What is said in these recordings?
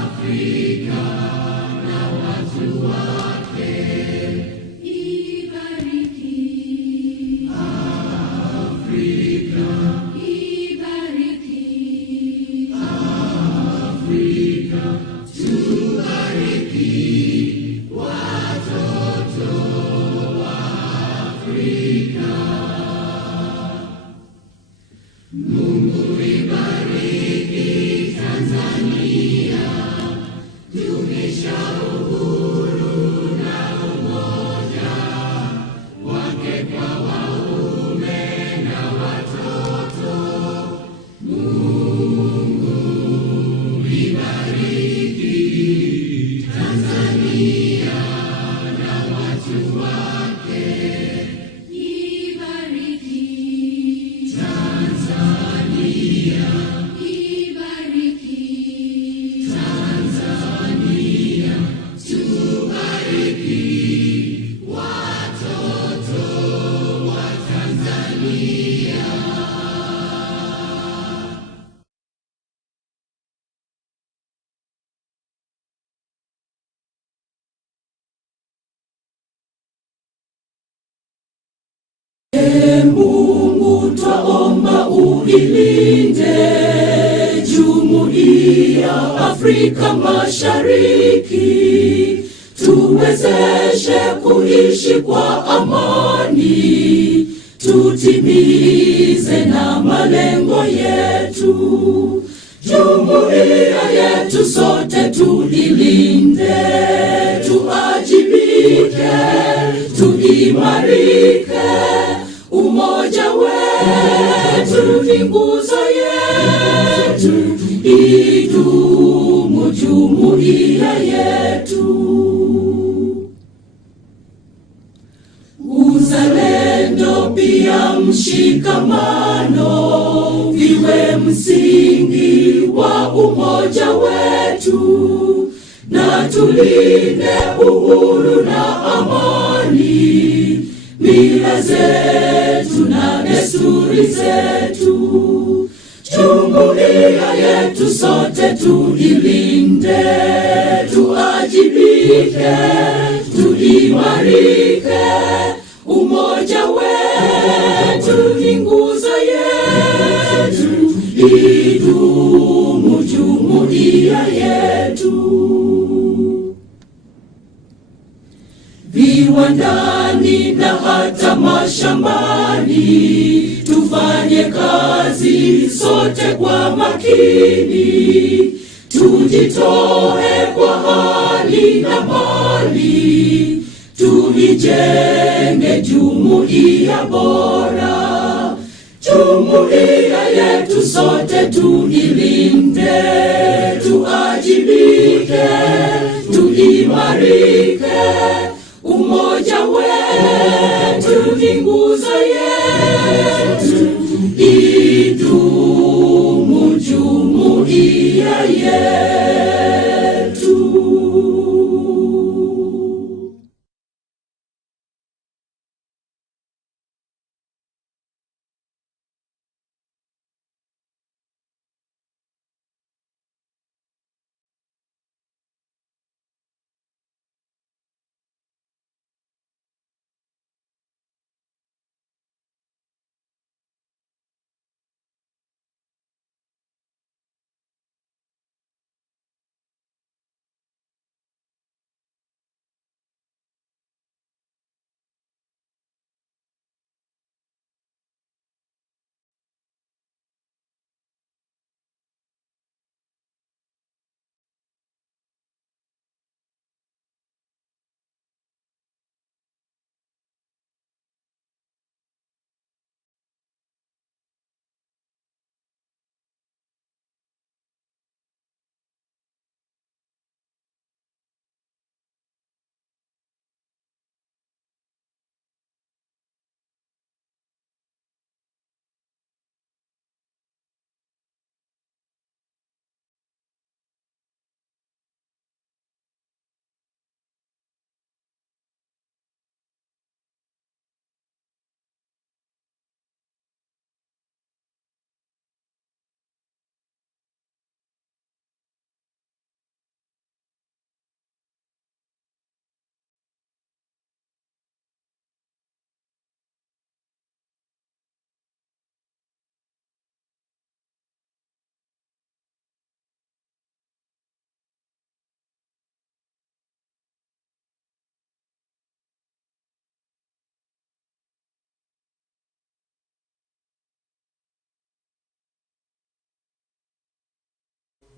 Afrika na watu wake, ibariki Afrika, ibariki Afrika, tubariki watoto wa Afrika. Mungu ibariki Tanzania, dumisha uhuru na umoja wake kwa waume na watoto. Mungu ibariki Tanzania na watu wake, ibariki Tanzania, ibariki Tanzania, tubariki watoto wa Tanzania. Mungu twaomba uilinde Jumuiya Afrika Mashariki, tuwezeshe kuishi kwa amani, tutimize na malengo yetu. Jumuiya yetu sote tuilinde, tuajibike, tuimarike. Umoja wetu ni nguzo yetu, idumu jumuiya yetu. Uzalendo pia mshikamano viwe msingi wa umoja wetu, na tulinde uhuru na amani, mila zetu na desturi zetu. Jumuiya yetu sote tuilinde, tuajibike, tuimarike. Umoja wetu ni nguzo yetu, idumu jumuiya yetu. Viwandani na hata mashambani, tufanye kazi sote kwa makini, tujitoe kwa hali na mali, tuijenge jumuiya bora. Jumuiya yetu sote tuilinde, tuajibike, tuimarike. Umoja wetu ni nguzo yetu, idumu jumuiya yetu.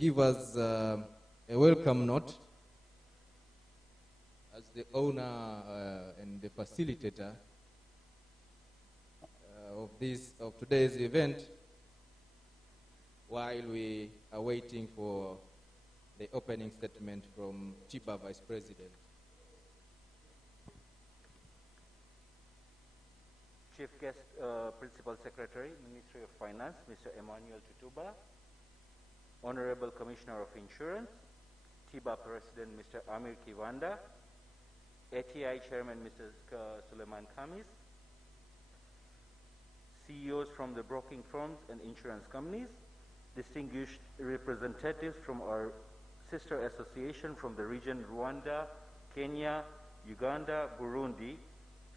give us a welcome note as the owner and the facilitator of today's event, while we are waiting for the opening statement from Tiba Vice President. Chief Guest Principal Secretary, Ministry of Finance, Mr. Emmanuel Tutuba, Honorable Commissioner of Insurance, Tiba President, Mr. Amir Kiwanda, ATI Chairman, Mr. Suleiman Khamis, CEOs from the broking firms and insurance companies, distinguished representatives from our sister association from the region Rwanda, Kenya, Uganda, Burundi,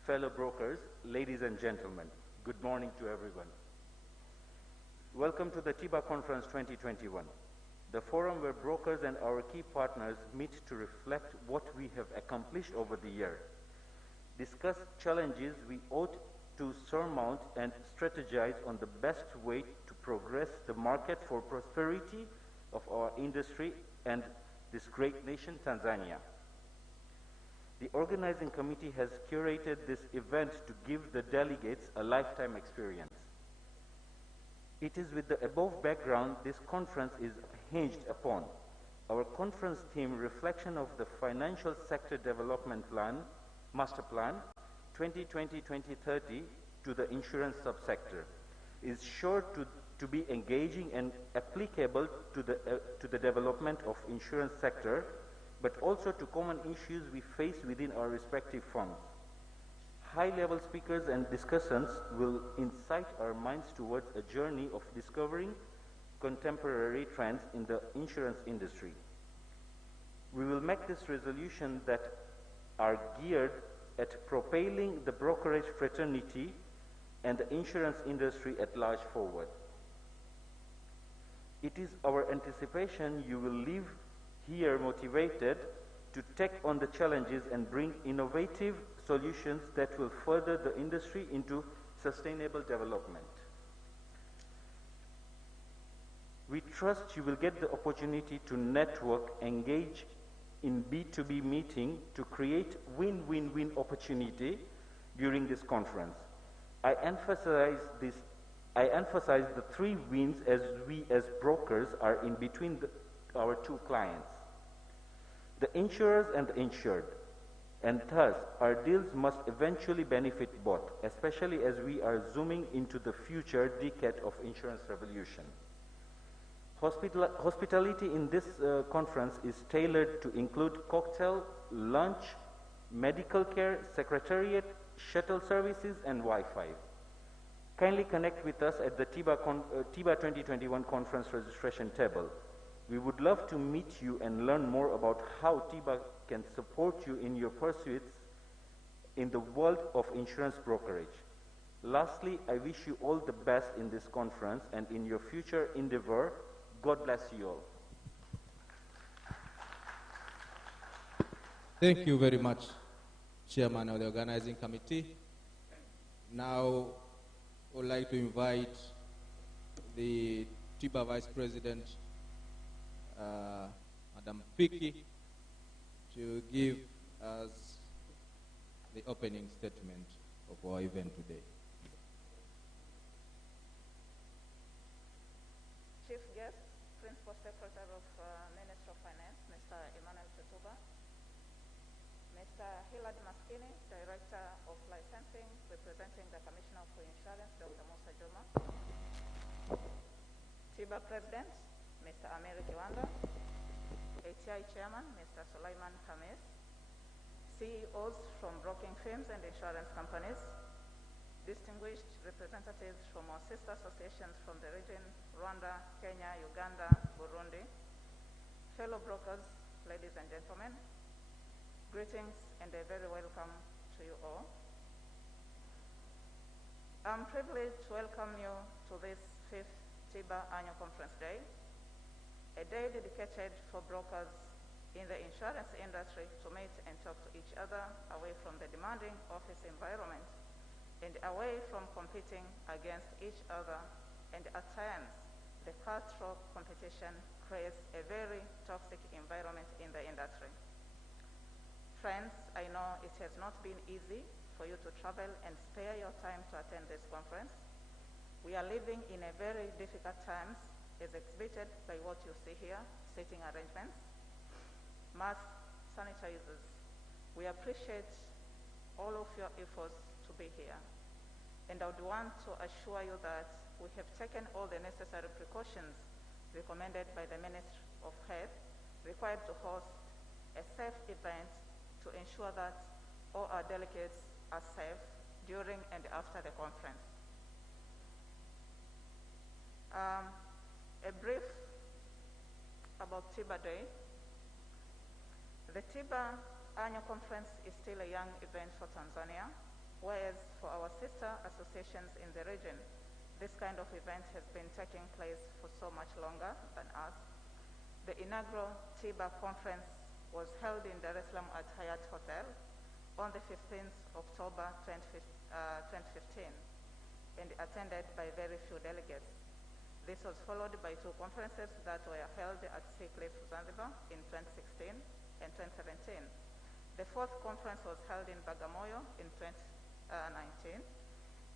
fellow brokers, ladies and gentlemen, good morning to everyone. Welcome to the Tiba Conference 2021, the forum where brokers and our key partners meet to reflect what we have accomplished over the year, discuss challenges we ought to surmount, and strategize on the best way to progress the market for prosperity of our industry and this great nation, Tanzania. The organizing committee has curated this event to give the delegates a lifetime experience. It is with the above background this conference is hinged upon. Our conference theme, Reflection of the Financial Sector Development Plan, Master Plan, 2020-2030 to the insurance subsector, is sure to be engaging and applicable to the development of insurance sector, but also to common issues we face within our respective firms. High-level speakers and discussants will incite our minds towards a journey of discovering contemporary trends in the insurance industry. We will make this resolution that are geared at propelling the brokerage fraternity and the insurance industry at large forward. It is our anticipation you will leave here motivated to take on the challenges and bring innovative solutions that will further the industry into sustainable development. We trust you will get the opportunity to network, engage in B2B meeting to create win-win-win opportunity during this conference. I emphasize the three wins as we as brokers are in between our two clients, the insurers and the insured, and thus our deals must eventually benefit both, especially as we are zooming into the future decade of insurance revolution. Hospitality in this conference is tailored to include cocktail, lunch, medical care, secretariat, shuttle services, and Wi-Fi. Kindly connect with us at the Tiba 2021 conference registration table. We would love to meet you and learn more about how Tiba can support you in your pursuits in the world of insurance brokerage. Lastly, I wish you all the best in this conference and in your future endeavor. God bless you all. Thank you very much, Chairman of the Organizing Committee. Now, I would like to invite the Tiba Vice President, Madam Piki, to give us the opening statement of our event today. Chief Guest, Principal Secretary of Ministry of Finance, Mr. Emmanuel Tutuba, Mr. Hilad Maskini, Director of Licensing, representing the Commissioner for Insurance, Dr. Musa Juma, Tiba President, Mr. Amir Kiwanda, ATI Chairman, Mr. Suleiman Khamis, CEOs from broking firms and insurance companies, distinguished representatives from our sister associations from the region, Rwanda, Kenya, Uganda, Burundi, fellow brokers, ladies and gentlemen, greetings and a very welcome to you all. I'm privileged to welcome you to this 5th Tiba Annual Conference Day, a day dedicated for brokers in the insurance industry to meet and talk to each other away from the demanding office environment and away from competing against each other and at times the cutthroat competition creates a very toxic environment in the industry. Friends, I know it has not been easy for you to travel and spare your time to attend this conference. We are living in a very difficult times, as exhibited by what you see here, seating arrangements, mask sanitizers. We appreciate all of your efforts to be here. And I would want to assure you that we have taken all the necessary precautions recommended by the Ministry of Health required to host a safe event to ensure that all our delegates are safe during and after the conference. A brief about Tiba Day. The Tiba annual conference is still a young event for Tanzania, whereas for our sister associations in the region, this kind of event has been taking place for so much longer than us. The inaugural Tiba conference was held in Dar es Salaam at Hyatt Hotel on the 15th October 2015 and attended by very few delegates. This was followed by two conferences that were held at Sea Cliff, Zanzibar in 2016 and 2017. The fourth conference was held in Bagamoyo in 2019.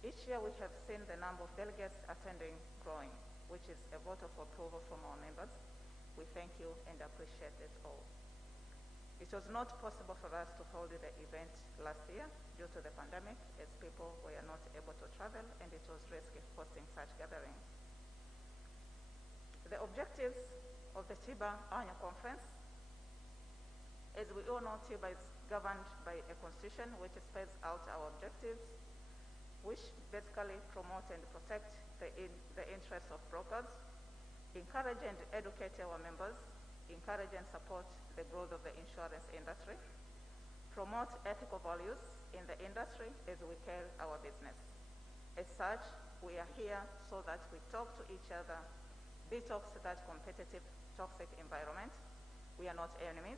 Each year we have seen the number of delegates attending growing, which is a vote of approval from our members. We thank you and appreciate it all. It was not possible for us to hold the event last year due to the pandemic, as people were not able to travel and it was risky hosting such gatherings. The objectives of the Tiba annual conference. As we all know, Tiba is governed by a constitution which spells out our objectives, which basically promote and protect the interests of brokers, encourage and educate our members, encourage and support the growth of the insurance industry, promote ethical values in the industry as we carry our business. As such, we are here so that we talk to each other, detox that competitive, toxic environment. We are not enemies.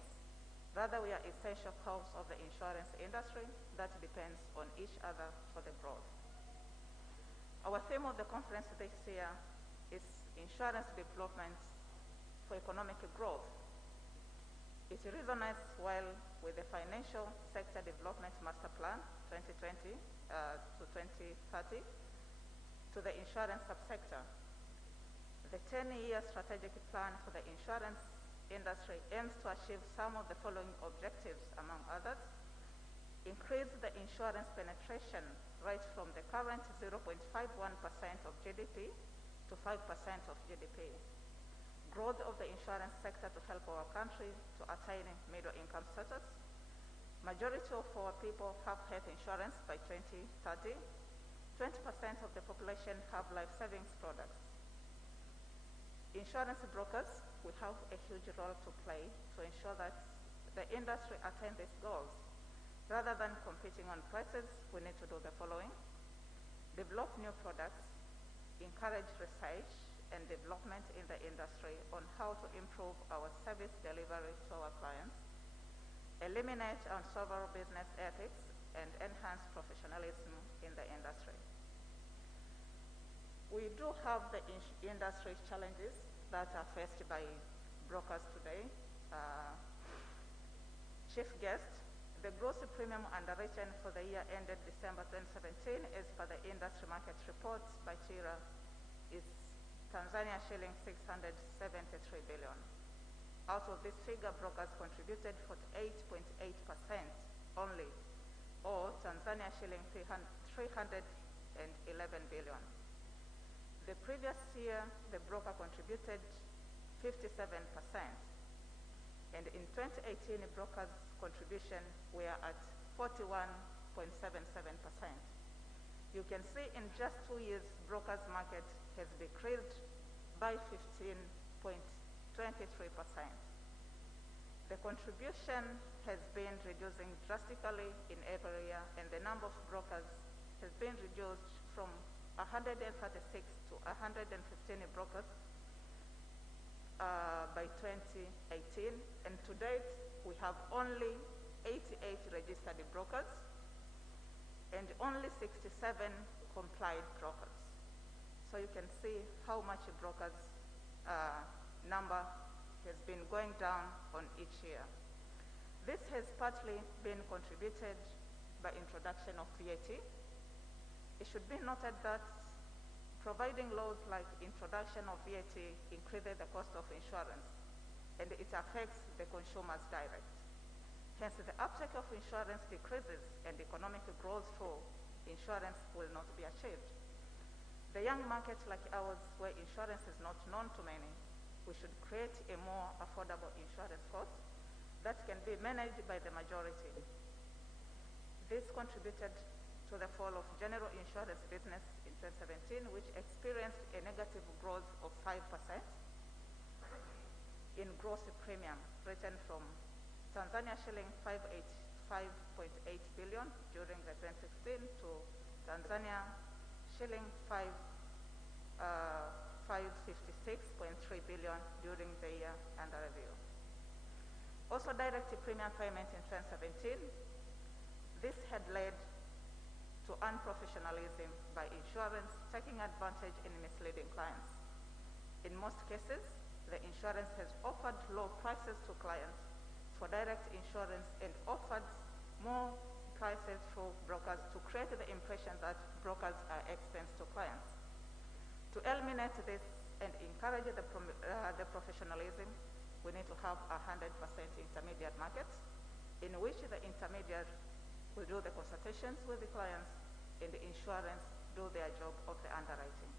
Rather, we are essential parts of the insurance industry that depends on each other for the growth. Our theme of the conference this year is insurance development for economic growth. It resonates well with the Financial Sector Development Master Plan 2020 to 2030 to the insurance subsector. The 10-year strategic plan for the insurance industry aims to achieve some of the following objectives, among others: increase the insurance penetration rate from the current 0.51% of GDP to 5% of GDP. Growth of the insurance sector to help our country to attain middle income status. Majority of our people have health insurance by 2030. 20% of the population have life savings products. Insurance brokers, we have a huge role to play to ensure that the industry attain these goals. Rather than competing on prices, we need to do the following: develop new products, encourage research and development in the industry on how to improve our service delivery to our clients, eliminate unsolvable business ethics, and enhance professionalism in the industry. We do have the industry challenges that are faced by brokers today. Chief guest, the gross premium underwritten for the year ended December 2017 as per the industry market reports by TIRA is Tanzania shilling 673 billion. Out of this figure, brokers contributed 48.8% only, or Tanzania shilling 311 billion. The previous year, the broker contributed 57%, and in 2018, brokers' contribution were at 41.77%. You can see in just 2 years, brokers' market has decreased by 15.23%. The contribution has been reducing drastically in every year, and the number of brokers has been reduced from 136 to 115 brokers by 2018, and to date we have only 88 registered brokers and only 67 complied brokers. So you can see how much brokers been going down on each year. This has partly been contributed by introduction of VAT. It should be noted that providing laws like introduction of VAT increases the cost of insurance, and it affects the consumers direct. Hence, the uptake of insurance decreases and economic growth for insurance will not be achieved. The young market like ours, where insurance is not known to many, we should create a more affordable insurance cost that can be managed by the majority. This contributed to the fall of general insurance business in 2017, which experienced a negative growth of 5% in gross premium written from Tanzania shilling 5.8 billion during the 2016 to Tanzania shilling 556.3 billion during the year under review. Also, direct premium payment in 2017, this had led to unprofessionalism by insurance taking advantage in misleading clients. In most cases, the insurance has offered low prices to clients for direct insurance and offered more prices for brokers to create the impression that brokers are expensive to clients. To eliminate this and encourage the professionalism, we need to have 100% intermediate markets in which the intermediate will do the consultations with the clients and the insurance do their job of the underwriting.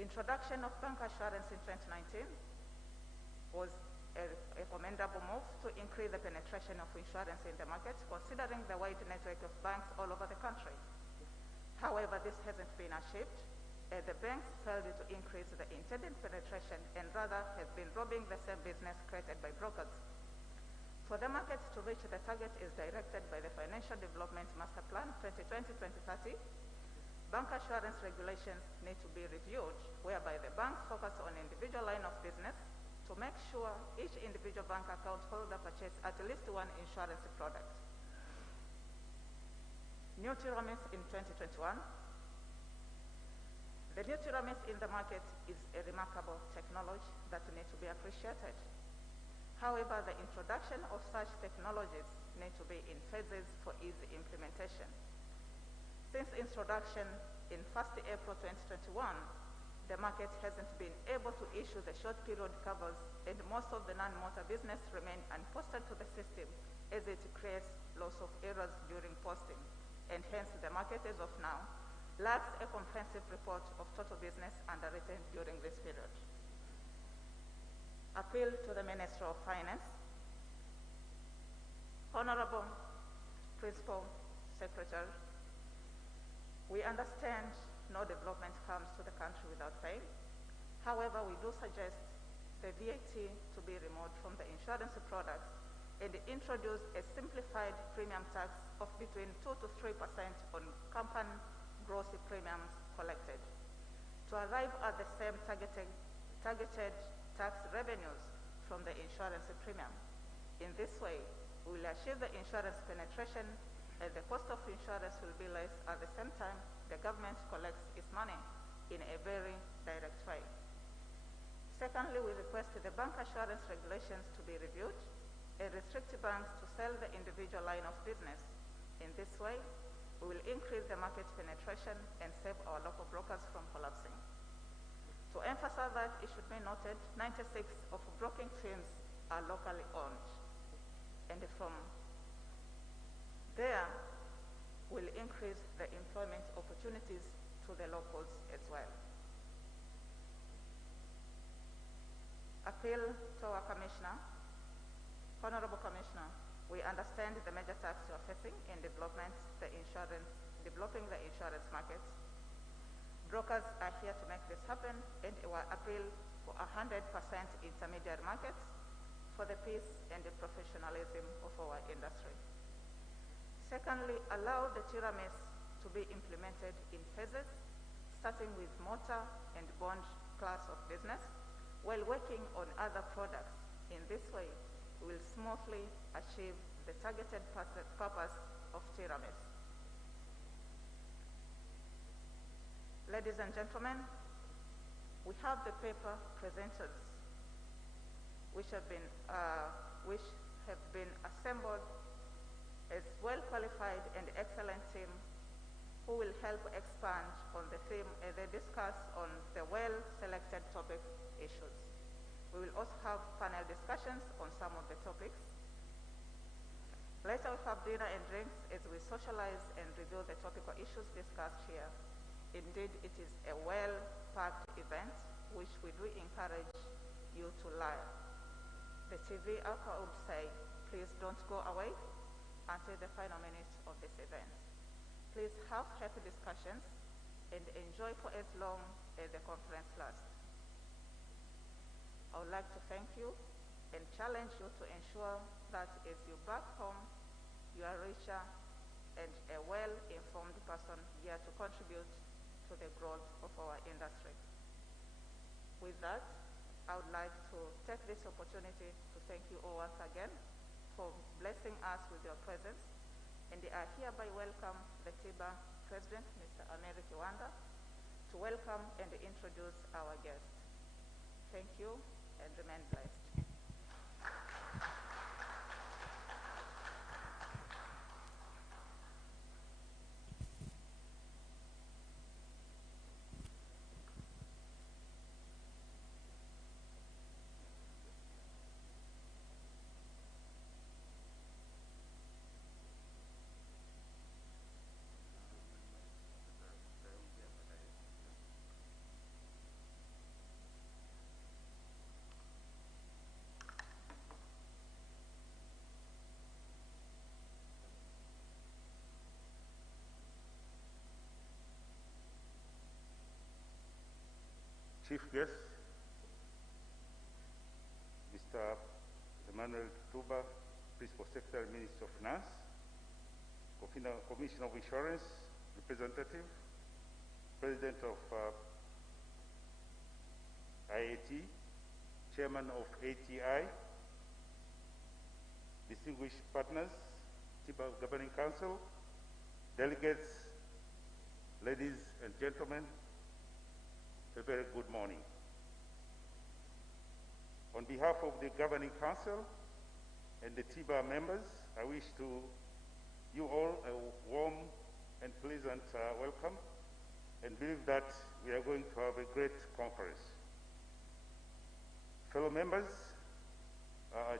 Introduction of bank assurance in 2019 was a commendable move to increase the penetration of insurance in the market, considering the wide network of banks all over the country. However, this hasn't been achieved, as the banks failed to increase the intended penetration and rather has been robbing the same business created by brokers. For the market to reach the target is directed by the Financial Development Master Plan 2020-2030. Bank assurance regulations need to be reviewed, whereby the banks focus on individual line of business to make sure each individual bank account holder purchases at least one insurance product. New Tiramis in 2021. The new Tiramis in the market is a remarkable technology that needs to be appreciated. However, the introduction of such technologies need to be in phases for easy implementation. Since introduction in 1st April 2021, the market hasn't been able to issue the short period covers, and most of the non-motor business remain unposted to the system, as it creates lots of errors during posting, and hence the market as of now lacks a comprehensive report of total business underwritten during this period. Appeal to the Minister of Finance. Honorable Principal Secretary, we understand no development comes to the country without pain. However, we do suggest the VAT to be removed from the insurance products and introduce a simplified premium tax of between 2 to 3% on company gross premiums collected to arrive at the same targeted tax revenues from the insurance premium. In this way, we will achieve the insurance penetration and the cost of insurance will be less. At the same time, the government collects its money in a very direct way. Secondly, we request the bank assurance regulations to be reviewed and restrict banks to sell the individual line of business. In this way, we will increase the market penetration and save our local brokers from collapsing. To emphasize that, it should be noted 96 of broking firms are locally owned, and from there will increase the employment opportunities to the locals as well. Appeal to our Commissioner. Honorable Commissioner, we understand the major tasks you are facing in developing the insurance market. Brokers are here to make this happen, and our appeal for 100% intermediate markets for the peace and the professionalism of our industry. Secondly, allow the Tiramis to be implemented in phases, starting with motor and bond class of business, while working on other products. In this way, we will smoothly achieve the targeted purpose of Tiramis. Ladies and gentlemen, we have the paper presented which have been assembled as well-qualified and excellent team who will help expand on the theme as they discuss on the well-selected topic issues. We will also have panel discussions on some of the topics. Later we have dinner and drinks as we socialize and review the topical issues discussed here. Indeed, it is a well-packed event which we do encourage you to learn. The TV anchor would say, please don't go away until the final minutes of this event. Please have happy discussions and enjoy for as long as the conference lasts. I would like to thank you and challenge you to ensure that as you back home, you are richer and a well-informed person here to contribute to the growth of our industry. With that, I would like to take this opportunity to thank you all once again for blessing us with your presence, and I hereby welcome the Tiba President, Mr. Ameri Kiwanda, to welcome and introduce our guest. Thank you and remain blessed. Chief guest, Mr. Emmanuel Tiba, Principal Secretary, Minister of Finance, Commissioner of Insurance, Representative, President of IAT, Chairman of ATI, distinguished partners, Tiba Governing Council, delegates, ladies and gentlemen, a very good morning. On behalf of the Governing Council and the Tiba members, I wish to you all a warm and pleasant welcome, and believe that we are going to have a great conference. Fellow members,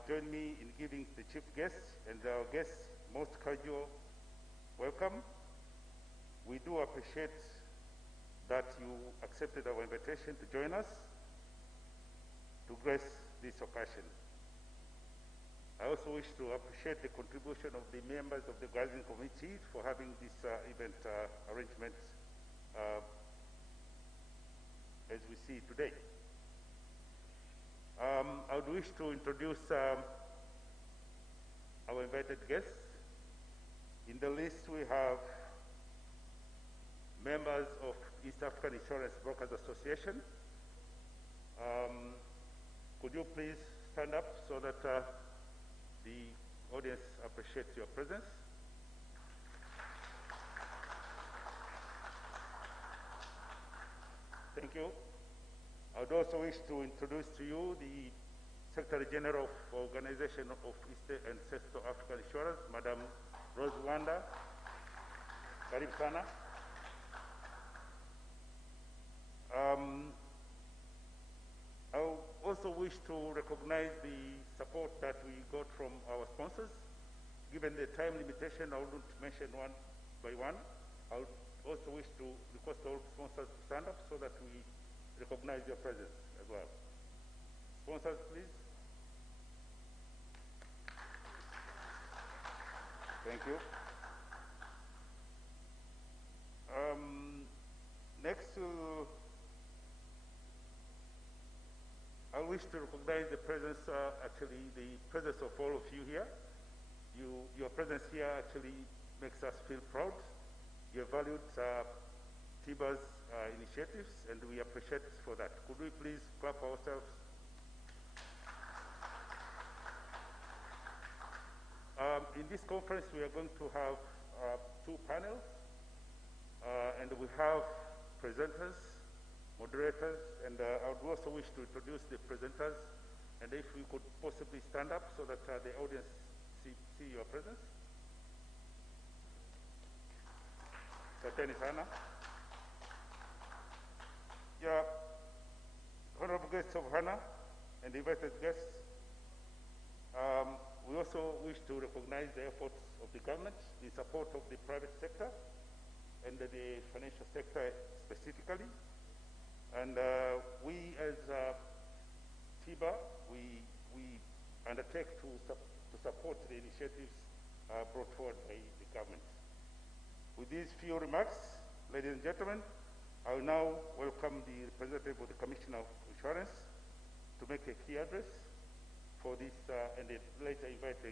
join me in giving the chief guests and our guests most cordial welcome. We do appreciate that you accepted our invitation to join us to grace this occasion. I also wish to appreciate the contribution of the members of the Organizing Committee for having this event arrangement as we see today. I would wish to introduce our invited guests. In the list we have members of East African Insurance Brokers Association. Could you please stand up so that the audience appreciates your presence? Thank you. I would also wish to introduce to you the Secretary General of Organization of East and Central African Insurance, Madam Rose Wanda. Karibu sana. I also wish to recognize the support that we got from our sponsors. Given the time limitation, I wouldn't mention one by one. I would also wish to request all sponsors to stand up so that we recognize your presence as well. Sponsors, please. Thank you. Next, I wish to recognize the presence, the presence of all of you here. Your presence here actually makes us feel proud. You have valued Tiba's initiatives, and we appreciate for that. Could we please clap ourselves? In this conference, we are going to have two panels, and we have presenters, moderators, and I would also wish to introduce the presenters And if we could possibly stand up so that the audience see your presence. Asanteni sana. Yeah, honorable guests of honor and invited guests, we also wish to recognize the efforts of the government in support of the private sector and the financial sector specifically. And we as Tiba, we undertake to support the initiatives brought forward by the government. With these few remarks, ladies and gentlemen, I will now welcome the representative of the Commissioner of Insurance to make a key address for this and then later invite the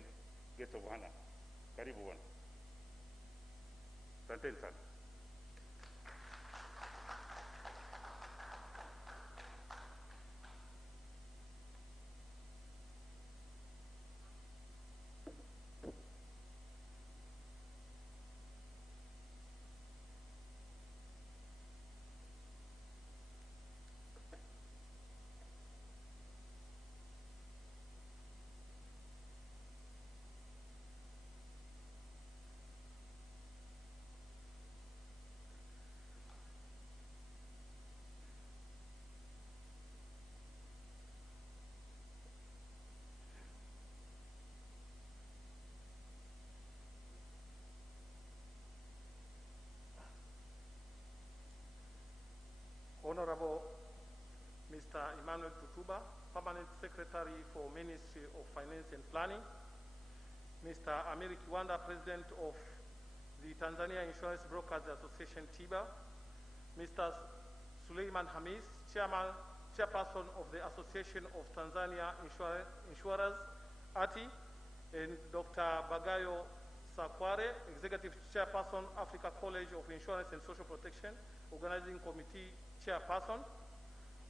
guests of honor. Karibu wana. Asanteni sana. Honorable Mr. Emmanuel Tutuba, Permanent Secretary for Ministry of Finance and Planning, Mr. Amiri Kiwanda, President of the Tanzania Insurance Brokers Association, Tiba, Mr. Suleiman Hamis, Chairperson of the Association of Tanzania Insurers, ATI, and Dr. Bagayo Sakware, Executive Chairperson, Africa College of Insurance and Social Protection, Organizing Committee Chairperson,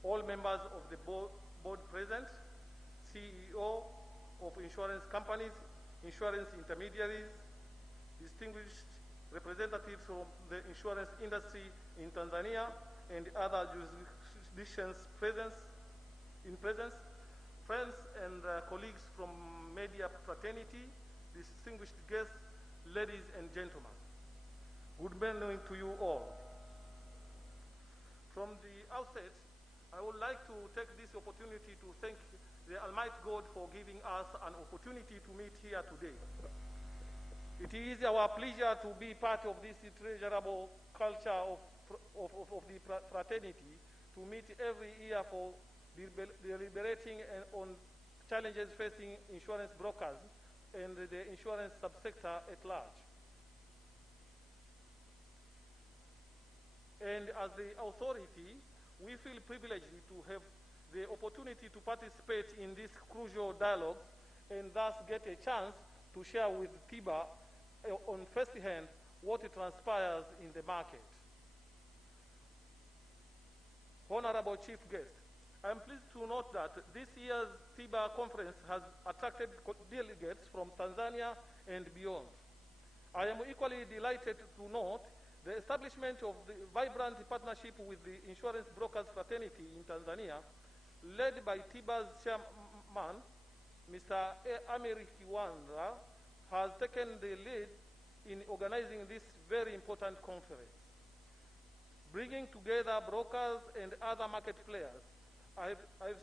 all members of the board present, CEO of insurance companies, insurance intermediaries, distinguished representatives from the insurance industry in Tanzania and other jurisdictions presence, friends and colleagues from media fraternity, distinguished guests, ladies and gentlemen. Good morning to you all. From the outset, I would like to take this opportunity to thank the Almighty God for giving us an opportunity to meet here today. It is our pleasure to be part of this treasurable culture of the fraternity, to meet every year for deliberating on challenges facing insurance brokers and the insurance subsector at large. And as the authority, we feel privileged to have the opportunity to participate in this crucial dialogue and thus get a chance to share with Tiba on first hand what transpires in the market. Honorable Chief Guest, I am pleased to note that this year's Tiba conference has attracted delegates from Tanzania and beyond. I am equally delighted to note the establishment of the vibrant partnership with the insurance brokers fraternity in Tanzania, led by Tiba's chairman, Mr. Amiri Kiwanda, has taken the lead in organizing this very important conference. Bringing together brokers and other market players, I've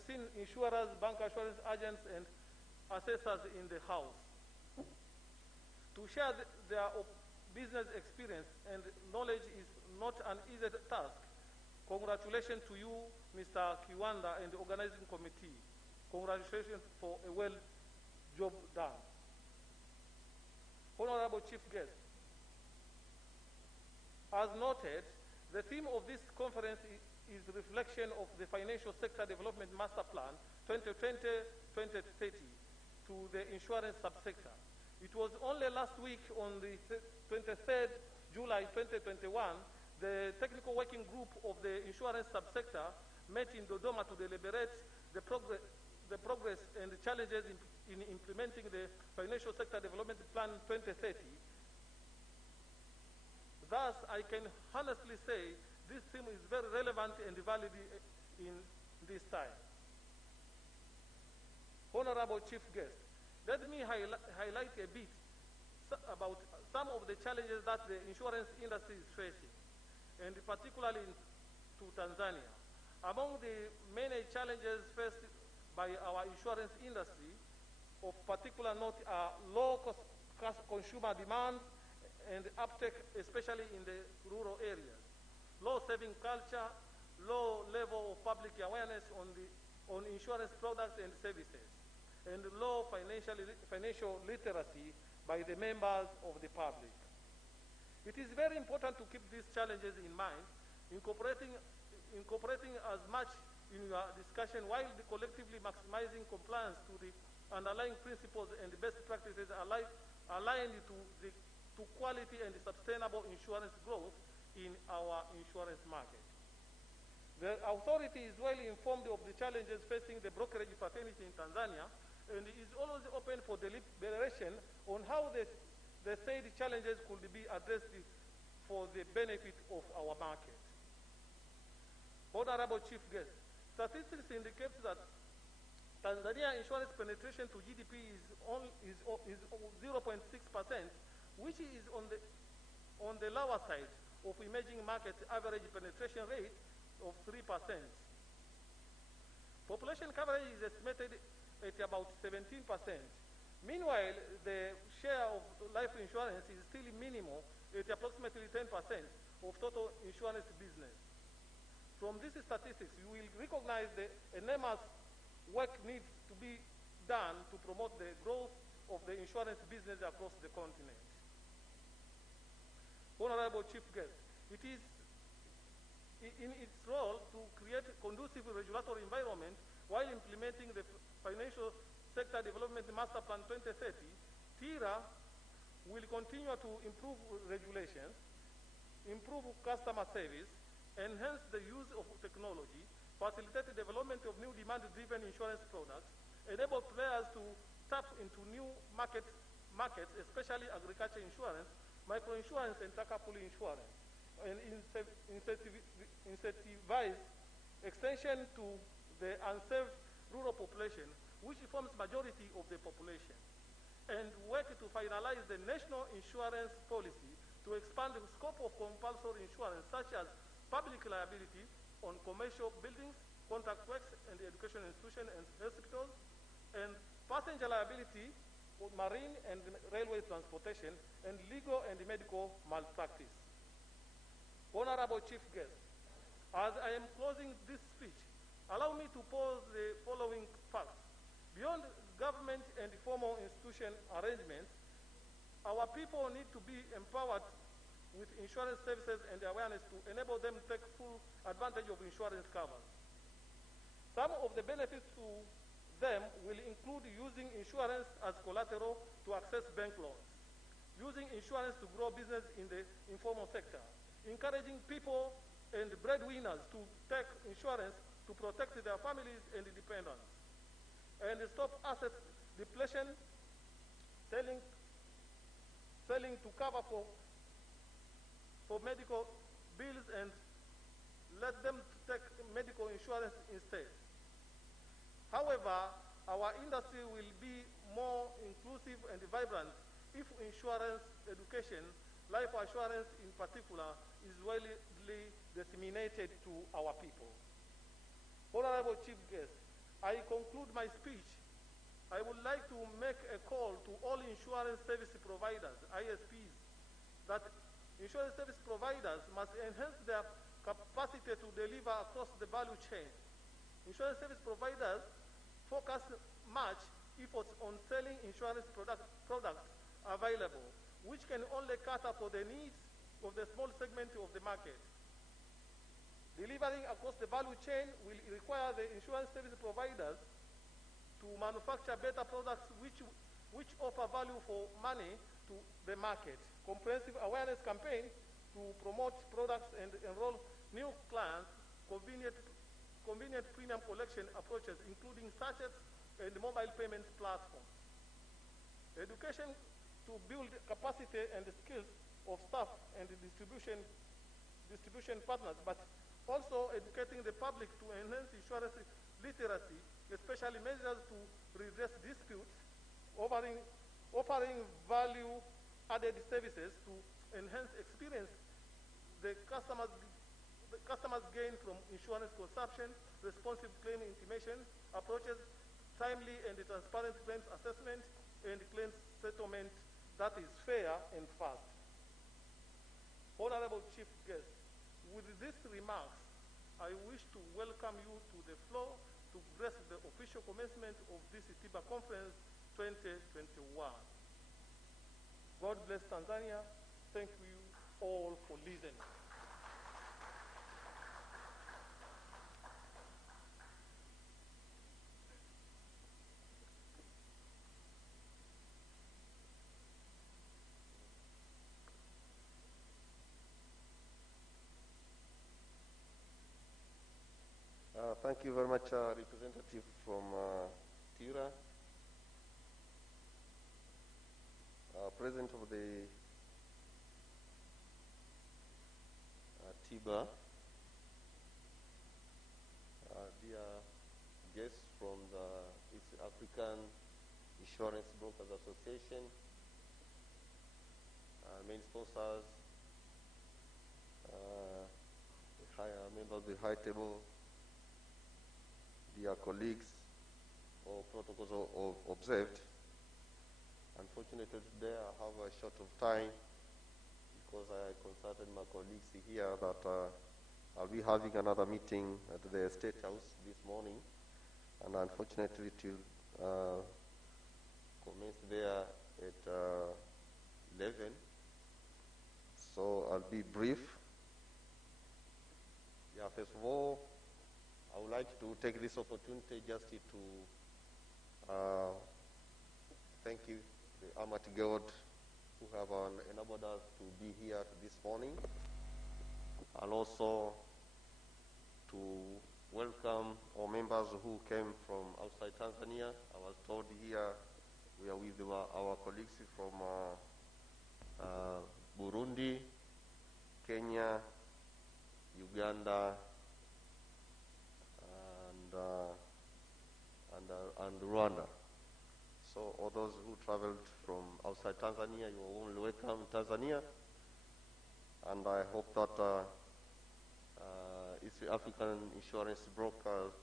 seen insurers, bank assurance agents, and assessors in the house to share their business experience and knowledge is not an easy task. Congratulations to you, Mr. Kiwanda, and the organizing committee. Congratulations for a well job done. Honorable Chief Guest, as noted, the theme of this conference is the reflection of the Financial Sector Development Master Plan 2020-2030 to the insurance subsector. It was only last week on the 23rd July 2021, the technical working group of the insurance subsector met in Dodoma to deliberate the progress and the challenges in implementing the Financial Sector Development Plan 2030. Thus, I can honestly say this theme is very relevant and valid in this time. Honorable Chief Guest, let me highlight a bit about some of the challenges that the insurance industry is facing, and particularly to Tanzania. Among the many challenges faced by our insurance industry, of particular note are low consumer demand and uptake, especially in the rural areas, low saving culture, low level of public awareness on insurance products and services, and low financial literacy by the members of the public. It is very important to keep these challenges in mind, incorporating as much in your discussion while collectively maximizing compliance to the underlying principles and best practices aligned to quality and sustainable insurance growth in our insurance market. The authority is well informed of the challenges facing the brokerage fraternity in Tanzania and is always open for deliberation on how the said challenges could be addressed for the benefit of our market. Honorable Chief Guest, statistics indicate that Tanzania insurance penetration to GDP is 0.6%, which is on the lower side of emerging market average penetration rate of 3%. Population coverage is estimated at about 17%. Meanwhile, the share of life insurance is still minimal at approximately 10% of total insurance business. From these statistics, you will recognize the enormous work needs to be done to promote the growth of the insurance business across the continent. Honorable Chief Guest, it is in its role to create a conducive regulatory environment while implementing the Financial Sector Development Master Plan 2030. TIRA will continue to improve regulations, improve customer service, enhance the use of technology, facilitate the development of new demand-driven insurance products, enable players to tap into new markets, especially agriculture insurance, microinsurance, and takaful insurance, and incentivize extension to the unserved rural population, which forms majority of the population, and work to finalize the national insurance policy to expand the scope of compulsory insurance, such as public liability on commercial buildings, contract works, and education institutions and hospitals, and passenger liability for marine and railway transportation, and legal and medical malpractice. Honorable Chief Guest, as I am closing this speech, allow me to pose the following facts. Beyond government and formal institution arrangements, our people need to be empowered with insurance services and awareness to enable them to take full advantage of insurance covers. Some of the benefits to them will include using insurance as collateral to access bank loans, using insurance to grow business in the informal sector, encouraging people and breadwinners to take insurance to protect their families and dependents, and stop asset depletion, selling to cover for medical bills, and let them take medical insurance instead. However, our industry will be more inclusive and vibrant if insurance education, life assurance in particular, is widely disseminated to our people. Honorable Chief Guest, I conclude my speech. I would like to make a call to all insurance service providers, ISPs, that insurance service providers must enhance their capacity to deliver across the value chain. Insurance service providers focus much efforts on selling insurance products available, which can only cater for the needs of the small segment of the market. Delivering across the value chain will require the insurance service providers to manufacture better products which offer value for money to the market. Comprehensive awareness campaign to promote products and enroll new clients, convenient premium collection approaches, including sachets and mobile payments platforms. Education to build capacity and the skills of staff and the distribution partners, but also educating the public to enhance insurance literacy, especially measures to redress disputes, offering value-added services to enhance experience the customers gain from insurance consumption, responsive claim intimation, approaches timely and transparent claims assessment, and claims settlement that is fair and fast. Honorable Chief Guest, with these remarks, I wish to welcome you to the floor to grace the official commencement of this Tiba Conference 2021. God bless Tanzania. Thank you all for listening. Thank you very much, representative from Tira. President of the Tiba, dear guests from the East African Insurance Brokers Association, main sponsors, members of the high table, dear colleagues, all protocols observed. Unfortunately today I have a short of time because I consulted my colleagues here that I'll be having another meeting at the State House this morning, and unfortunately it will commence there at 11. So I'll be brief. Yeah, first of all, I would like to take this opportunity just to thank you, the Almighty God, who have enabled us to be here this morning, and also to welcome all members who came from outside Tanzania. I was told here we are with our colleagues from Burundi, Kenya, Uganda, and Rwanda. So all those who traveled from outside Tanzania, you are warmly welcome in Tanzania. And I hope that East African Insurance Brokers,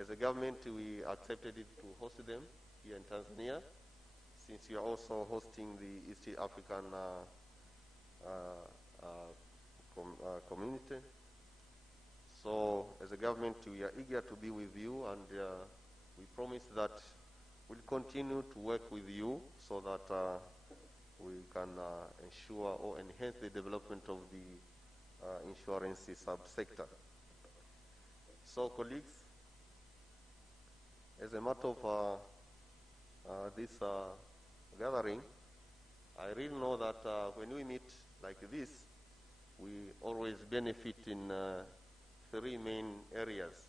as a government, we accepted it to host them here in Tanzania, since you are also hosting the East African community. So as a government, we are eager to be with you, and we promise that we'll continue to work with you so that we can ensure or enhance the development of the insurance subsector. So colleagues, as a matter of this gathering, I really know that when we meet like this, we always benefit in three main areas.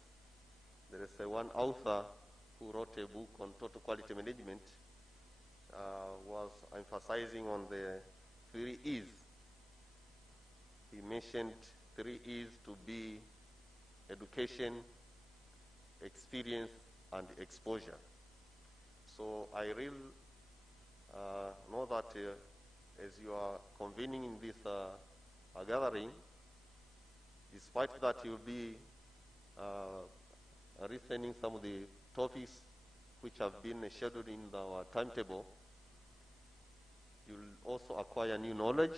There is one author who wrote a book on total quality management, was emphasizing on the 3 E's. He mentioned 3 E's to be education, experience, and exposure. So I really know that as you are convening in this gathering, despite that you'll be retaining some of the topics which have been scheduled in our timetable, you'll also acquire new knowledge,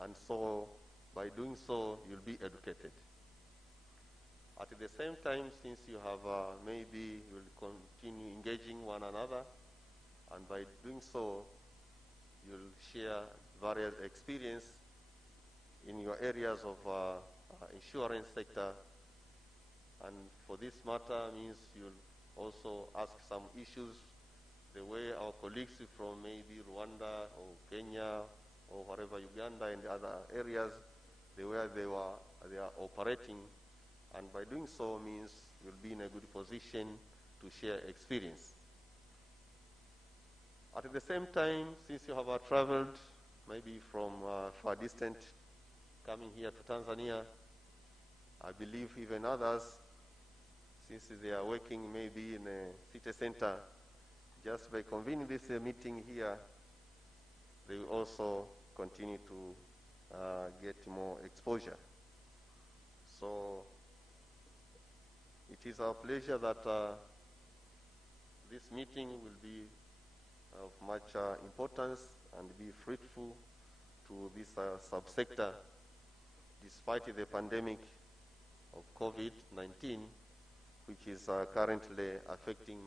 and so by doing so, you'll be educated. At the same time, since you have maybe you'll continue engaging one another, and by doing so, you'll share various experience in your areas of insurance sector, and for this matter means you'll also ask some issues the way our colleagues from maybe Rwanda or Kenya or wherever, Uganda and other areas, the way they are operating, and by doing so means you'll be in a good position to share experience. At the same time, since you have traveled maybe from far distant, coming here to Tanzania, I believe even others, since they are working maybe in a city center, just by convening this meeting here, they will also continue to get more exposure. So it is our pleasure that this meeting will be of much importance and be fruitful to this subsector, despite the pandemic of COVID-19, which is currently affecting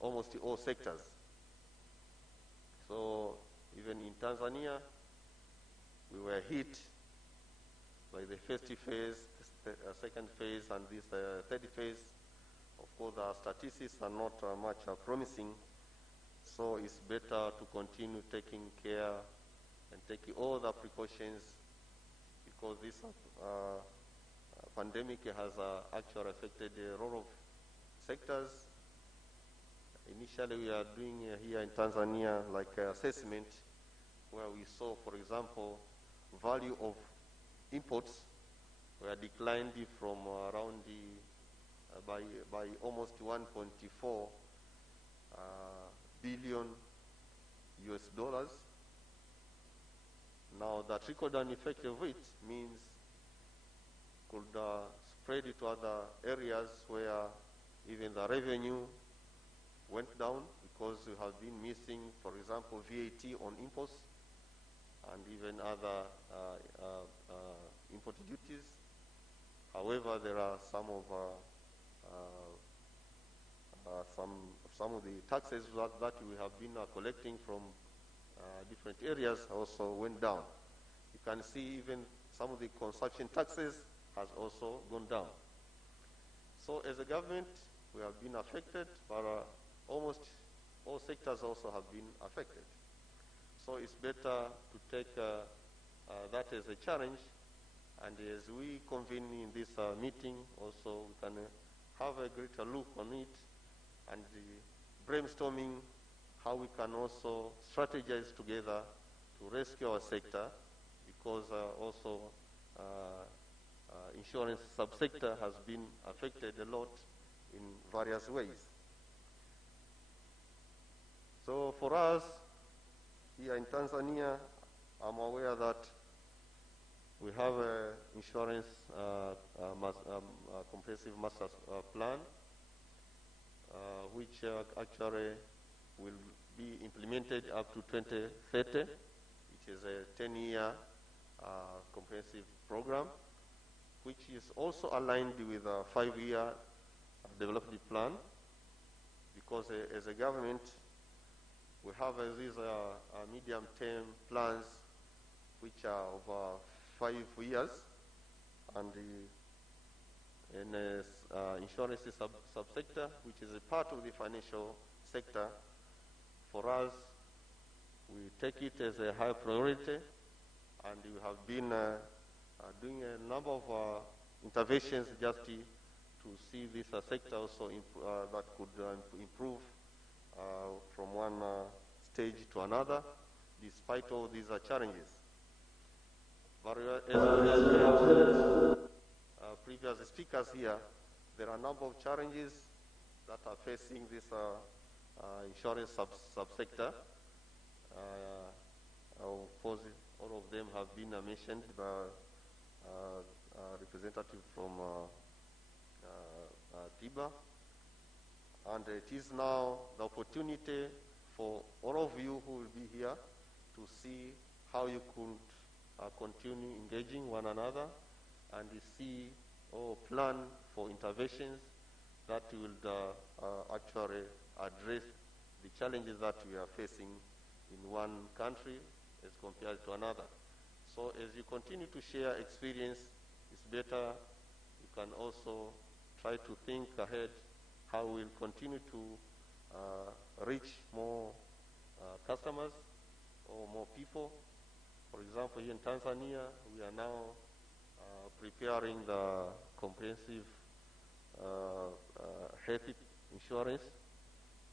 almost all sectors. So even in Tanzania, we were hit by the first phase, second phase, and this third phase. Of course, our statistics are not much promising, so it's better to continue taking care and taking all the precautions, because this pandemic has actually affected a lot of sectors. Initially, we are doing here in Tanzania like assessment, where we saw, for example, value of imports were declined from around by almost 1.4 billion US dollars. Now, the trickle-down effect of it means could spread it to other areas where even the revenue went down, because we have been missing, for example, VAT on imports and even other import duties. However, there are some of the taxes that we have been collecting from different areas also went down. You can see even some of the consumption taxes has also gone down. So as a government, we have been affected, but almost all sectors also have been affected. So it's better to take that as a challenge, and as we convene in this meeting, also we can have a greater look on it and brainstorming how we can also strategize together to rescue our sector, because also insurance subsector has been affected a lot in various ways. So for us, here in Tanzania, I'm aware that we have an insurance comprehensive master plan, which actually will be implemented up to 2030. It is a 10-year comprehensive program, which is also aligned with a 5-year development plan, because as a government, we have these medium-term plans which are over 5 years, and in insurance subsector, which is a part of the financial sector, for us, we take it as a high priority, and we have been doing a number of interventions just to see this sector also that could improve from one stage to another, despite all these challenges. But as we have heard previous speakers here, there are a number of challenges that are facing this insurance subsector. Of course, all of them have been mentioned by representative from Tiba. And it is now the opportunity for all of you who will be here to see how you could continue engaging one another and see or plan for interventions that will actually address the challenges that we are facing in one country as compared to another. So as you continue to share experience, it's better you can also try to think ahead how we'll continue to reach more customers or more people. For example, here in Tanzania, we are now preparing the comprehensive health insurance.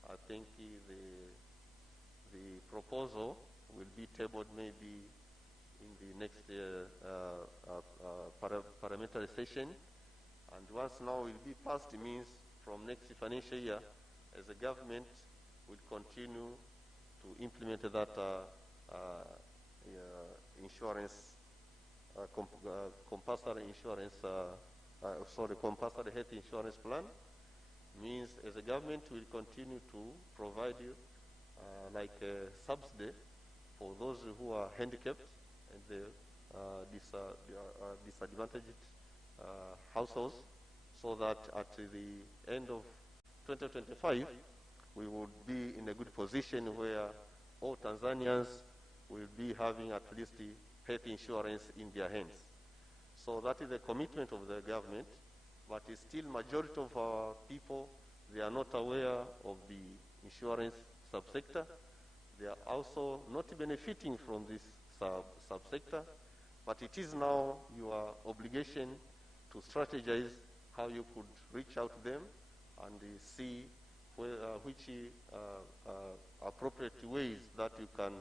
I think the proposal will be tabled maybe in the next parliamentary session. And once now will be passed, it means from next financial year, as a government, will continue to implement that insurance, compulsory insurance, compulsory health insurance plan. Means as a government will continue to provide you like a subsidy for those who are handicapped and the disadvantaged households, so that at the end of 2025 we would be in a good position where all Tanzanians will be having at least the health insurance in their hands. So that is the commitment of the government, but still majority of our people, they are not aware of the insurance subsector. They are also not benefiting from this subsector, but it is now your obligation to strategize how you could reach out to them and see which appropriate ways that you can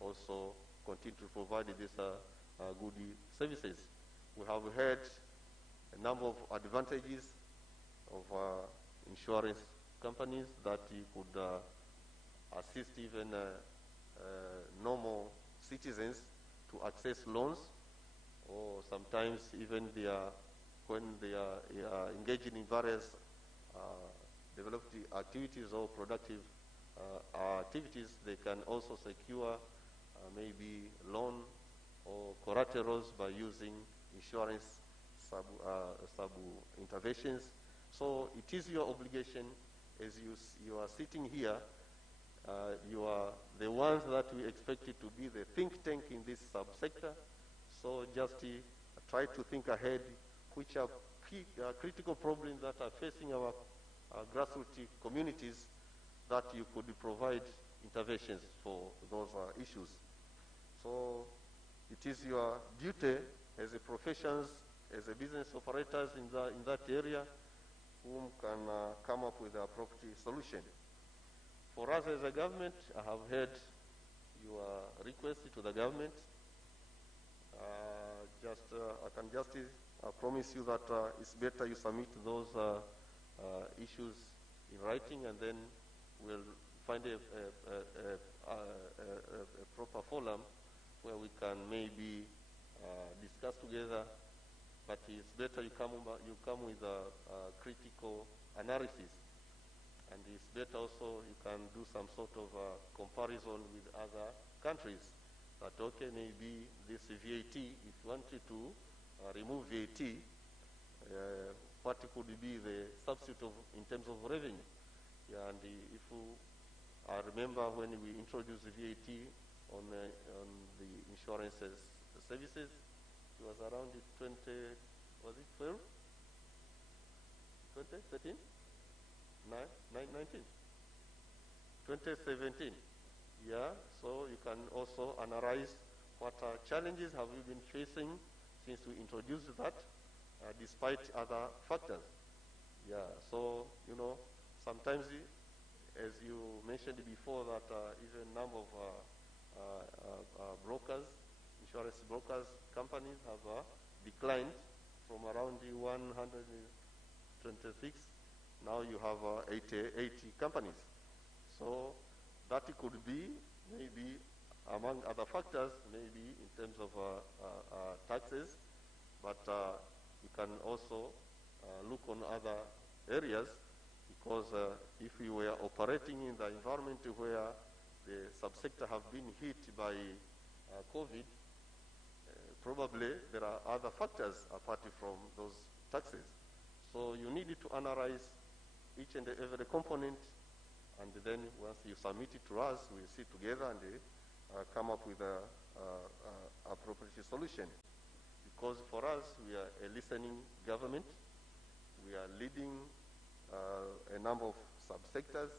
also continue to provide these good services. We have heard a number of advantages of insurance companies that you could assist even normal citizens to access loans, or sometimes even when they are engaging in various developed activities or productive activities, they can also secure maybe loan or collaterals by using insurance sub interventions. So it is your obligation, as you are sitting here, you are the ones that we expected to be the think tank in this subsector. So just try to think ahead, which are critical problems that are facing our grassroots communities, that you could provide interventions for those issues. So it is your duty as a professions, as a business operators in that area, whom can come up with the appropriate solution. For us as a government, I have heard your request to the government. I can just promise you that it's better you submit those issues in writing, and then we'll find a proper forum where we can maybe discuss together. But it's better you come with a critical analysis, and it's better also you can do some sort of comparison with other countries. That okay, maybe this VAT, if you wanted to remove VAT, what could be the substitute in terms of revenue? Yeah, and if I remember when we introduced the VAT on the insurance services, it was around 20, was it 12? 2013? 19? 2017. Yeah, so you can also analyze what challenges have we been facing since we introduced that, despite other factors. Yeah, so, sometimes, as you mentioned before, that even number of brokers, insurance brokers, companies have declined from around 126. Now you have 80 companies. So that could be maybe among other factors, maybe in terms of taxes, but you can also look on other areas, because if we were operating in the environment where the subsector have been hit by COVID, probably there are other factors apart from those taxes. So you need to analyze each and every component, and then once you submit it to us, we'll sit together and come up with an appropriate solution. Because for us, we are a listening government. We are leading a number of subsectors,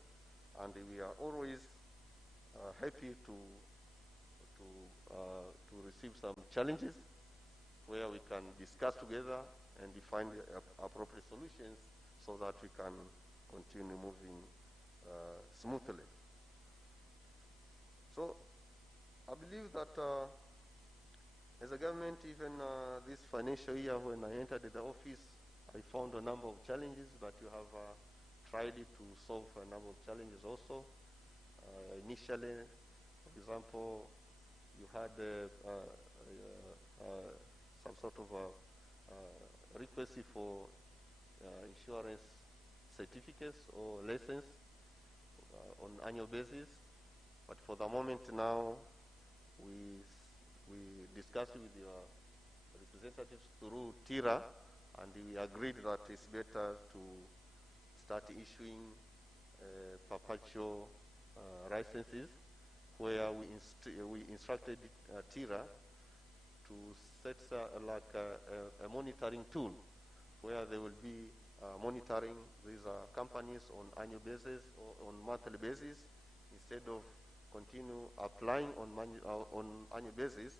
and we are always happy to receive some challenges where we can discuss together and define the appropriate solutions so that we can continue moving smoothly. So I believe that As a government, even this financial year when I entered the office, I found a number of challenges, but you have tried to solve a number of challenges also. Initially, for example, you had some sort of request for insurance certificates or license on annual basis. But for the moment now, we discussed with your representatives through TIRA, and we agreed that it's better to start issuing perpetual licenses, where we instructed TIRA to set like a monitoring tool where they will be monitoring these companies on annual basis or on monthly basis, instead of continue applying on annual basis.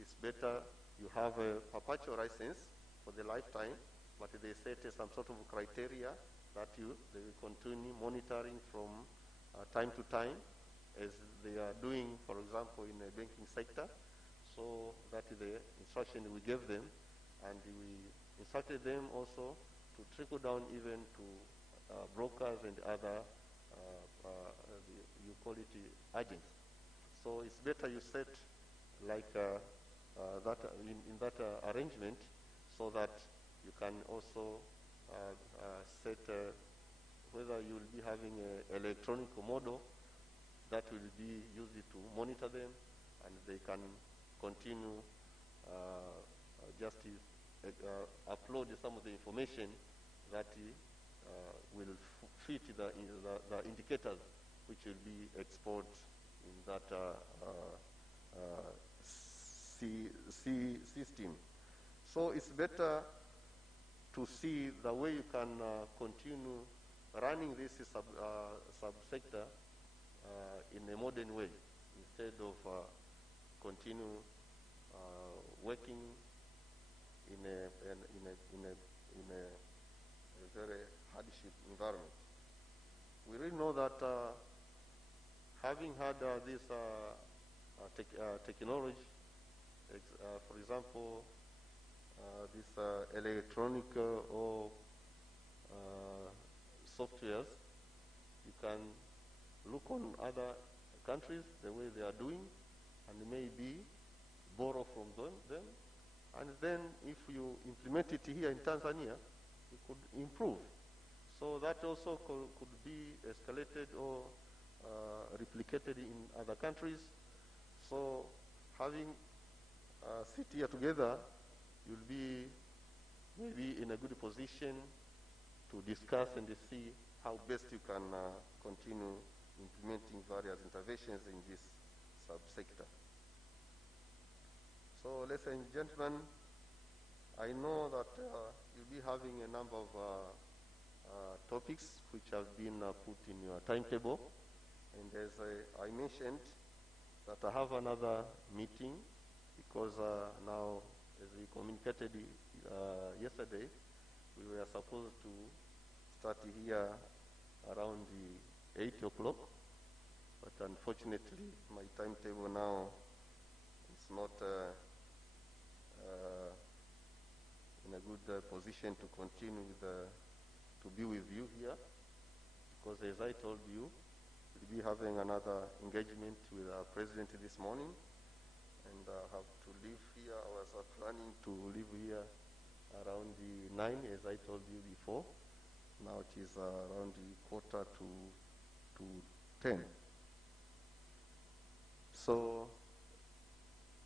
It's better you have a perpetual license for the lifetime, but they set some sort of criteria that they will continue monitoring from time to time, as they are doing, for example, in the banking sector. So that is the instruction we gave them, and we instructed them also to trickle down even to brokers and other, you call it agents. So it's better you set like that in that arrangement, so that you can also set whether you will be having an electronic model that will be used to monitor them, and they can continue just upload some of the information that will fit the indicators which will be exported in that system. So it's better to see the way you can continue running this subsector in a modern way, instead of continue working in a very hardship environment. We really know that having had this technology, for example, this electronic or softwares, you can look on other countries the way they are doing, and maybe borrow from them, and then if you implement it here in Tanzania, it could improve. So that also could be escalated or replicated in other countries. So having sit here together, you'll be maybe in a good position to discuss and see how best you can continue implementing various interventions in this subsector. So, ladies and gentlemen, I know that you'll be having a number of topics which have been put in your timetable, and as I mentioned, that I have another meeting, because now, as we communicated yesterday, we were supposed to start here around the 8 o'clock, but unfortunately my timetable now is not in a good position to continue to be with you here, because as I told you, we'll be having another engagement with our president this morning, and I have to leave here. I was planning to leave here around the 9, as I told you before. Now it is around the 9:45 to 10. So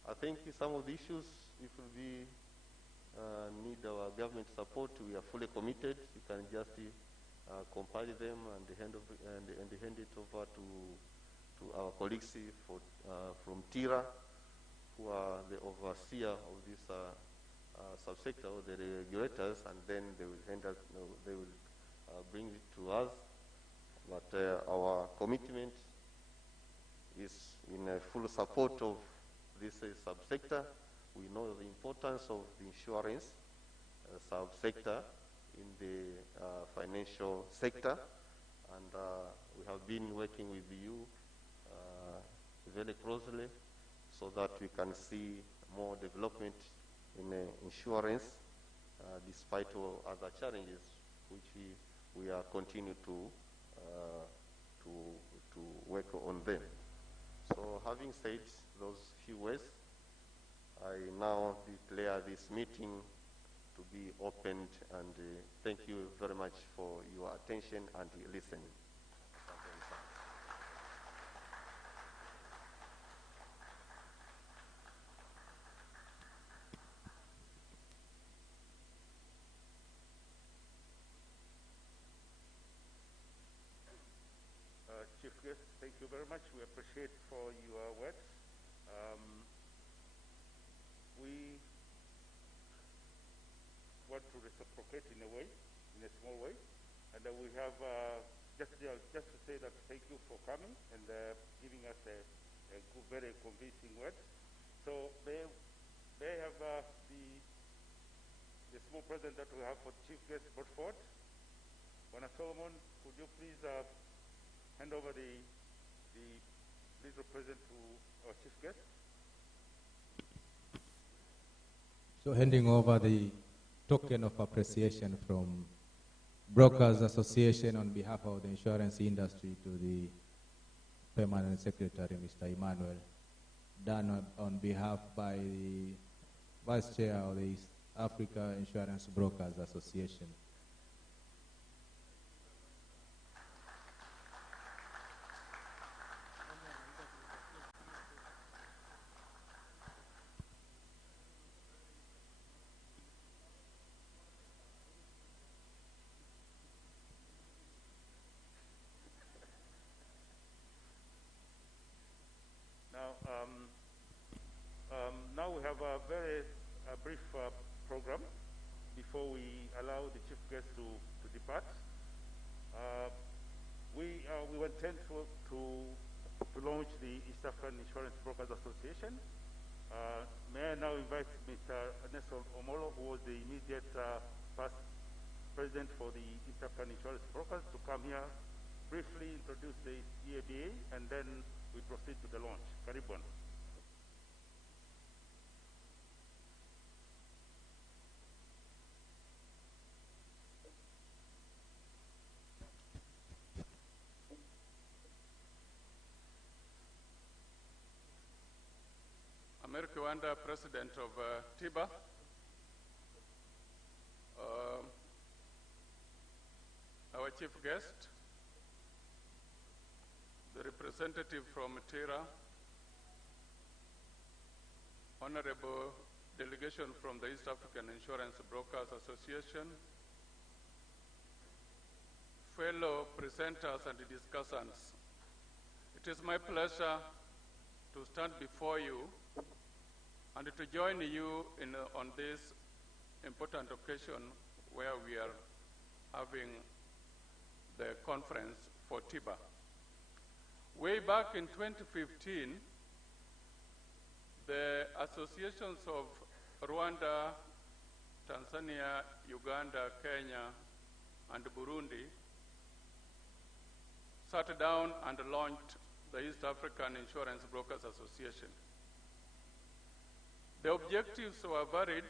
I think some of the issues, if we need our government support, we are fully committed. You can just compile them and hand it over to our colleagues from TIRA, who are the overseer of this subsector, or the regulators, and then they will bring it to us. But our commitment is in full support of this subsector. We know the importance of the insurance subsector in the financial sector, and we have been working with you very closely, so that we can see more development in insurance, despite all other challenges which we are continue to work on them. So having said those few words, I now declare this meeting to be opened, and thank you very much for your attention and listening. Chief Guest, thank you very much. We appreciate for your words. We want to reciprocate in a way, in a small way, and we have just to say that thank you for coming and giving us a good, very convincing word. So may I have the small present that we have for the Chief Guest brought forward. Bwana Solomon, could you please hand over the little present to our Chief Guest? So handing over the token of appreciation from Brokers Association on behalf of the insurance industry to the Permanent Secretary, Mr. Emmanuel, done on behalf by the Vice Chair of the East Africa Insurance Brokers Association. Now we have a very brief program before we allow the Chief Guest to depart. We intend to launch the East African Insurance Brokers Association. May I now invite Mr. Nelson Omolo, who was the immediate past president for the East African Insurance Brokers, to come here, briefly introduce the EABA, and then we proceed to the launch. Karibun. America Wanda, President of Tiba, our chief guest, the representative from Tira, honorable delegation from the East African Insurance Brokers Association, fellow presenters and discussants. It is my pleasure to stand before you and to join you on this important occasion where we are having the conference for Tiba. Way back in 2015, the associations of Rwanda, Tanzania, Uganda, Kenya, and Burundi sat down and launched the East African Insurance Brokers Association. The objectives were varied,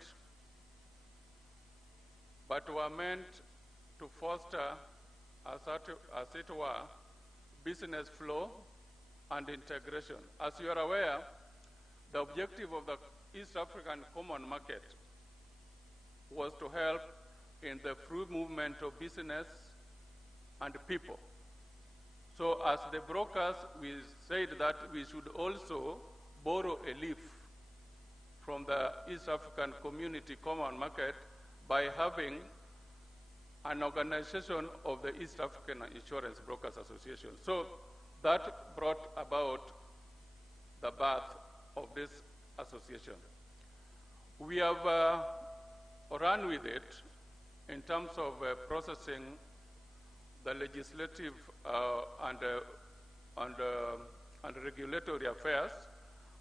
but were meant to foster, as it were, business flow and integration. As you are aware, the objective of the East African Common Market was to help in the free movement of business and people. So as the brokers, we said that we should also borrow a leaf from the East African Community Common Market by having an organization of the East African Insurance Brokers Association. So that brought about the birth of this association. We have run with it in terms of processing the legislative and regulatory affairs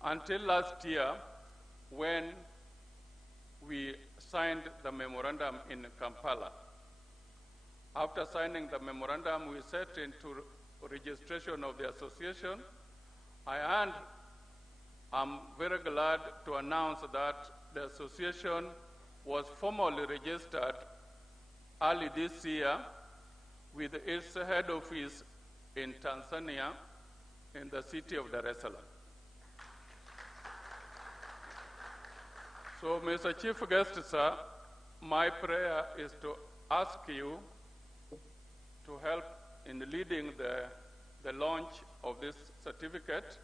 until last year, when we signed the memorandum in Kampala. After signing the memorandum, we set into registration of the association. I earned I'm very glad to announce that the association was formally registered early this year with its head office in Tanzania in the city of Dar es Salaam. So, Mr. Chief Guest, sir, my prayer is to ask you to help in leading the launch of this certificate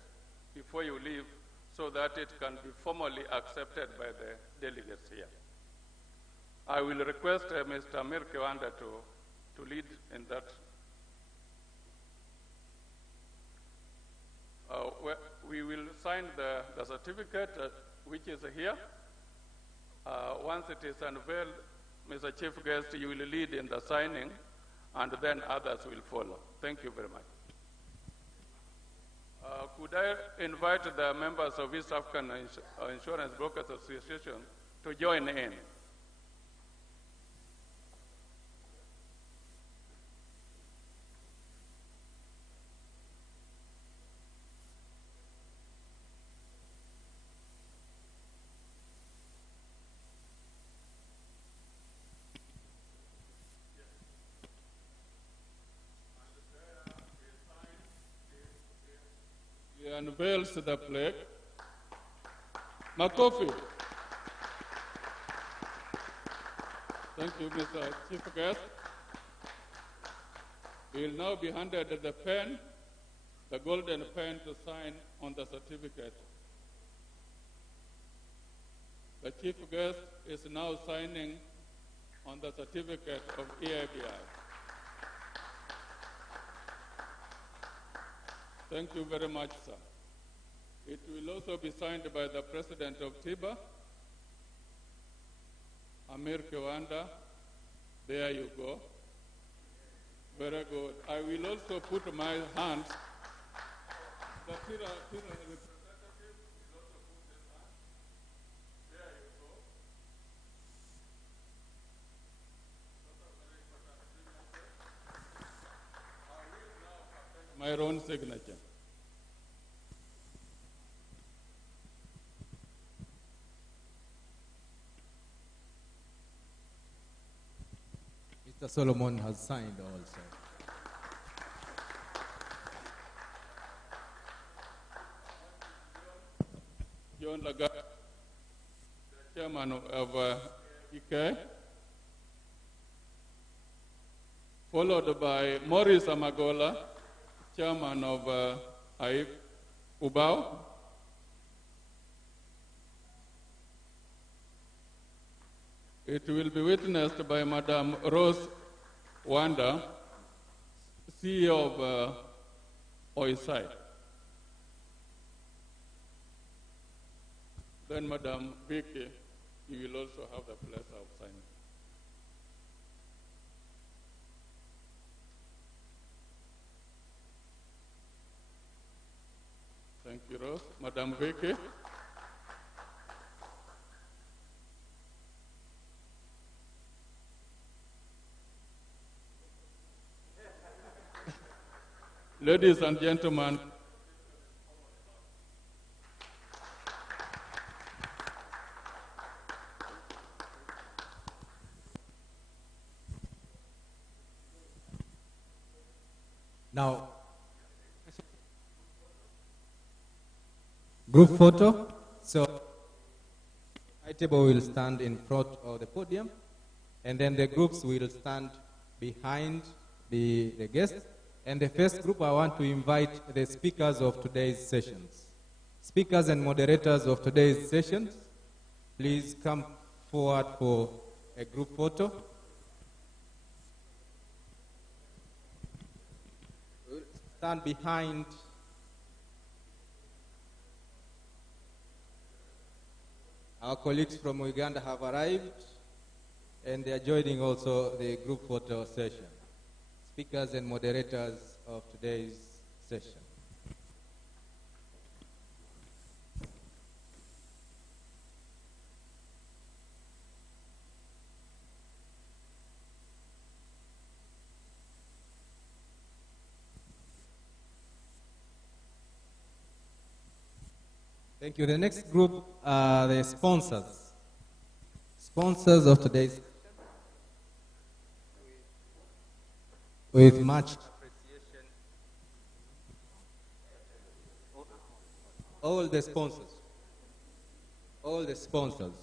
before you leave so that it can be formally accepted by the delegates here. I will request Mr. Amir Kiwanda to lead in that. We will sign the certificate, which is here. Once it is unveiled, Mr. Chief Guest, you will lead in the signing, and then others will follow. Thank you very much. Could I invite the members of East African Insurance Brokers Association to join in? He unveils the plaque. Makofi. Thank you, Mr. Chief Guest. He will now be handed the pen, the golden pen to sign on the certificate. The Chief Guest is now signing on the certificate of EIBI. Thank you very much, sir. It will also be signed by the President of Tiba, Amir Kiwanda. There you go. Very good. I will also put my hands. The Tira representative will also put his hand. There you go. I will now perfect my own signature. Mr. Solomon has signed also. John Lagat, the chairman of IK, followed by Maurice Amagola, chairman of AIF Ubao. It will be witnessed by Madam Rose Wanda, CEO of OISI. Then Madam Vicky, you will also have the pleasure of signing. Thank you, Rose. Madam Vicky. Ladies and gentlemen, now, group photo. So, Tiba will stand in front of the podium, and then the groups will stand behind the guests. And the first group, I want to invite the speakers of today's sessions. Speakers and moderators of today's sessions, please come forward for a group photo. We'll stand behind our colleagues from Uganda have arrived, and they are joining also the group photo session. Speakers and moderators of today's session. Thank you. The next group are the sponsors. Sponsors of today's with much appreciation. All the sponsors. All the sponsors.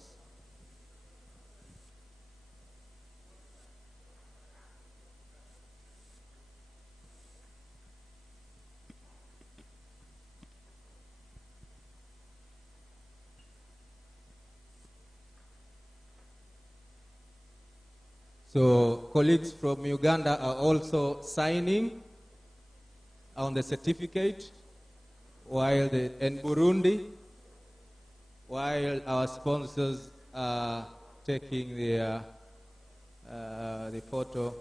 So colleagues from Uganda are also signing on the certificate, in Burundi, while our sponsors are taking the photo.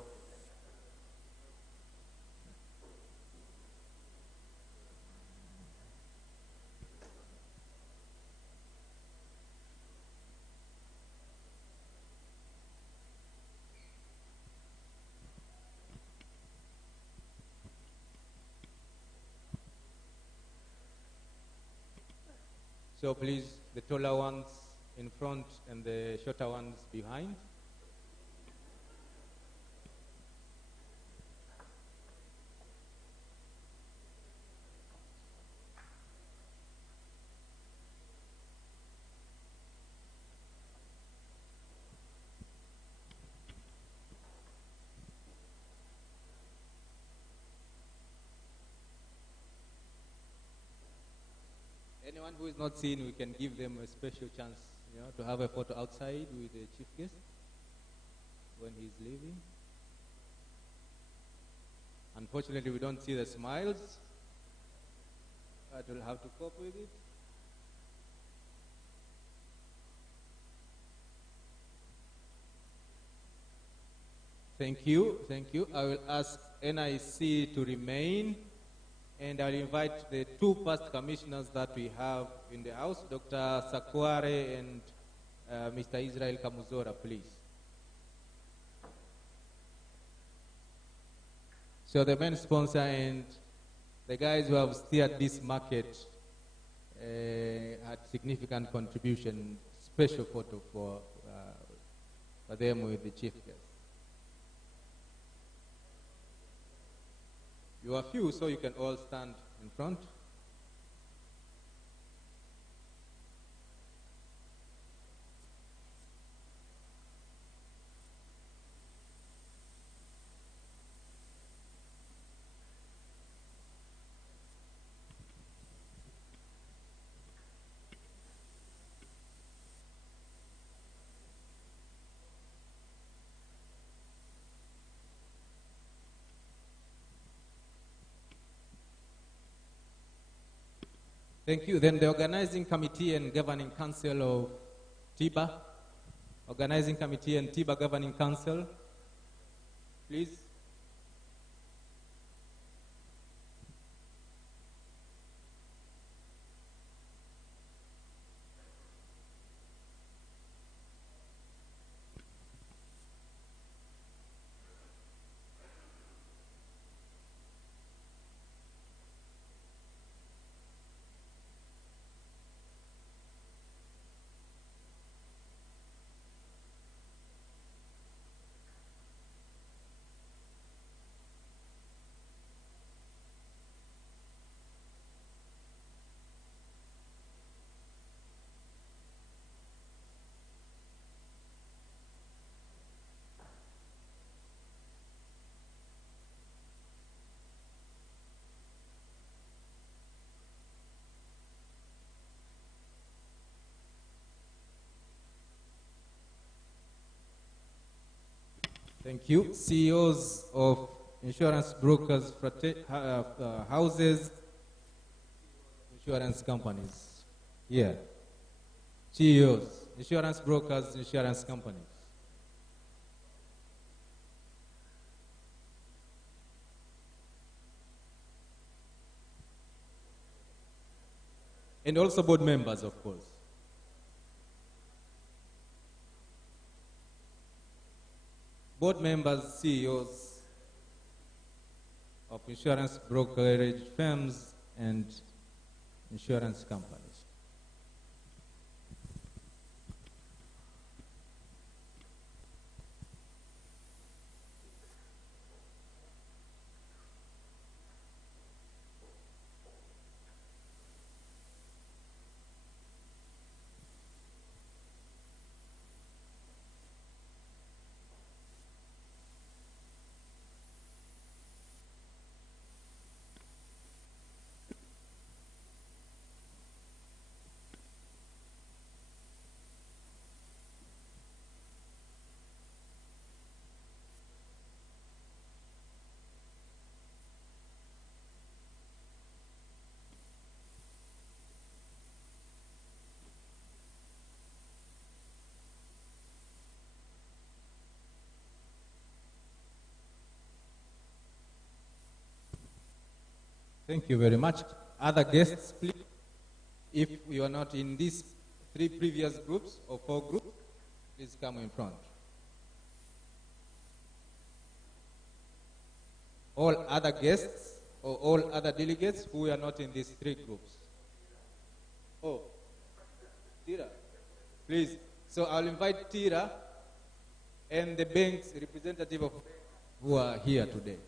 So please, the taller ones in front and the shorter ones behind. Anyone who is not seen, we can give them a special chance, to have a photo outside with the chief guest when he's leaving. Unfortunately, we don't see the smiles, but we'll have to cope with it. Thank you, thank you. I will ask NIC to remain, and I'll invite the two past commissioners that we have in the house, Dr. Sakware and Mr. Israel Kamuzora, please. So the main sponsor and the guys who have steered this market had significant contribution. Special photo for them with the chief guest. You are few, so you can all stand in front. Thank you. Then the organizing committee and governing council of Tiba. Organizing committee and Tiba governing council, please. Thank you. CEOs of insurance brokers, houses, insurance companies. Yeah. CEOs, insurance brokers, insurance companies. And also board members, of course. Board members, CEOs of insurance brokerage firms and insurance companies. Thank you very much. Other guests, please. If you are not in these 3 previous groups or 4 groups, please come in front. All other guests or all other delegates who are not in these 3 groups. Oh, Tira, please. So I'll invite Tira and the bank's representative of who are here today.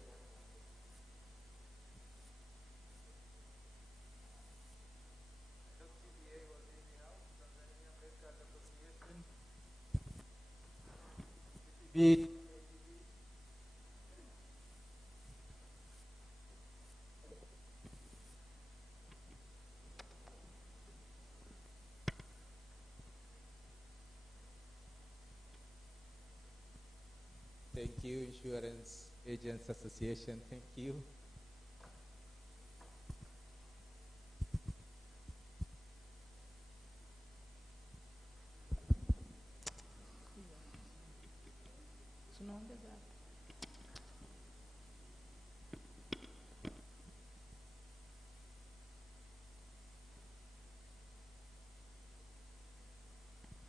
Thank you, Insurance Agents Association. Thank you.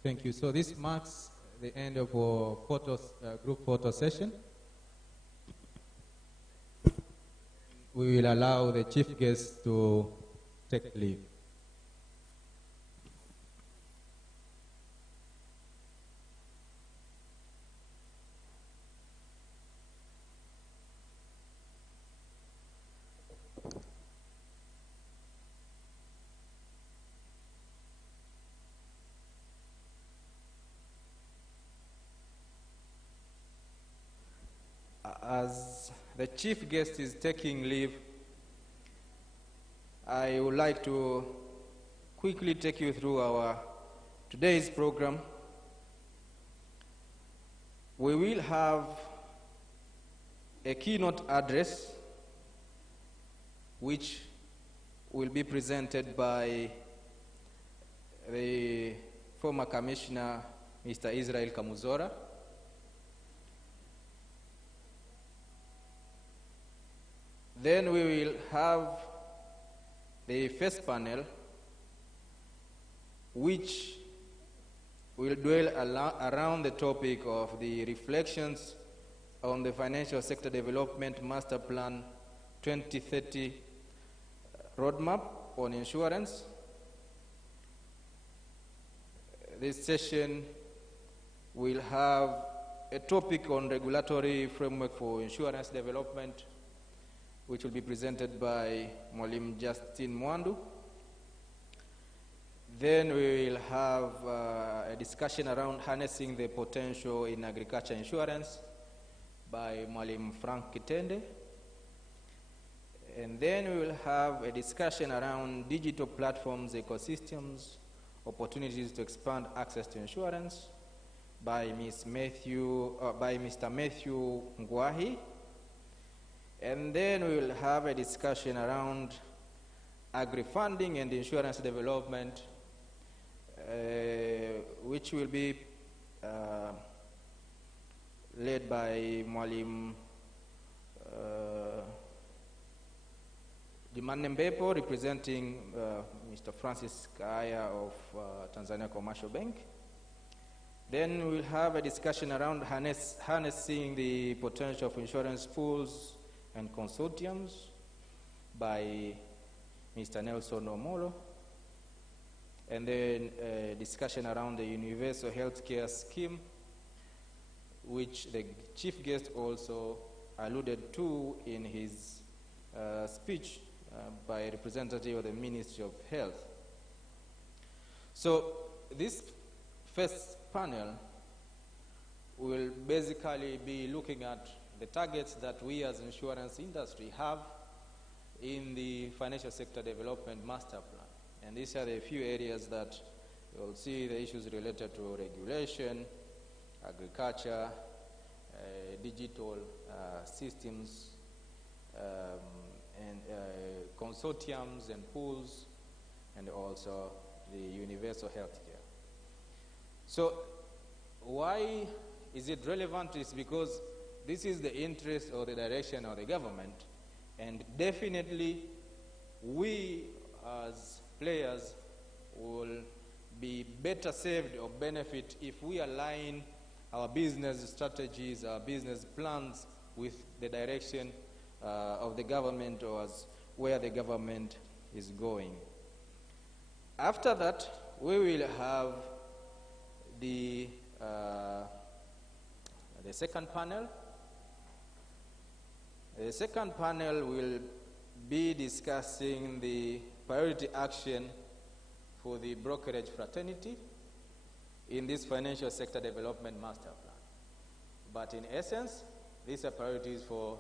Thank you. So this marks the end of our group photo session. We will allow the chief guest to take leave. As the chief guest is taking leave, I would like to quickly take you through our today's program. We will have a keynote address which will be presented by the former Commissioner, Mr. Israel Kamuzora. Then we will have the first panel, which will dwell around the topic of the reflections on the Financial Sector Development Master Plan 2030 roadmap on insurance. This session will have a topic on regulatory framework for insurance development, which will be presented by Mwalimu Justin Mwandu. Then we will have a discussion around harnessing the potential in agriculture insurance by Mwalimu Frank Kitende. And then we will have a discussion around digital platforms, ecosystems, opportunities to expand access to insurance by Mr. Matthew Ngwahi. And then we will have a discussion around agri-funding and insurance development, which will be led by Mwalimu Jumanne Mbepo, representing Mr. Francis Kaya of Tanzania Commercial Bank. Then we will have a discussion around harnessing the potential of insurance pools and consortiums by Mr. Nelson Omolo. And then a discussion around the universal healthcare scheme, which the chief guest also alluded to in his speech by a representative of the Ministry of Health. So this first panel will basically be looking at the targets that we as insurance industry have in the Financial Sector Development Master Plan. And these are the few areas that you'll see the issues related to regulation, agriculture, digital systems, and consortiums and pools, and also the universal healthcare. So why is it relevant? Is because this is the interest or the direction of the government, and definitely we as players will be better served or benefit if we align our business strategies, our business plans with the direction of the government or as where the government is going. After that, we will have the second panel. The second panel will be discussing the priority action for the brokerage fraternity in this financial sector development master plan. But in essence, these are priorities for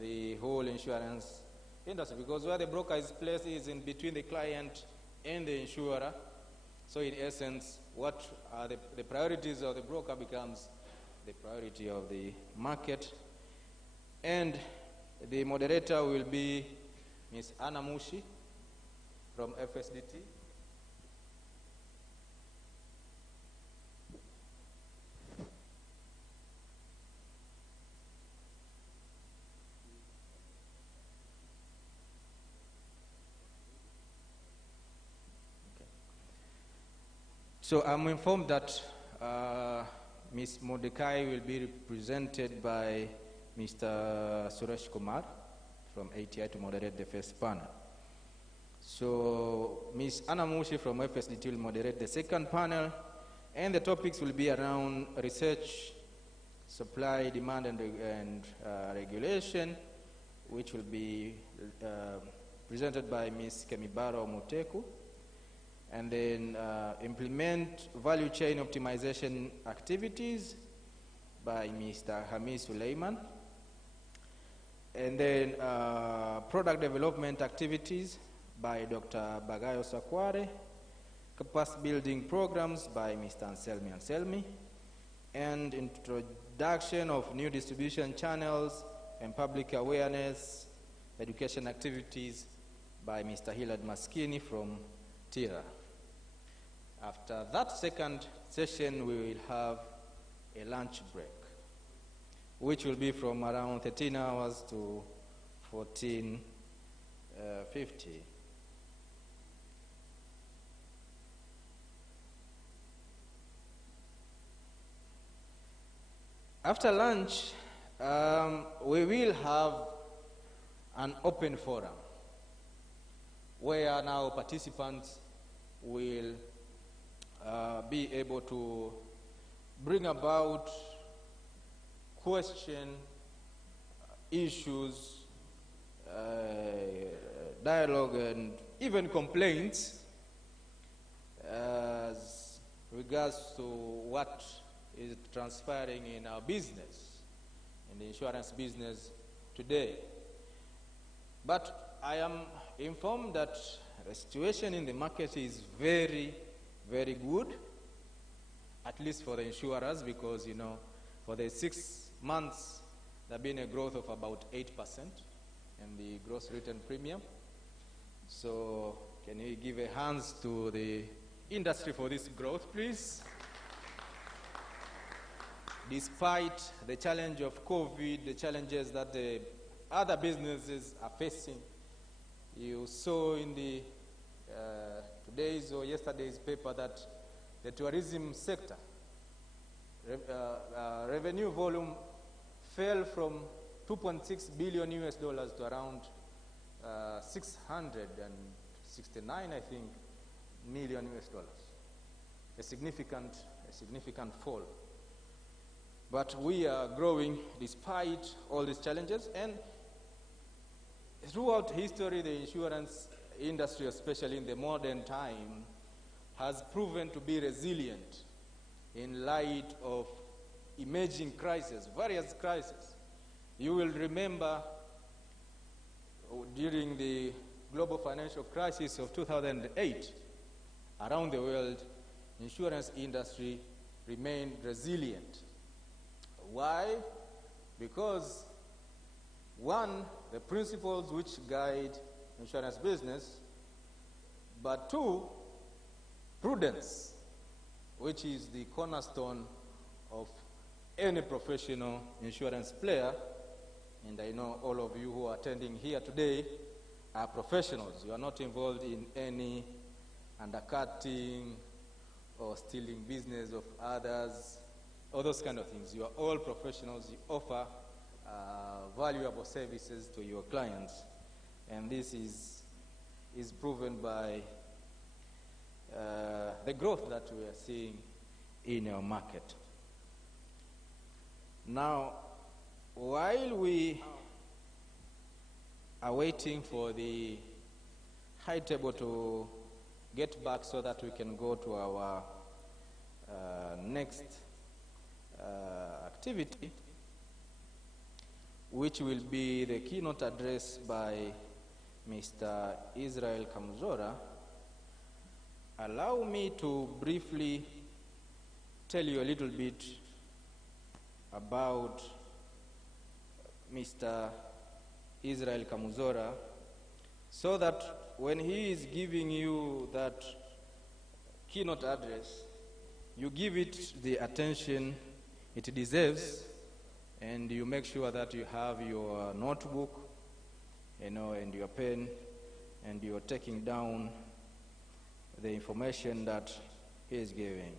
the whole insurance industry, because where the broker is placed is in between the client and the insurer. So in essence, what are the priorities of the broker becomes the priority of the market. And the moderator will be Ms. Anna Mushi from FSDT. So I'm informed that Ms. Mordecai will be represented by Mr. Suresh Kumar from ATI to moderate the first panel. So Ms. Anna Mushi from FSDT will moderate the second panel, and the topics will be around research, supply, demand, and regulation, which will be presented by Ms. Kemibaro Muteku. And then implement value chain optimization activities by Mr. Hamis Suleiman. And then product development activities by Dr. Bagayo Sakware. Capacity building programs by Mr. Anselmi. And introduction of new distribution channels and public awareness education activities by Mr. Hilad Maskini from Tira. After that second session, we will have a lunch break, which will be from around 13 hours to 14:50. After lunch, we will have an open forum where now participants will be able to bring about question, issues, dialogue, and even complaints as regards to what is transpiring in our business, in the insurance business today. But I am informed that the situation in the market is very, very good, at least for the insurers, because, for the 6 months, there has been a growth of about 8% in the gross written premium. So can you give a hands to the industry for this growth, please? Despite the challenge of COVID, the challenges that the other businesses are facing, you saw in the today's or yesterday's paper that the tourism sector revenue volume fell from 2.6 billion US dollars to around 669, I think, million US dollars. A significant fall. But we are growing despite all these challenges, and throughout history, the insurance industry, especially in the modern time, has proven to be resilient in light of emerging crises, various crises. You will remember during the global financial crisis of 2008, around the world, insurance industry remained resilient. Why? Because, one, the principles which guide insurance business, but two, prudence, which is the cornerstone of any professional insurance player. And I know all of you who are attending here today are professionals. You are not involved in any undercutting or stealing business of others, all those kind of things. You are all professionals. You offer valuable services to your clients. And this is proven by the growth that we are seeing in our market. Now, while we are waiting for the high table to get back so that we can go to our next activity, which will be the keynote address by Mr. Israel Kamuzora, allow me to briefly tell you a little bit about Mr. Israel Kamuzora, so that when he is giving you that keynote address, you give it the attention it deserves, and you make sure that you have your notebook, and your pen, and you're taking down the information that he is giving.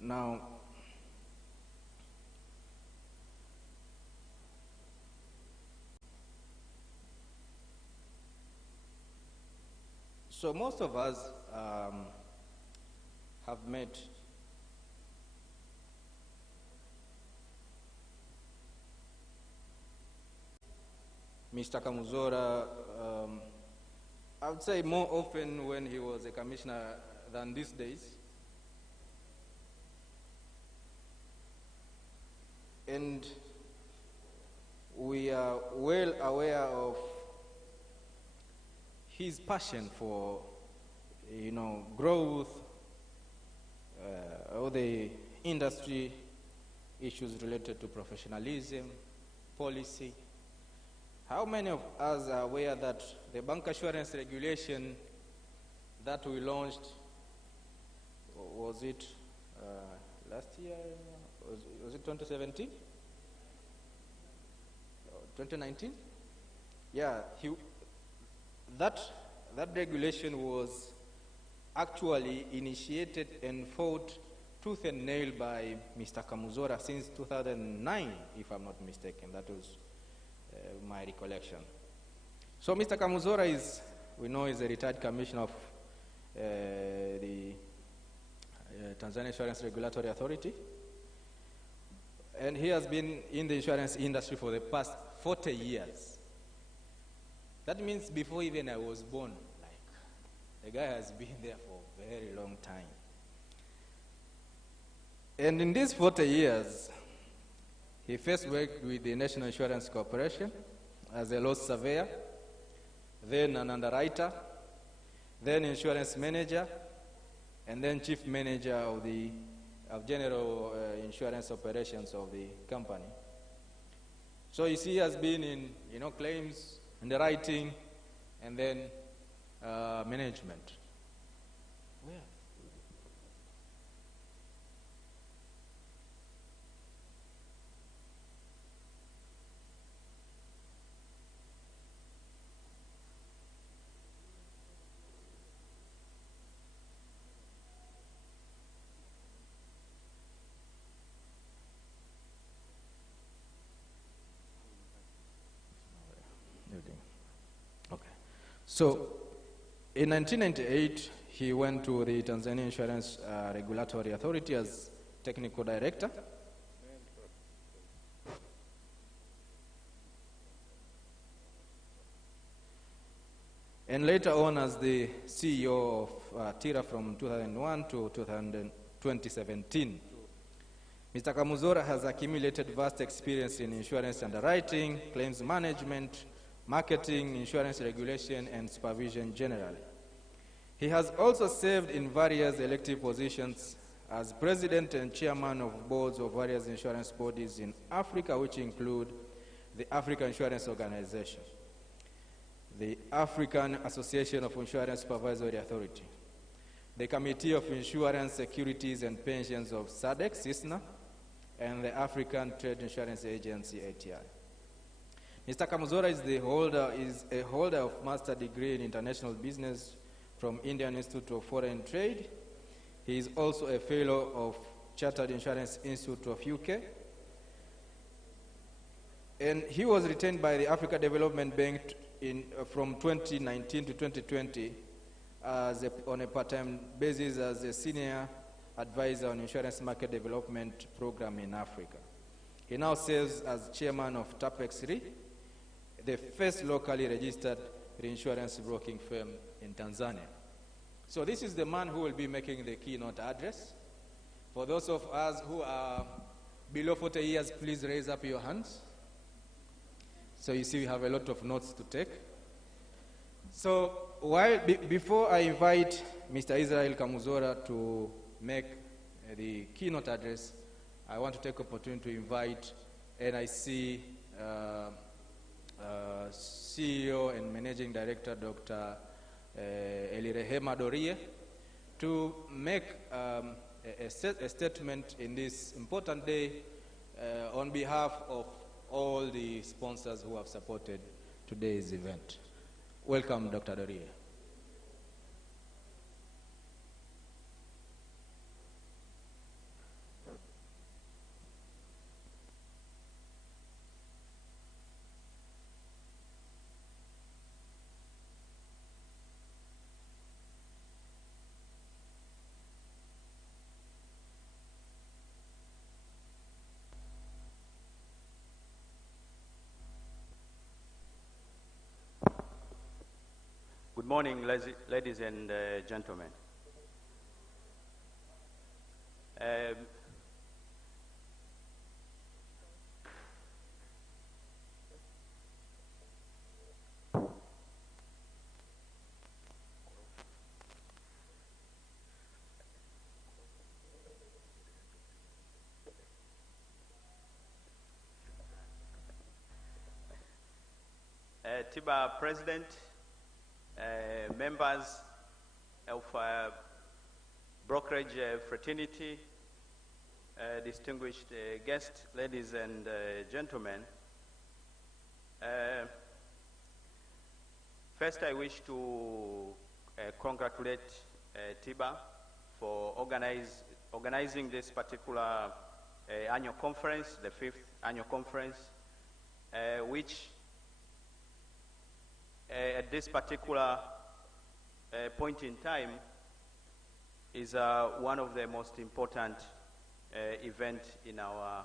Now, so most of us have met Mr. Kamuzora, I would say more often when he was a commissioner than these days. And we are well aware of his passion for, growth, all the industry issues related to professionalism, policy. How many of us are aware that the bank assurance regulation that we launched, was it last year? Was it 2017? 2019? Yeah, that regulation was actually initiated and fought tooth and nail by Mr. Kamuzora since 2009, if I'm not mistaken. That was my recollection. So Mr. Kamuzora is a retired commissioner of the Tanzania Insurance Regulatory Authority. And he has been in the insurance industry for the past 40 years. That means before even I was born, the guy has been there for a very long time. And in these 40 years, he first worked with the National Insurance Corporation as a loss surveyor, then an underwriter, then insurance manager, and then chief manager of general insurance operations of the company. So you see, he has been in claims, underwriting, and then management. Where? Okay. So, in 1998, he went to the Tanzania Insurance Regulatory Authority as technical director. And later on as the CEO of Tiba from 2001 to 2017. Mr. Kamuzora has accumulated vast experience in insurance underwriting, claims management, marketing, insurance regulation, and supervision generally. He has also served in various elective positions as president and chairman of boards of various insurance bodies in Africa, which include the African Insurance Organization, the African Association of Insurance Supervisory Authority, the Committee of Insurance, Securities and Pensions of SADC, CISNA, and the African Trade Insurance Agency, ATI. Mr. Kamuzora is a holder of master degree in international business from Indian Institute of Foreign Trade. He is also a fellow of Chartered Insurance Institute of UK. And he was retained by the Africa Development Bank from 2019 to 2020 on a part-time basis as a senior advisor on insurance market development program in Africa. He now serves as chairman of Tapex Re, the first locally registered reinsurance broking firm in Tanzania. So this is the man who will be making the keynote address. For those of us who are below 40 years, please raise up your hands. So you see we have a lot of notes to take. So before I invite Mr. Israel Kamuzora to make the keynote address, I want to take opportunity to invite NIC CEO and Managing Director Dr. Elirehema Dorie to make a statement in this important day on behalf of all the sponsors who have supported today's event. Welcome, Dr. Dorie. Good morning, ladies and gentlemen. Tiba President, members of brokerage fraternity, distinguished guests, ladies and gentlemen. First, I wish to congratulate Tiba for organizing this particular annual conference, the 5th annual conference, which at this particular point in time is one of the most important events in our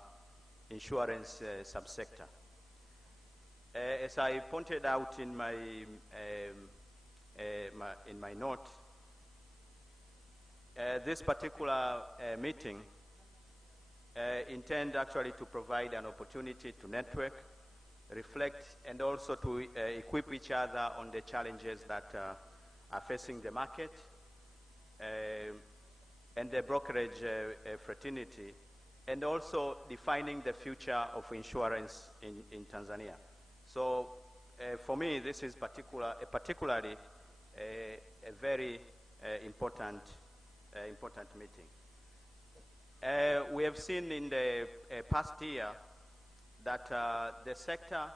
insurance subsector. As I pointed out in my note, this particular meeting intends actually to provide an opportunity to network, reflect, and also to equip each other on the challenges that are facing the market and the brokerage fraternity, and also defining the future of insurance in Tanzania. So for me, this is particularly a very important meeting. We have seen in the past year that the sector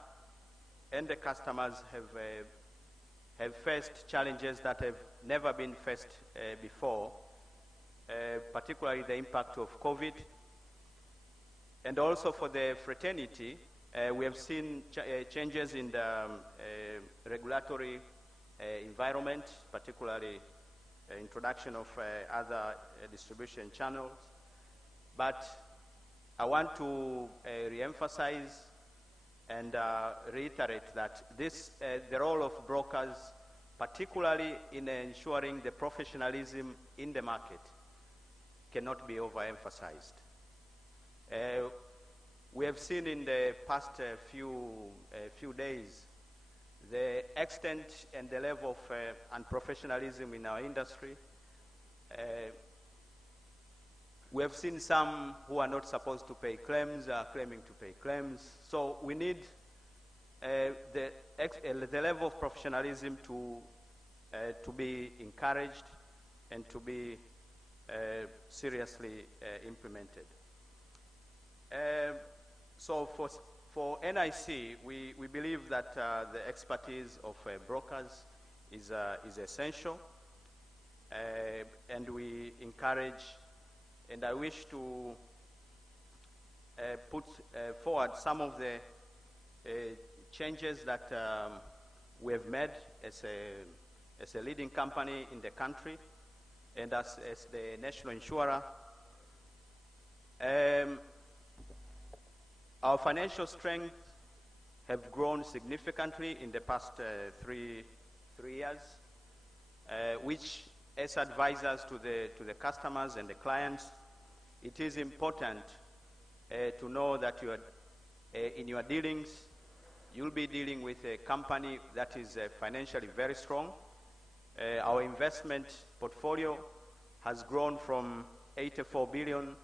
and the customers have faced challenges that have never been faced before, particularly the impact of COVID. And also for the fraternity, we have seen changes in the regulatory environment, particularly introduction of other distribution channels. But I want to re-emphasize and reiterate that the role of brokers, particularly in ensuring the professionalism in the market, cannot be overemphasized. We have seen in the past few days the extent and the level of unprofessionalism in our industry. We have seen some who are not supposed to pay claims are claiming to pay claims. So we need the level of professionalism to be encouraged and to be seriously implemented. So for NIC, we believe that the expertise of brokers is essential, and we encourage, and I wish to put forward some of the changes that we have made as a leading company in the country and as the national insurer. Our financial strength have grown significantly in the past 3 years, which as advisors to the customers and the clients, it is important to know that you are, in your dealings, you'll be dealing with a company that is financially very strong. Our investment portfolio has grown from 84 billion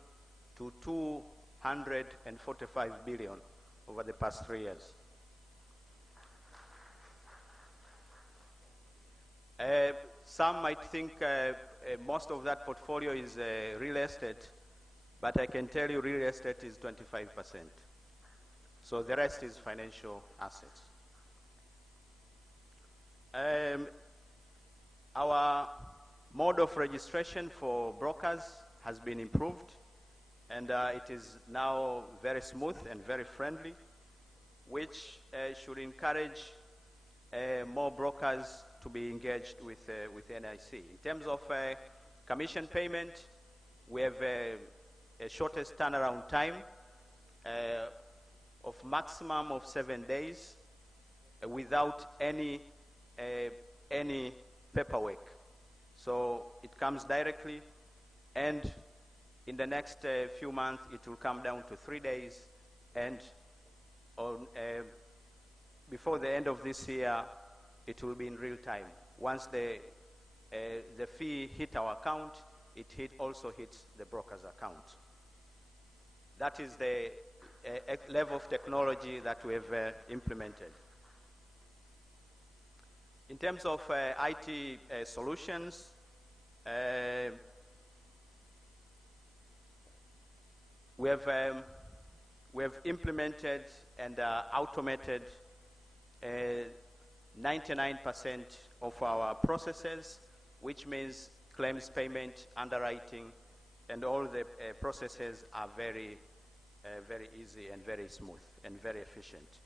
to 245 billion over the past 3 years. Some might think most of that portfolio is real estate, but I can tell you real estate is 25%. So the rest is financial assets. Our mode of registration for brokers has been improved, and it is now very smooth and very friendly, which should encourage more brokers to be engaged with NIC. In terms of commission payment, we have a shortest turnaround time of maximum of 7 days without any paperwork. So it comes directly, and in the next few months it will come down to 3 days, and before the end of this year it will be in real time. Once the fee hit our account, it also hits the broker's account. That is the level of technology that we have implemented. In terms of IT solutions, we have implemented and automated 99% of our processes, which means claims payment, underwriting, and all the processes are very easy and very smooth and very efficient.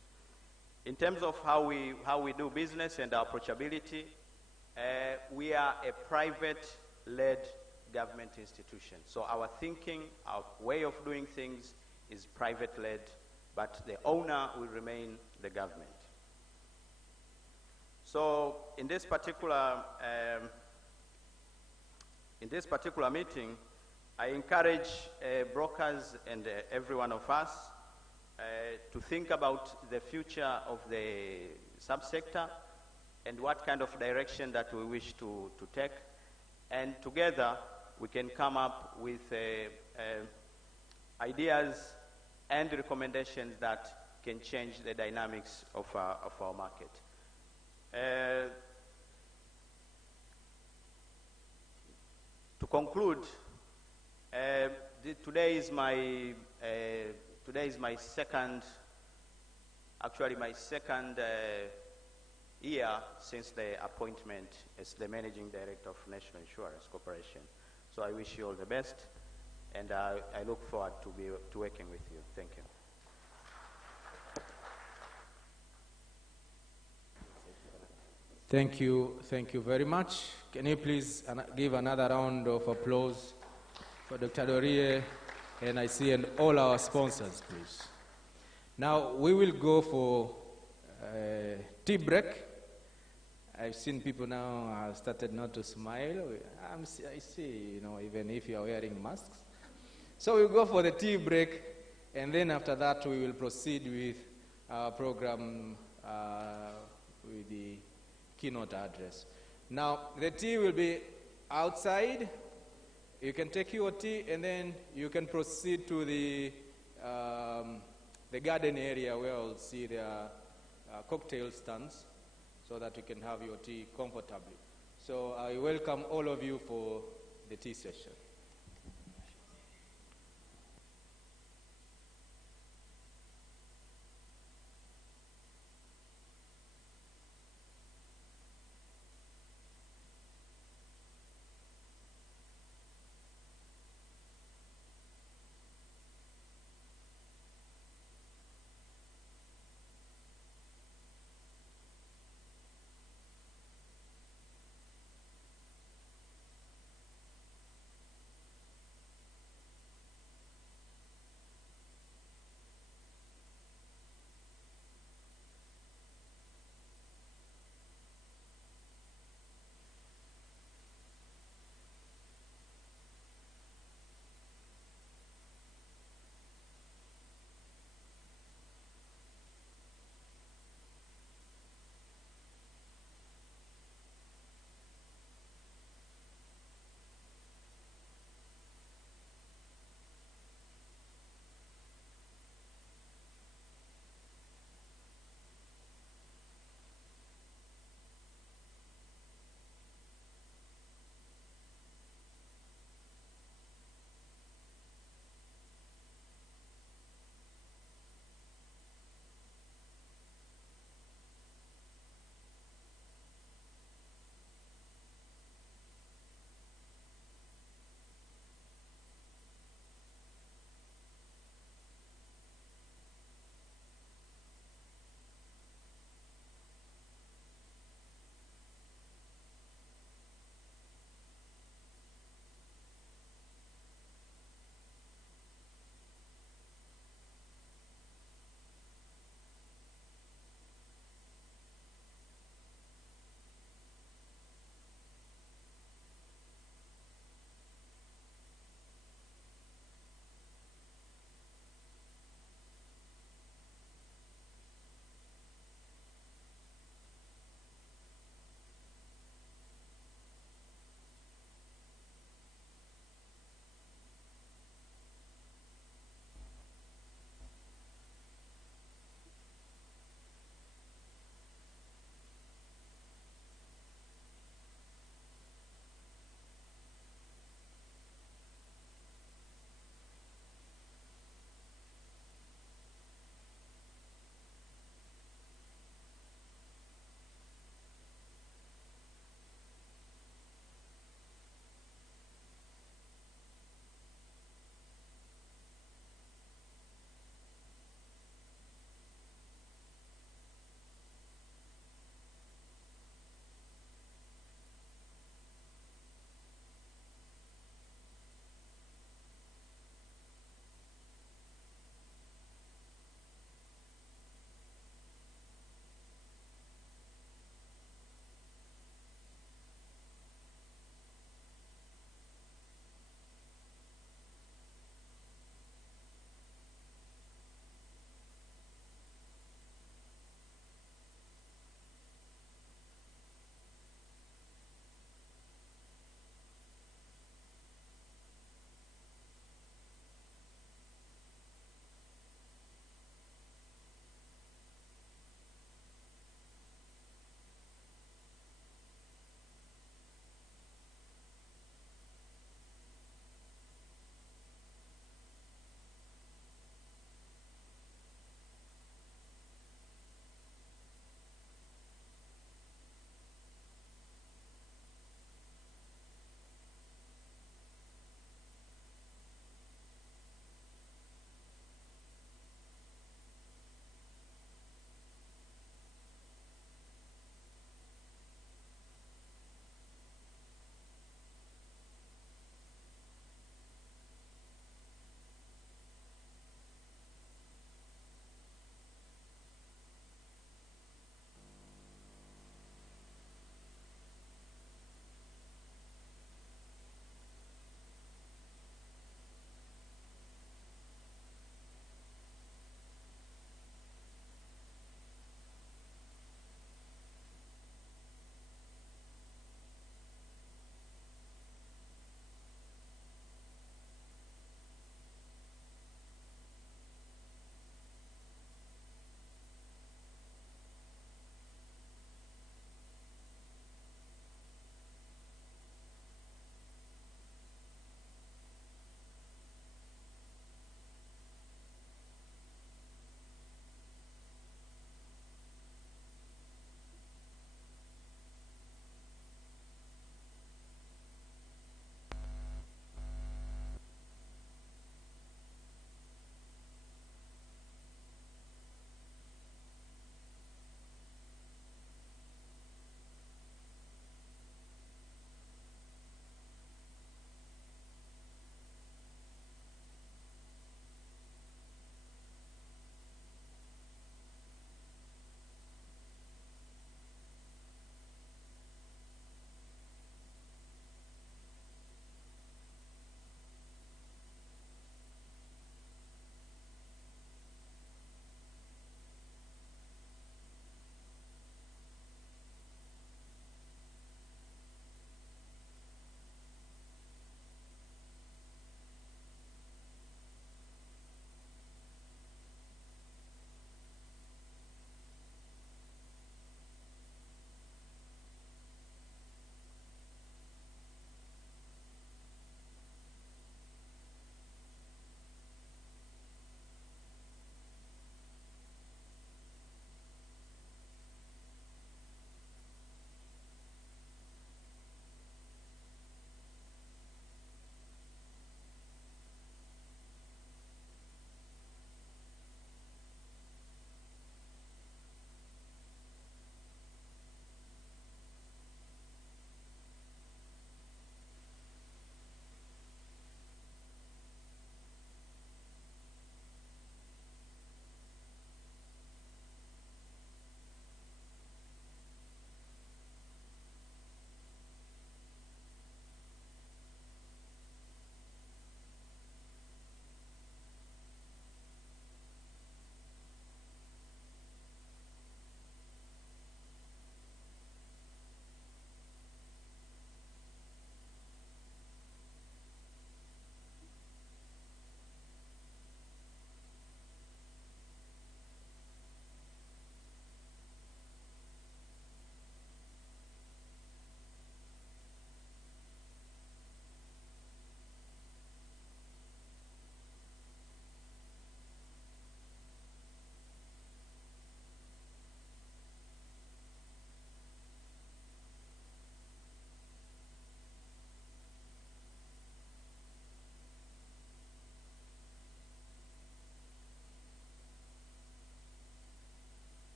In terms of how we do business and our approachability, we are a private-led government institution. So our thinking, our way of doing things is private-led, but the owner will remain the government. So in this particular meeting, I encourage brokers and every one of us to think about the future of the subsector and what kind of direction that we wish to take. And together, we can come up with ideas and recommendations that can change the dynamics of our market. To conclude, today is my second year since the appointment as the Managing Director of National Insurance Corporation. So I wish you all the best, and I look forward to working with you. Thank you. Thank you very much. Can you please give another round of applause for Dr. Dorie, NIC, and all our sponsors, please. Now, we will go for tea break. I've seen people now have started not to smile. I see, even if you are wearing masks. So we'll go for the tea break, and then after that, we will proceed with our program with the keynote address. Now, the tea will be outside. You can take your tea, and then you can proceed to the garden area where you'll see the cocktail stands so that you can have your tea comfortably. So I welcome all of you for the tea session.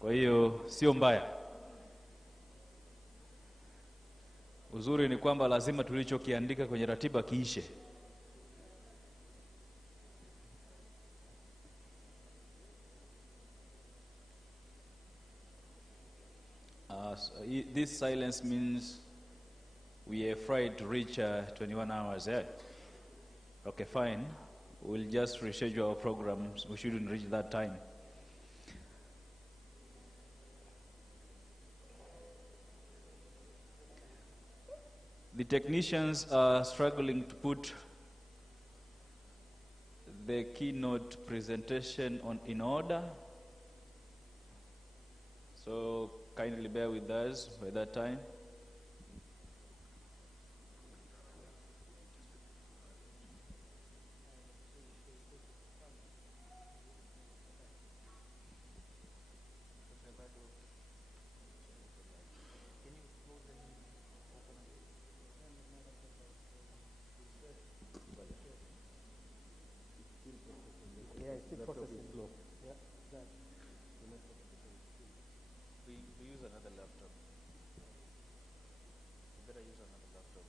Kwa hiyo sio mbaya. Uzuri ni kwamba lazima tulichokiandika kwenye ratiba kiishe. This silence means we are afraid to reach 21 hours. Okay, fine. We'll just reschedule our programs. We shouldn't reach that time. The technicians are struggling to put the keynote presentation in order. So kindly bear with us by that time. We use another laptop. We better use another laptop.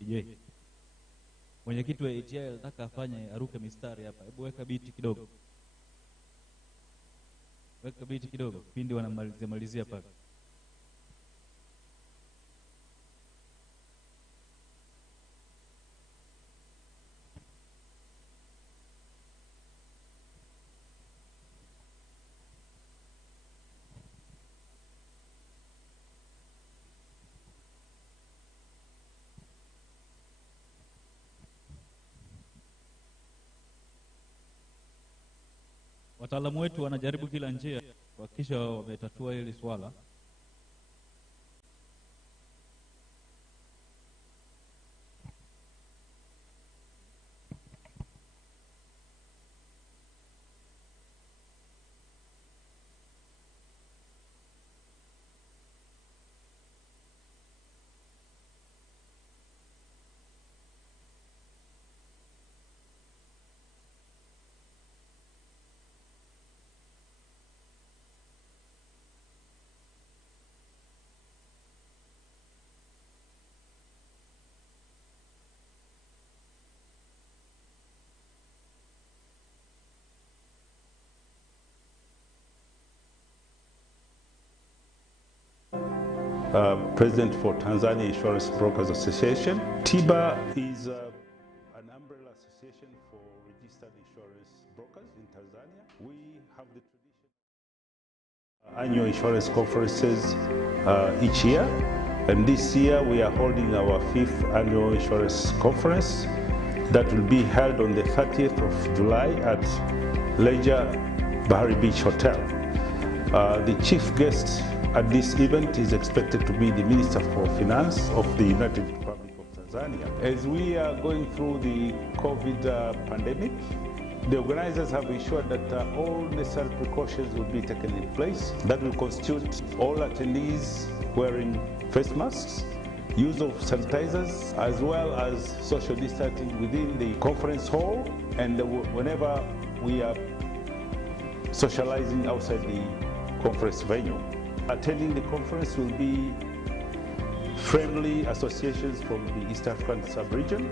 DJ. Mwenyekiti wa ATI anataka afanye aruke mistari hapa. Hebu weka biti kidogo. Weka biti kidogo. Pindi wanamalizia pale. Wataalamu wetu wanajaribu kila njia kuhakikisha wametatua hili swala. President for Tanzania Insurance Brokers Association. Tiba is an umbrella association for registered insurance brokers in Tanzania. We have the tradition of annual insurance conferences each year, and this year we are holding our 5th annual insurance conference that will be held on the 30th of July at Leisure Bahari Beach Hotel. The chief guest at this event is expected to be the Minister for Finance of the United Republic of Tanzania. As we are going through the COVID pandemic, the organizers have ensured that all necessary precautions will be taken in place. That will constitute all attendees wearing face masks, use of sanitizers, as well as social distancing within the conference hall, and whenever we are socializing outside the conference venue. Attending the conference will be friendly associations from the East African sub-region,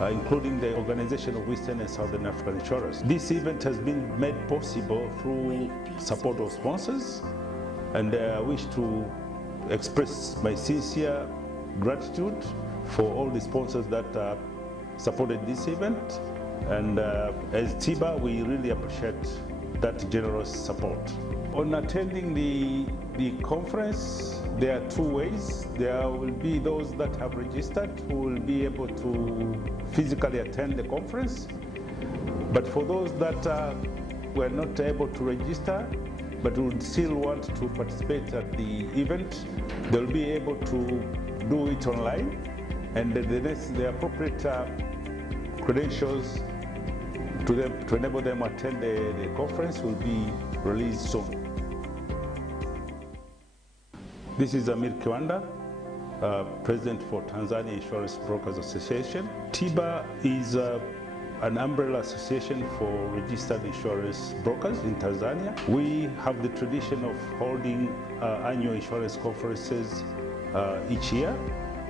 including the Organization of Western and Southern African Insurers. This event has been made possible through support of sponsors, and I wish to express my sincere gratitude for all the sponsors that supported this event. And as Tiba, we really appreciate that generous support. On attending the conference, there are two ways. There will be those that have registered who will be able to physically attend the conference. But for those that were not able to register but would still want to participate at the event, they'll be able to do it online, and the appropriate credentials to enable them to attend the conference will be released soon. This is Amir Kiwanda, President for Tanzania Insurance Brokers Association. Tiba is an umbrella association for registered insurance brokers in Tanzania. We have the tradition of holding annual insurance conferences each year,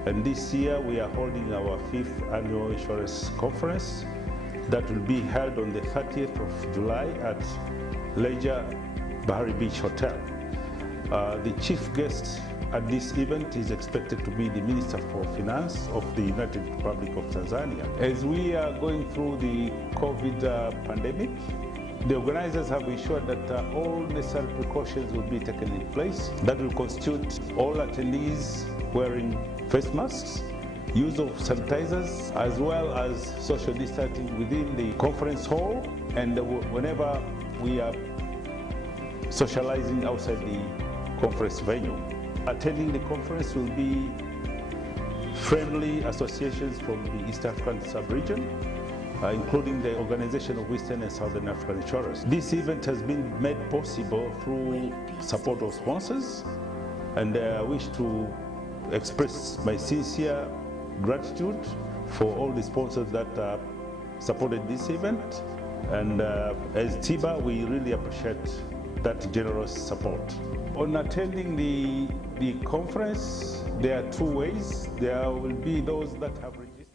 and this year we are holding our 5th annual insurance conference that will be held on the 30th of July at Leisure Bahari Beach Hotel. The chief guest at this event is expected to be the Minister for Finance of the United Republic of Tanzania. As we are going through the COVID pandemic, the organizers have ensured that all necessary precautions will be taken in place. That will constitute all attendees wearing face masks, use of sanitizers, as well as social distancing within the conference hall, and whenever we are socializing outside the conference venue. Attending the conference will be friendly associations from the East African sub-region, including the Organization of Western and Southern African Insurers. This event has been made possible through support of sponsors, and I wish to express my sincere gratitude for all the sponsors that supported this event. And as Tiba, we really appreciate that generous support. On attending the conference, There are two ways. There will be those that have registered.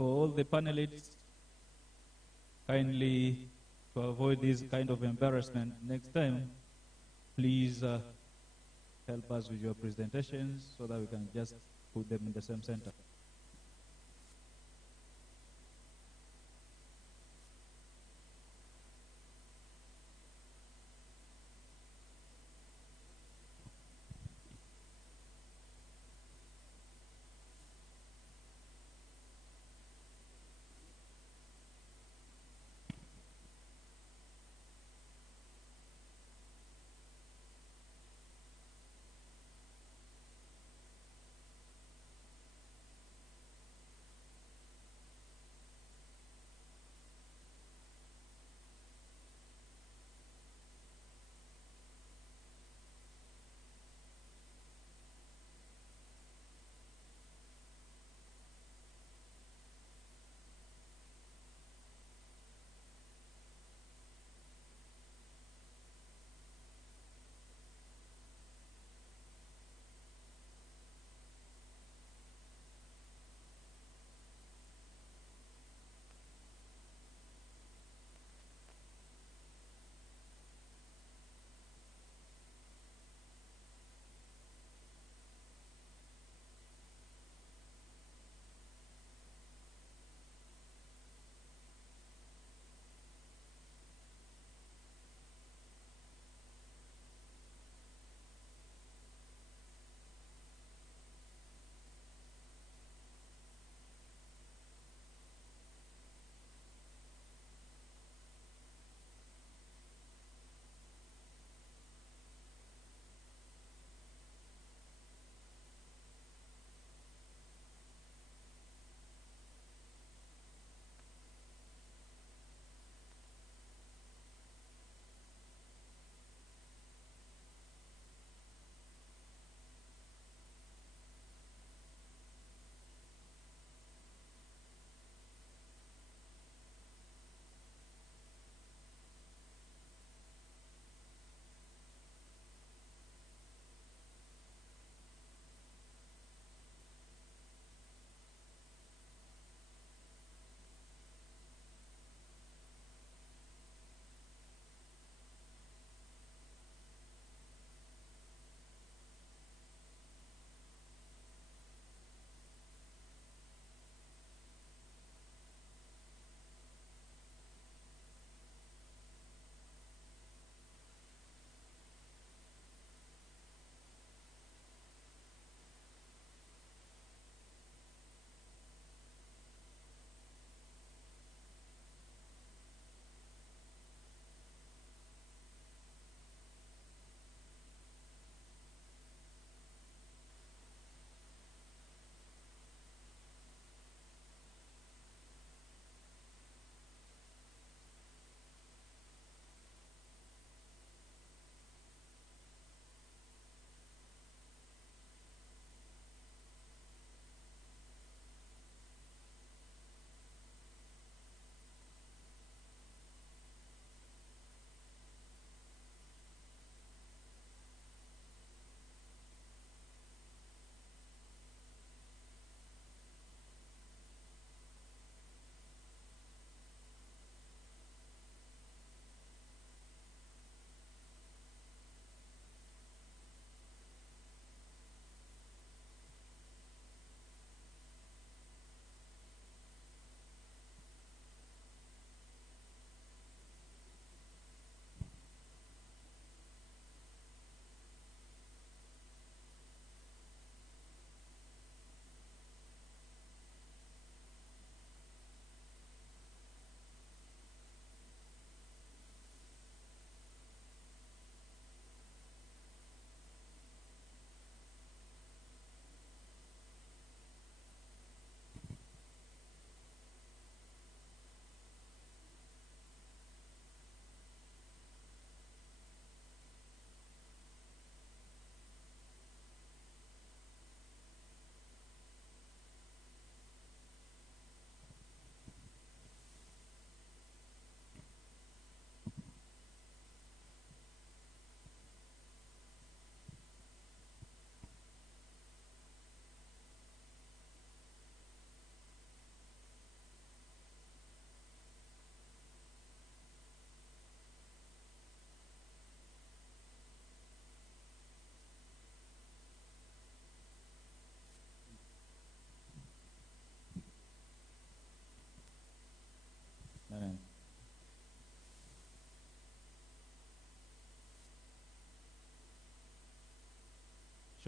For all the panelists, kindly, to avoid this kind of embarrassment next time, please help us with your presentations so that we can just put them in the same center.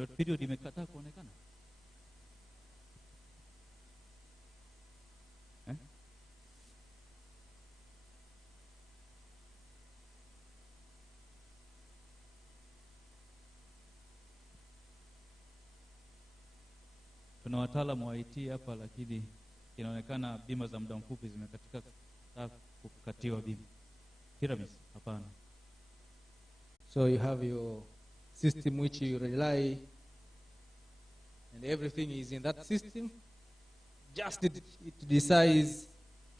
short period imekataa kuonekana. Tuna wataalamu wa IT hapa, lakini inaonekana bima za muda mfupi zimekatika kukatiwa bima. Tiramis, hapana. So you have your system which you rely, and everything is in that system. Just it decides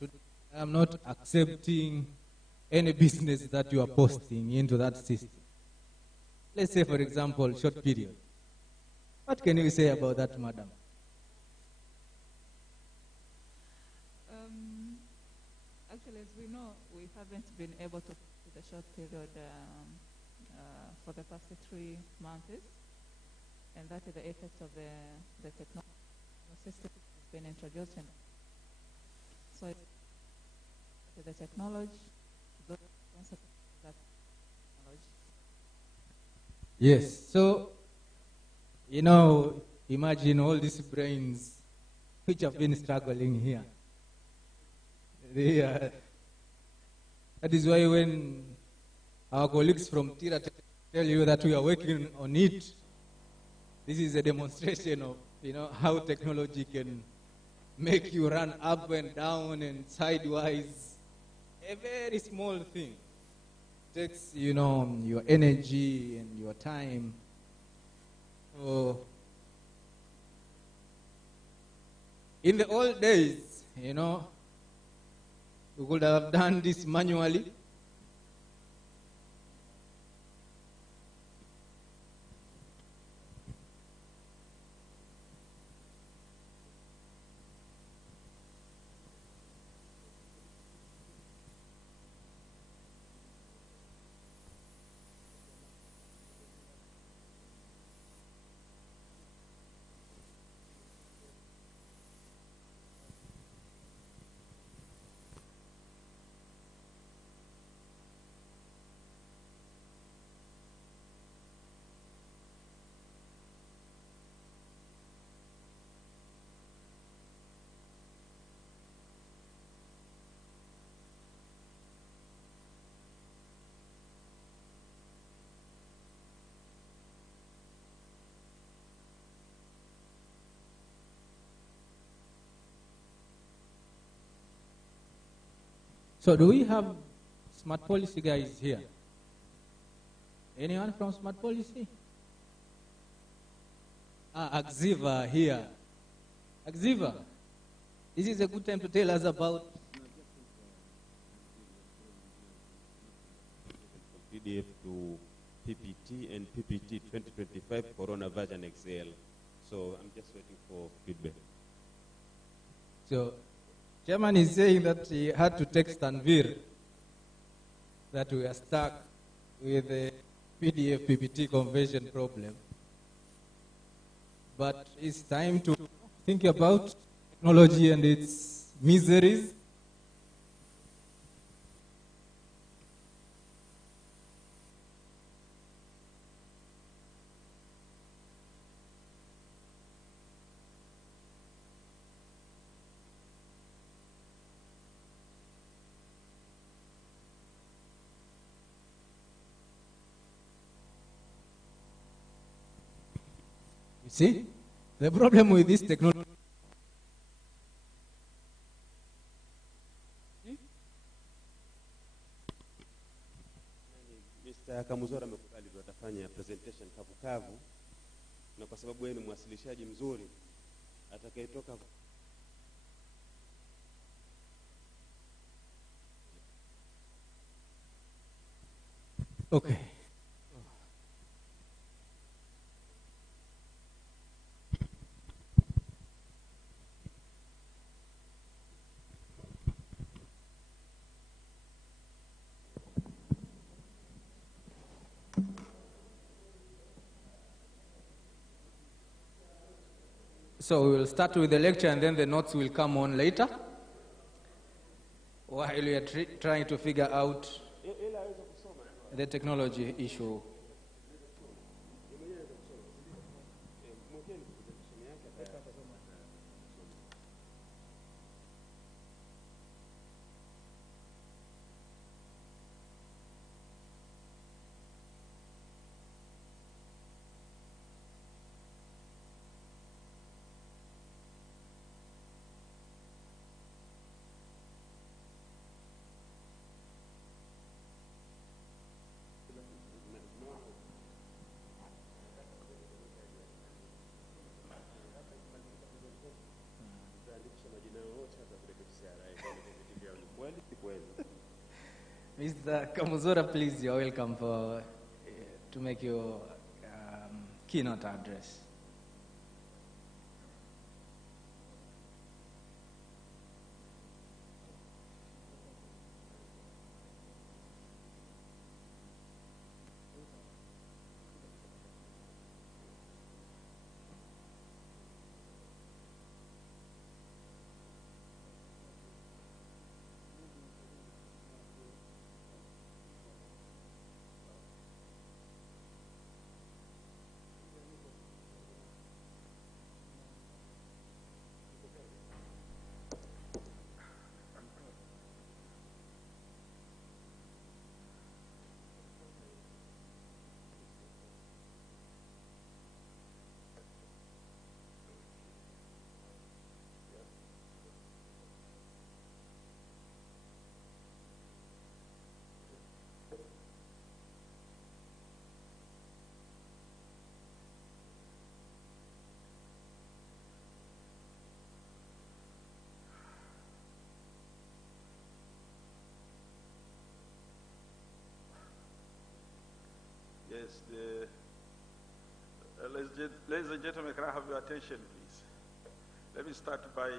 to, I'm not accepting any business that you are posting into that system. Let's say, for example, short period. What can you say about that, madam? Actually, as we know, we haven't been able to do the short period for the past 3 months, and that is the effect of the technology system has been introduced. And so the technology, that technology. Yes, so, you know, imagine all these brains which have been struggling here. That is why when our colleagues from Tiba tell you that we are working on it, this is a demonstration of, you know, how technology can make you run up and down and sidewise. A very small thing takes, you know, your energy and your time. So, in the old days, you know, we could have done this manually. So do we have smart policy guys here? Anyone from smart policy? Axiva here. Axiva, this is a good time to tell us about PDF to PPT and PPT 2025 Corona version XL. So I'm just waiting for feedback. So Chairman is saying that he had to text Tanvir that we are stuck with the PDF PPT conversion problem. But it's time to think about technology and its miseries. See, the problem with this technology. Mr. Kamuzora amekubali atafanya presentation kavu na kwa sababu yeye ni mwasilishaji mzuri atakayetoka Okay. So we will start with the lecture and then the notes will come on later while we are trying to figure out the technology issue. Mr. Kamuzora, please, you're welcome to make your keynote address. Yes, ladies and gentlemen, can I have your attention, please? Let me start by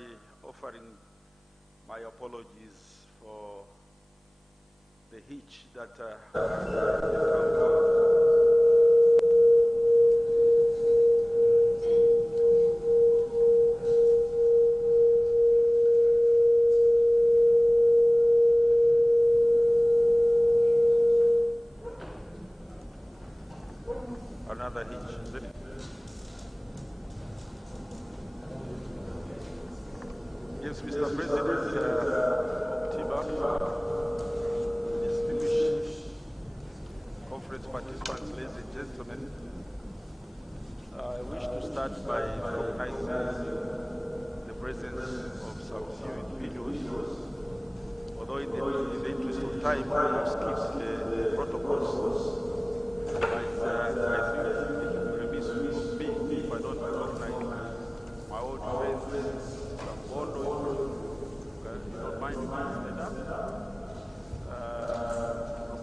offering my apologies for the hitch that another hitch, isn't it? Yes, Mr. President, Tiba, distinguished conference participants, ladies and gentlemen, I wish to start by recognizing the presence of some few individuals. Although in the interest of time, I have skipped the protocols. But I think it would be remiss of me if I don't recognize my old friends, Bondo, you don't mind if I stand up?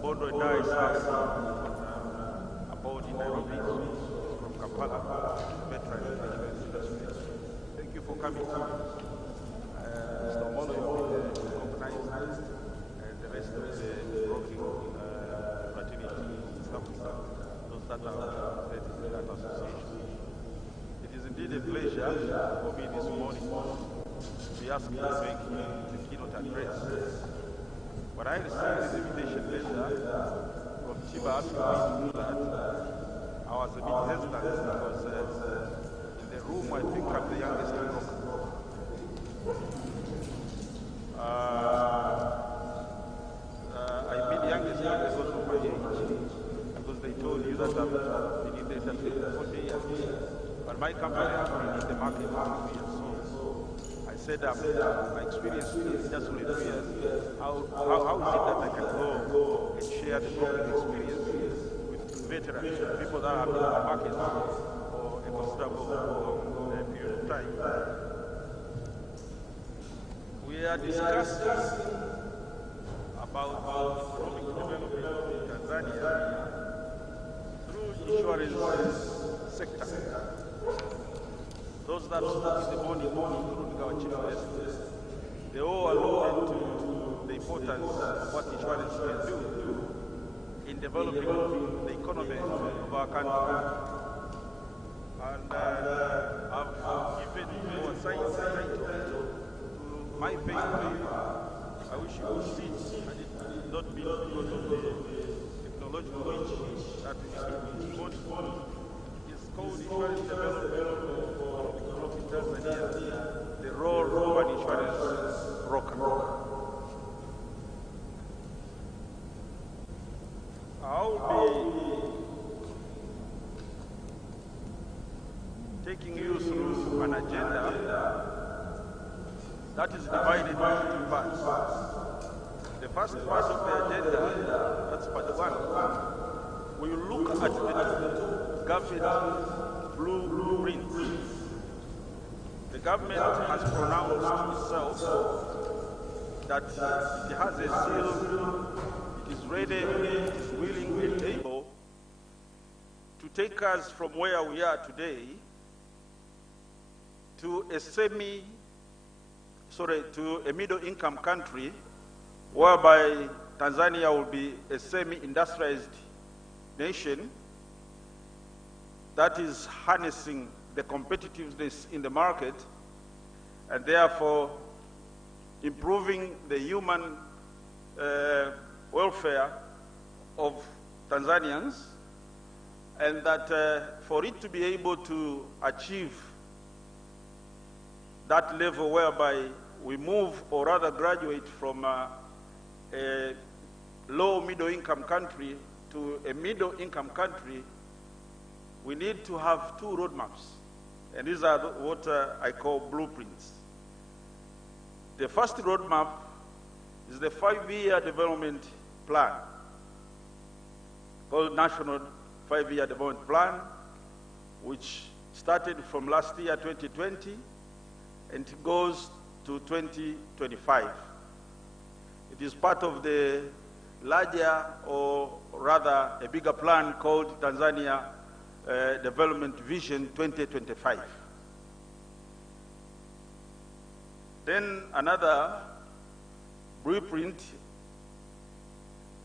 Bondo and I started about in Nairobi, from Kampala, veteran insurance industry. Thank you for coming. Mr. Molo, you've been recognized, and the rest of the broking fraternity, those that are represented in that association. It is indeed a pleasure for me this morning to be asked to make the keynote address. When I received this invitation letter from Tiba asking me to do that, I was a bit hesitant because in the room I think I'm the youngest broker. I mean youngest not because of my age, because they told you that I've been in the industry for 40 years. But my company has been in the market for 2 years. So I said my experience is just only 2 years. How is it that I can go and share the broking experience with veterans, people that have been in the market for a considerable period of time? We are discussing about economic development in Tanzania through insurance sector. Those that spoke in the morning, including our chief guest, they all alluded to the importance of what insurance can do in developing the economy of our country. And I've given more science title to my paper. I wish you could see it, and it did not be because of the technological reach that is important. It's called Insurance Development for Tanzania, the role of an insurance broker. I'll be taking you through an agenda that is divided into 2 parts. The first part of the agenda, that's part 1, we will look at the government blueprint. The government has pronounced itself that it has a seal, it is ready, it is willing and able to take us from where we are today to a middle-income country, whereby Tanzania will be a semi-industrialized nation that is harnessing the competitiveness in the market and therefore improving the human welfare of Tanzanians, and that for it to be able to achieve that level whereby we move, or rather graduate from a low middle-income country to a middle-income country, we need to have two roadmaps. And these are what I call blueprints. The first roadmap is the 5-year development plan, called National 5-Year Development Plan, which started from last year, 2020, and it goes to 2025. It is part of the larger, or rather a bigger plan called Tanzania Development Vision 2025. Then another blueprint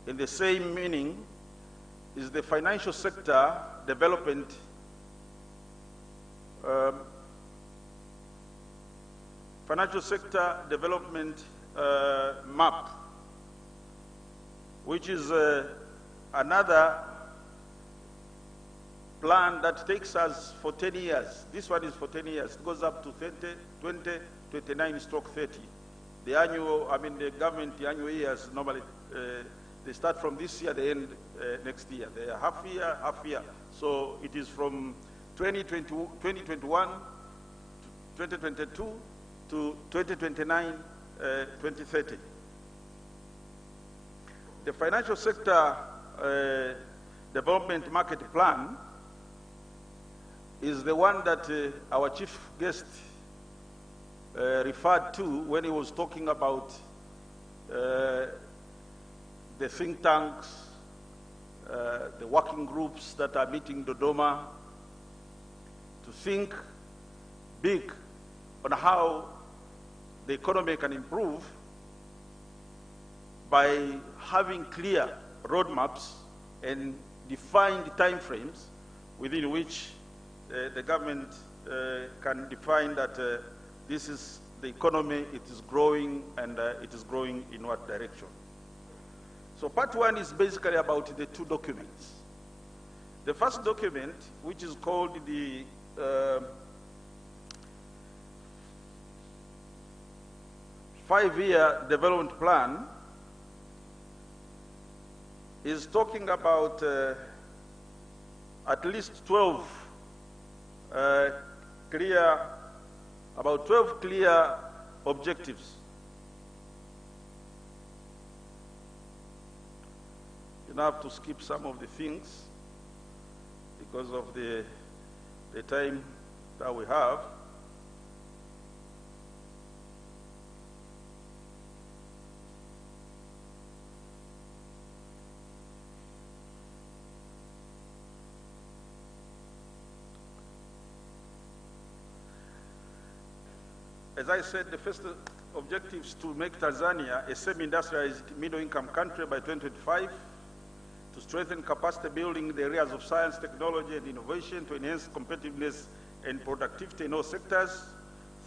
in the same meaning is the financial sector development map, which is another plan that takes us for 10 years. This one is for 10 years. It goes up to 2029/30. The annual, the government, the annual years normally, they start from this year, they end next year. They are half year. So it is from 2021 to 2022 to 2029, 2030. The financial sector development market plan is the one that our chief guest referred to when he was talking about the think tanks, the working groups that are meeting Dodoma to think big on how the economy can improve by having clear roadmaps and defined timeframes within which the government can define that this is the economy, it is growing, and it is growing in what direction. So part one is basically about the two documents. The first document, which is called the five-year development plan, is talking about at least 12 clear objectives. You now have to skip some of the things because of the time that we have. As I said, the first objective is to make Tanzania a semi-industrialized middle-income country by 2025, to strengthen capacity building in the areas of science, technology, and innovation, to enhance competitiveness and productivity in all sectors.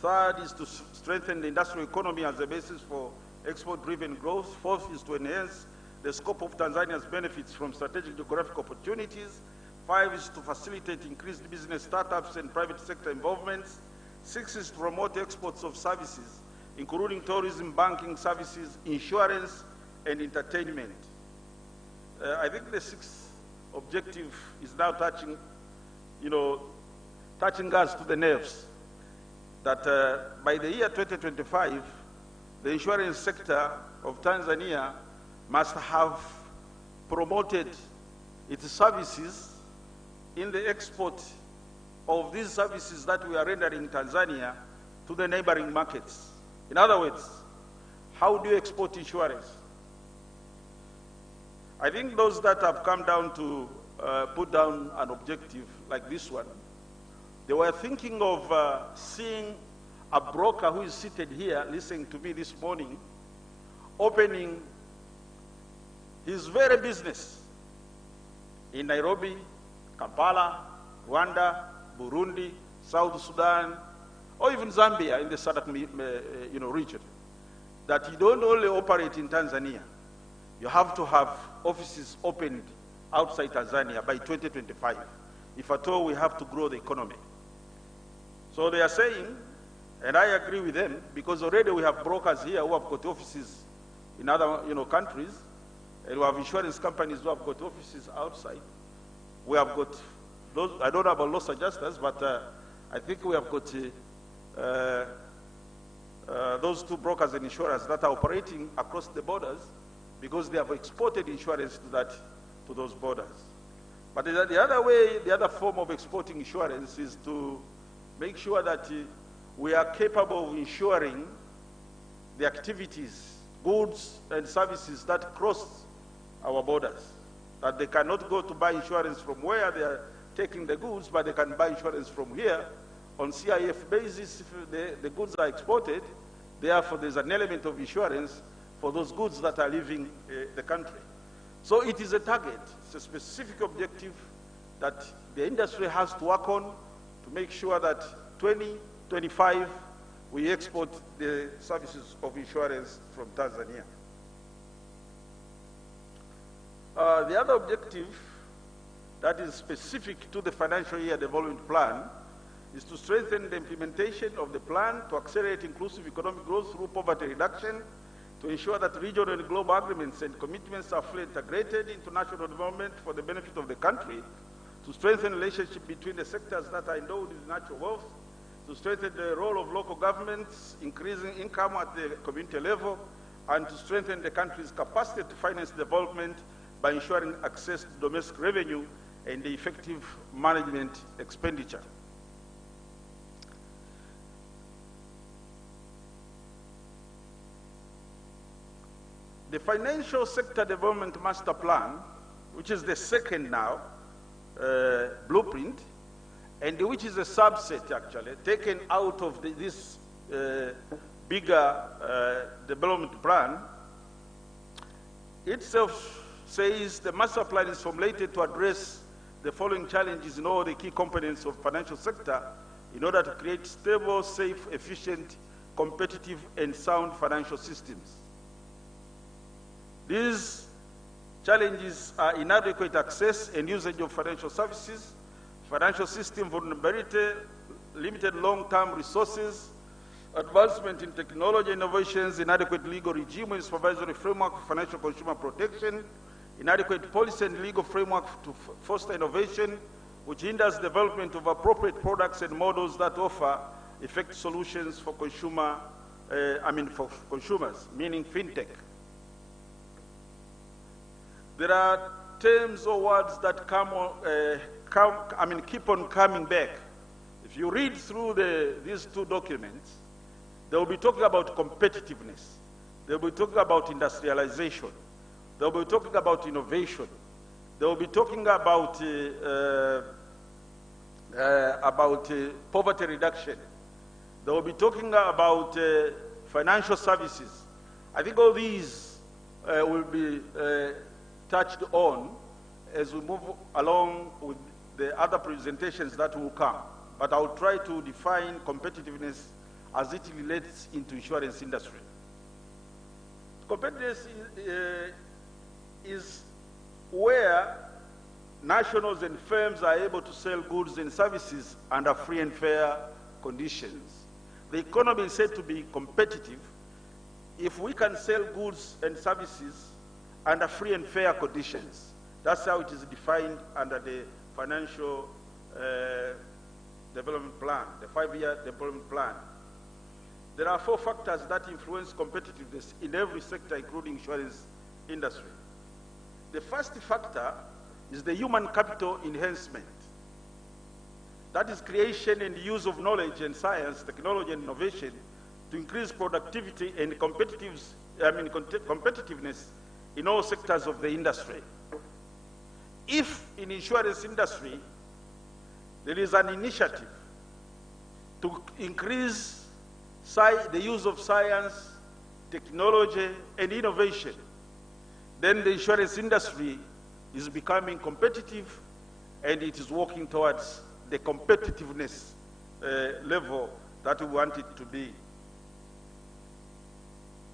Third is to strengthen the industrial economy as a basis for export-driven growth. Fourth is to enhance the scope of Tanzania's benefits from strategic geographic opportunities. 5 is to facilitate increased business startups and private sector involvements. 6 is to promote exports of services, including tourism, banking services, insurance, and entertainment. I think the 6th objective is now touching us to the nerves. That by the year 2025, the insurance sector of Tanzania must have promoted its services in the export of these services that we are rendering in Tanzania to the neighboring markets. In other words, How do you export insurance? I think those that have come down to put down an objective like this one, they were thinking of seeing a broker who is seated here listening to me this morning, opening his very business in Nairobi, Kampala, Rwanda, Burundi, South Sudan, or even Zambia in the SADC region. That you don't only operate in Tanzania, you have to have offices opened outside Tanzania by 2025, if at all we have to grow the economy. So they are saying, and I agree with them, because already we have brokers here who have got offices in other countries, and we have insurance companies who have got offices outside. We have got those, I don't know about loss adjusters, but I think we have got those two brokers and insurers that are operating across the borders because they have exported insurance to those borders. But the other way, the other form of exporting insurance is to make sure that we are capable of insuring the activities, goods and services that cross our borders. That they cannot go to buy insurance from where they are taking the goods, but they can buy insurance from here on CIF basis if the goods are exported. Therefore, there's an element of insurance for those goods that are leaving the country. So it is a target, it's a specific objective that the industry has to work on to make sure that 2025 we export the services of insurance from Tanzania. The other objective that is specific to the financial year development plan is to strengthen the implementation of the plan to accelerate inclusive economic growth through poverty reduction, to ensure that regional and global agreements and commitments are fully integrated into national development for the benefit of the country, to strengthen relationship between the sectors that are endowed with natural wealth, to strengthen the role of local governments, increasing income at the community level, and to strengthen the country's capacity to finance development by ensuring access to domestic revenue and the effective management expenditure. The Financial Sector Development Master Plan, which is the second now blueprint, and which is a subset actually taken out of this bigger development plan, itself says the master plan is formulated to address the following challenges in all the key components of financial sector in order to create stable, safe, efficient, competitive, and sound financial systems. These challenges are inadequate access and usage of financial services, financial system vulnerability, limited long-term resources, advancement in technology innovations, inadequate legal regime and supervisory framework for financial consumer protection, inadequate policy and legal framework to foster innovation, which hinders development of appropriate products and models that offer effective solutions for for consumers, meaning fintech. There are terms or words that keep on coming back. If you read through these two documents, they will be talking about competitiveness. They will be talking about industrialization. They will be talking about innovation. They will be talking about poverty reduction. They will be talking about financial services. I think all these will be touched on as we move along with the other presentations that will come. But I'll try to define competitiveness as it relates into insurance industry. Competitiveness is where nationals and firms are able to sell goods and services under free and fair conditions. The economy is said to be competitive if we can sell goods and services under free and fair conditions. That's how it is defined under the Financial Development Plan, the 5-year development plan. There are 4 factors that influence competitiveness in every sector, including insurance industry. The first factor is the human capital enhancement. That is creation and use of knowledge and science, technology and innovation to increase productivity and competitiveness competitiveness in all sectors of the industry. If in insurance industry there is an initiative to increase the use of science, technology, and innovation, then the insurance industry is becoming competitive, and it is working towards the competitiveness level that we want it to be.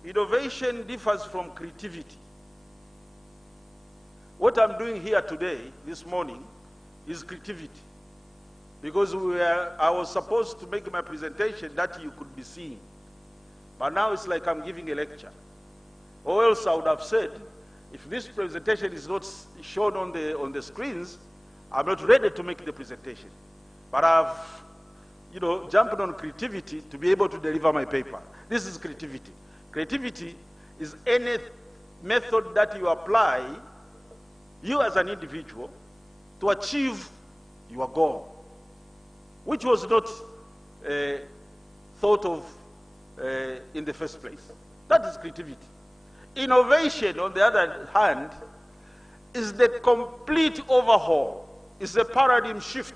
Innovation differs from creativity. What I'm doing here today, this morning, is creativity. Because I was supposed to make my presentation that you could be seeing. But now it's like I'm giving a lecture. Or else I would have said, if this presentation is not shown on the screens, I'm not ready to make the presentation. But I've, jumped on creativity to be able to deliver my paper. This is creativity. Creativity is any method that you apply, you as an individual, to achieve your goal, which was not thought of in the first place. That is creativity. Innovation, on the other hand, is the complete overhaul. It's a paradigm shift.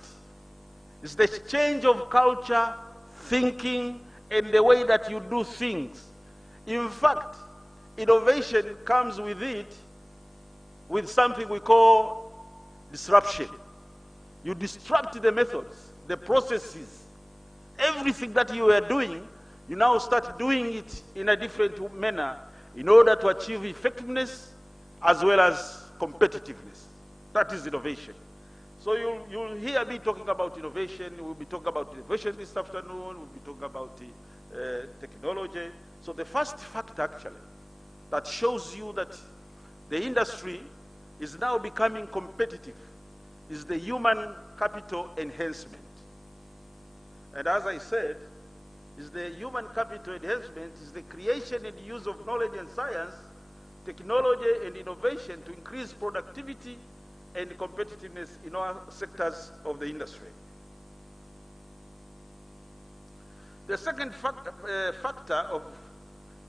It's the change of culture, thinking, and the way that you do things. In fact, innovation comes with it with something we call disruption. You disrupt the methods, the processes, everything that you were doing, you now start doing it in a different manner in order to achieve effectiveness as well as competitiveness. That is innovation. So you'll hear me talking about innovation. We'll be talking about innovation this afternoon. We'll be talking about technology. So the first fact, actually, that shows you that the industry is now becoming competitive is the human capital enhancement. And as I said, is the human capital enhancement is the creation and use of knowledge and science, technology and innovation to increase productivity and competitiveness in all sectors of the industry. The second factor of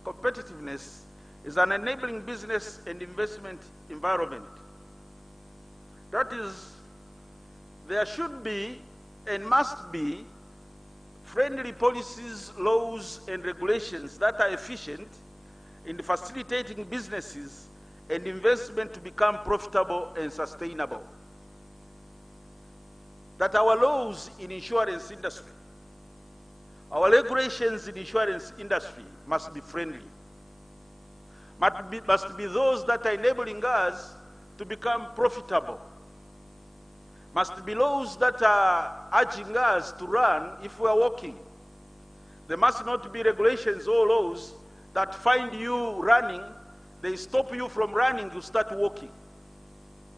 competitiveness is an enabling business and investment environment. That is, there should be and must be friendly policies, laws, and regulations that are efficient in facilitating businesses and investment to become profitable and sustainable. That our laws in insurance industry, our regulations in insurance industry must be friendly, must be those that are enabling us to become profitable, must be laws that are urging us to run if we are walking. There must not be regulations or laws that find you running, they stop you from running, you start walking.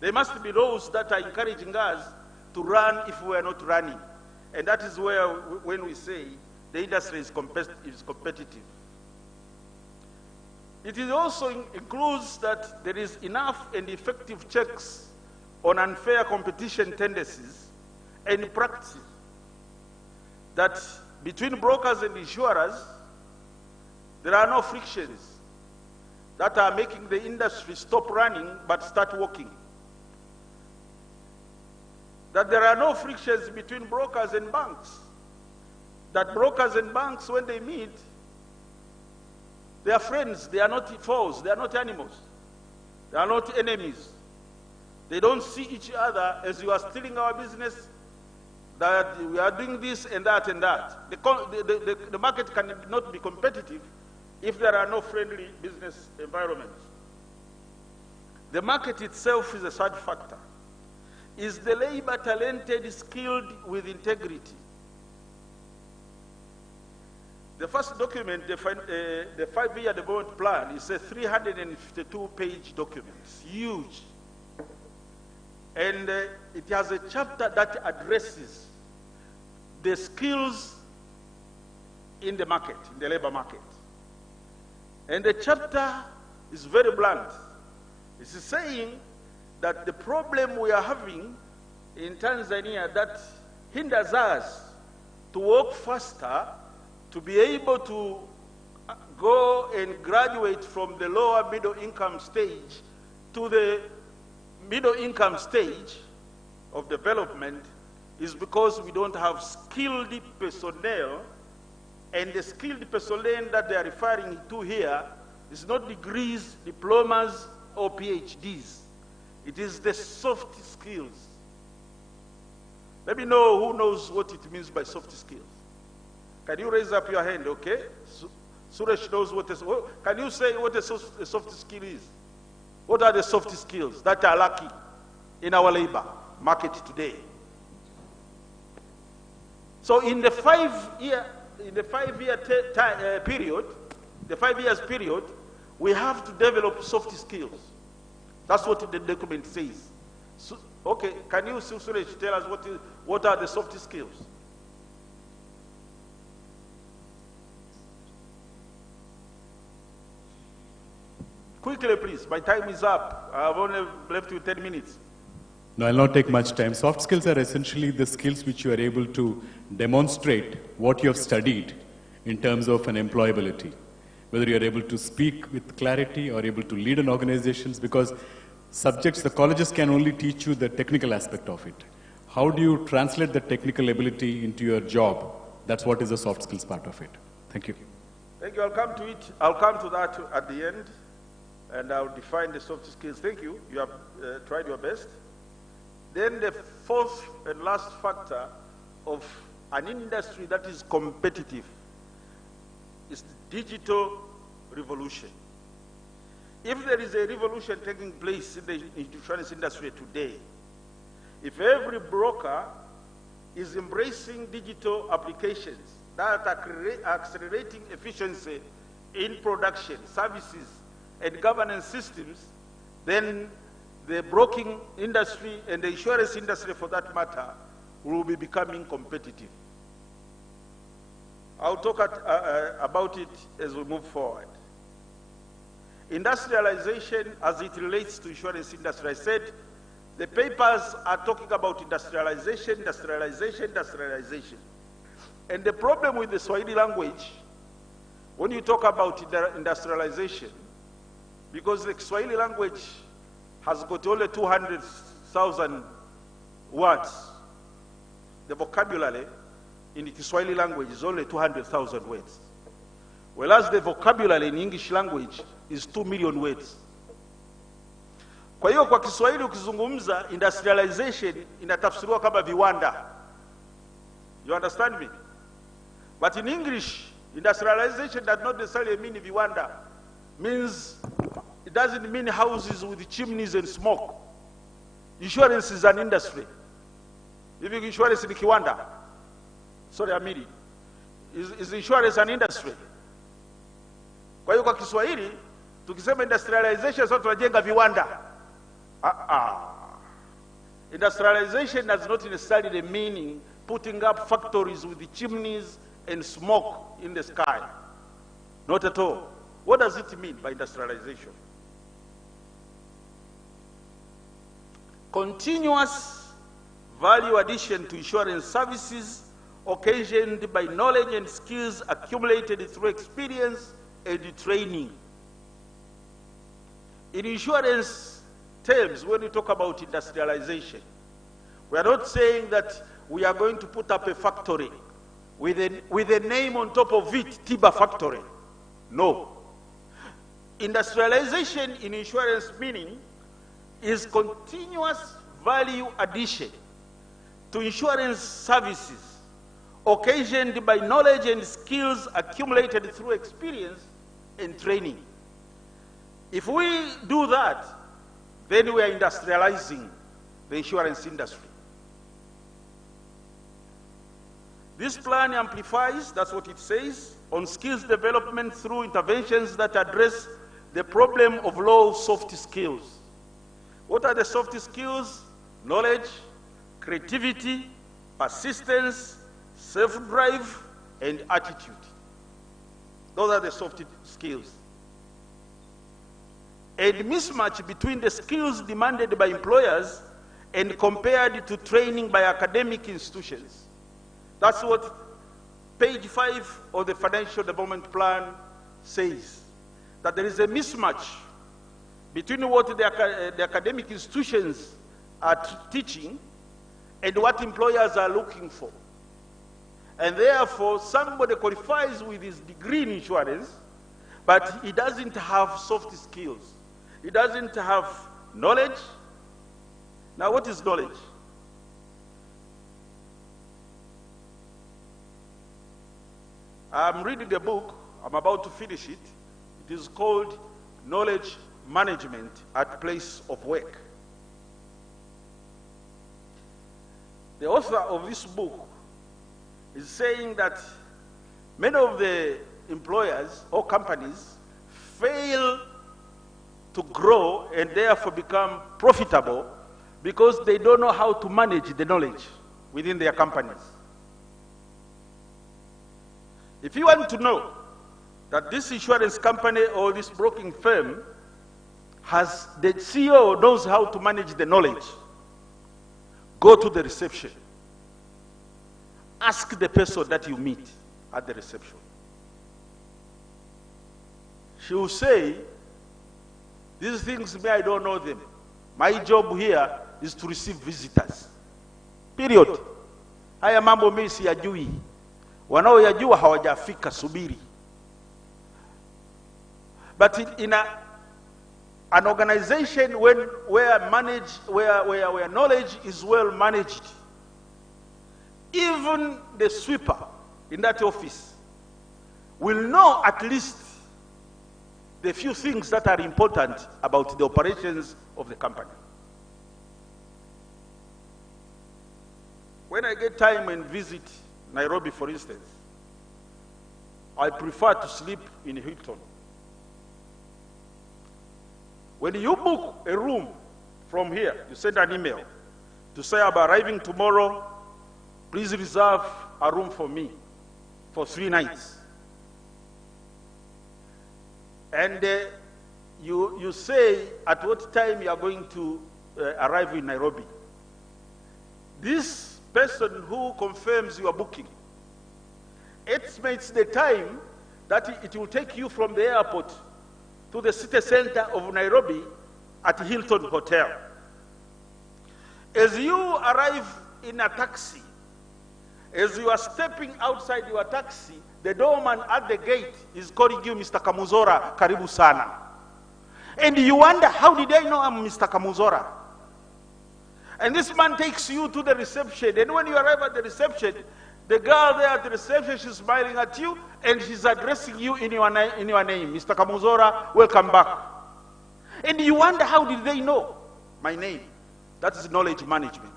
There must be laws that are encouraging us to run if we are not running. And that is where, when we say the industry is competitive. It is also includes that there is enough and effective checks on unfair competition tendencies and practices, that between brokers and insurers, there are no frictions that are making the industry stop running but start walking. That there are no frictions between brokers and banks. That brokers and banks, when they meet, they are friends, they are not foes, they are not animals, they are not enemies. They don't see each other as you are stealing our business, that we are doing this and that and that. The market cannot be competitive if there are no friendly business environments. The market itself is a third factor. Is the labor talented, skilled, with integrity? The first document, the 5-year development plan, is a 352-page document. It's huge. And it has a chapter that addresses the skills in the market, in the labor market. And the chapter is very blunt. It's saying that the problem we are having in Tanzania that hinders us to work faster, to be able to go and graduate from the lower middle income stage to the middle income stage of development is because we don't have skilled personnel, and the skilled personnel that they are referring to here is not degrees, diplomas, or PhDs. It is the soft skills. Let me know who knows what it means by soft skills. Can you raise up your hand, okay? Suresh knows what is. Can you say what a soft skill is? What are the soft skills that are lacking in our labor market today? So in the 5 year period, the 5 years period, we have to develop soft skills. That's what the document says. So, okay, can you, Suresh, tell us what are the soft skills? Quickly, please. My time is up. I've only left you 10 minutes. No, I'll not take much time. Soft skills are essentially the skills which you are able to demonstrate what you have studied in terms of an employability. Whether you are able to speak with clarity or able to lead an organization, because subjects, the colleges can only teach you the technical aspect of it. How do you translate the technical ability into your job? That's what is the soft skills part of it. Thank you. Thank you. I'll come to it. I'll come to that at the end, and I'll define the soft skills. Thank you. You have tried your best. Then the fourth and last factor of an industry that is competitive is the digital revolution. If there is a revolution taking place in the insurance industry today, if every broker is embracing digital applications that are accelerating efficiency in production, services, and governance systems, then the broking industry and the insurance industry, for that matter, will be becoming competitive. I'll talk about it as we move forward. Industrialization as it relates to insurance industry. I said the papers are talking about industrialization, industrialization, industrialization. And the problem with the Swahili language, when you talk about industrialization, because the Swahili language has got only 200,000 words. The vocabulary in the Kiswahili language is only 200,000 words. Whereas the vocabulary in English language is 2 million words. Kwa hiyo kwa Kiswahili ukizungumza industrialization inatafsiriwa kama viwanda. You understand me? But in English, industrialization does not necessarily mean viwanda. Means it doesn't mean houses with chimneys and smoke. Insurance is an industry. If insurance is kiwanda, sorry, Amiri, is insurance an industry? Kwa hiyo kwa Kiswahili tukisema industrialization sasa tunajenga viwanda. Industrialization does not necessarily mean putting up factories with the chimneys and smoke in the sky. Not at all. What does it mean by industrialization? Continuous value addition to insurance services occasioned by knowledge and skills accumulated through experience and training. In insurance terms, when we talk about industrialization, we are not saying that we are going to put up a factory with a name on top of it, Tiba factory. No. Industrialization in insurance meaning is continuous value addition to insurance services occasioned by knowledge and skills accumulated through experience and training. If we do that, then we are industrializing the insurance industry. This plan amplifies, that's what it says, on skills development through interventions that address the problem of low soft skills. What are the soft skills? Knowledge, creativity, persistence, self-drive, and attitude. Those are the soft skills. And mismatch between the skills demanded by employers and compared to training by academic institutions. That's what page 5 of the Financial Development Plan says that there is a mismatch between what the academic institutions are teaching and what employers are looking for. And therefore, somebody qualifies with his degree in insurance, but he doesn't have soft skills. He doesn't have knowledge. Now, what is knowledge? I'm reading a book. I'm about to finish it. It is called Knowledge Management at Place of Work. The author of this book is saying that many of the employers or companies fail to grow and therefore become profitable because they don't know how to manage the knowledge within their companies. If you want to know that this insurance company or this broking firm has, the CEO knows how to manage the knowledge, go to the reception. Ask the person that you meet at the reception. She will say, these things, me, I don't know them. My job here is to receive visitors. Period. Haya mambo mimi siyajui. Wanaoyajua hawajafika, subiri. But in an organization where knowledge is well managed, even the sweeper in that office will know at least the few things that are important about the operations of the company. When I get time and visit Nairobi, for instance, I prefer to sleep in Hilton. When you book a room from here, you send an email to say, I'm arriving tomorrow, please reserve a room for me for 3 nights. And you say at what time you are going to arrive in Nairobi. This person who confirms your booking estimates the time that it will take you from the airport to the city center of Nairobi at Hilton Hotel. As you arrive in a taxi, as you are stepping outside your taxi, the doorman at the gate is calling you, Mr. Kamuzora, karibu sana. And you wonder, how did I know I'm Mr. Kamuzora? And this man takes you to the reception. And when you arrive at the reception, the girl there at the reception, she's smiling at you, and she's addressing you in your name. Mr. Kamuzora, welcome back. And you wonder, how did they know my name? That is knowledge management.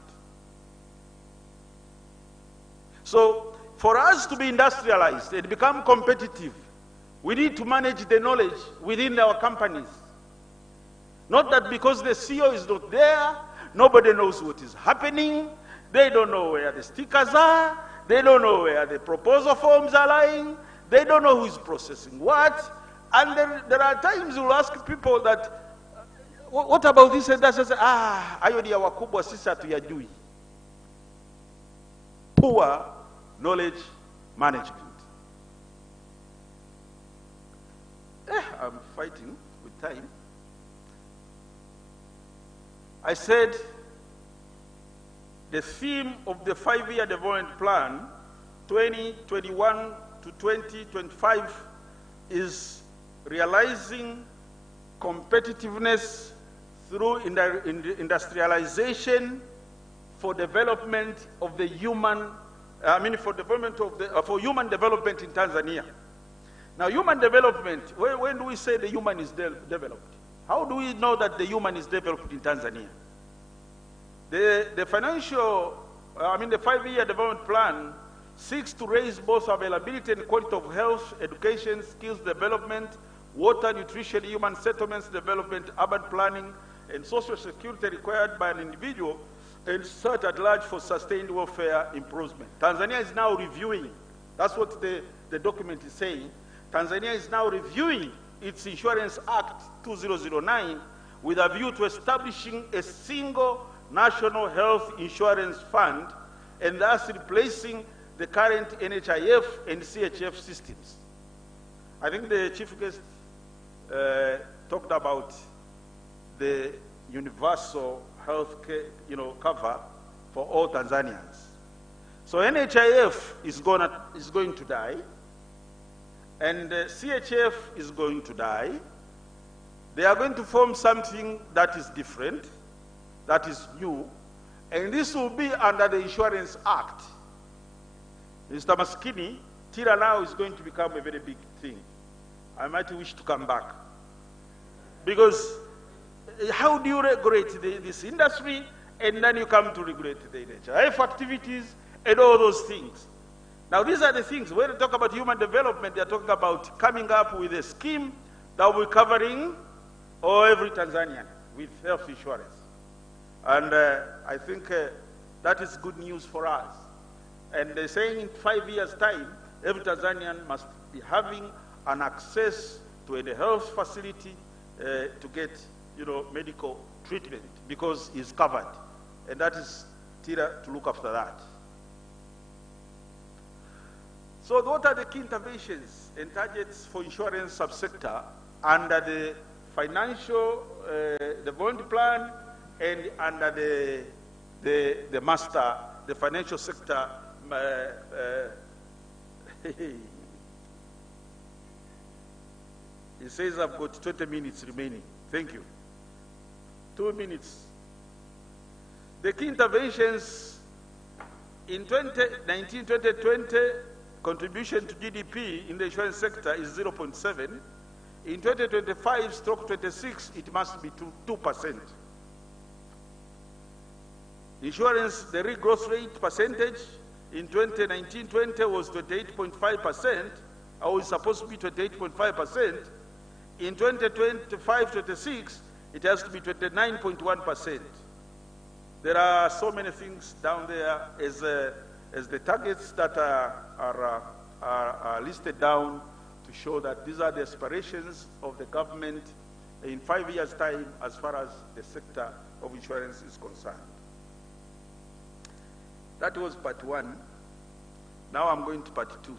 So, for us to be industrialized and become competitive, we need to manage the knowledge within our companies. Not that because the CEO is not there, nobody knows what is happening, they don't know where the stickers are, they don't know where the proposal forms are lying, they don't know who is processing what, and there are times you'll ask people that, what about this and that? Say, ayo ni ya wakubwa sisi hatuyajui. Poor knowledge management. I'm fighting with time. I said the theme of the 5-year development plan 2021 to 2025 is realizing competitiveness through industrialization for development of the human for human development in Tanzania. Now, human development, when do we say the human is developed? How do we know that the human is developed in Tanzania? The 5-year development plan seeks to raise both availability and quality of health, education, skills development, water, nutrition, human settlements development, urban planning, and social security required by an individual and society at large for sustained welfare improvement. Tanzania is now reviewing, that's what the document is saying, Tanzania is now reviewing its Insurance Act 2009 with a view to establishing a single national health insurance fund and thus replacing the current NHIF and CHF systems. I think the chief guest talked about the universal health care, cover for all Tanzanians. So NHIF is going to die, and CHF is going to die. They are going to form something that is different, that is new, and this will be under the Insurance Act. Mr. Maskini, TIRA now is going to become a very big thing. I might wish to come back. Because how do you regulate this industry, and then you come to regulate the NHIF activities and all those things? Now these are the things, when they talk about human development, they're talking about coming up with a scheme that will be covering every Tanzanian with health insurance. And I think that is good news for us. And they're saying in 5 years' time, every Tanzanian must be having an access to a health facility to get, medical treatment because it's covered. And that is TIRA to look after that. So what are the key interventions and targets for insurance subsector under the financial, the bond plan, and under the master, the financial sector? He says I've got 20 minutes remaining. Thank you. 2 minutes. The key interventions in 2019-2020, contribution to GDP in the insurance sector is 0.7. In 2025/26, it must be 2%. Insurance, the real growth rate percentage in 2019-20 was 28.5%, or is supposed to be 28.5%. In 2025-26, it has to be 29.1%. There are so many things down there as the targets that are listed down to show that these are the aspirations of the government in 5 years' time as far as the sector of insurance is concerned. That was part one. Now I'm going to part two.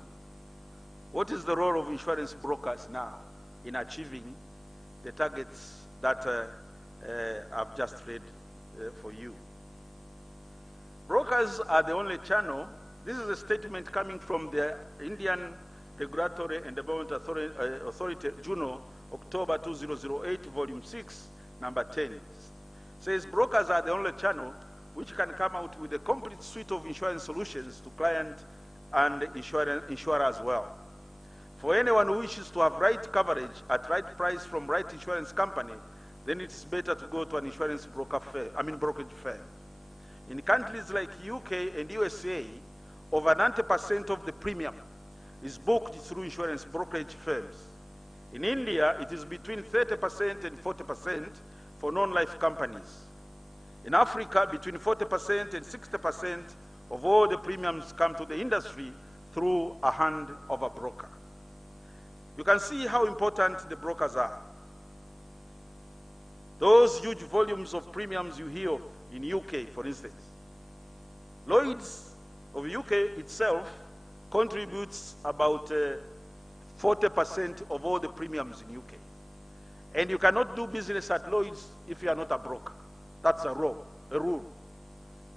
What is the role of insurance brokers now in achieving the targets that I've just read for you? Brokers are the only channel. This is a statement coming from the Indian Regulatory and Development Authority, Juno, October 2008, Volume 6, number 10. It says brokers are the only channel which can come out with a complete suite of insurance solutions to client and insurer as well. For anyone who wishes to have right coverage at right price from right insurance company, then it's better to go to an insurance brokerage firm. In countries like UK and USA, over 90% of the premium is booked through insurance brokerage firms. In India, it is between 30% and 40% for non-life companies. In Africa, between 40% and 60% of all the premiums come to the industry through a hand of a broker. You can see how important the brokers are. Those huge volumes of premiums you hear in UK, for instance. Lloyd's of UK itself contributes about 40% of all the premiums in UK. And you cannot do business at Lloyd's if you are not a broker. That's a rule.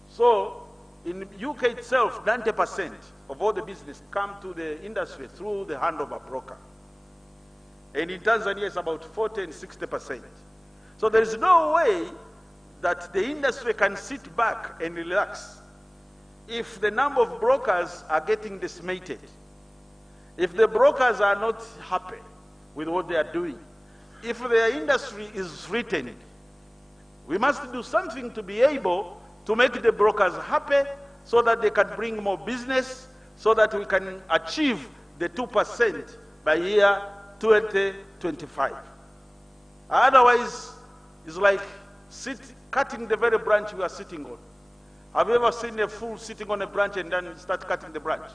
So in UK itself, 90% of all the business come to the industry through the hand of a broker. And in Tanzania, it's about 40 and 60%. So there is no way that the industry can sit back and relax if the number of brokers are getting decimated, if the brokers are not happy with what they are doing, if the industry is threatened. We must do something to be able to make the brokers happy so that they can bring more business, so that we can achieve the 2% by year 2025. Otherwise, it's like cutting the very branch we are sitting on. Have you ever seen a fool sitting on a branch and then start cutting the branch?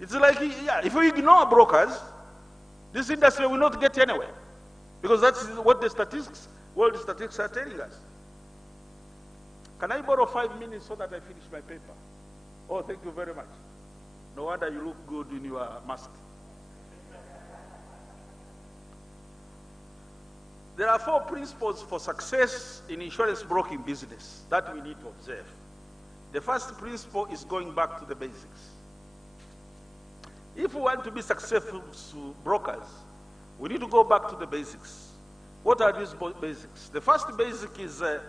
It's like, yeah, if we ignore brokers, this industry will not get anywhere. Because that's what the statistics, world statistics are telling us. Can I borrow 5 minutes so that I finish my paper? Oh, thank you very much. No wonder you look good in your mask. There are 4 principles for success in insurance broking business that we need to observe. The first principle is going back to the basics. If we want to be successful brokers, we need to go back to the basics. What are these basics? The first basic is a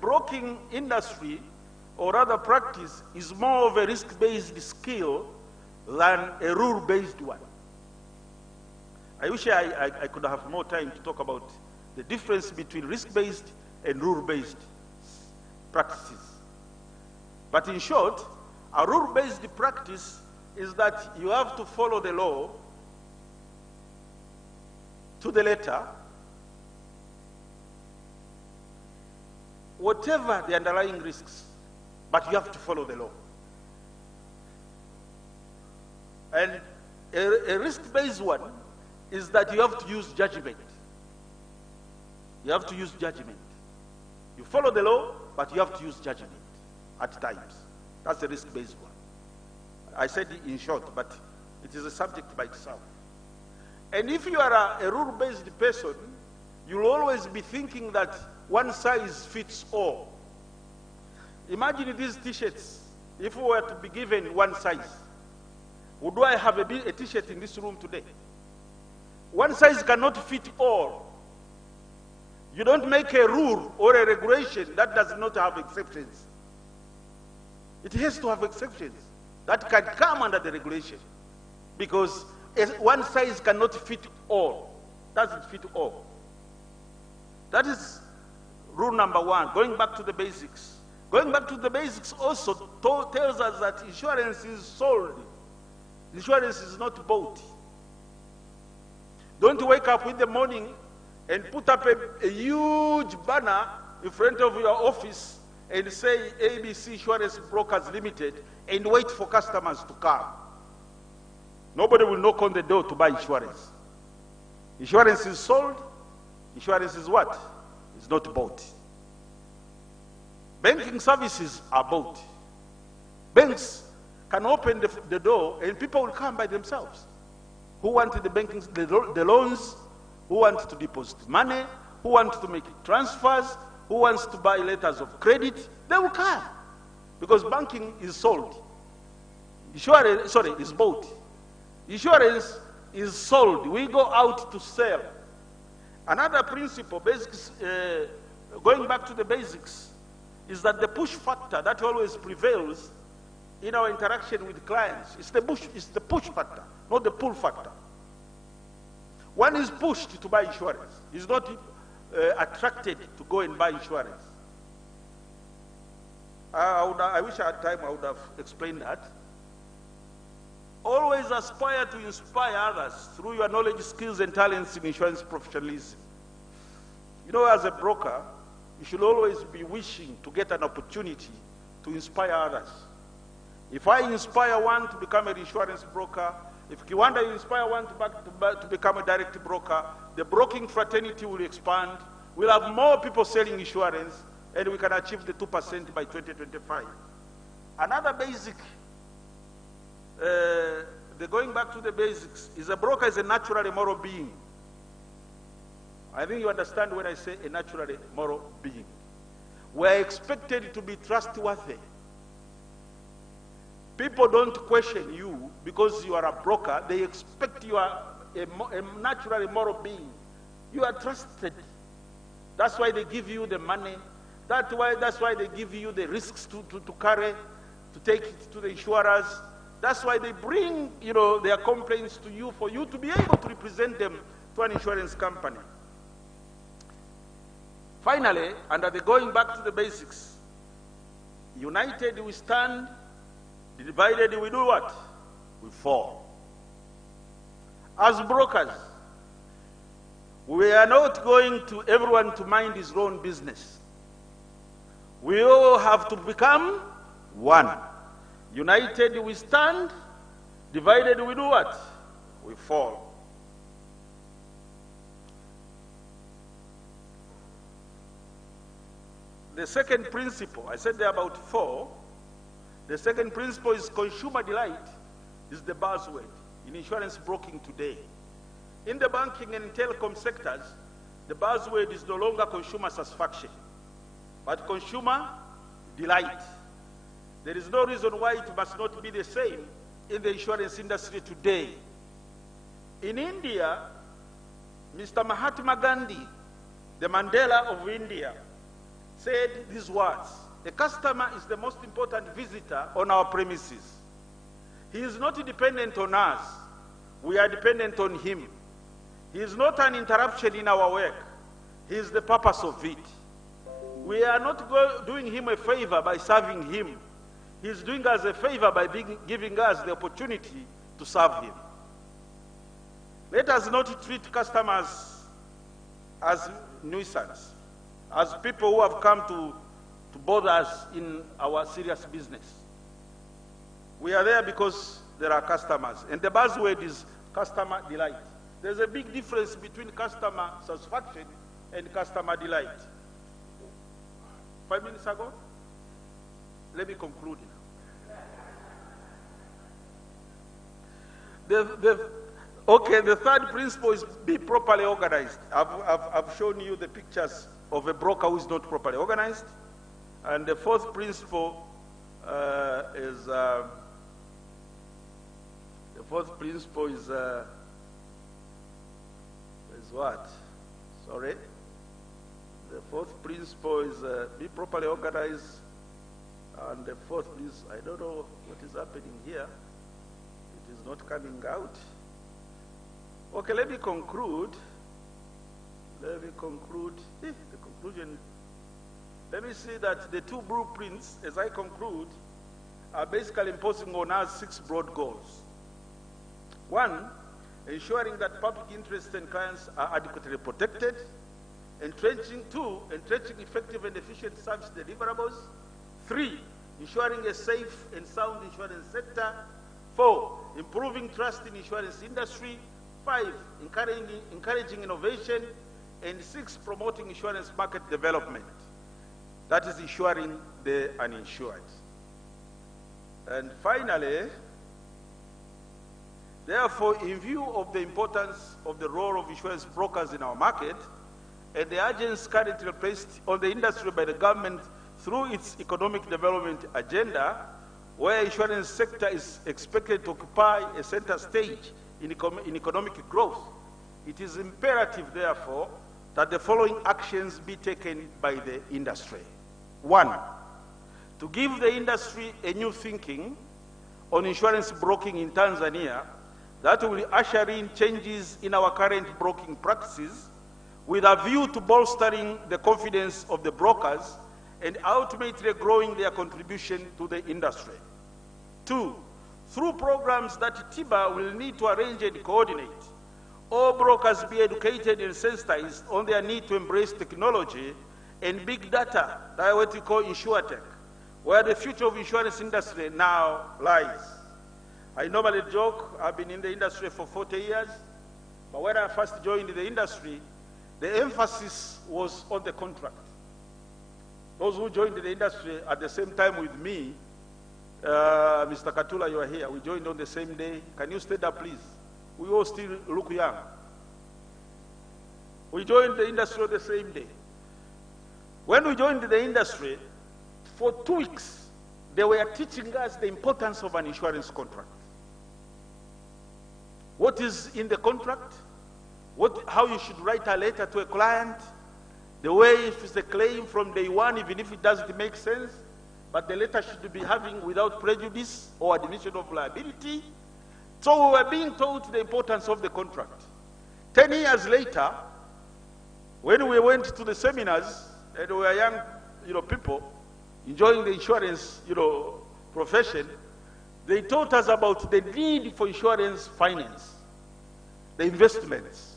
broking industry, or rather practice, is more of a risk-based skill than a rule-based one. I wish I could have more time to talk about the difference between risk-based and rule-based practices. But in short, a rule-based practice is that you have to follow the law to the letter, whatever the underlying risks, but you have to follow the law. And a risk-based one is that you have to use judgment. You have to use judgment. You follow the law, but you have to use judgment at times. That's a risk-based one. I said it in short, but it is a subject by itself. And if you are a rule-based person, you'll always be thinking that one size fits all. Imagine these t-shirts. If we were to be given one size, would I have a t-shirt in this room today? One size cannot fit all. You don't make a rule or a regulation that does not have exceptions. It has to have exceptions that can come under the regulation, because one size cannot fit all. Doesn't fit all. That is rule number 1, going back to the basics. Going back to the basics also tells us that insurance is sold. Insurance is not bought. Don't wake up in the morning and put up a huge banner in front of your office and say ABC Insurance Brokers Limited and wait for customers to come. Nobody will knock on the door to buy insurance. Insurance is sold. Insurance is what? It's not bought. Banking services are bought. Banks can open the door and people will come by themselves. Who want the loans, who want to deposit money, who want to make transfers, who wants to buy letters of credit, they will come. Because banking is sold. Insurance, is bought. Insurance is sold. We go out to sell. Another principle, basics, going back to the basics, is that the push factor that always prevails in our interaction with clients is the push factor, not the pull factor. One is pushed to buy insurance. He's not attracted to go and buy insurance. I wish I had time, I would have explained that. Always aspire to inspire others through your knowledge, skills, and talents in insurance professionalism. You know, as a broker, you should always be wishing to get an opportunity to inspire others. If I inspire one to become an insurance broker, if Kiwanda inspire one to become a direct broker, the broking fraternity will expand. We'll have more people selling insurance, and we can achieve the 2% by 2025. Another basic, going back to the basics, is a broker is a naturally moral being. I think you understand when I say a naturally moral being. We're expected to be trustworthy. People don't question you because you are a broker. They expect you are a naturally moral being. You are trusted. That's why they give you the money. That's why they give you the risks to carry, to take it to the insurers. That's why they bring, their complaints to you for you to be able to represent them to an insurance company. Finally, under the going back to the basics, united we stand, divided we do what? We fall. As brokers, we are not going to everyone to mind his own business. We all have to become one. United we stand, divided we do what? We fall. The second principle, I said there are about 4. The second principle is consumer delight, is the buzzword in insurance broking today. In the banking and telecom sectors, the buzzword is no longer consumer satisfaction, but consumer delight. There is no reason why it must not be the same in the insurance industry today. In India, Mr. Mahatma Gandhi, the Mandela of India, said these words: "The customer is the most important visitor on our premises. He is not dependent on us. We are dependent on him. He is not an interruption in our work. He is the purpose of it. We are not doing him a favor by serving him. He is doing us a favor by giving us the opportunity to serve him." Let us not treat customers as nuisance, as people who have come to bother us in our serious business. We are there because there are customers, and the buzzword is customer delight. There's a big difference between customer satisfaction and customer delight. 5 minutes ago? Let me conclude now. The third principle is be properly organized. I've shown you the pictures of a broker who is not properly organized. And the fourth principle is what? Sorry. The fourth principle is be properly organized. And the fourth is, I don't know what is happening here. It is not coming out. Okay, let me conclude. The conclusion. Let me see that the two blueprints, as I conclude, are basically imposing on us 6 broad goals. 1, ensuring that public interests and clients are adequately protected. 2, entrenching effective and efficient service deliverables. 3, ensuring a safe and sound insurance sector. 4, improving trust in insurance industry. 5, encouraging innovation. And 6, promoting insurance market development. That is ensuring the uninsured. And finally, therefore, in view of the importance of the role of insurance brokers in our market and the urgency currently placed on the industry by the government through its economic development agenda, where insurance sector is expected to occupy a center stage in economic growth, it is imperative, therefore, that the following actions be taken by the industry. 1, to give the industry a new thinking on insurance broking in Tanzania that will usher in changes in our current broking practices with a view to bolstering the confidence of the brokers and ultimately growing their contribution to the industry. 2, through programs that Tiba will need to arrange and coordinate, all brokers be educated and sensitized on their need to embrace technology and big data, that is what we call InsurTech, where the future of insurance industry now lies. I normally joke, I've been in the industry for 40 years, but when I first joined the industry, the emphasis was on the contract. Those who joined the industry at the same time with me, Mr. Katula, you are here, we joined on the same day. Can you stand up, please? We all still look young. We joined the industry on the same day. When we joined the industry, for 2 weeks, they were teaching us the importance of an insurance contract. What is in the contract? How you should write a letter to a client, the way if it's a claim from day one, even if it doesn't make sense, but the letter should be having without prejudice or admission of liability. So we were being taught the importance of the contract. 10 years later, when we went to the seminars, and we were young, people enjoying the insurance, profession, they taught us about the need for insurance finance, the investments,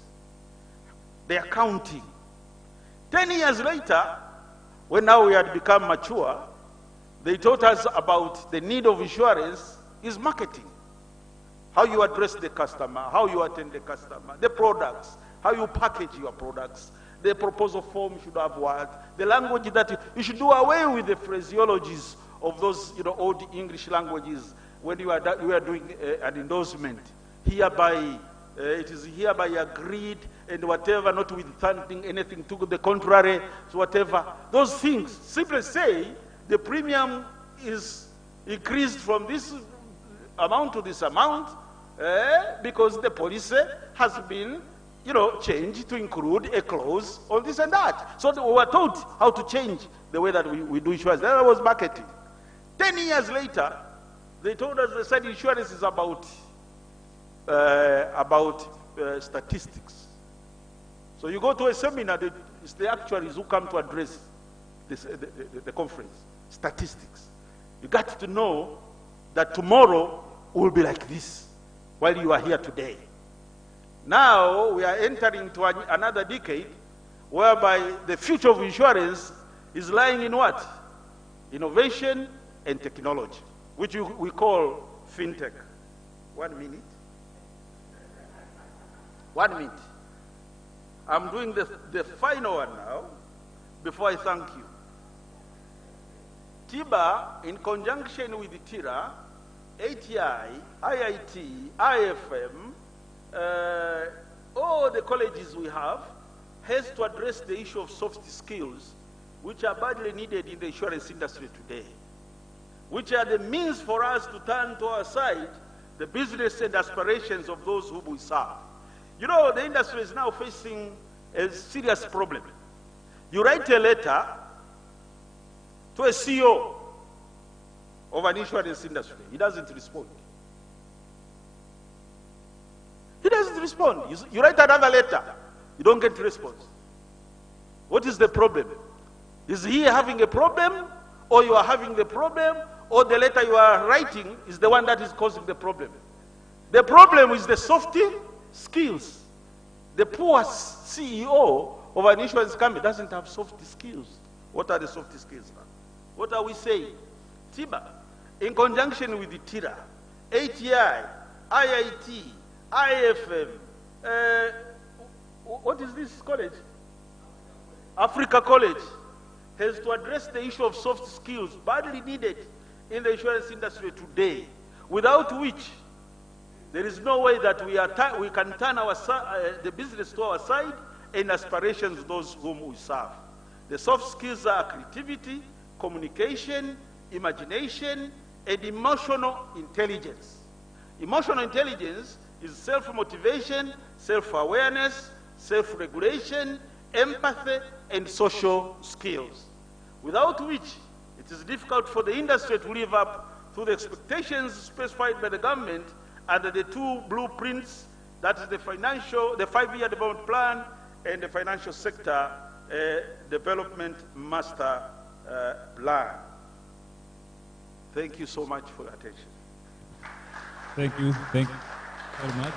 the accounting. 10 years later, when now we had become mature, they taught us about the need of insurance is marketing. How you address the customer, how you attend the customer, the products, how you package your products, the proposal form should have what, the language that you should do away with the phraseologies of those old English languages when you are doing an endorsement. Hereby, it is hereby agreed and whatever, notwithstanding anything to the contrary, so whatever. Those things simply say the premium is increased from this amount to this amount because the policy has been, changed to include a clause on this and that. So we were taught how to change the way that we do insurance. That was marketing. 10 years later, they told us, they said insurance is about statistics. So you go to a seminar, it's the actuaries who come to address the conference. Statistics. You got to know that tomorrow will be like this while you are here today. Now we are entering into another decade whereby the future of insurance is lying in what? Innovation and technology, which we call fintech. 1 minute. 1 minute. I'm doing the final one now before I thank you. Tiba, in conjunction with TIRA, ATI, IIT, IFM, all the colleges we have, has to address the issue of soft skills, which are badly needed in the insurance industry today, which are the means for us to turn to our side the business and aspirations of those whom we serve. The industry is now facing a serious problem. You write a letter to a CEO of an insurance industry. He doesn't respond. He doesn't respond. You write another letter. You don't get a response. What is the problem? Is he having a problem, or you are having the problem, or the letter you are writing is the one that is causing the problem? The problem is the soft skills. The poor CEO of an insurance company doesn't have soft skills. What are the soft skills now? What are we saying? Tiba, in conjunction with the TIRA, ATI, IIT, IFM, what is this college? Africa College, has to address the issue of soft skills badly needed in the insurance industry today, without which there is no way that we can turn the business to our side and aspirations of those whom we serve. The soft skills are creativity, communication, imagination, and emotional intelligence. Emotional intelligence is self-motivation, self-awareness, self-regulation, empathy, and social skills, without which it is difficult for the industry to live up to the expectations specified by the government under the two blueprints, that is the 5-year development plan and the financial sector development master plan. Thank you so much for your attention. Thank you very much.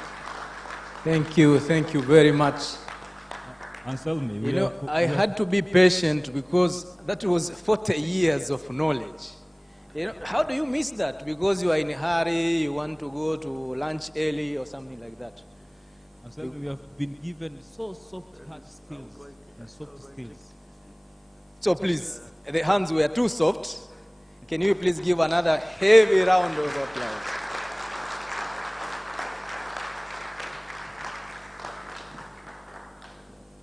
Thank you very much. Anselmi, I had to be patient because that was 40 years of knowledge. How do you miss that? Because you are in a hurry, you want to go to lunch early or something like that. Anselmi, we have been given so soft hard skills and soft skills. So please, the hands were too soft. Can you please give another heavy round of applause?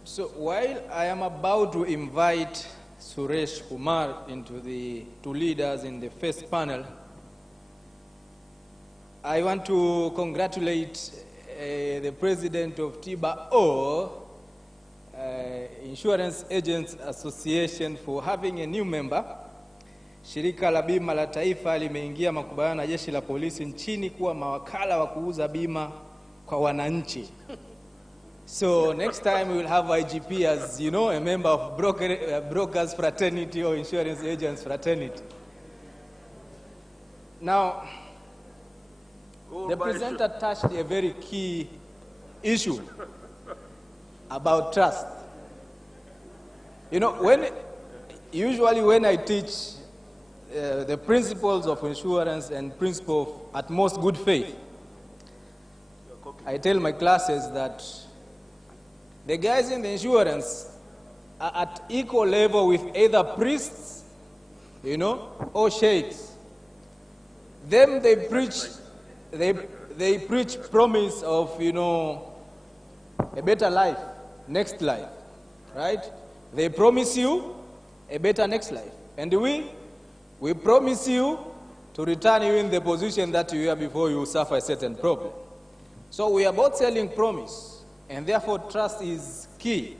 So while I am about to invite Suresh Kumar to lead us in the first panel, I want to congratulate the president of Tiba Insurance Agents Association for having a new member. Shirika la bima la taifa limeingia makubaliano na jeshi la polisi nchini kuwa mawakala wa kuuza bima kwa wananchi. So next time we will have IGP as, a member of brokers fraternity or insurance agents fraternity. Now, the presenter touched a very key issue about trust. Usually when I teach the principles of insurance and principle of utmost good faith, I tell my classes that the guys in the insurance are at equal level with either priests, or sheikhs. Them they preach promise of, a better life. next life, right? They promise you a better next life. And we promise you to return you in the position that you were before you suffer a certain problem. So we are both selling promise, and therefore trust is key.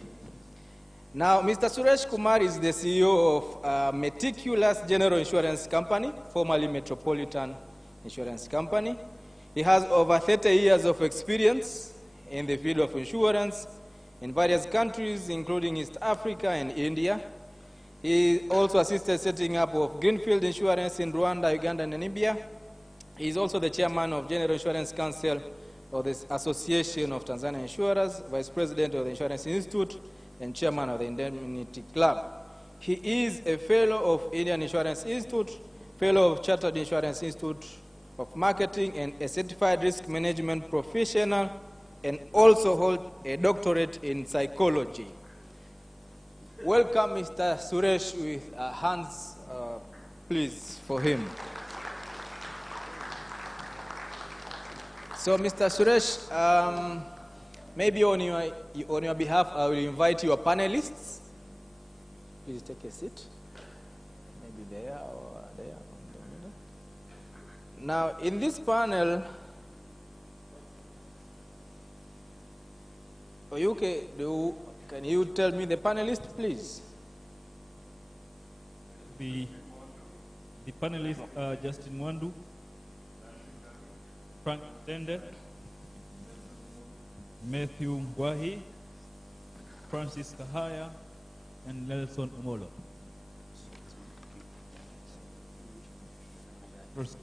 Now, Mr. Suresh Kumar is the CEO of Meticulous General Insurance Company, formerly Metropolitan Insurance Company. He has over 30 years of experience in the field of insurance in various countries, including East Africa and India. He also assisted setting up of Greenfield Insurance in Rwanda, Uganda, and Namibia. He is also the chairman of General Insurance Council of the Association of Tanzania Insurers, vice president of the Insurance Institute, and chairman of the Indemnity Club. He is a fellow of Indian Insurance Institute, fellow of Chartered Insurance Institute of Marketing, and a certified risk management professional, and also holds a doctorate in psychology. Welcome, Mr. Suresh, with hands, please, for him. So, Mr. Suresh, maybe on your behalf, I will invite your panelists. Please take a seat. Maybe there or there. Now, in this panel, can you tell me the panelists, please? The panelists are Justin Wandu, Frank Tende, Matthew Ngwahi, Francis Kahaya, and Nelson Omolo. First,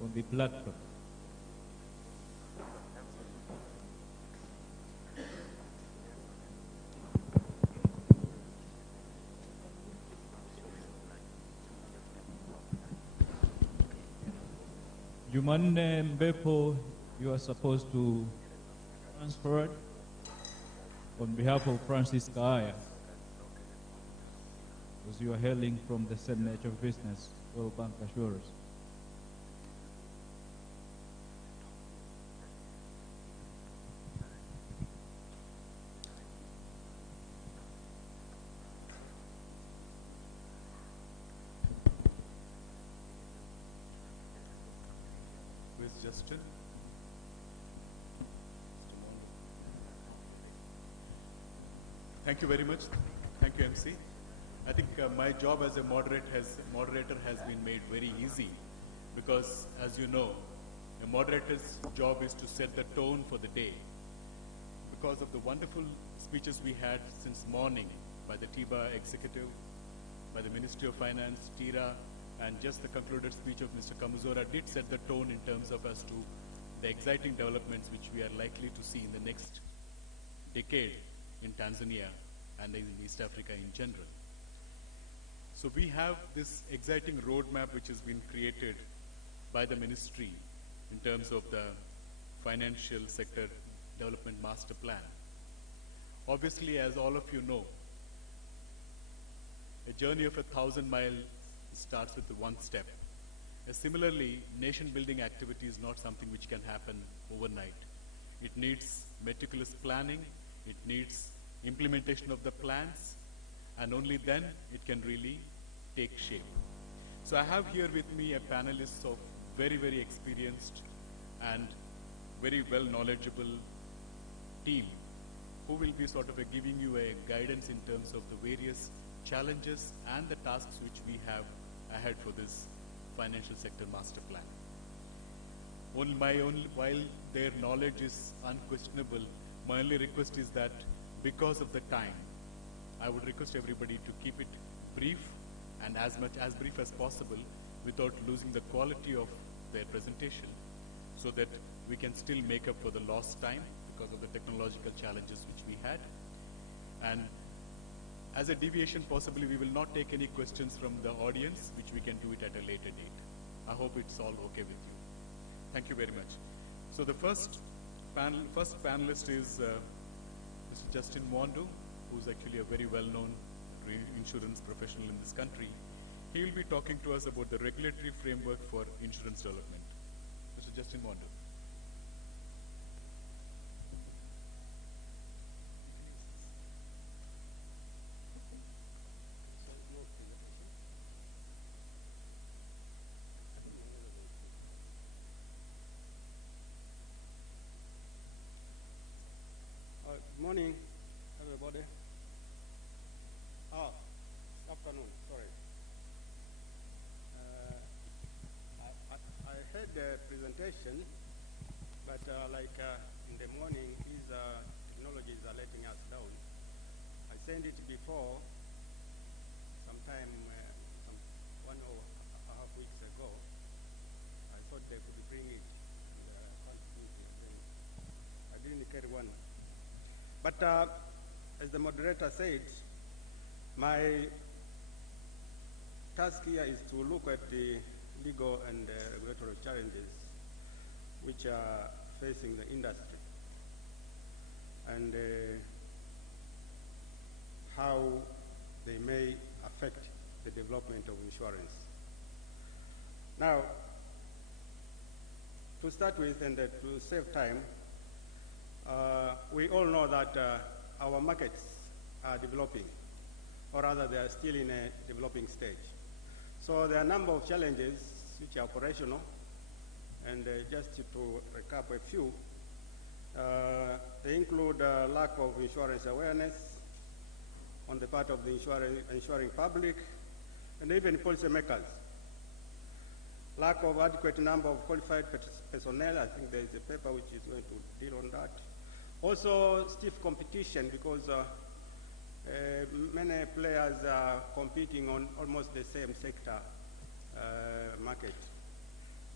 on the platform. Jumanne Mbepo, you are supposed to transfer it on behalf of Francis Kaaya, because you are hailing from the same nature of business, World Bank Assurers. Justin. Thank you very much. Thank you, MC. I think my job as a moderator has been made very easy because, as you know, a moderator's job is to set the tone for the day. Because of the wonderful speeches we had since morning by the Tiba executive, by the Ministry of Finance, TIRA, and just the concluded speech of Mr. Kamuzora did set the tone in terms of as to the exciting developments which we are likely to see in the next decade in Tanzania and in East Africa in general. So we have this exciting roadmap which has been created by the ministry in terms of the financial sector development master plan. Obviously, as all of you know, a journey of 1,000 miles starts with one step. Similarly, nation-building activity is not something which can happen overnight. It needs meticulous planning, it needs implementation of the plans, and only then it can really take shape. So I have here with me a panelist of very, very experienced and very well knowledgeable team who will be sort of giving you a guidance in terms of the various challenges and the tasks which we have ahead for this financial sector master plan. While their knowledge is unquestionable, my only request is that because of the time, I would request everybody to keep it brief and as brief as possible without losing the quality of their presentation so that we can still make up for the lost time because of the technological challenges which we had. And as a deviation, possibly we will not take any questions from the audience, which we can do it at a later date. I hope it's all okay with you. Thank you very much. So the first panelist is Mr. Justin Wandu, who's actually a very well-known insurance professional in this country. He will be talking to us about the regulatory framework for insurance development. Mr. Justin Wandu. presentation, but in the morning, these technologies are letting us down. I sent it before, sometime 1.5 weeks ago. I thought they could bring it. I didn't carry one. But as the moderator said, my task here is to look at the legal and regulatory challenges which are facing the industry and how they may affect the development of insurance. Now, to start with and to save time, we all know that our markets are developing, or rather they are still in a developing stage. So there are a number of challenges which are operational, and just to recap a few, they include lack of insurance awareness on the part of the insuring public and even policymakers. Lack of adequate number of qualified personnel. I think there is a paper which is going to deal on that. Also, stiff competition because many players are competing on almost the same sector market.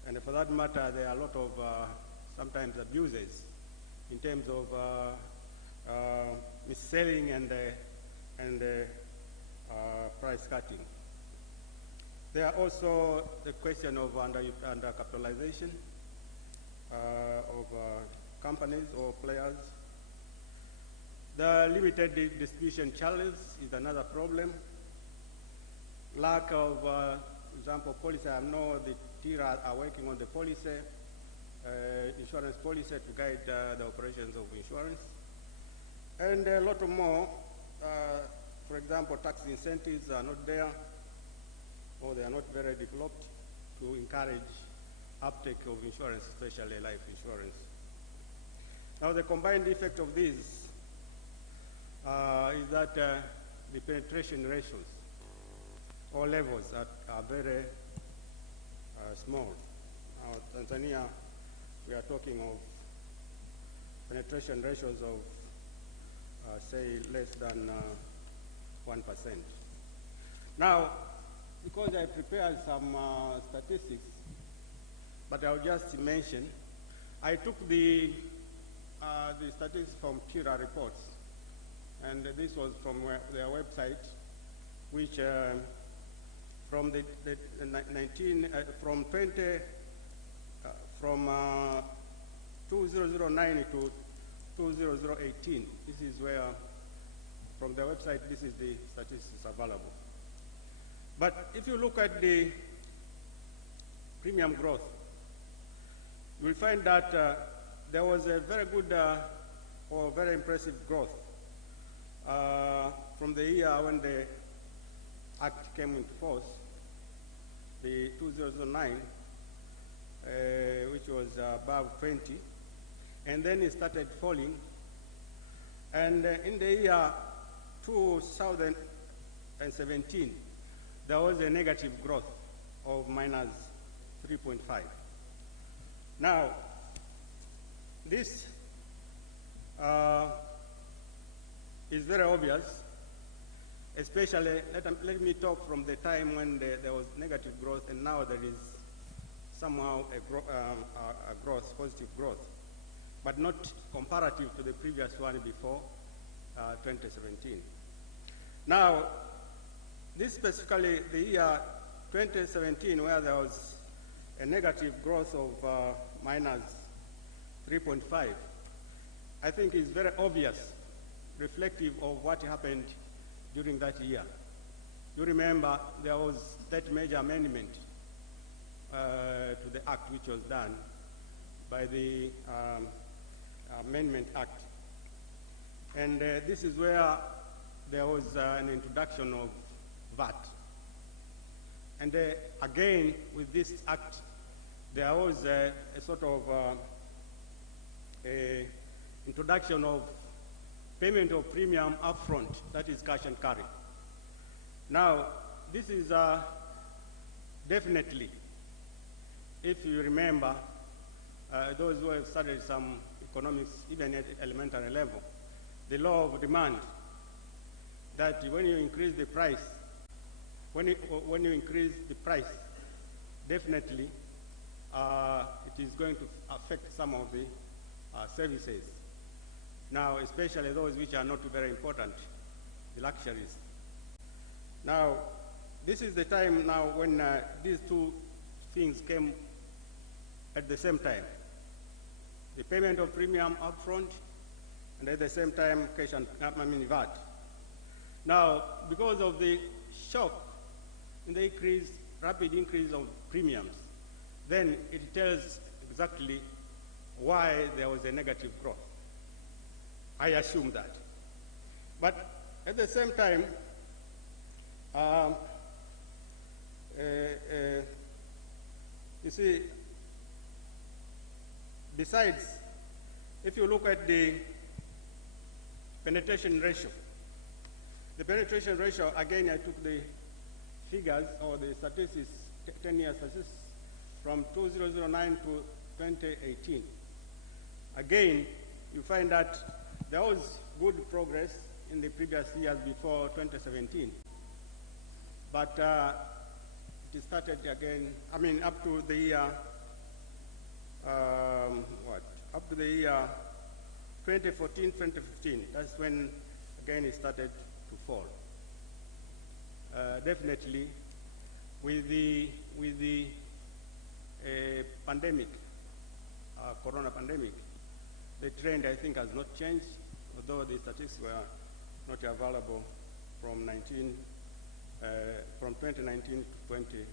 And for that matter, there are a lot of sometimes abuses in terms of mis-selling and price cutting. There are also the question of undercapitalization of companies or players. The limited distribution channels is another problem. Lack of, for example, policy. I know the TIRA are working on the policy, insurance policy to guide the operations of insurance. And a lot more. For example, tax incentives are not there, or they are not very developed to encourage uptake of insurance, especially life insurance. Now, the combined effect of these is that the penetration ratios or levels are very small. Now, Tanzania, we are talking of penetration ratios of, say, less than 1%. Now, because I prepared some statistics, but I'll just mention, I took the statistics from TIRA reports, and this was from their website, which from the 2009 to 2018. This is where, from the website, this is the statistics available. But if you look at the premium growth, you will find that there was a very good or very impressive growth from the year when the Act came into force, the 2009, which was above 20, and then it started falling. And in the year 2017, there was a negative growth of minus 3.5. Now, this is very obvious, especially, let me talk from the time when there was negative growth, and now there is somehow a growth, positive growth, but not comparative to the previous one before 2017. Now, this specifically the year 2017, where there was a negative growth of minus 3.5, I think is very obvious, reflective of what happened during that year. You remember there was that major amendment to the Act which was done by the Amendment Act. And this is where there was an introduction of VAT. And again, with this Act, there was a sort of introduction of payment of premium upfront, that is cash and carry. Now, this is definitely, if you remember, those who have studied some economics, even at elementary level, the law of demand, that when you increase the price, when you increase the price, definitely it is going to affect some of the services. Now, especially those which are not very important, the luxuries. Now, this is the time now when these two things came at the same time. The payment of premium upfront, and at the same time, cash and VAT. Now, because of the shock in the rapid increase of premiums, then it tells exactly why there was a negative growth. I assume that. But at the same time, you see, besides, if you look at the penetration ratio, again, I took the figures or the statistics, 10-year statistics from 2009 to 2018. Again, you find that there was good progress in the previous years before 2017. But it started again, I mean, up to the year, up to the year 2014, 2015. That's when, again, it started to fall. Definitely, with the pandemic, corona pandemic, the trend, I think, has not changed, although the statistics were not available from 2019 to 20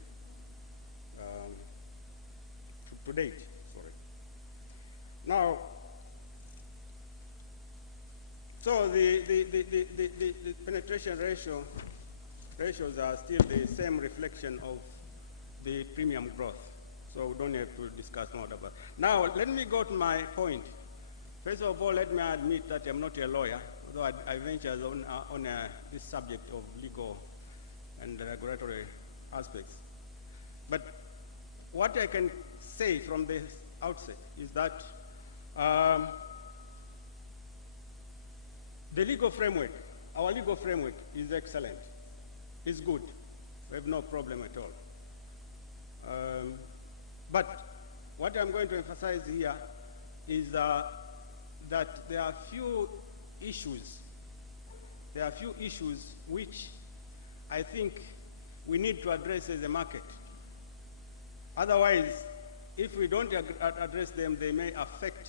to date. Sorry. Now, so the penetration ratios are still the same reflection of the premium growth. So we don't have to discuss more about it. Now, let me go to my point. First of all, let me admit that I'm not a lawyer, although I venture on this subject of legal and regulatory aspects. But what I can say from the outset is that the legal framework, our legal framework is excellent. It's good. We have no problem at all. But what I'm going to emphasize here is that there are few issues. There are few issues which I think we need to address as a market. Otherwise, if we don't address them, they may affect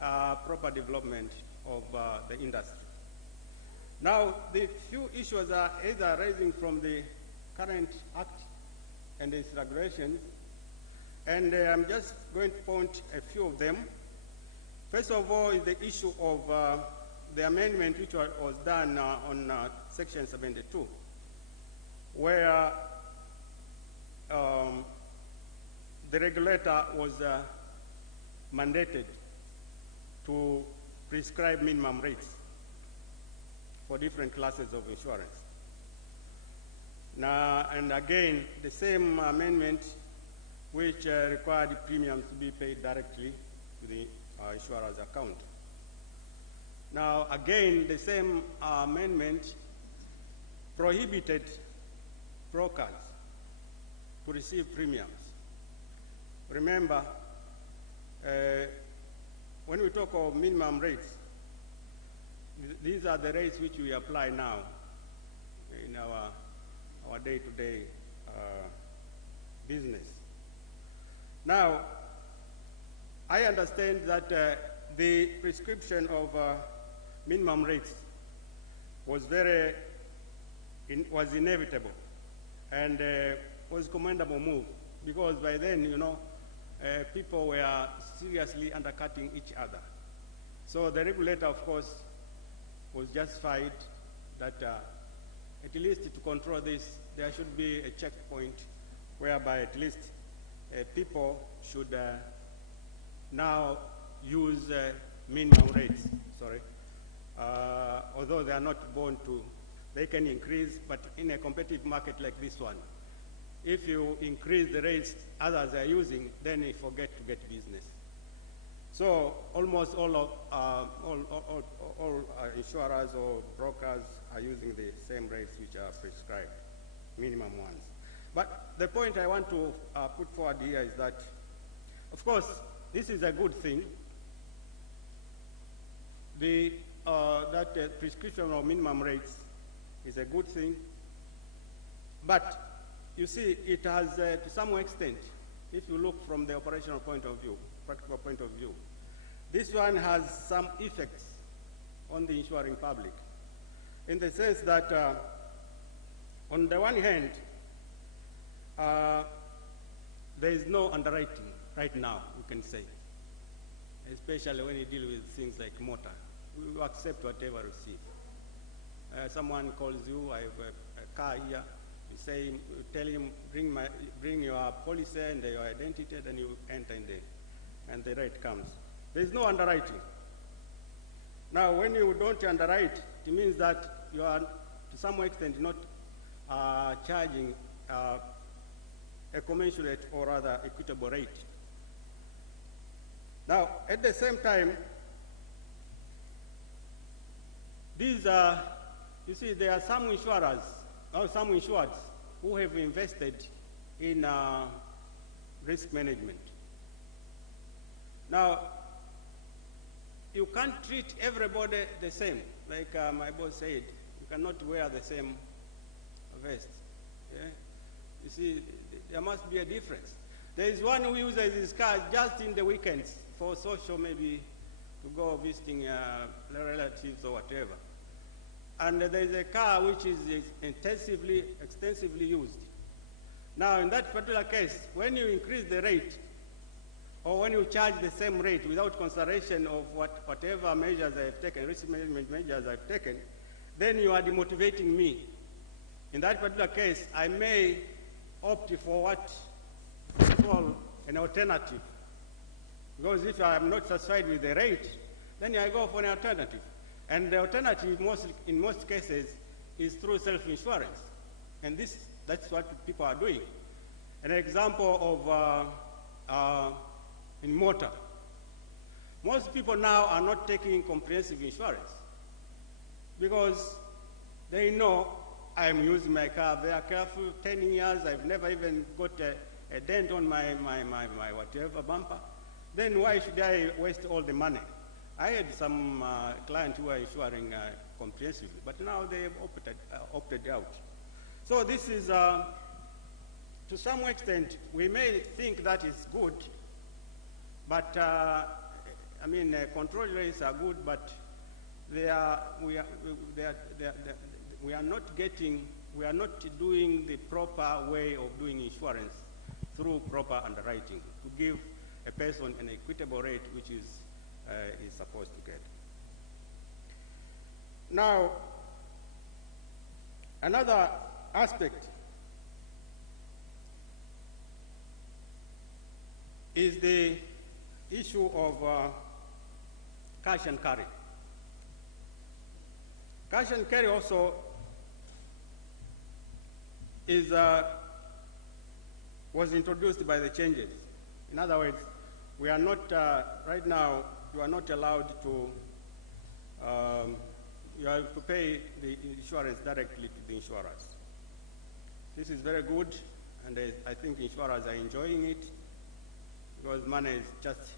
proper development of the industry. Now, the few issues are either arising from the current act and its regulations, and I'm just going to point a few of them. First of all is the issue of the amendment which was done on Section 72, where the regulator was mandated to prescribe minimum rates for different classes of insurance. Now, and again, the same amendment which required premiums to be paid directly to the insurer's account. Now, again, the same amendment prohibited brokers to receive premiums. Remember, when we talk of minimum rates, these are the rates which we apply now in our day-to-day business. Now, I understand that the prescription of minimum rates was was inevitable and was a commendable move, because by then, you know, people were seriously undercutting each other. So the regulator, of course, was justified that at least to control this, there should be a checkpoint whereby at least people should now use minimum rates, although they are not born to, they can increase, but in a competitive market like this one, if you increase the rates others are using, then you forget to get business. So almost all insurers or brokers are using the same rates which are prescribed, minimum ones. But the point I want to put forward here is that, of course, this is a good thing. That prescription of minimum rates is a good thing. But you see, it has, to some extent, if you look from the operational point of view, practical point of view, this one has some effects on the insuring public, in the sense that, on the one hand, there is no underwriting right now, we can say, especially when you deal with things like motor. We accept whatever you see. Someone calls you, I have a car here, you say, you tell him, bring your policy and your identity, then you enter in there, and the rate comes. There is no underwriting. Now, when you don't underwrite, it means that you are, to some extent, not charging a commensurate or rather equitable rate. Now, at the same time, these are, you see, there are some insurers, or some insureds, who have invested in risk management. Now, you can't treat everybody the same. Like my boss said, you cannot wear the same vest. Yeah? You see, there must be a difference. There is one who uses his car just in the weekends for social, maybe to go visiting relatives or whatever. And there is a car which is extensively used. Now, in that particular case, when you increase the rate, or when you charge the same rate without consideration of whatever measures I have taken, risk management measures I've taken, then you are demotivating me. In that particular case, I may opt for what is called an alternative. Because if I am not satisfied with the rate, then I go for an alternative. And the alternative, in most cases, is through self-insurance. And that's what people are doing. An example of in motor. Most people now are not taking comprehensive insurance because they know I'm using my car very careful, 10 years, I've never even got a dent on my whatever bumper. Then why should I waste all the money? I had some clients who were insuring comprehensively, but now they have opted out. So this is, to some extent, we may think that is good, but I mean, control rates are good, but we are not doing the proper way of doing insurance through proper underwriting to give a person an equitable rate which is supposed to get. Now, another aspect is the issue of cash and carry. Cash and carry also is, was introduced by the changes. In other words, we are not, right now, you are not allowed to, you have to pay the insurance directly to the insurers. This is very good, and I think insurers are enjoying it because money is just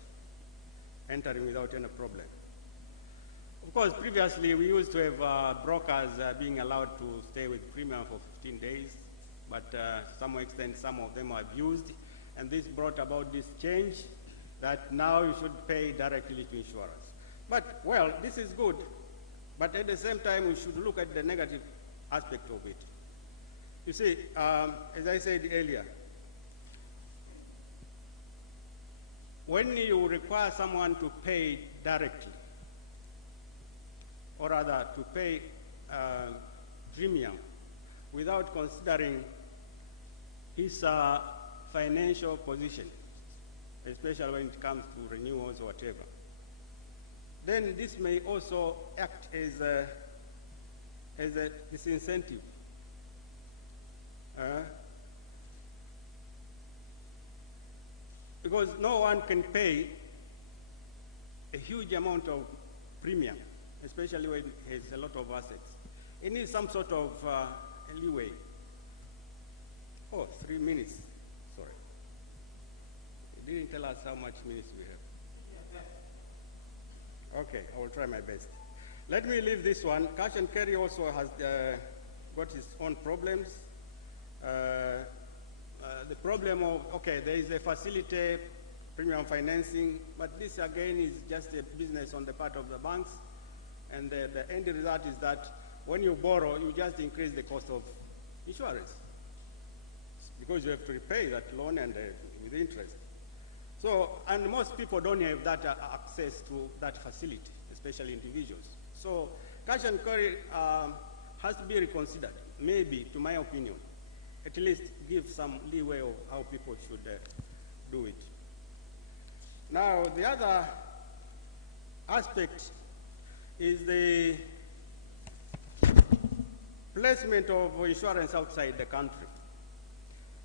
entering without any problem. Of course, previously we used to have brokers being allowed to stay with premium for 15 days, but to some extent some of them are abused, and this brought about this change that now you should pay directly to insurers. But, well, this is good, but at the same time we should look at the negative aspect of it. You see, as I said earlier, when you require someone to pay directly, or rather to pay premium without considering his financial position, especially when it comes to renewals or whatever, then this may also act as a disincentive. Because no one can pay a huge amount of premium, especially when it has a lot of assets. It needs some sort of leeway. Oh, 3 minutes, sorry. It didn't tell us how much minutes we have. Okay, I will try my best. Let me leave this one. Cash and carry also has got its own problems. The problem of, okay, there is a facility, premium financing, but this again is just a business on the part of the banks. And the end result is that when you borrow, you just increase the cost of insurance because you have to repay that loan and with interest. So, and most people don't have that access to that facility, especially individuals. So cash and carry has to be reconsidered, maybe, to my opinion. At least give some leeway of how people should do it. Now, the other aspect is the placement of insurance outside the country.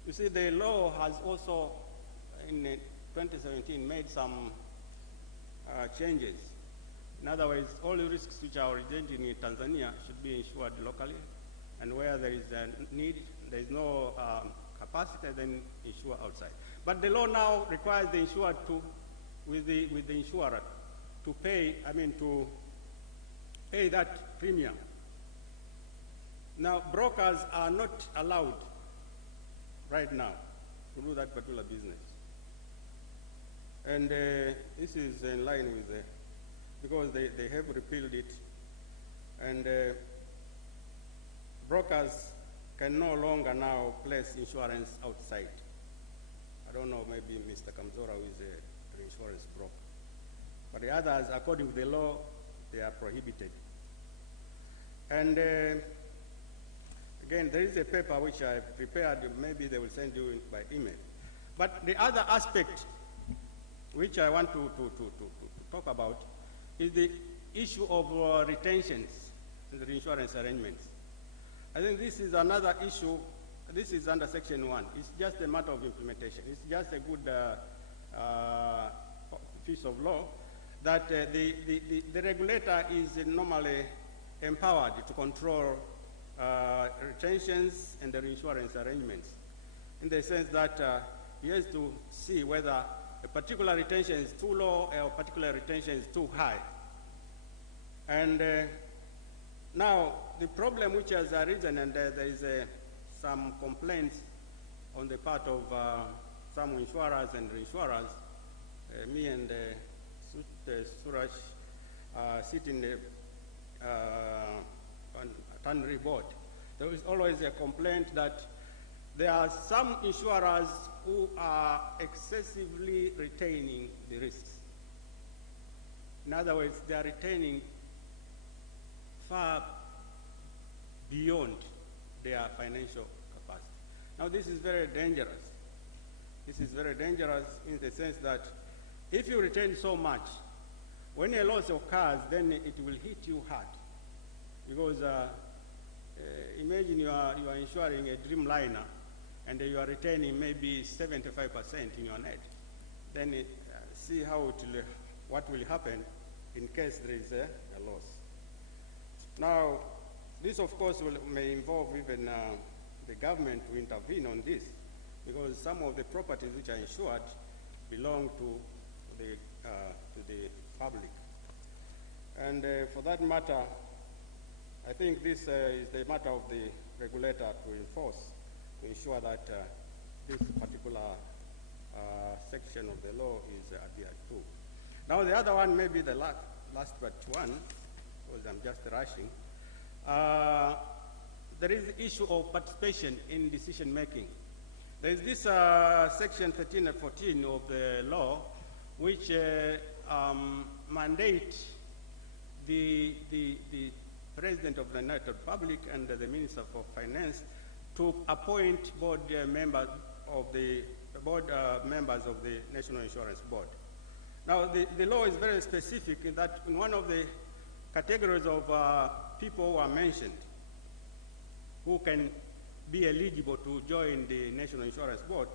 You see, the law has also, in 2017, made some changes. In other words, all the risks which are originating in Tanzania should be insured locally, and where there is a need, there is no capacity, then insure outside. But the law now requires the insured to, with the insurer, to pay, to pay that premium. Now, brokers are not allowed right now to do that particular business. And this is in line with because they have repealed it, and brokers can no longer now place insurance outside. I don't know, maybe Mr. Kamzora, who is an insurance broker. But the others, according to the law, they are prohibited. And again, there is a paper which I prepared, maybe they will send you by email. But the other aspect which I want to talk about is the issue of retentions in the insurance arrangements. I think this is another issue. This is under Section 1. It's just a matter of implementation. It's just a good piece of law that the regulator is normally empowered to control retentions and the insurance arrangements, in the sense that he has to see whether a particular retention is too low or a particular retention is too high. And now, the problem which has arisen, and there is some complaints on the part of some insurers and reinsurers, me and Suraj sit in the Tanri board. There is always a complaint that there are some insurers who are excessively retaining the risks. In other words, they are retaining far beyond their financial capacity. Now, this is very dangerous. This is very dangerous in the sense that if you retain so much, when a loss occurs, then it will hit you hard. Because imagine you are insuring a Dreamliner and you are retaining maybe 75% in your net. Then see what will happen in case there is a loss. Now, this of course may involve even the government to intervene on this, because some of the properties which are insured belong to the public. And for that matter, I think this is the matter of the regulator to enforce, to ensure that this particular section of the law is adhered to. Now, the other one, maybe the last but one, because I'm just rushing. There is the issue of participation in decision making. There is this section 13 and 14 of the law, which mandate the President of the United Republic and the Minister for Finance to appoint board members of the National Insurance Board. Now, the law is very specific in that in one of the categories of people who are mentioned who can be eligible to join the National Insurance Board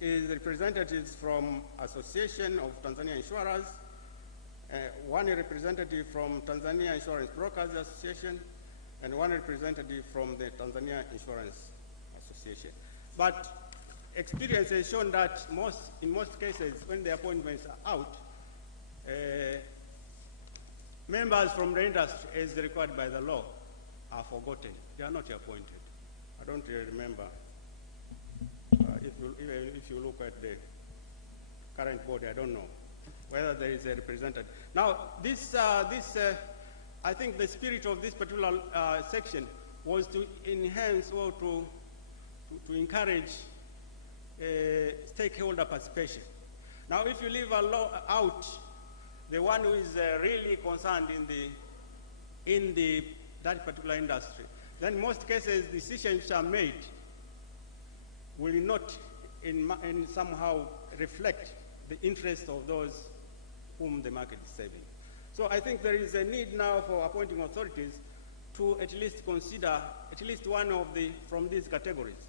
is representatives from Association of Tanzania Insurers, one representative from Tanzania Insurance Brokers Association, and one representative from the Tanzania Insurance Association. But experience has shown that in most cases, when the appointments are out, members from the industry, as required by the law, are forgotten. They are not appointed. I don't really remember. If you look at the current body, I don't know whether there is a representative. Now, I think the spirit of this particular section was to enhance or to encourage stakeholder participation. Now, if you leave out the one who is really concerned in that particular industry, then in most cases decisions which are made will not in somehow reflect the interest of those whom the market is serving. So I think there is a need now for appointing authorities to at least consider at least one from these categories,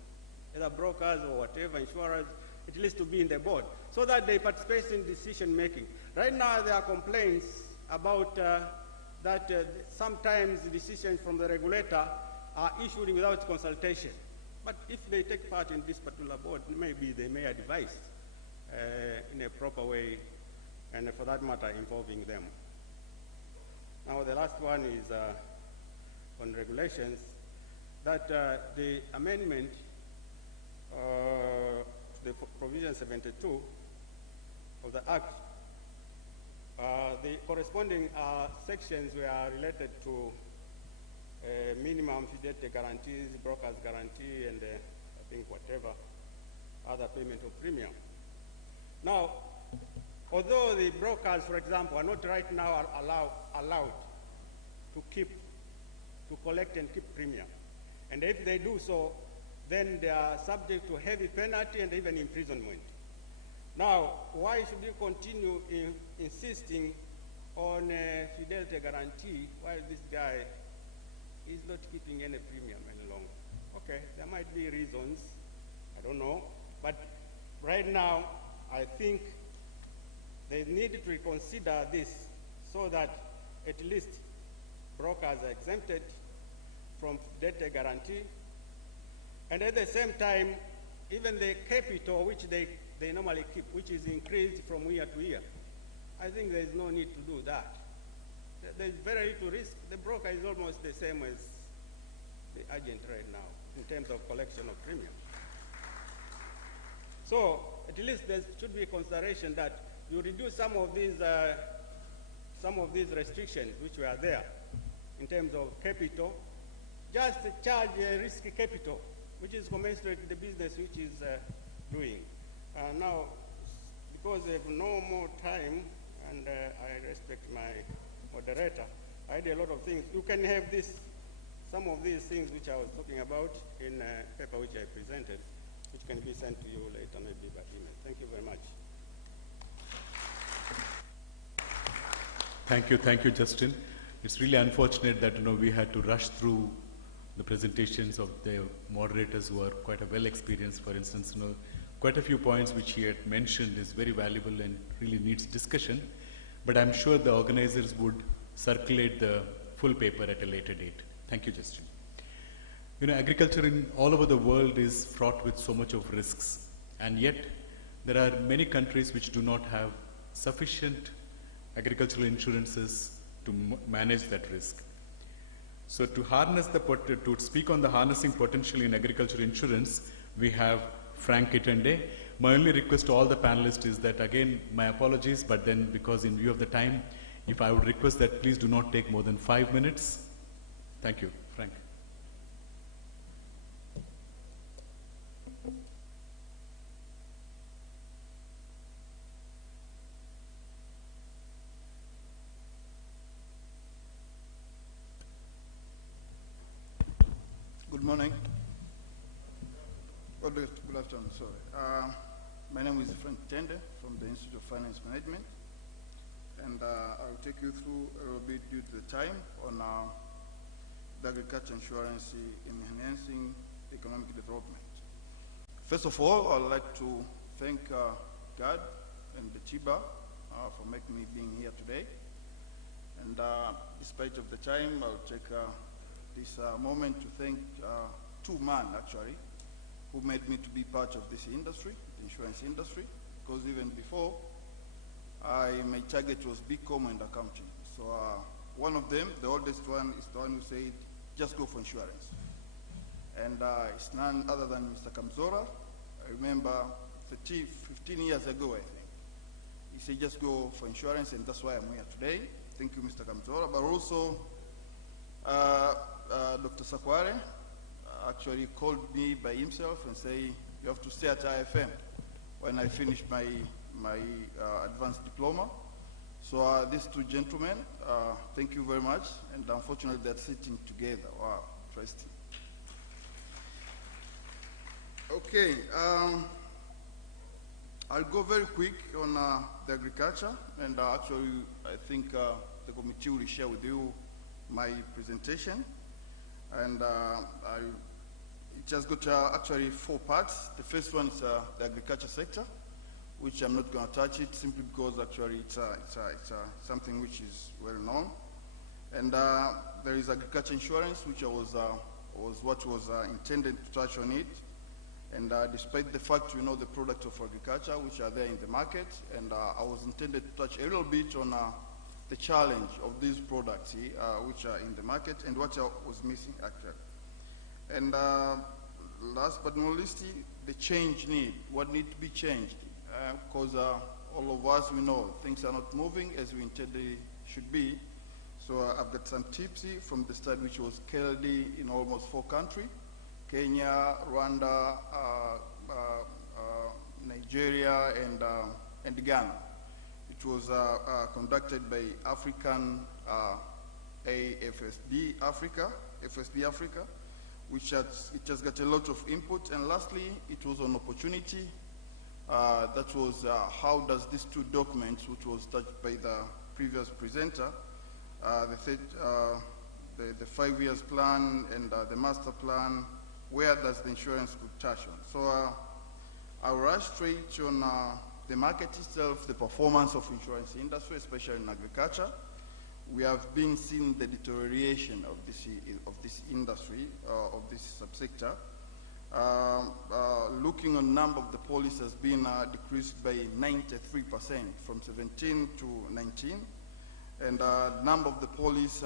either brokers or whatever, insurers, at least to be in the board, so that they participate in decision making. Right now there are complaints about that sometimes decisions from the regulator are issued without consultation. But if they take part in this particular board, maybe they may advise in a proper way, and for that matter, involving them. Now, the last one is on regulations, that the amendment to the provision 72 of the Act, the corresponding sections were related to minimum fidelity guarantees, brokers guarantee, and I think whatever other payment of premium. Now, although the brokers, for example, are not right now allowed to collect and keep premium, and if they do so, then they are subject to heavy penalty and even imprisonment. Now, why should you continue insisting on a fidelity guarantee while this guy is not keeping any premium any longer? Okay, there might be reasons, I don't know, but right now, I think they need to reconsider this so that at least brokers are exempted from fidelity guarantee, and at the same time, even the capital which they normally keep, which is increased from year to year, I think there is no need to do that. There is very little risk. The broker is almost the same as the agent right now in terms of collection of premium. So at least there should be a consideration that you reduce some of these restrictions which were there in terms of capital, just charge a risky capital, which is commensurate with the business which is doing. Now, because I have no more time, and I respect my moderator, I did a lot of things. You can have some of these things which I was talking about in a paper which I presented, which can be sent to you later, maybe by email. Thank you very much. Thank you, Justin. It's really unfortunate that we had to rush through the presentations of the moderators who are quite well experienced. For instance, quite a few points which he had mentioned is very valuable and really needs discussion. But I'm sure the organizers would circulate the full paper at a later date. Thank you, Justin. Agriculture in all over the world is fraught with so much of risks, and yet there are many countries which do not have sufficient agricultural insurances to manage that risk. So to speak on the harnessing potential in agricultural insurance, we have Frank Kitende. My only request to all the panelists is that, again, my apologies, but then because in view of the time, if I would request that please do not take more than 5 minutes. Thank you. Frank. Good morning. Good afternoon, sorry. My name is Frank Tende from the Institute of Finance Management, and I'll take you through a little bit due to the time on the agriculture insurance in enhancing economic development. First of all, I'd like to thank God and the Tiba for making me being here today. And despite of the time, I'll take this moment to thank two men, actually, who made me to be part of this industry, the insurance industry, because even before, my target was BCom and accounting. So one of them, the oldest one, is the one who said, just go for insurance. And it's none other than Mr. Kamzora. I remember 15 years ago, I think. He said, just go for insurance, and that's why I'm here today. Thank you, Mr. Kamzora. But also, Dr. Sakware actually called me by himself and said, you have to stay at IFM when I finish my advanced diploma. So these two gentlemen, thank you very much. And unfortunately, they're sitting together. Wow, interesting. Okay, I'll go very quick on the agriculture, and actually, I think the committee will share with you my presentation. And it has got actually 4 parts. The first one is the agriculture sector, which I'm not going to touch it simply because actually it's something which is well known. And there is agriculture insurance, which was what was intended to touch on it. And despite the fact we know the product of agriculture, which are there in the market, and I was intended to touch a little bit on the challenge of these products which are in the market and what was missing actually. And last but not least, the change need, what needs to be changed. Because all of us, we know things are not moving as we intended should be. So I've got some tips from the study which was carried in almost 4 countries. Kenya, Rwanda, Nigeria, and Ghana. It was conducted by African FSD Africa, which has got a lot of input. And lastly, it was an opportunity. That was how does these 2 documents, which was touched by the previous presenter, the 5 years plan and the master plan, where does the insurance could touch on. So I'll rush straight on the market itself, the performance of insurance industry, especially in agriculture. We have been seeing the deterioration of this industry, of this subsector. Looking on number of the policies has been decreased by 93% from 17 to 19. And number of the policies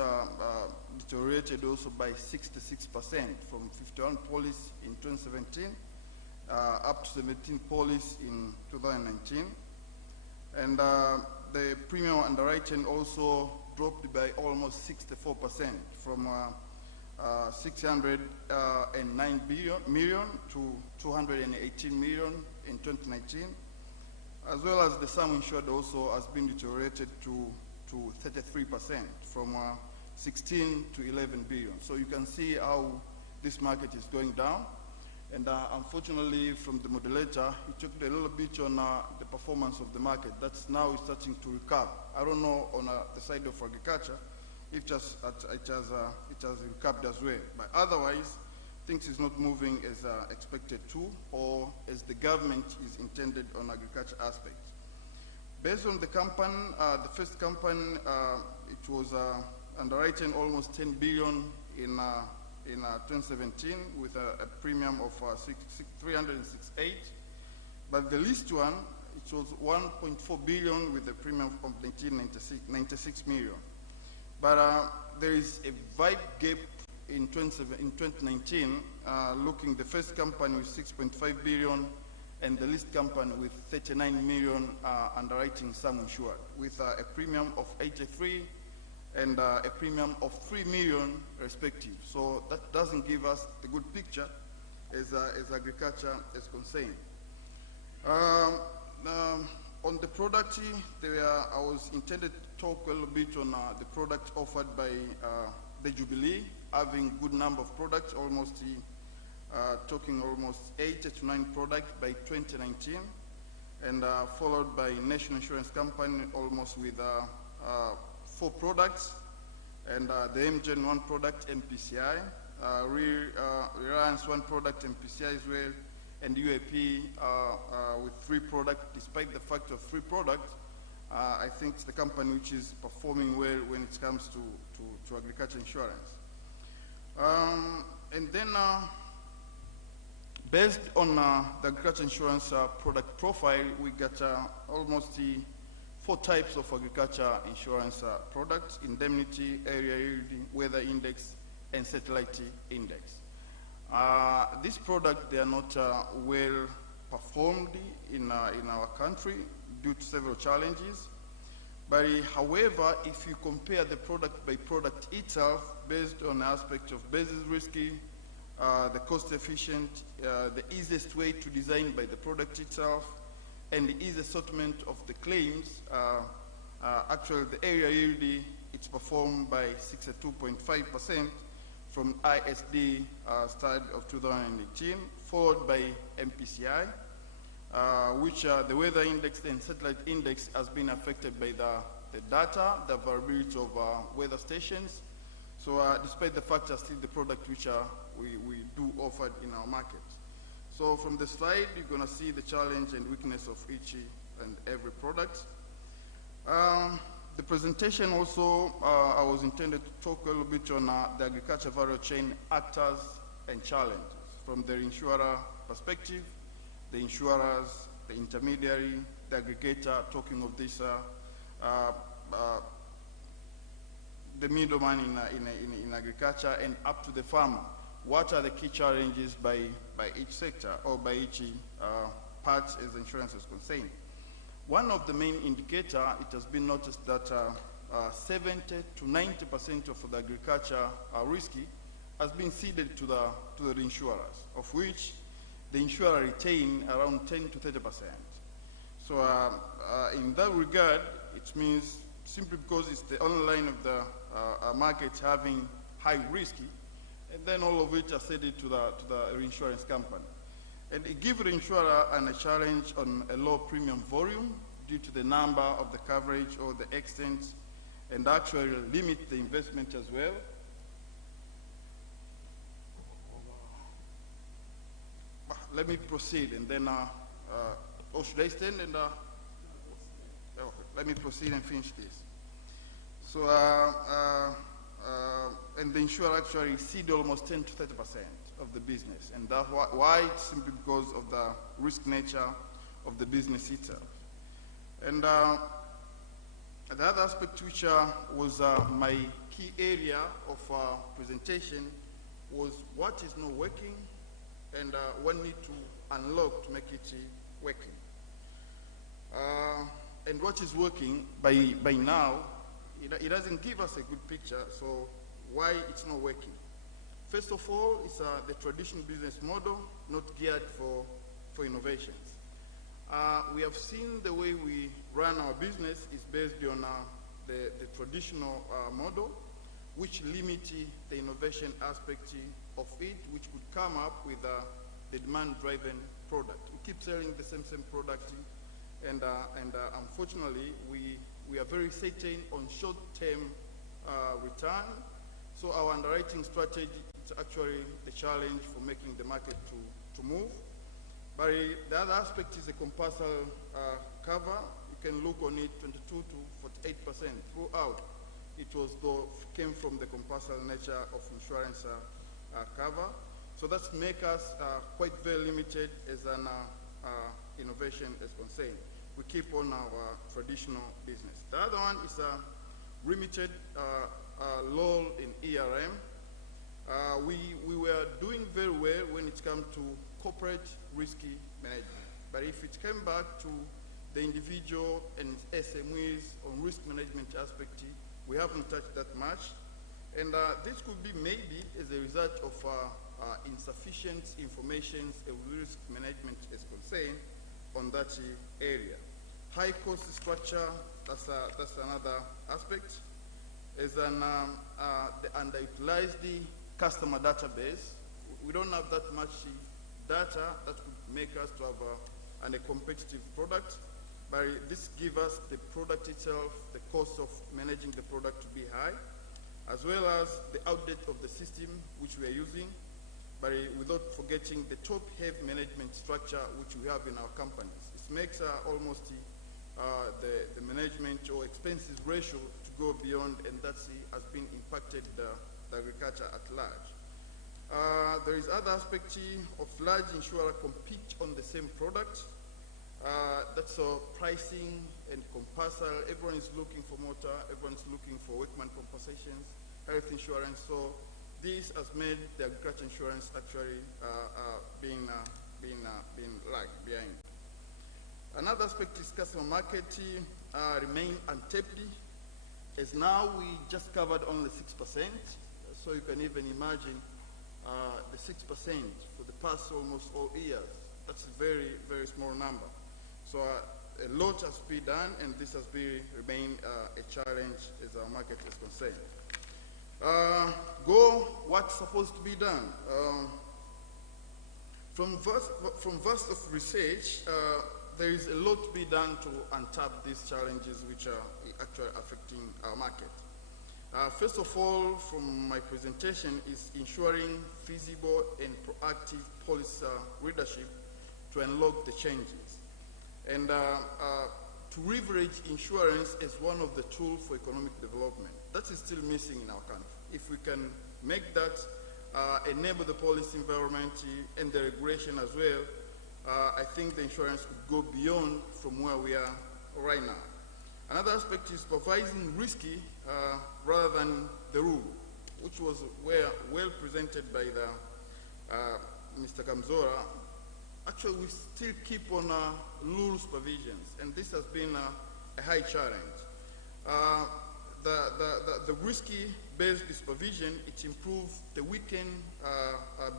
deteriorated also by 66% from 51 policies in 2017 up to 17 policies in 2019. And the premium underwriting also dropped by almost 64% from 609 million to 218 million in 2019, as well as the sum insured also has been deteriorated to 33% from 16 to 11 billion. So you can see how this market is going down. And unfortunately, from the modulator, he talked a little bit on the performance of the market. That's now starting to recover. I don't know on the side of agriculture if it has recovered as well. But otherwise, things is not moving as expected to, or as the government is intended on agriculture aspects. Based on the company, the first company, it was underwriting almost 10 billion in 2017 with a premium of 368. But the least one, it was 1.4 billion with a premium of 96 million. But there is a wide gap in 2019, looking the first company with 6.5 billion and the least company with 39 million underwriting sum insured, with a premium of 83 and a premium of 3 million respective. So that doesn't give us a good picture as agriculture is concerned. On the product, I was intended to talk a little bit on the product offered by the Jubilee, having good number of products, almost talking almost 8 to 9 products by 2019, and followed by National Insurance Company almost with 4 products, and the MGen 1 product, MPCI, Reliance 1 product, MPCI as well, and UAP with 3 products. Despite the fact of 3 products, I think it's the company which is performing well when it comes to agriculture insurance. And then based on the agriculture insurance product profile, we got almost 4 types of agriculture insurance products: indemnity, area yield, weather index, and satellite index. These products, they are not well performed in our country due to several challenges. But however, if you compare the product by product itself, based on the aspect of basis risky, the cost efficient, the easiest way to design by the product itself, and the easiest settlement of the claims, actually the area yield, it's performed by 62.5% from ISD study of 2018, followed by MPCI, which the weather index and satellite index has been affected by the data, the variability of weather stations. So despite the fact that still the product which we do offer in our market. So from the slide, you're going to see the challenge and weakness of each and every product. The presentation also, I was intended to talk a little bit on the agriculture value chain actors and challenges from the insurer perspective, the insurers, the intermediary, the aggregator, talking of this, the middleman in agriculture, and up to the farmer. What are the key challenges by each sector or by each part as insurance is concerned? One of the main indicators, it has been noticed that 70 to 90% of the agriculture risky has been ceded to the insurers, of which the insurer retain around 10 to 30%. So in that regard, it means simply because it's the only line of the market having high risky, and then all of it are ceded to the reinsurance company. And it gives the insurer a challenge on a low premium volume due to the number of the coverage or the extent, and actually limit the investment as well. Let me proceed, and then, or should I stand and, okay, let me proceed and finish this. So, and the insurer actually cede almost 10 to 30% of the business, and that's why it's simply because of the risk nature of the business itself. And the other aspect which was my key area of presentation was what is not working and what need to unlock to make it working. And what is working by now, it doesn't give us a good picture, so why it's not working. First of all, it's the traditional business model not geared for innovations. We have seen the way we run our business is based on the traditional model, which limits the innovation aspect of it, which could come up with the demand-driven product. We keep selling the same product, and unfortunately, we are very certain on short-term return. So our underwriting strategy is actually the challenge for making the market to move. But the other aspect is the compulsory cover. You can look on it, 22 to 48% throughout. It came from the compulsory nature of insurance cover. So that's make us quite very limited as an innovation is concerned. We keep on our traditional business. The other one is a limited lull in ERM. We were doing very well when it comes to corporate risky management. But if it came back to the individual and SMEs on risk management aspect, we haven't touched that much. And this could be maybe as a result of insufficient information of risk management is concerned on that area. High cost structure, that's another aspect. Is the underutilized customer database. We don't have that much data that could make us to have a competitive product, but this gives us the product itself, the cost of managing the product to be high, as well as the outdate of the system which we are using, but without forgetting the top-heavy management structure which we have in our companies. It makes almost the management or expenses ratio to go beyond, and that has been impacted the agriculture at large. There is other aspect of large insurer compete on the same product. That's pricing and compulsory. Everyone is looking for motor, everyone is looking for workman compensations, health insurance. So this has made the agriculture insurance actually being lagged behind. Another aspect is customer market remain untapped, as now we just covered only 6%. So you can even imagine the 6% for the past almost all years. That's a very, very small number. So a lot has been done, and this has remained a challenge as our market is concerned. What's supposed to be done? From vast of research, there is a lot to be done to untap these challenges which are actually affecting our market. First of all, from my presentation, is ensuring feasible and proactive policy leadership to unlock the changes. And to leverage insurance as one of the tools for economic development. That is still missing in our country. If we can make that, enable the policy environment and the regulation as well, I think the insurance could go beyond from where we are right now. Another aspect is supervising risky rather than the rule, which was well presented by Mr. Kamzora. Actually, we still keep on rule supervisions, and this has been a high challenge. The risky-based supervision, it improves the weekend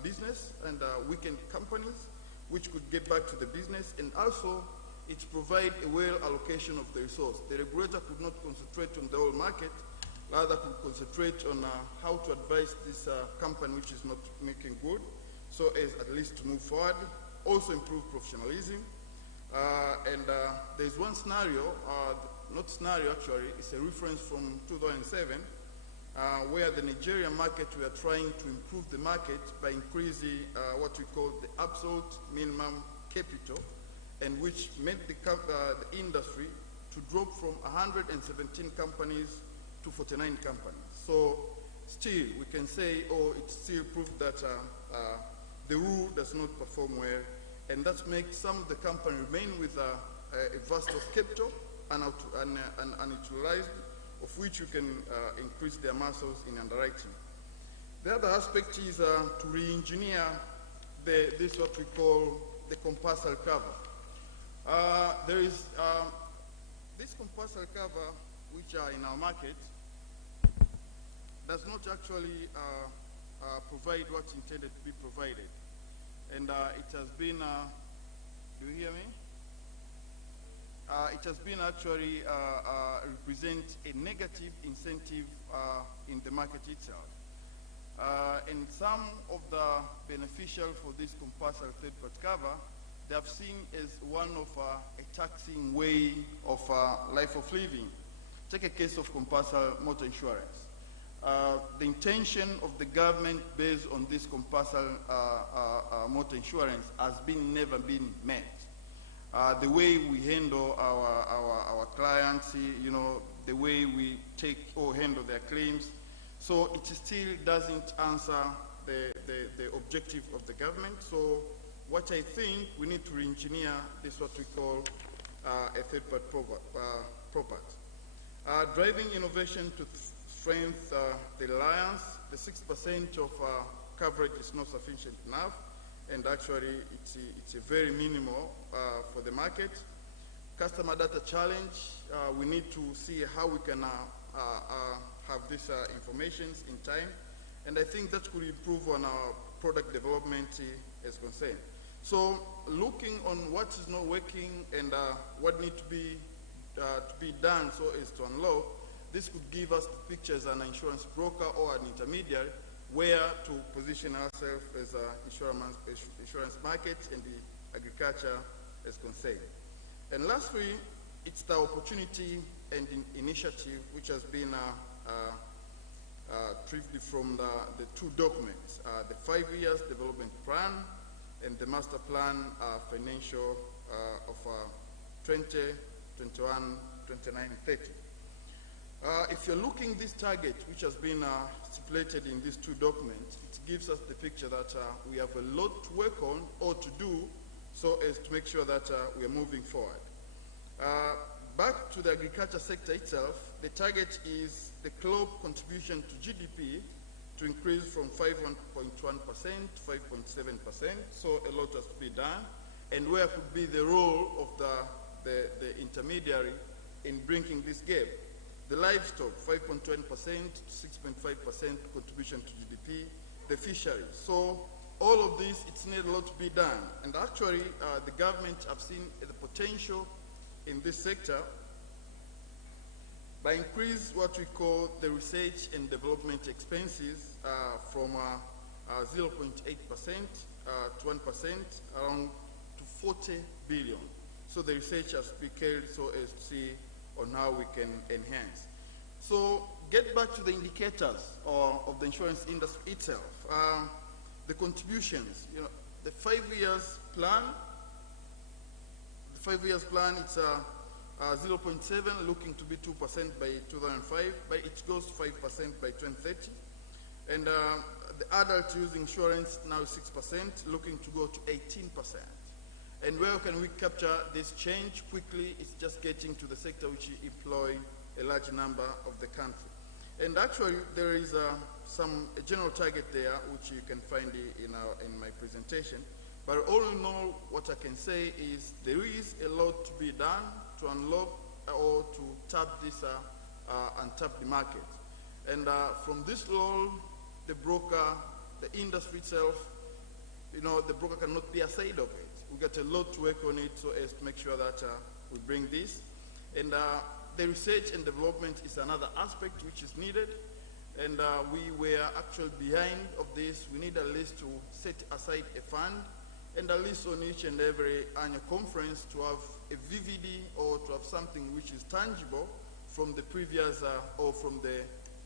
business and weekend companies, which could get back to the business, and also it provides a well allocation of the resource. The regulator could not concentrate on the whole market, rather could concentrate on how to advise this company which is not making good, so as at least to move forward, also improve professionalism. And there's one scenario, not scenario actually, it's a reference from 2007, where the Nigerian market, we are trying to improve the market by increasing what we call the absolute minimum capital, and which made the industry to drop from 117 companies to 49 companies. So still, we can say, it still proves that the rule does not perform well, and that makes some of the companies remain with a vast of capital unutilized, of which you can increase their muscles in underwriting. The other aspect is to re-engineer this what we call the compulsory cover. There is this compulsory cover, which are in our market, does not actually provide what's intended to be provided. And it has been, do you hear me? It has been actually represent a negative incentive in the market itself. And some of the beneficial for this compulsory third-party cover, they have seen as one of a taxing way of life of living. Take a case of compulsory motor insurance. The intention of the government based on this compulsory motor insurance has never been met. The way we handle our clients, the way we take or handle their claims, so it still doesn't answer the objective of the government. So what I think we need to re-engineer is what we call a third-party property. Driving innovation to strengthen the reliance, the 6% of coverage is not sufficient enough, and actually it's a very minimal for the market. Customer data challenge, we need to see how we can have this information in time, and I think that could improve on our product development as concerned. So looking on what is not working and what needs to be done so as to unlock, this could give us the picture as an insurance broker or an intermediary where to position ourselves as an insurance market and the agriculture is concerned. And lastly, it's the opportunity and initiative which has been derived from the two documents, the 5 years development plan and the master plan financial of 2020 21, 29, and 30. If you're looking this target, which has been stipulated in these two documents, it gives us the picture that we have a lot to work on or to do so as to make sure that we are moving forward. Back to the agriculture sector itself, the target is the club contribution to GDP to increase from 5.1% to 5.7%, so a lot has to be done. And where could be the role of the intermediary in bringing this gap? The livestock, 5.20% to 6.5% contribution to GDP, the fisheries. So all of this, it's need a lot to be done. And actually, the government have seen the potential in this sector by increase what we call the research and development expenses from 0.8% to 1%, around to 40 billion. So the research has to be carried so as to see on how we can enhance. So get back to the indicators of the insurance industry itself. The contributions, the 5 years plan, it's 0.7, looking to be 2% by 2005, but it goes to 5% by 2030. And the adult using insurance now 6%, looking to go to 18%. And where can we capture this change quickly? It's just getting to the sector which employ a large number of the country. And actually, there is a general target there, which you can find in my presentation. But all in all, what I can say is there is a lot to be done to unlock or to tap this and tap the market. And from this role, the broker, the industry itself, the broker cannot be aside of it. We got a lot to work on it so as to make sure that we bring this. And the research and development is another aspect which is needed. And we were actually behind of this. We need at least to set aside a fund and at least on each and every annual conference to have a VVD or to have something which is tangible from the previous or from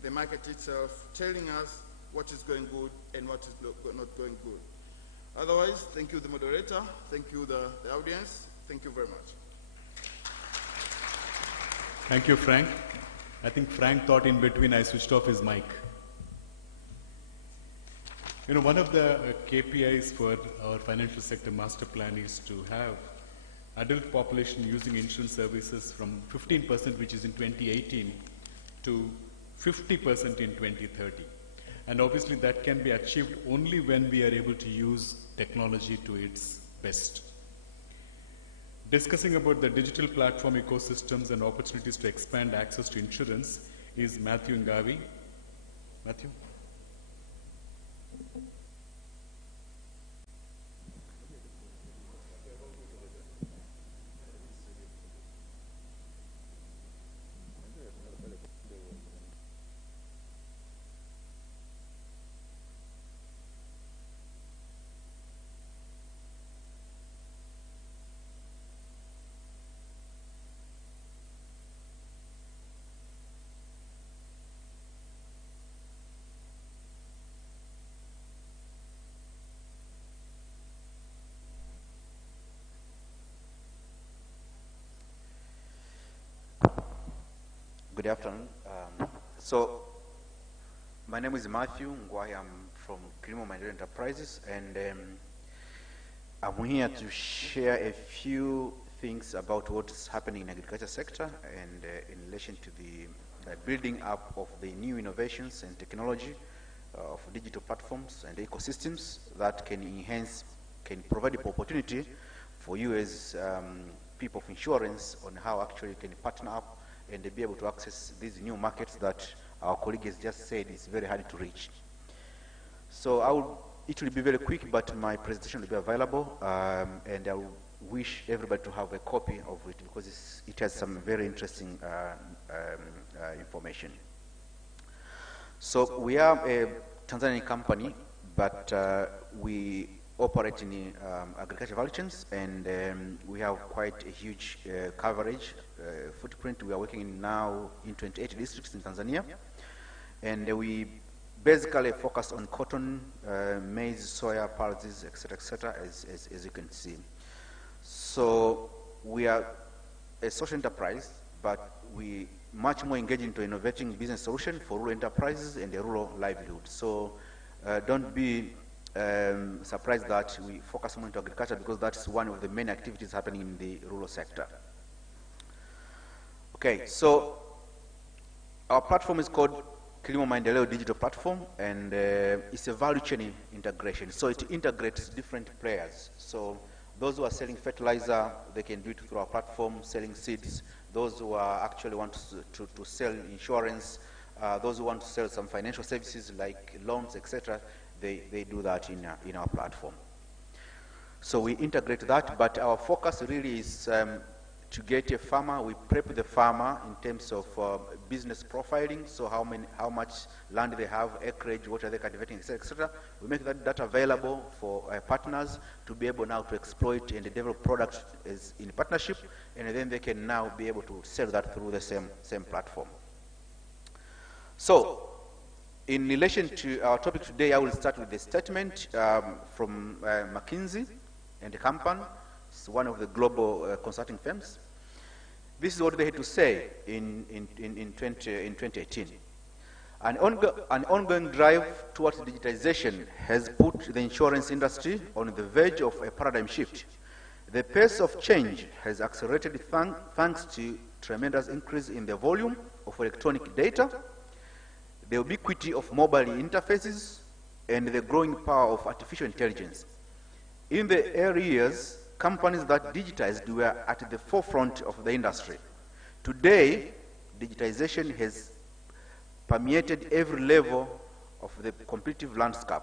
the market itself, telling us what is going good and what is not going good. Otherwise, thank you, the moderator. Thank you, the audience. Thank you very much. Thank you, Frank. I think Frank thought in between I switched off his mic. One of the KPIs for our financial sector master plan is to have adult population using insurance services from 15%, which is in 2018, to 50% in 2030. And obviously that can be achieved only when we are able to use technology to its best. Discussing about the digital platform ecosystems and opportunities to expand access to insurance is Matthew Ngavi. Matthew? Good afternoon. So, my name is Matthew Ngwai. I'm from Kilimo Management Enterprises, and I'm here to share a few things about what's happening in the agriculture sector and in relation to the building up of the new innovations and technology of digital platforms and ecosystems that can provide the opportunity for you as people of insurance on how actually you can partner up and be able to access these new markets that our colleague has just said is very hard to reach. So it will be very quick, but my presentation will be available, and I wish everybody to have a copy of it because it has some very interesting information. So we are a Tanzanian company, but we operate in agricultural value chains, and we have quite a huge coverage footprint. We are working now in 28 districts in Tanzania, and we basically focus on cotton, maize, soya, pulses, etc., as you can see. So we are a social enterprise, but we much more engaged into innovating business solutions for rural enterprises and the rural livelihood. So don't be surprised that we focus more into agriculture, because that's one of the main activities happening in the rural sector. Okay, so our platform is called Kilimo Maendeleo Digital Platform, and it's a value chain integration. So it integrates different players. So those who are selling fertilizer, they can do it through our platform, selling seeds. Those who are actually want to sell insurance, those who want to sell some financial services like loans, etc., they do that in our platform. So we integrate that, but our focus really is to get a farmer. We prep the farmer in terms of business profiling, so how much land they have, acreage, what are they cultivating, etc., etc. We make that data available for partners to be able now to exploit and develop products in partnership, and then they can now be able to sell that through the same platform. So, in relation to our topic today, I will start with a statement from McKinsey and Company. It's one of the global consulting firms. This is what they had to say in 2018. An ongoing drive towards digitization has put the insurance industry on the verge of a paradigm shift. The pace of change has accelerated thanks to tremendous increase in the volume of electronic data, the ubiquity of mobile interfaces, and the growing power of artificial intelligence. In the early years, companies that digitized were at the forefront of the industry. Today, digitization has permeated every level of the competitive landscape.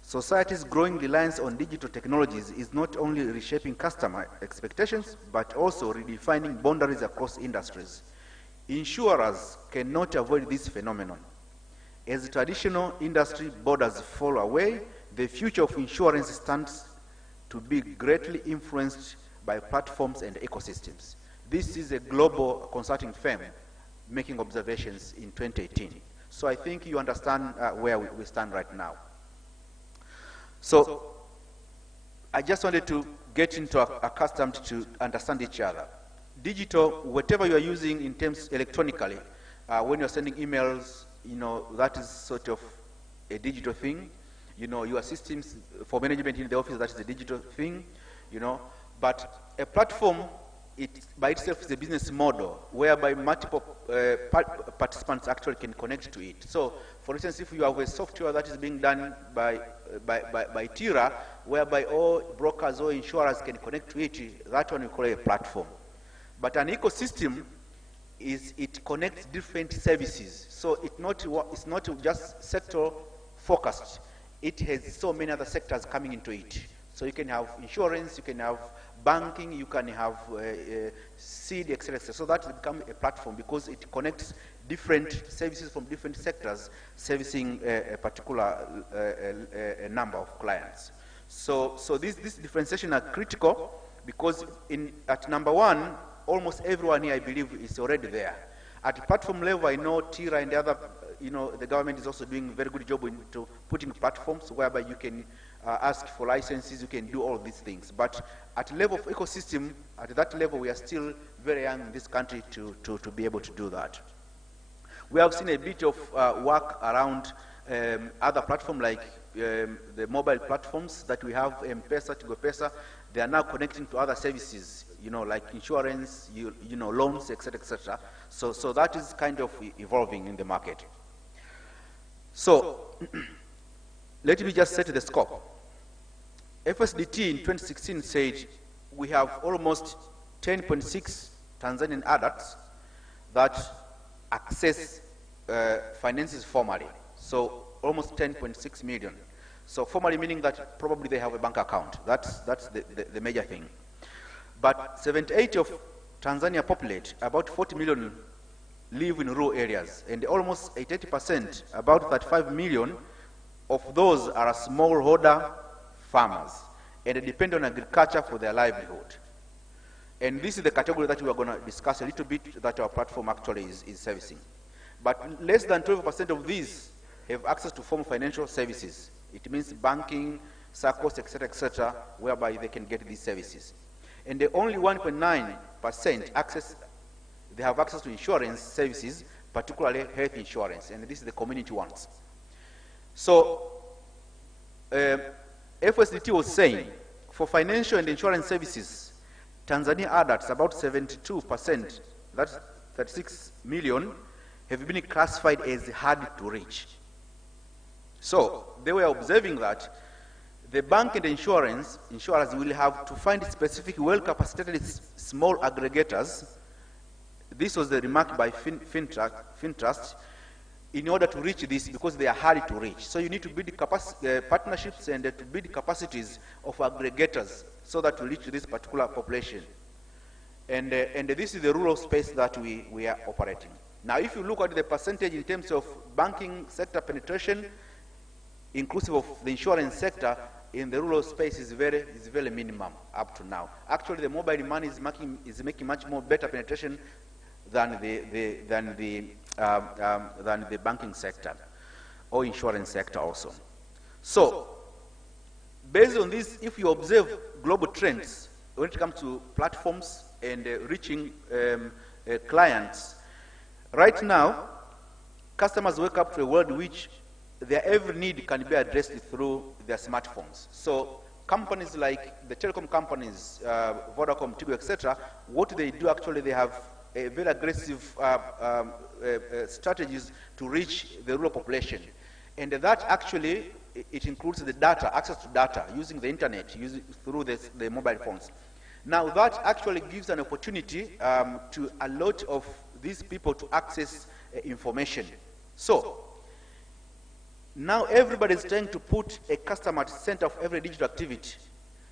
Society's growing reliance on digital technologies is not only reshaping customer expectations, but also redefining boundaries across industries. Insurers cannot avoid this phenomenon. As traditional industry borders fall away, the future of insurance stands to be greatly influenced by platforms and ecosystems. This is a global consulting firm making observations in 2018. So I think you understand where we stand right now. So I just wanted to get into accustomed to understand each other. Digital, whatever you are using in terms electronically, when you're sending emails, that is sort of a digital thing. Your systems for management in the office, that is a digital thing, But a platform, by itself is a business model whereby multiple participants actually can connect to it. So, for instance, if you have a software that is being done by Tira, whereby all brokers or insurers can connect to it, that one we call a platform. But an ecosystem it connects different services. So it's not just sector focused. It has so many other sectors coming into it. So you can have insurance, you can have banking, you can have seed, etc. So that becomes a platform because it connects different services from different sectors, servicing a particular number of clients. So this differentiation are critical because at number one, almost everyone here, I believe, is already there. At platform level, I know TIRA and the other, the government is also doing a very good job into putting platforms whereby you can ask for licenses, you can do all these things. But at level of ecosystem, at that level, we are still very young in this country to be able to do that. We have seen a bit of work around other platforms like the mobile platforms that we have, M-Pesa, Tigo Pesa. They are now connecting to other services, like insurance, loans, etc., etc. So that is kind of evolving in the market. So let me just set the scope. FSDT in 2016 said we have almost 10.6 Tanzanian adults that access finances formally. So almost 10.6 million. So formally meaning that probably they have a bank account. That's the major thing. But 78 of Tanzania populate, about 40 million live in rural areas, and almost 80%, about 35 million of those are smallholder farmers, and they depend on agriculture for their livelihood. And this is the category that we are going to discuss a little bit that our platform actually is servicing. But less than 12% of these have access to formal financial services. It means banking, SACCOs, etc., whereby they can get these services. and the only 1.9% they have access to insurance services, particularly health insurance, and this is the community ones. So, FSDT was saying, for financial and insurance services, Tanzania adults, about 72%, that's 36 million, have been classified as hard to reach. So, they were observing that the bank and the insurers will have to find specific well-capacitated small aggregators. This was the remark by FinTrust, in order to reach this, because they are hard to reach. So you need to build partnerships and to build capacities of aggregators so that we reach this particular population. And this is the rural space that we are operating. Now, if you look at the percentage in terms of banking sector penetration, inclusive of the insurance sector, in the rural space is very minimum up to now. Actually, the mobile money is making much more better penetration than the banking sector or insurance sector also. So, based on this, if you observe global trends when it comes to platforms and reaching clients, right now, customers wake up to a world which their every need can be addressed through their smartphones. So companies like the telecom companies, Vodacom, Tiba, etc., what they do actually, they have a very aggressive strategies to reach the rural population. And that actually, it includes the data, access to data, using the internet, through the mobile phones. Now that actually gives an opportunity to a lot of these people to access information. So, now everybody is trying to put a customer at the center of every digital activity.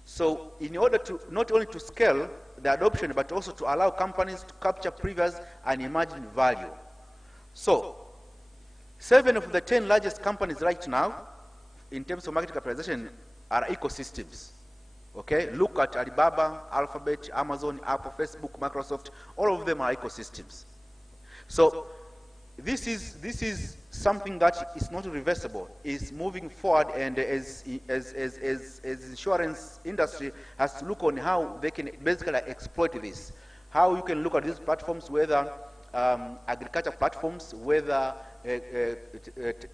So in order to not only to scale the adoption, but also to allow companies to capture previous and emerging value. So 7 of the 10 largest companies right now, in terms of market capitalization, are ecosystems. Okay, look at Alibaba, Alphabet, Amazon, Apple, Facebook, Microsoft, all of them are ecosystems. So this is something that is not reversible, is moving forward, and as insurance industry has to look on how they can basically exploit this. How you can look at these platforms, whether agriculture platforms, whether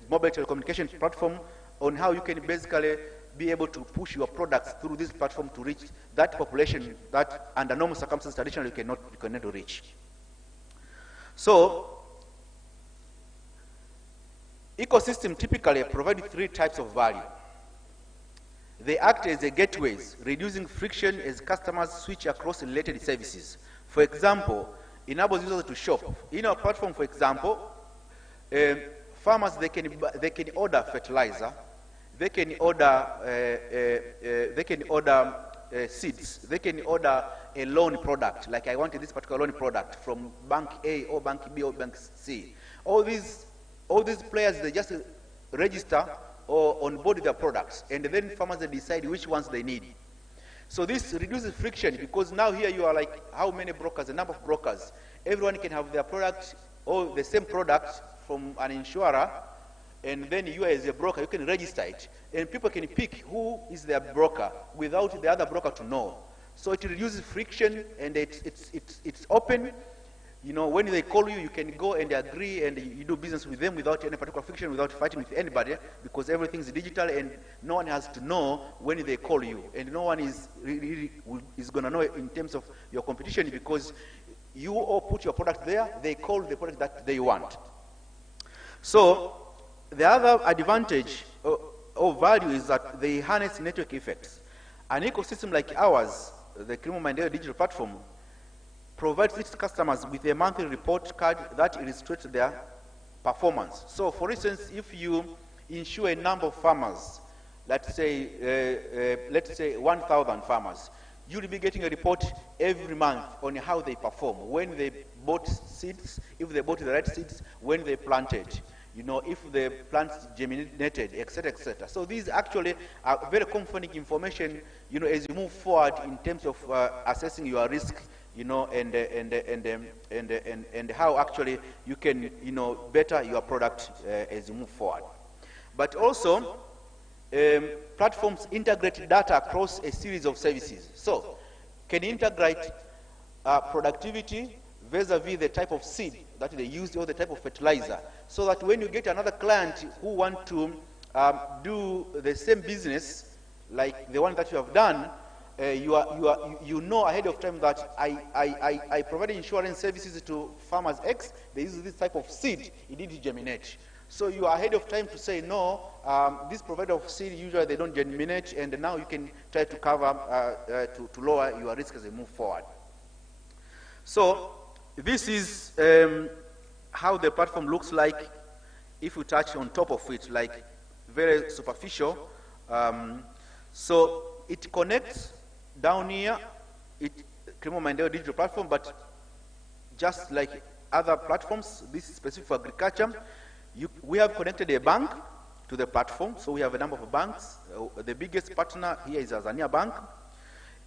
mobile telecommunication platform, on how you can basically be able to push your products through this platform to reach that population that under normal circumstances traditionally you cannot reach. So, ecosystem typically provide 3 types of value. They act as a gateways, reducing friction as customers switch across related services. For example, enables users to shop. In our platform, for example, farmers, they can order fertilizer, they can order seeds, they can order a loan product, like I wanted this particular loan product from Bank A or Bank B or Bank C. All these players, they just register or onboard their products, and then farmers, they decide which ones they need. So this reduces friction, because now here you are like, how many brokers, a number of brokers. Everyone can have their product or the same product from an insurer, and then you as a broker, you can register it, and people can pick who is their broker without the other broker to know. So it reduces friction, and it's open. You know, when they call you, you can go and agree, and you do business with them without any particular friction, without fighting with anybody, because everything is digital, and no one has to know when they call you, and no one is going to know in terms of your competition, because you all put your product there, they call the product that they want. So the other advantage or value is that they harness network effects. An ecosystem like ours, the Criminal Minded Digital Platform, provides its customers with a monthly report card that illustrates their performance. So for instance, if you insure a number of farmers, let's say 1,000 farmers, you'll be getting a report every month on how they perform, when they bought seeds, if they bought the right seeds, when they planted, you know, if the plants germinated, etc., etc. So these actually are very comforting information, you know, as you move forward in terms of assessing your risk, you know, and how actually you can, you know, better your product as you move forward. But also, platforms integrate data across a series of services. So can integrate productivity vis-a-vis the type of seed that they use or the type of fertilizer, so that when you get another client who want to do the same business like the one that you have done, you know ahead of time that I provided insurance services to farmers X, they use this type of seed, it didn't germinate. So you are ahead of time to say, no, this provider of seed, usually they don't germinate, and now you can try to cover, to lower your risk as you move forward. So this is how the platform looks like if you touch on top of it, like very superficial. So it connects down here, Cremo Maendeleo digital platform, but just like other platforms, this is specific for agriculture. We have connected a bank to the platform, so we have a number of banks. The biggest partner here is Azania Bank.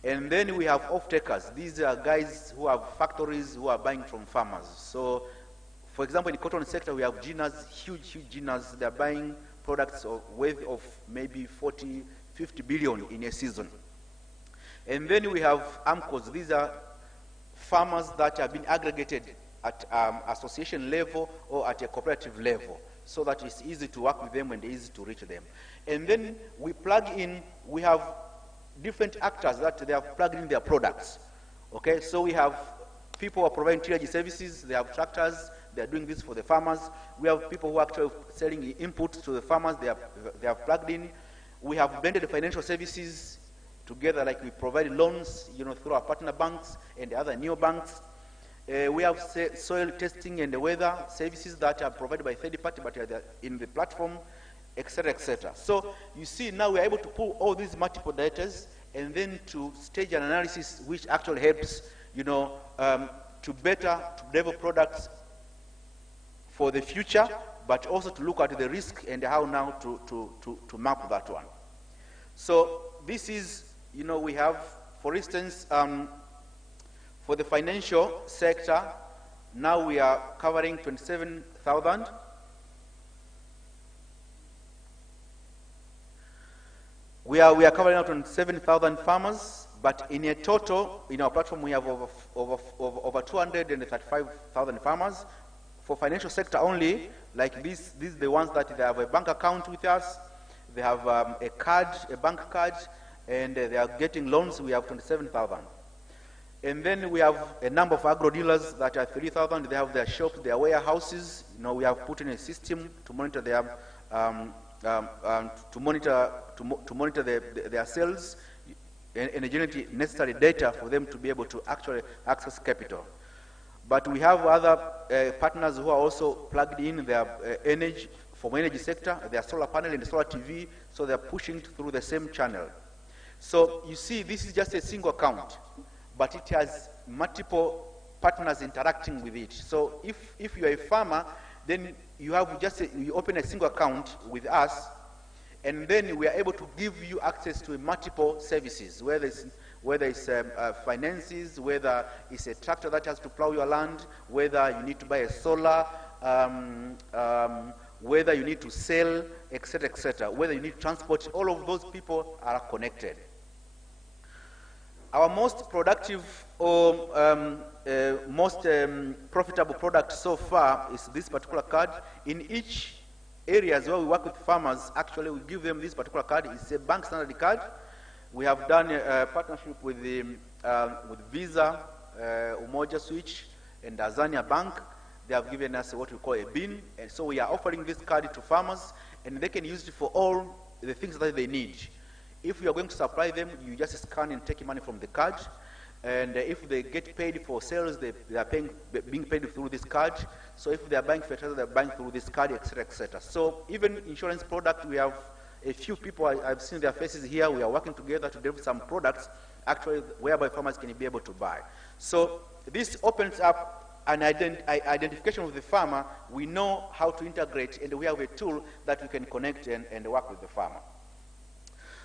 And then we have off-takers. These are guys who have factories who are buying from farmers. So, for example, in the cotton sector, we have Ginas, huge Ginas. They're buying products worth of maybe 40, 50 billion in a season. And then we have AMCOs. These are farmers that have been aggregated at association level or at a cooperative level, so that it's easy to work with them and easy to reach them. And then we plug in, we have different actors that they have plugged in their products. Okay, so we have people who are providing tillage services, they have tractors, they are doing this for the farmers. We have people who are actually selling inputs to the farmers, they have plugged in. We have blended financial services together, like we provide loans, through our partner banks and the other neo banks. We have soil testing and the weather services that are provided by third party, but are in the platform, etc., etc. So you see now we are able to pull all these multiple data and then to stage an analysis which actually helps, to develop products for the future, but also to look at the risk and how now to map that one. So this is, we have, for instance, for the financial sector, now we are covering 27,000. We are covering out 27,000 farmers, but in a total, in our platform, we have over 235,000 farmers. For financial sector only, like these are the ones that they have a bank account with us, they have a bank card, and they are getting loans. We have 27,000. And then we have a number of agro dealers that are 3,000. They have their shops, their warehouses. We have put in a system to monitor their their sales and generate necessary data for them to be able to actually access capital. But we have other partners who are also plugged in their energy, from energy sector, their solar panel and solar TV, so they're pushing through the same channel. So you see, this is just a single account, but it has multiple partners interacting with it. So if you're a farmer, then you have you open a single account with us, and then we are able to give you access to multiple services, whether it's finances, whether it's a tractor that has to plow your land, whether you need to buy a solar, whether you need to sell, etc., whether you need to transport. All of those people are connected. Our most productive or most profitable product so far is this particular card. In each areas where we work with farmers, actually we give them this particular card. It's a bank standard card. We have done a partnership with Visa, Umoja Switch, and Azania Bank. They have given us what we call a bin, and so we are offering this card to farmers, and they can use it for all the things that they need. If you are going to supply them, you just scan and take money from the card. And if they get paid for sales, they are being paid through this card. So if they are buying fertilizer, they are buying through this card, etc., etc. So even insurance product, we have a few people, I've seen their faces here. We are working together to develop some products, actually, whereby farmers can be able to buy. So this opens up an identification with the farmer. We know how to integrate, and we have a tool that we can connect and work with the farmer.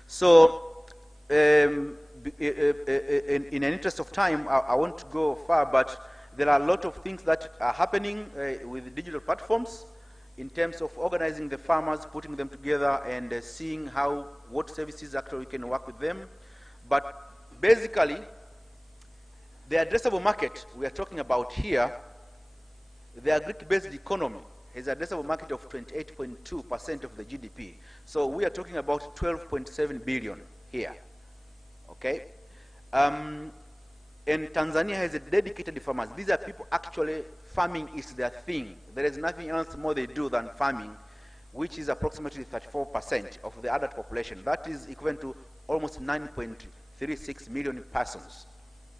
So, in an interest of time, I won't go far, but there are a lot of things that are happening with digital platforms in terms of organizing the farmers, putting them together, and seeing what services actually we can work with them. But basically, The addressable market we are talking about here, the agric-based economy has an addressable market of 28.2% of the GDP. So we are talking about 12.7 billion here, okay? And Tanzania has a dedicated farmers. These are people actually, farming is their thing. There is nothing else more they do than farming, which is approximately 34% of the adult population. That is equivalent to almost 9.36 million persons.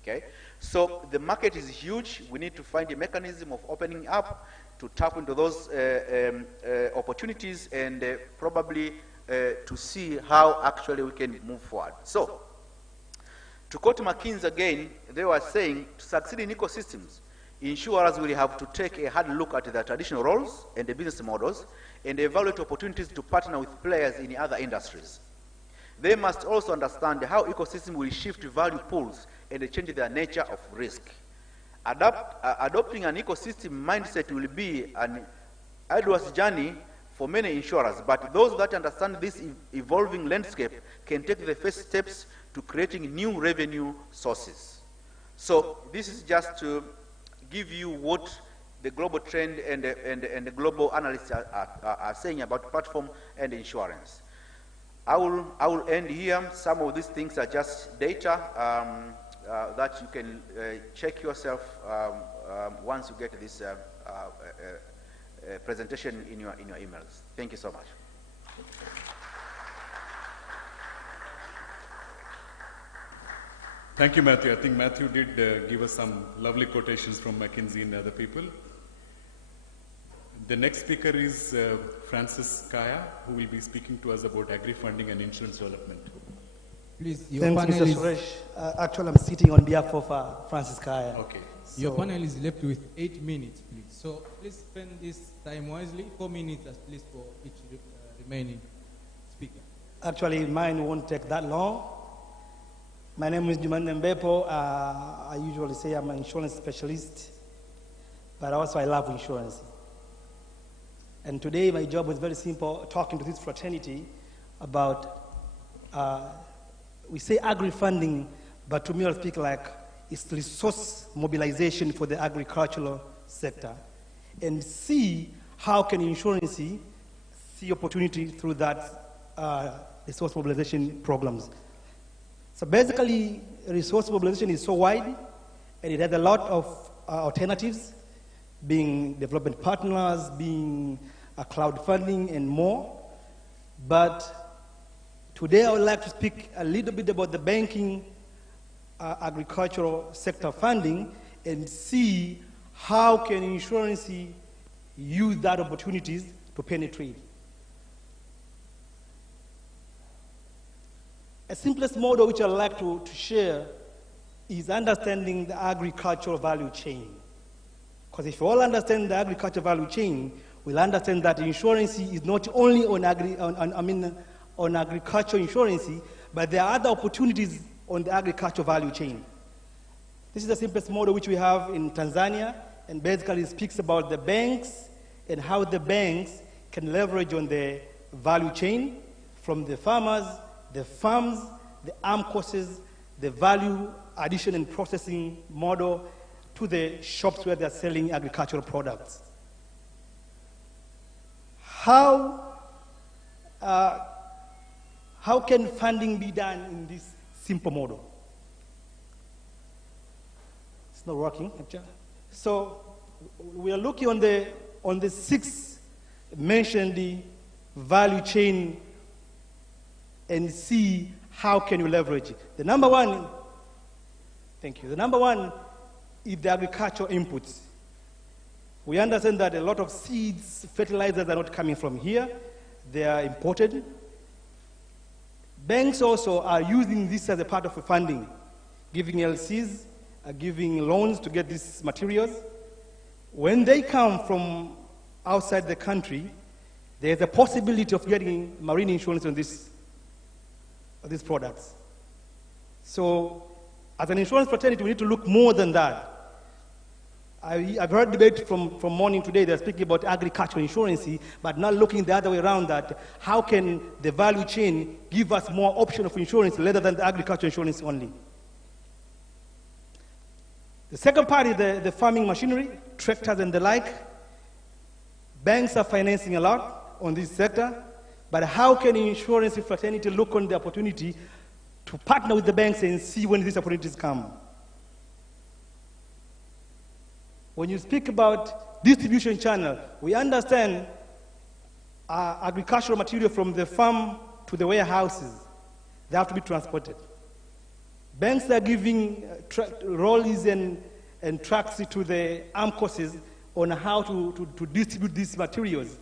Okay? So the market is huge. We need to find a mechanism of opening up to tap into those opportunities and probably to see how actually we can move forward. So, to quote McKinsey again, they were saying to succeed in ecosystems, insurers will have to take a hard look at their traditional roles and the business models and evaluate opportunities to partner with players in other industries. They must also understand how ecosystems will shift value pools and change their nature of risk. Adopting an ecosystem mindset will be an arduous journey for many insurers, but those that understand this evolving landscape can take the first steps to creating new revenue sources. So this is just to give you what the global trend and the global analysts are saying about platform and insurance. I will end here. Some of these things are just data that you can check yourself once you get this presentation in your emails. Thank you so much. Thank you, Matthew. I think Matthew did give us some lovely quotations from McKinsey and other people. The next speaker is Francis Kaya, who will be speaking to us about agri-funding and insurance development. Please, Thanks, Mr. Suresh. Actually, I'm sitting on behalf of Francis Kaya. Okay. So your panel is left with 8 minutes, please. So please spend this time wisely, 4 minutes at least for each remaining speaker. Actually, mine won't take that long. My name is Juman Mbepo. I usually say I'm an insurance specialist, but also I love insurance. And today my job was very simple, talking to this fraternity about, we say agri-funding, but to me I'll speak like it's resource mobilization for the agricultural sector, and see how can insurance see opportunity through that resource mobilization programs. So basically, resource mobilization is so wide, and it has a lot of alternatives, being development partners, being crowdfunding, and more. But today I would like to speak a little bit about the banking agricultural sector funding and see how can insurance use that opportunities to penetrate. A simplest model which I'd like to share is understanding the agricultural value chain. Because if you all understand the agricultural value chain, we'll understand that insurance is not only on agricultural insurance, but there are other opportunities on the agricultural value chain. This is the simplest model which we have in Tanzania, and basically it speaks about the banks and how the banks can leverage on the value chain from the farmers, the farms, the arm courses, the value addition and processing model to the shops where they're selling agricultural products. How can funding be done in this simple model? It's not working, actually. So we are looking on the 6 mentioned value chain and see how can you leverage it. The number one, thank you. The number one is the agricultural inputs. We understand that a lot of seeds, fertilizers are not coming from here. They are imported. Banks also are using this as a part of funding, giving LCs, giving loans to get these materials. When they come from outside the country, there's a possibility of getting marine insurance on these products. So as an insurance fraternity, we need to look more than that. I've heard debate from morning today, they're speaking about agricultural insurance, but not looking the other way around, that how can the value chain give us more option of insurance rather than the agricultural insurance only. The second part is the farming machinery, tractors and the like. Banks are financing a lot on this sector, but how can insurance fraternity look on the opportunity to partner with the banks and see when these opportunities come? When you speak about distribution channel, we understand agricultural material from the farm to the warehouses, they have to be transported. Banks are giving lorries and trucks to the armed forces on how to distribute these materials.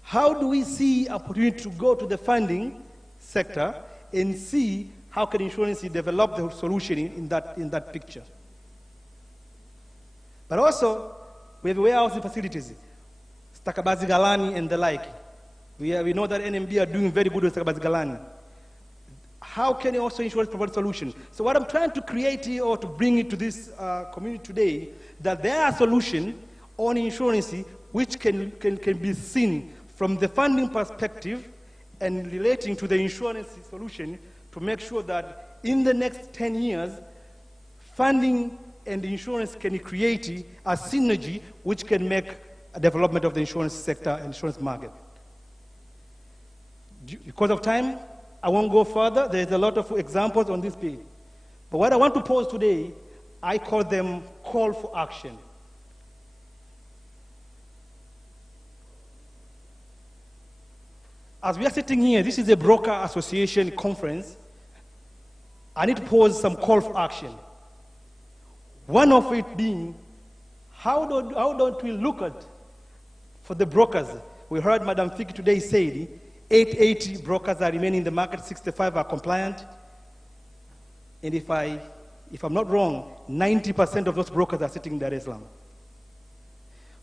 How do we see opportunity to go to the funding sector and see how can insurance develop the solution in that picture? But also, we have warehousing facilities, Stakabazi Galani and the like. We know that NMB are doing very good with Stakabazi Galani. How can also insurance provide a solution? So what I'm trying to create here or to bring it to this community today, that there are solutions on insurance which can be seen from the funding perspective and relating to the insurance solution to make sure that in the next 10 years, funding and insurance can create a synergy which can make a development of the insurance sector and insurance market. Because of time, I won't go further. There's a lot of examples on this page. But what I want to pose today, I call them call for action. As we are sitting here, this is a broker association conference. I need to pose some call for action. One of it being, how don't we look at, for the brokers? We heard Madam Fiki today say 880 brokers are remaining in the market, 65 are compliant. And if I'm not wrong, 90% of those brokers are sitting in Dar es Salaam.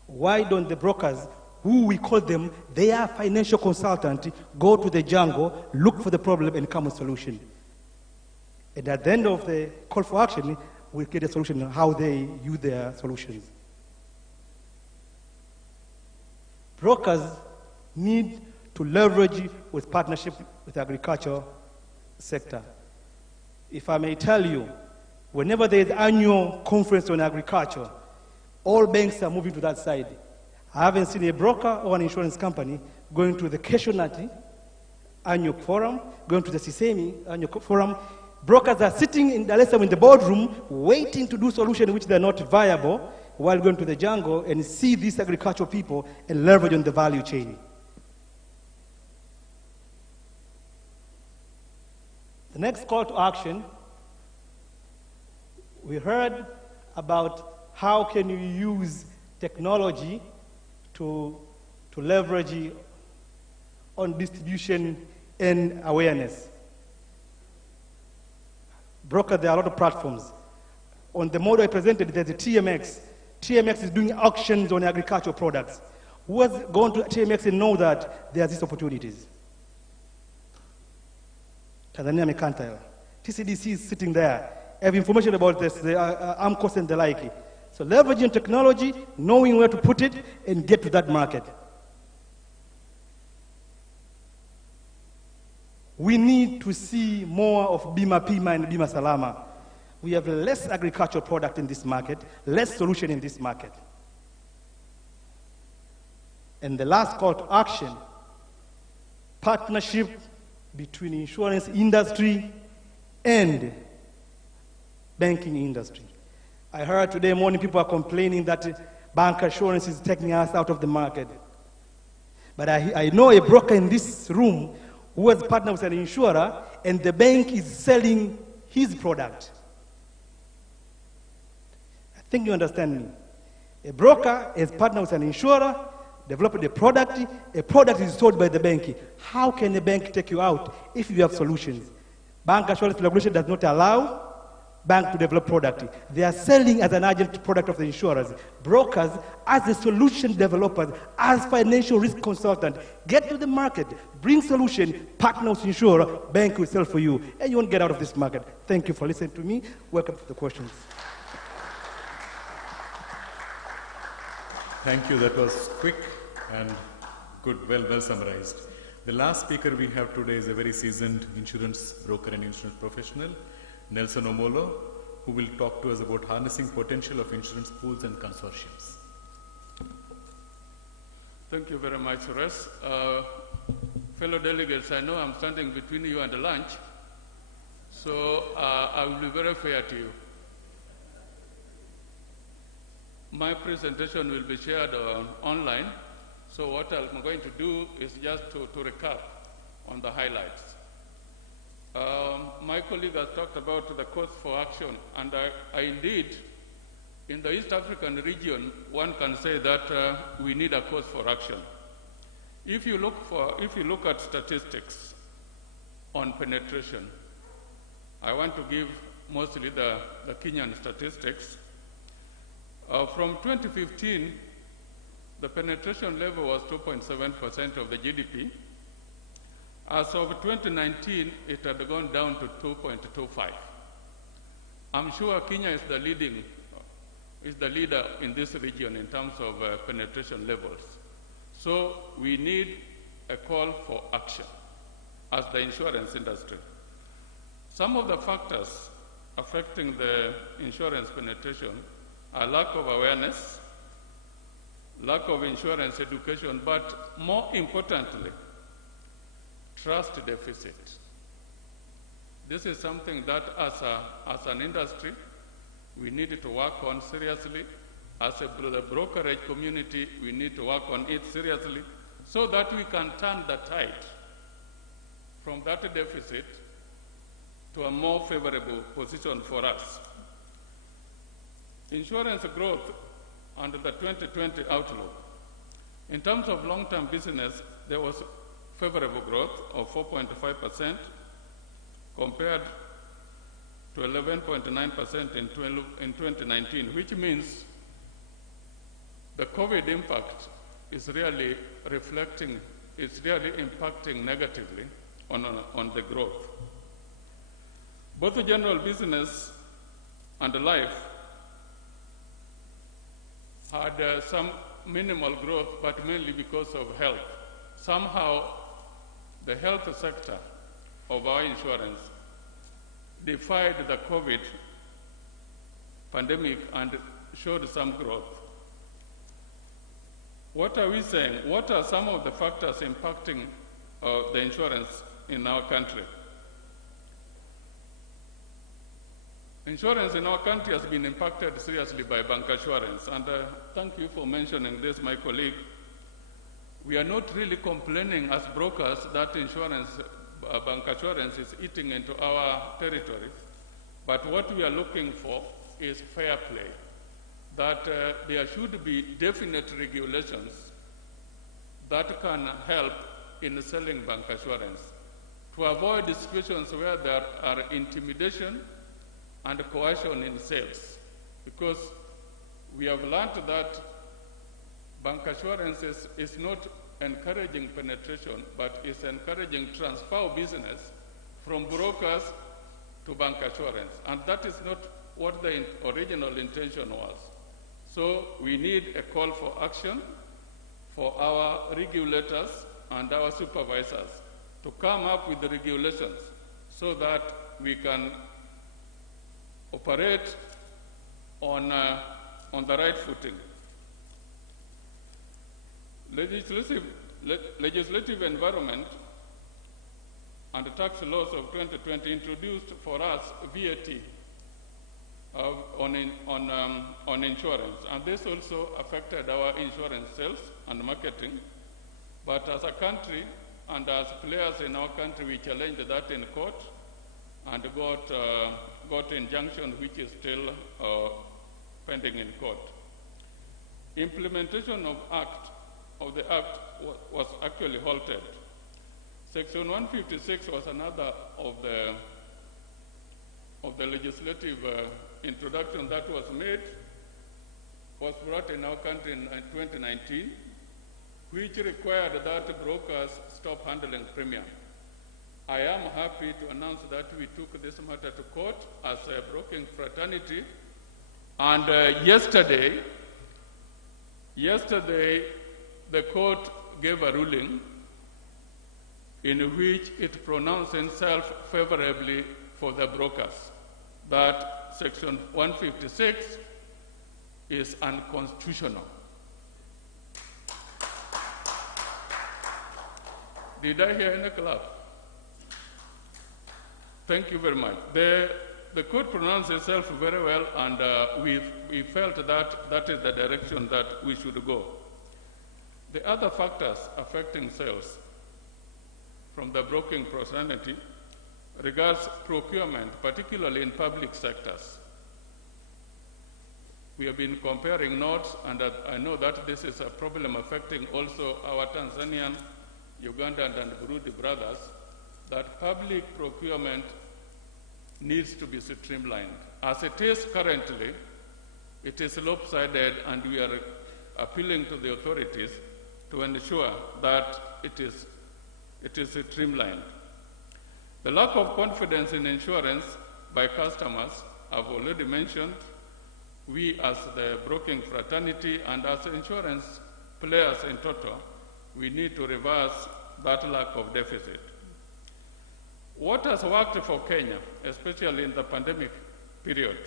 Why don't the brokers, who we call them, they are financial consultants, go to the jungle, look for the problem and come with a solution? And at the end of the call for action, we'll get a solution on how they use their solutions. Brokers need to leverage with partnership with the agriculture sector. If I may tell you, whenever there is annual conference on agriculture, all banks are moving to that side. I haven't seen a broker or an insurance company going to the Keshonati annual forum, going to the Sisemi annual forum. Brokers are sitting in Dar es Salaam in the boardroom waiting to do solutions which they're not viable while going to the jungle and see these agricultural people and leverage on the value chain. The next call to action, we heard about how can you use technology to leverage on distribution and awareness. Broker, there are a lot of platforms. On the model I presented, there's a TMX. TMX is doing auctions on agricultural products. Who has gone to TMX and know that there are these opportunities? Tanzania Mercantile. TCDC is sitting there. Have information about this, the AMCOS and the like. So leveraging technology, knowing where to put it, and get to that market. We need to see more of Bima Pima and Bima Salama. We have less agricultural product in this market, less solution in this market. And the last call to action, partnership between insurance industry and banking industry. I heard today morning people are complaining that bank assurance is taking us out of the market. But I know a broker in this room who has partnered with an insurer and the bank is selling his product. I think you understand me. A broker has partnered with an insurer, developed a product is sold by the bank. How can a bank take you out if you have solutions? Bank assurance regulation does not allow bank to develop product. They are selling as an agent product of the insurers. Brokers, as a solution developers, as financial risk consultant, get to the market, bring solution, partner with insurer, bank will sell for you, and you won't get out of this market. Thank you for listening to me. Welcome to the questions. Thank you. That was quick and good, well summarized. The last speaker we have today is a very seasoned insurance broker and insurance professional, Nelson Omolo, who will talk to us about harnessing potential of insurance pools and consortiums. Thank you very much, Russ. Fellow delegates, I know I'm standing between you and lunch, so I will be very fair to you. My presentation will be shared online, so what I'm going to do is just to recap on the highlights. My colleague has talked about the course for action, and I indeed, in the East African region, one can say that we need a course for action. If you look at statistics on penetration, I want to give mostly the Kenyan statistics. From 2015, the penetration level was 2.7% of the GDP. As of 2019, it had gone down to 2.25. I'm sure Kenya is the leader in this region in terms of penetration levels. So we need a call for action as the insurance industry. Some of the factors affecting the insurance penetration are lack of awareness, lack of insurance education, but more importantly, trust deficit. This is something that as an industry, we need to work on seriously. As the brokerage community, we need to work on it seriously so that we can turn the tide from that deficit to a more favorable position for us. Insurance growth under the 2020 outlook. In terms of long-term business, there was favorable growth of 4.5% compared to 11.9% in 2019, which means the COVID impact is really impacting negatively on the growth. Both the general business and life had some minimal growth, but mainly because of health. Somehow, the health sector of our insurance defied the COVID pandemic and showed some growth. What are we saying? What are some of the factors impacting the insurance in our country? Insurance in our country has been impacted seriously by bancassurance, and thank you for mentioning this, my colleague. We are not really complaining as brokers that bancassurance is eating into our territory, but what we are looking for is fair play, that there should be definite regulations that can help in selling bancassurance to avoid situations where there are intimidation and coercion in sales, because we have learned that bancassurance is not encouraging penetration, but is encouraging transfer of business from brokers to bancassurance, and that is not what the original intention was. So we need a call for action for our regulators and our supervisors to come up with the regulations so that we can operate on the right footing. Legislative environment and the tax laws of 2020 introduced for us VAT on insurance, and this also affected our insurance sales and marketing. But as a country and as players in our country, we challenged that in court and got injunction, which is still pending in court. Implementation of the act was actually halted. Section 156 was another of the legislative introduction that was brought in our country in 2019, which required that brokers stop handling premium. I am happy to announce that we took this matter to court as a broking fraternity, and yesterday the court gave a ruling in which it pronounced itself favorably for the brokers, that Section 156 is unconstitutional. Did I hear any clap? Thank you very much. The court pronounced itself very well, and we felt that that is the direction that we should go. The other factors affecting sales from the broking fraternity regards procurement, particularly in public sectors. We have been comparing notes, and I know that this is a problem affecting also our Tanzanian, Ugandan, and Burundi brothers, that public procurement needs to be streamlined. As it is currently, it is lopsided, and we are appealing to the authorities to ensure that it is streamlined. The lack of confidence in insurance by customers, I've already mentioned. We as the broking fraternity and as insurance players in total, we need to reverse that lack of deficit. What has worked for Kenya, especially in the pandemic period?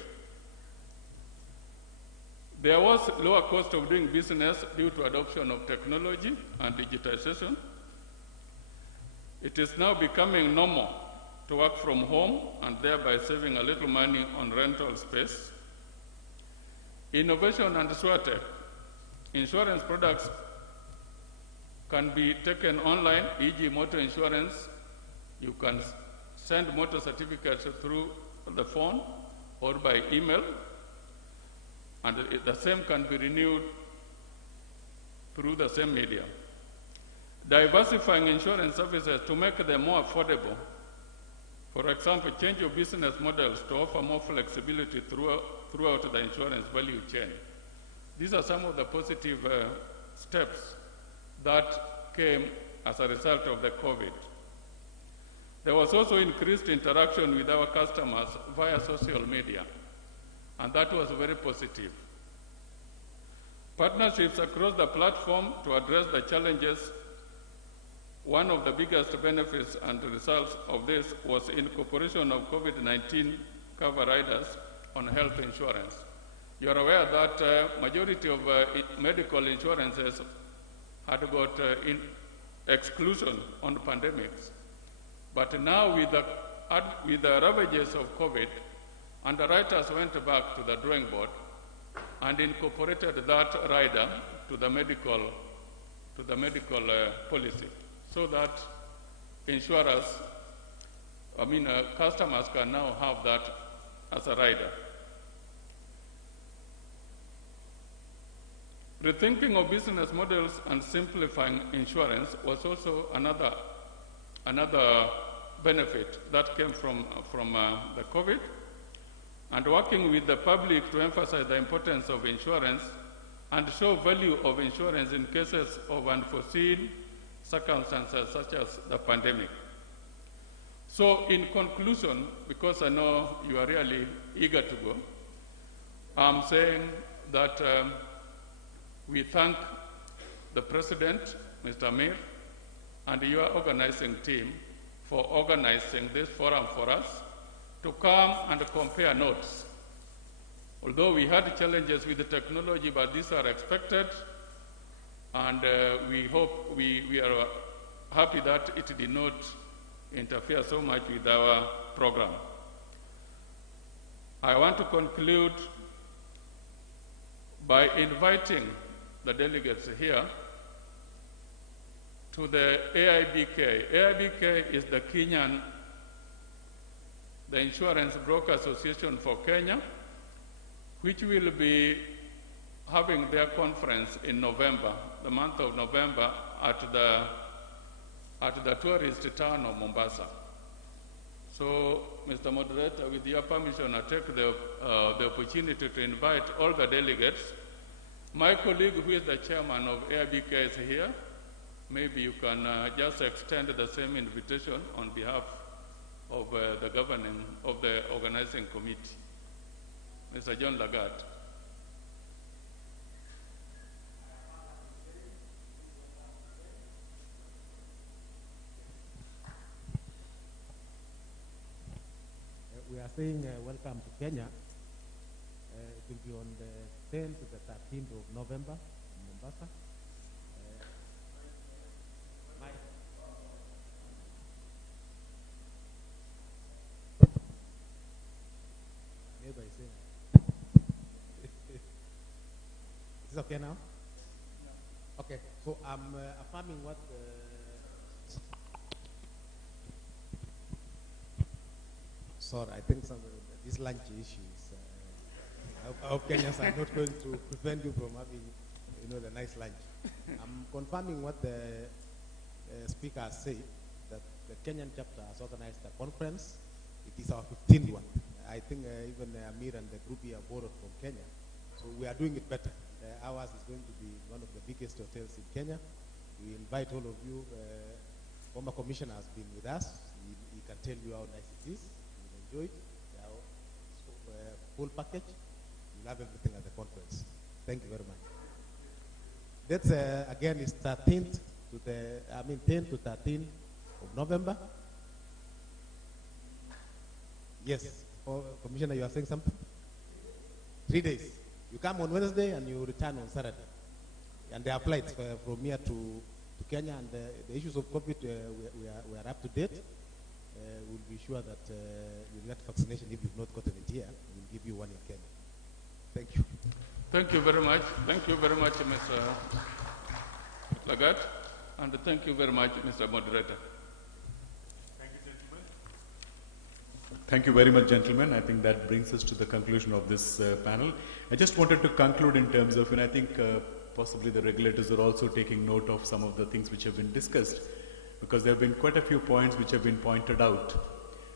There was lower cost of doing business due to adoption of technology and digitization. It is now becoming normal to work from home and thereby saving a little money on rental space. Innovation and SureTech. Insurance products can be taken online, e.g. motor insurance. You can send motor certificates through the phone or by email, and the same can be renewed through the same media. Diversifying insurance services to make them more affordable. For example, change your business models to offer more flexibility throughout the insurance value chain. These are some of the positive steps that came as a result of the COVID. There was also increased interaction with our customers via social media, and that was very positive. Partnerships across the platform to address the challenges. One of the biggest benefits and results of this was incorporation of COVID-19 cover riders on health insurance. You are aware that majority of medical insurances had got exclusion on pandemics. But now with the ravages of COVID, underwriters went back to the drawing board and incorporated that rider to the medical policy, so that insurers, customers can now have that as a rider. Rethinking of business models and simplifying insurance was also another benefit that came from the COVID, and working with the public to emphasize the importance of insurance and show value of insurance in cases of unforeseen circumstances such as the pandemic. So in conclusion, because I know you are really eager to go, I'm saying that we thank the President, Mr. Amir, and your organizing team for organizing this forum for us to come and compare notes. Although we had challenges with the technology, but these are expected, and we are happy that it did not interfere so much with our program. I want to conclude by inviting the delegates here to the AIBK. AIBK is the Insurance Broker Association for Kenya, which will be having their conference in November, the month of November, at the tourist town of Mombasa. So, Mr. Moderator, with your permission, I take the opportunity to invite all the delegates. My colleague, who is the chairman of AIBK, is here. Maybe you can just extend the same invitation on behalf of the organizing committee. Mr. John Lagat. We are saying welcome to Kenya. It will be on the 10th to the 13th of November in Mombasa. Neighbor is saying, is it okay now? Okay, so I'm affirming what sorry, I think this lunch issues. I hope Kenyans are not going to prevent you from having, the nice lunch. I'm confirming what the speaker has said, that the Kenyan chapter has organized a conference. It is our 15th one. I think even Amir and the group here borrowed from Kenya. So we are doing it better. Ours is going to be one of the biggest hotels in Kenya. We invite all of you. Former commissioner has been with us. He can tell you how nice it is. You'll enjoy it. Full package. You'll have everything at the conference. Thank you very much. That's again is 10th to 10th to 13th of November. Yes. Oh, Commissioner, you are saying something? 3 days. You come on Wednesday and you return on Saturday. And there are flights from here to Kenya, and the issues of COVID, we are up to date. We'll be sure that you'll get vaccination if you've not gotten it here. We'll give you one in Kenya. Thank you. Thank you very much. Thank you very much, Mr. Lagat, and thank you very much, Mr. Moderator. Thank you very much, gentlemen. I think that brings us to the conclusion of this panel. I just wanted to conclude in terms of, and I think possibly the regulators are also taking note of some of the things which have been discussed, because there have been quite a few points which have been pointed out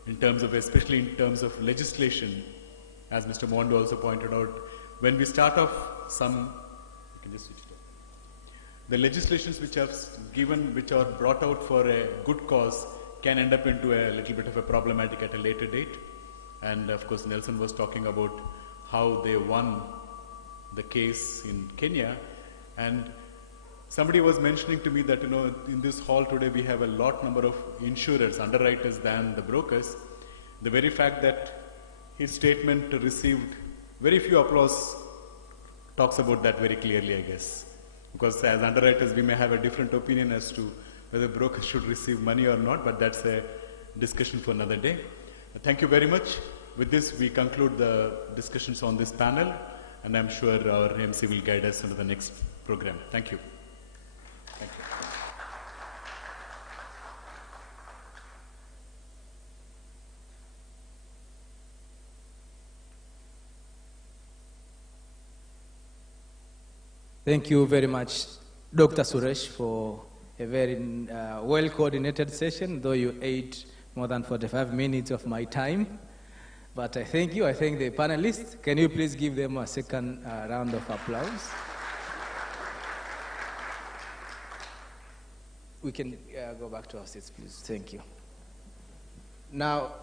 in terms of, especially in terms of legislation, as Mr. Mondo also pointed out. When we start off you can just switch it off. The legislations which are brought out for a good cause can end up into a little bit of a problematic at a later date. And of course, Nelson was talking about how they won the case in Kenya. And somebody was mentioning to me that, in this hall today we have a lot number of insurers, underwriters than the brokers. The very fact that his statement received very few applause talks about that very clearly, I guess. Because as underwriters, we may have a different opinion as to whether brokers should receive money or not, but that's a discussion for another day. Thank you very much. With this, we conclude the discussions on this panel, and I'm sure our MC will guide us into the next program. Thank you. Thank you. Thank you very much, Dr. Suresh, for a very well-coordinated session, though you ate more than 45 minutes of my time. But I thank you. I thank the panelists. Can you please give them a second round of applause? We can go back to our seats, please. Thank you. Now,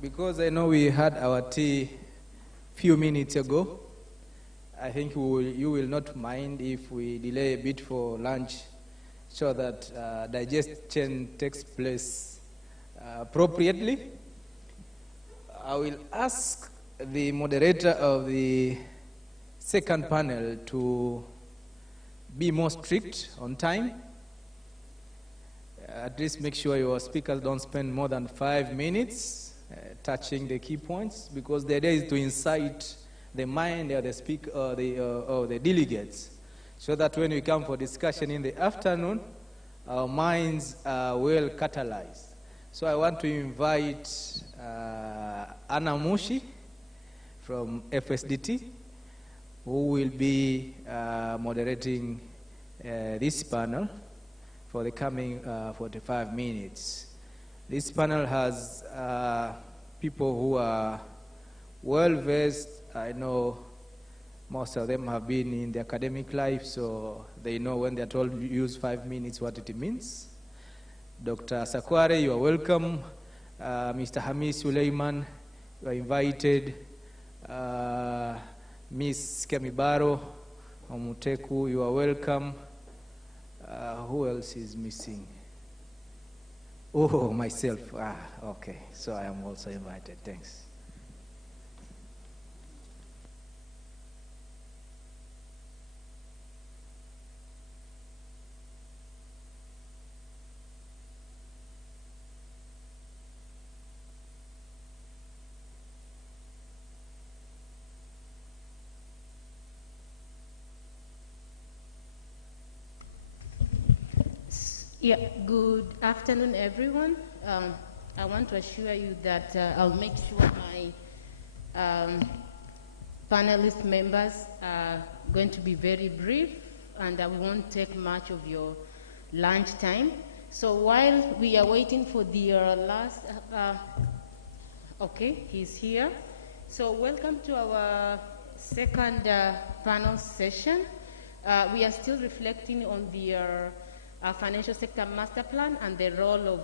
because I know we had our tea few minutes ago, I think you will not mind if we delay a bit for lunch so that digestion takes place appropriately. I will ask the moderator of the second panel to be more strict on time. At least make sure your speakers don't spend more than 5 minutes touching the key points, because the idea is to incite the mind of the speaker or the delegates, so that when we come for discussion in the afternoon, our minds are well catalyzed. So I want to invite Anna Mushi from FSDT, who will be moderating this panel for the coming 45 minutes. This panel has people who are well-versed. I know most of them have been in the academic life, so they know when they're told to use 5 minutes what it means. Dr. Sakware, you are welcome. Mr. Hamis Suleiman, you are invited. Ms. Kamibaro Omuteku, you are welcome. Who else is missing? Oh, myself. Okay. So I am also invited. Thanks. Yeah, good afternoon, everyone. I want to assure you that I'll make sure my panelist members are going to be very brief, and we won't take much of your lunch time. So while we are waiting for the last, okay, he's here. So welcome to our second panel session. We are still reflecting on the financial sector master plan and the role of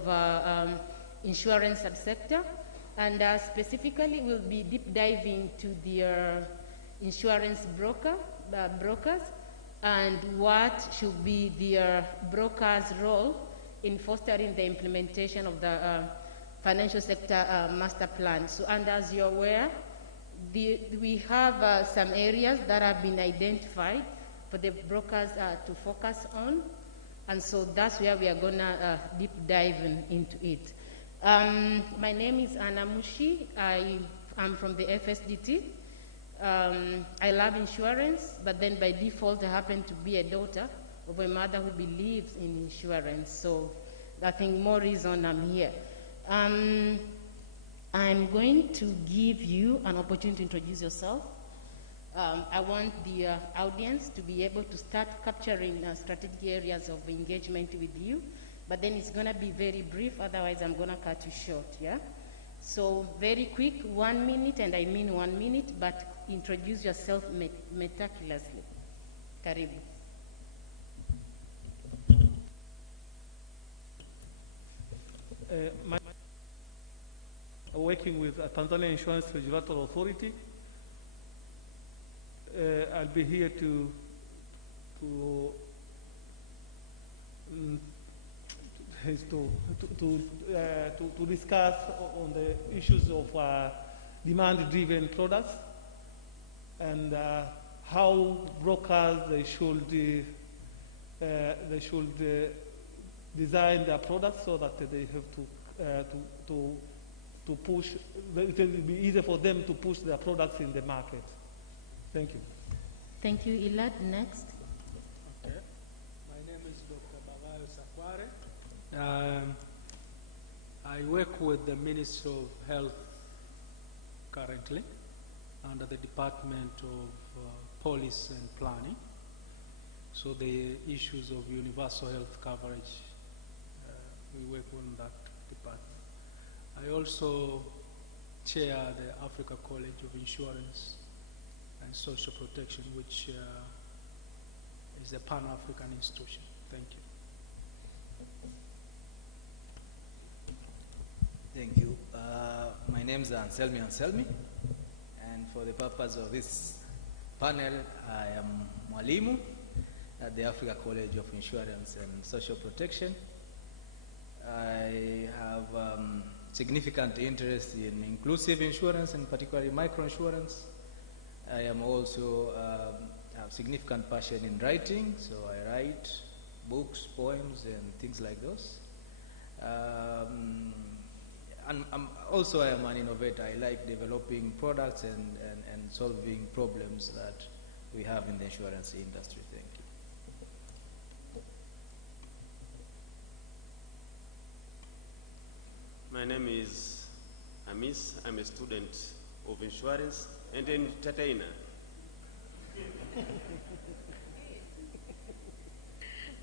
insurance subsector. And specifically, we'll be deep diving to the insurance brokers and what should be the broker's role in fostering the implementation of the financial sector master plan. So, and as you're aware, we have some areas that have been identified for the brokers to focus on, and so that's where we are gonna deep dive into it. My name is Anna Mushi. I am from the FSDT. I love insurance, but then by default I happen to be a daughter of a mother who believes in insurance, so I think more reason I'm here. I'm going to give you an opportunity to introduce yourself. I want the audience to be able to start capturing strategic areas of engagement with you, but then it's going to be very brief, otherwise I'm going to cut you short, yeah? So very quick, 1 minute, and I mean 1 minute, but introduce yourself meticulously. Karibu. Working with Tanzania Insurance Regulatory Authority. I'll be here to discuss on the issues of demand-driven products and how brokers they should design their products so that they have to push. It will be easier for them to push their products in the market. Thank you. Thank you, Ilad. Next. Okay. My name is Dr. Bagayo Sakware. I work with the Ministry of Health currently under the Department of Policy and Planning. So the issues of universal health coverage, we work on that department. I also chair the Africa College of Insurance and Social Protection, which is a Pan-African institution. Thank you. Thank you. My name is Anselmi, and for the purpose of this panel, I am Mwalimu at the Africa College of Insurance and Social Protection. I have significant interest in inclusive insurance and particularly microinsurance. I am also have significant passion in writing, so I write books, poems, and things like those. And I am an innovator. I like developing products and solving problems that we have in the insurance industry. Thank you. My name is Amis. I'm a student of insurance and an entertainer.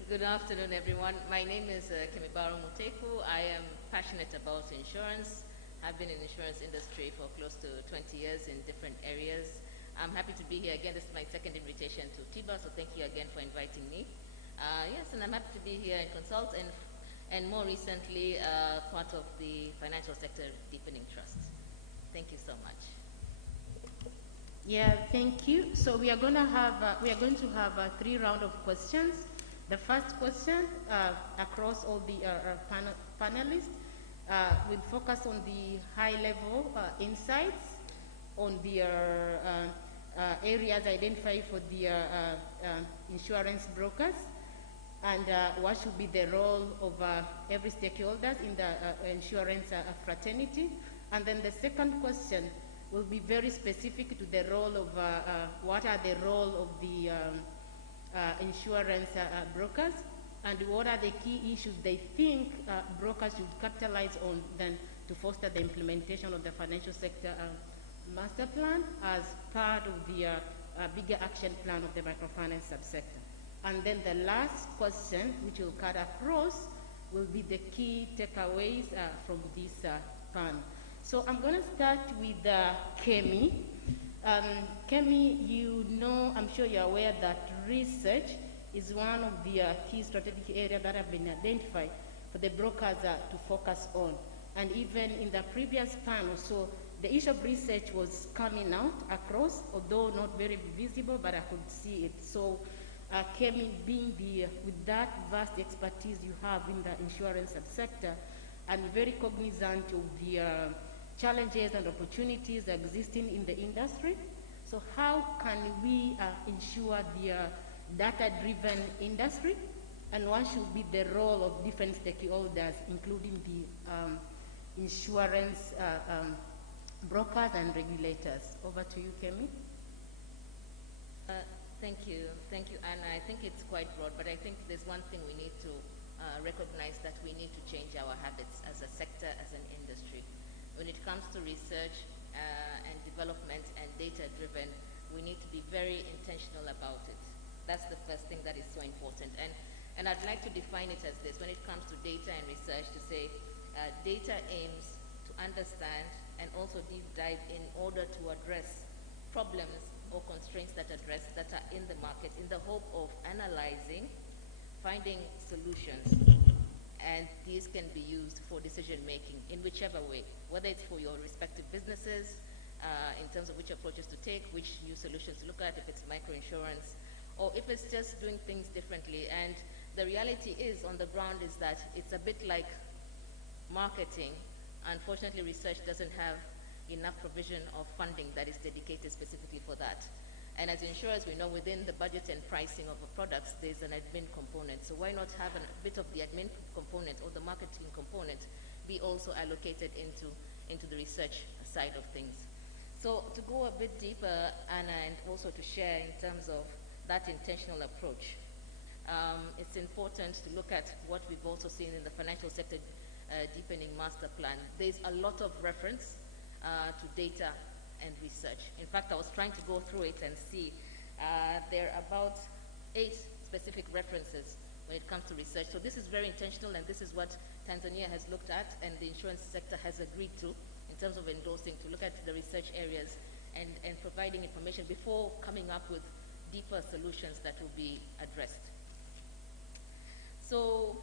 Good afternoon, everyone. My name is Kemibaro Muteku. I am passionate about insurance. I've been in the insurance industry for close to 20 years in different areas. I'm happy to be here again. This is my second invitation to Tiba, so thank you again for inviting me. Yes, and I'm happy to be here and consult, and more recently, part of the Financial Sector Deepening Trust. Thank you so much. Yeah, thank you. So we are going to have 3 rounds of questions. The first question across all the panelists will focus on the high-level insights on the areas identified for the insurance brokers, and what should be the role of every stakeholder in the insurance fraternity. And then the second question will be very specific to the role of what are the role of the insurance brokers, and what are the key issues they think brokers should capitalize on then to foster the implementation of the financial sector master plan as part of the bigger action plan of the microfinance subsector. And then the last question, which will cut across, will be the key takeaways from this panel. So I'm going to start with Kemi. Kemi, you know, I'm sure you're aware that research is one of the key strategic areas that have been identified for the brokers to focus on. And even in the previous panel, so the issue of research was coming out across, although not very visible, but I could see it. So Kemi, being with that vast expertise you have in the insurance subsector, and very cognizant of the challenges and opportunities existing in the industry. So how can we ensure the data-driven industry, and what should be the role of different stakeholders, including the insurance brokers and regulators? Over to you, Kemi. Thank you, Anna. I think it's quite broad, but I think there's one thing we need to recognize, that we need to change our habits as a sector, as an industry. When it comes to research and development and data-driven, we need to be very intentional about it. That's the first thing that is so important. And I'd like to define it as this. When it comes to data and research, to say data aims to understand and also deep dive in order to address problems or constraints that are in the market, in the hope of analyzing, finding solutions, and these can be used for decision making in whichever way, whether it's for your respective businesses, in terms of which approaches to take, which new solutions to look at, if it's microinsurance, or if it's just doing things differently. And the reality is, on the ground, is that it's a bit like marketing. Unfortunately, research doesn't have enough provision of funding that is dedicated specifically for that. And as insurers, we know within the budget and pricing of the products, there's an admin component. So why not have a bit of the admin component or the marketing component be also allocated into the research side of things? So to go a bit deeper, Anna, and also to share in terms of that intentional approach, it's important to look at what we've also seen in the financial sector deepening master plan. There's a lot of reference to data and research. In fact, I was trying to go through it and see there are about 8 specific references when it comes to research. So this is very intentional, and this is what Tanzania has looked at and the insurance sector has agreed to in terms of endorsing, to look at the research areas and providing information before coming up with deeper solutions that will be addressed. So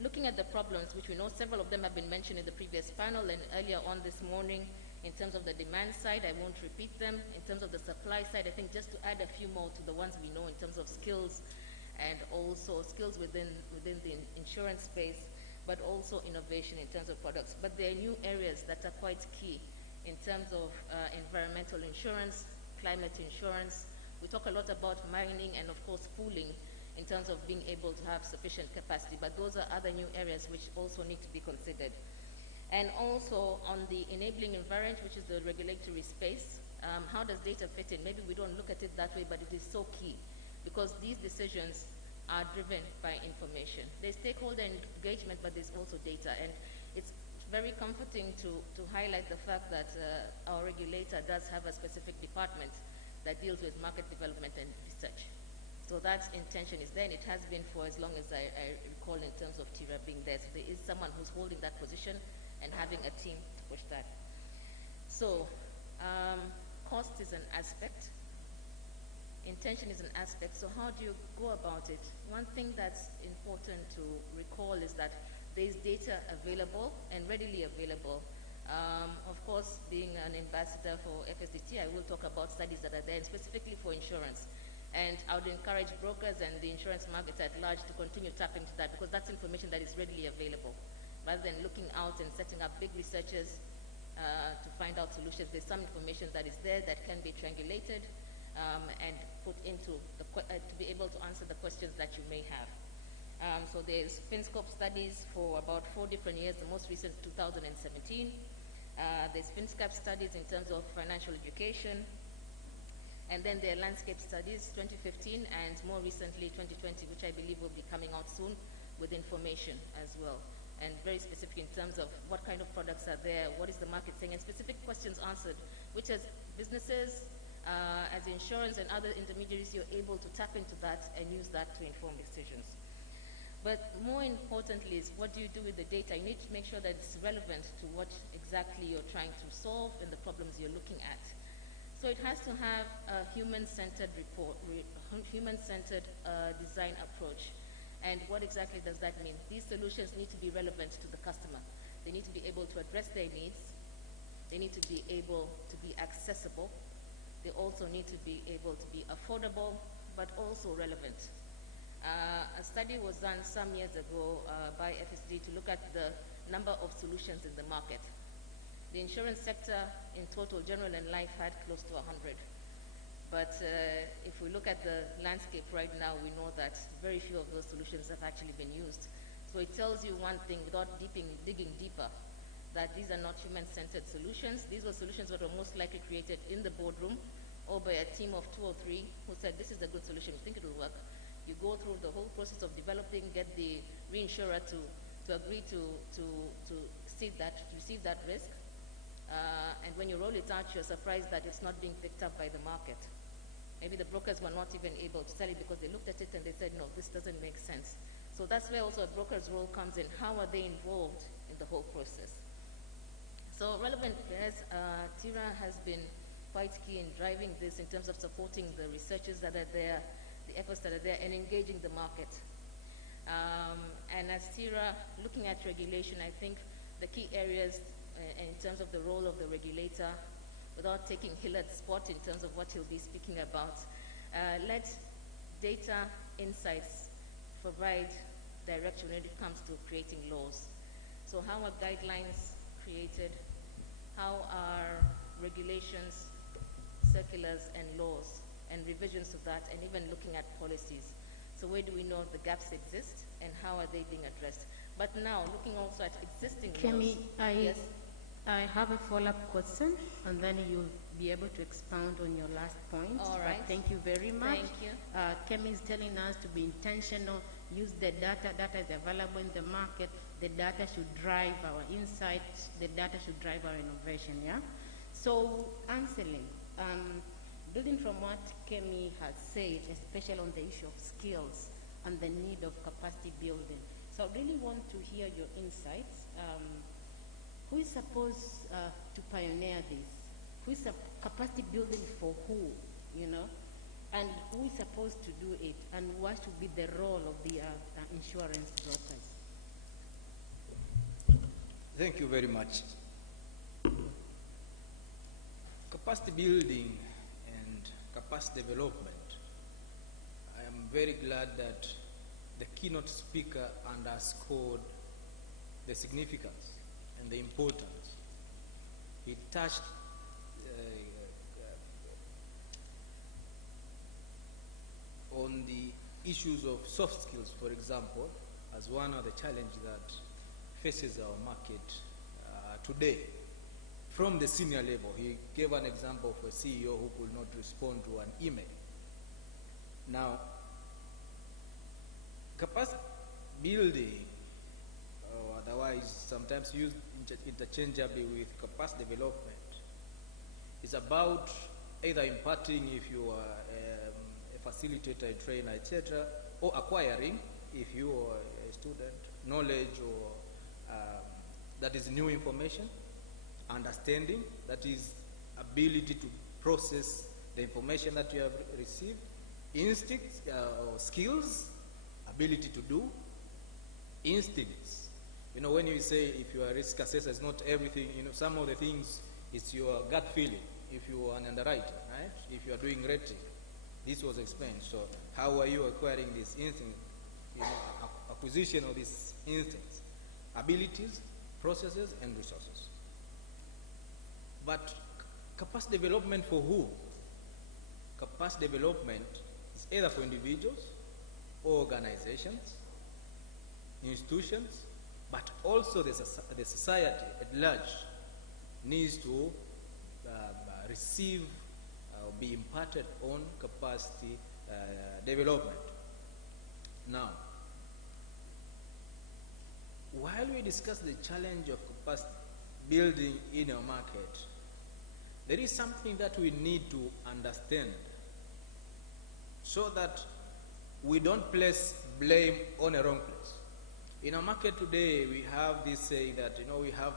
looking at the problems, which we know several of them have been mentioned in the previous panel and earlier on this morning, in terms of the demand side, I won't repeat them. In terms of the supply side, I think just to add a few more to the ones we know in terms of skills, and also skills within the insurance space, but also innovation in terms of products. But there are new areas that are quite key in terms of environmental insurance, climate insurance. We talk a lot about mining and, of course, pooling in terms of being able to have sufficient capacity, but those are other new areas which also need to be considered. And also on the enabling environment, which is the regulatory space, how does data fit in? Maybe we don't look at it that way, but it is so key, because these decisions are driven by information. There's stakeholder engagement, but there's also data. And it's very comforting to highlight the fact that our regulator does have a specific department that deals with market development and research. So that intention is there, and it has been for as long as I recall in terms of Tiba being there. So there is someone who's holding that position and having a team to push that. So cost is an aspect. Intention is an aspect. So how do you go about it? One thing that's important to recall is that there is data available and readily available. Of course, being an ambassador for FSDT, I will talk about studies that are there, and specifically for insurance. And I would encourage brokers and the insurance market at large to continue tapping into that, because that's information that is readily available. Rather than looking out and setting up big researches to find out solutions, there's some information that is there that can be triangulated and put into to be able to answer the questions that you may have. So there's FinScope studies for about 4 different years, the most recent 2017. There's FinScope studies in terms of financial education. And then there are landscape studies, 2015, and more recently 2020, which I believe will be coming out soon, with information as well, and very specific in terms of what kind of products are there, what is the market saying, and specific questions answered, which as businesses, as insurance and other intermediaries, you're able to tap into that and use that to inform decisions. But more importantly is, what do you do with the data? You need to make sure that it's relevant to what exactly you're trying to solve and the problems you're looking at. So it has to have a human-centered human-centered design approach. And what exactly does that mean? These solutions need to be relevant to the customer. They need to be able to address their needs. They need to be able to be accessible. They also need to be able to be affordable, but also relevant. A study was done some years ago by FSD to look at the number of solutions in the market. The insurance sector in total, general and life, had close to 100. But if we look at the landscape right now, we know that very few of those solutions have actually been used. So it tells you one thing, without digging deeper, that these are not human-centered solutions. These were solutions that were most likely created in the boardroom or by a team of 2 or 3 who said, this is a good solution, we think it will work. You go through the whole process of developing, get the reinsurer to agree to receive that risk. And when you roll it out, you're surprised that it's not being picked up by the market. Maybe the brokers were not even able to sell it because they looked at it and they said, no, this doesn't make sense. So that's where also a broker's role comes in. How are they involved in the whole process? So relevant players, TIRA has been quite key in driving this in terms of supporting the researchers that are there, the efforts that are there, and engaging the market. And as TIRA, looking at regulation, I think the key areas in terms of the role of the regulator, without taking Hillard's spot in terms of what he'll be speaking about, let data insights provide direction when it comes to creating laws. So how are guidelines created? How are regulations, circulars, and laws, and revisions of that, and even looking at policies? So where do we know the gaps exist, and how are they being addressed? But now, looking also at existing laws. Yes? I have a follow-up question, and then you'll be able to expound on your last point. All right. But thank you very much. Thank you. Kemi is telling us to be intentional, use the data that is available in the market. The data should drive our insights. The data should drive our innovation, yeah? So, Anselin, building from what Kemi has said, especially on the issue of skills and the need of capacity building. So I really want to hear your insights. Who is supposed to pioneer this? Who is capacity building for who, you know? And who is supposed to do it? And what should be the role of the insurance brokers? Thank you very much. Capacity building and capacity development. I am very glad that the keynote speaker underscored the significance and the importance. He touched on the issues of soft skills, for example, as one of the challenges that faces our market today. From the senior level, he gave an example of a CEO who could not respond to an email. Now, capacity building, or otherwise sometimes used interchangeably with capacity development, is about either imparting, if you are a facilitator, a trainer, etc., or acquiring, if you are a student, knowledge or that is new information, understanding, that is ability to process the information that you have received, instincts or skills, ability to do, instincts. You know, when you say if you are a risk assessor, it's not everything, you know, some of the things it's your gut feeling. If you are an underwriter, right? If you are doing rating, this was explained. So how are you acquiring this instinct, you know, acquisition of these instincts, abilities, processes, and resources? But capacity development for who? Capacity development is either for individuals or organizations, institutions, but also the society at large needs to receive or be imparted on capacity development. Now, while we discuss the challenge of capacity building in our market, there is something that we need to understand so that we don't place blame on a wrong place. In our market today, we have this saying that, we have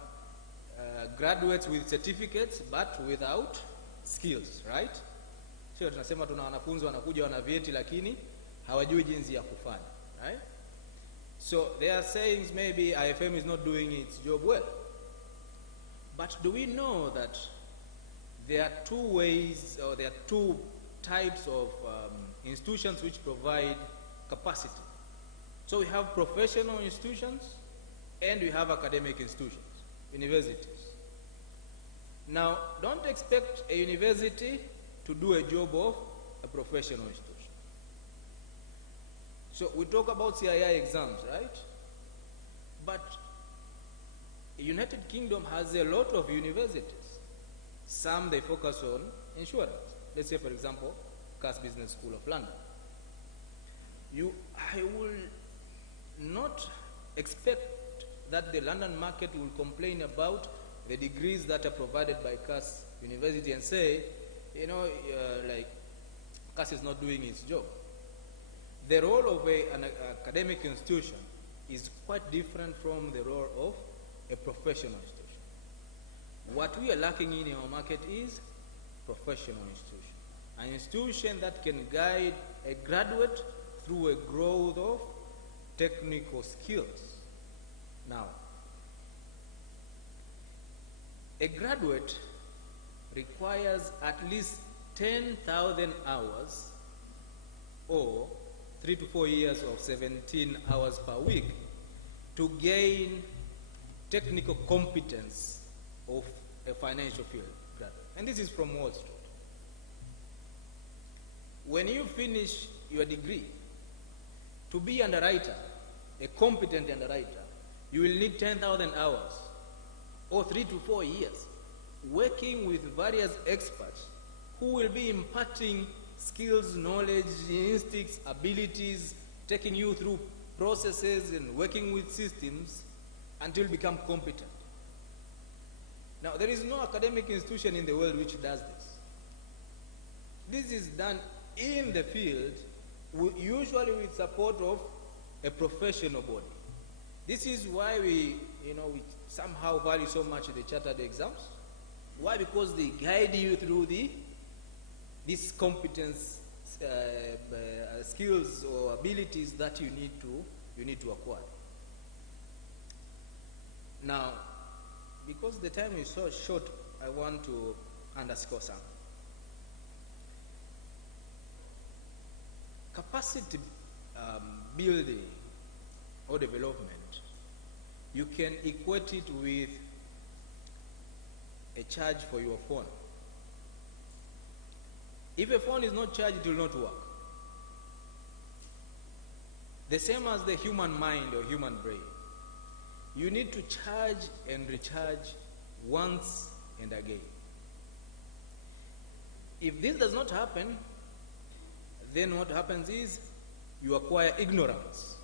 graduates with certificates but without skills, right? Sio tunasema tuna wanafunzi wanakuja wana vyeti lakini hawajui jinsi ya kufanya, right? So they are saying maybe IFM is not doing its job well. But do we know that there are two ways, or there are two types of institutions which provide capacity? So we have professional institutions and we have academic institutions, universities. Now, don't expect a university to do a job of a professional institution. So we talk about CII exams, right? But the United Kingdom has a lot of universities. Some they focus on insurance. Let's say, for example, Cass Business School of London. I will not expect that the London market will complain about the degrees that are provided by Cass University and say, like Cass is not doing its job. The role of an academic institution is quite different from the role of a professional institution. What we are lacking in our market is professional institution. An institution that can guide a graduate through a growth of technical skills. Now, a graduate requires at least 10,000 hours or 3 to 4 years of 17 hours per week to gain technical competence of a financial field graduate. And this is from Wall Street. When you finish your degree, to be an underwriter, a competent underwriter, you will need 10,000 hours or 3 to 4 years working with various experts who will be imparting skills, knowledge, instincts, abilities, taking you through processes and working with systems until you become competent. Now, there is no academic institution in the world which does this. This is done in the field, usually with support of a professional body. This is why we somehow value so much the chartered exams. Why? Because they guide you through these competence, skills or abilities that you need to acquire. Now, because the time is so short, I want to underscore something. Capacity building or development, you can equate it with a charge for your phone. If a phone is not charged, it will not work. The same as the human mind or human brain. You need to charge and recharge once and again. If this does not happen, then what happens is you acquire ignorance.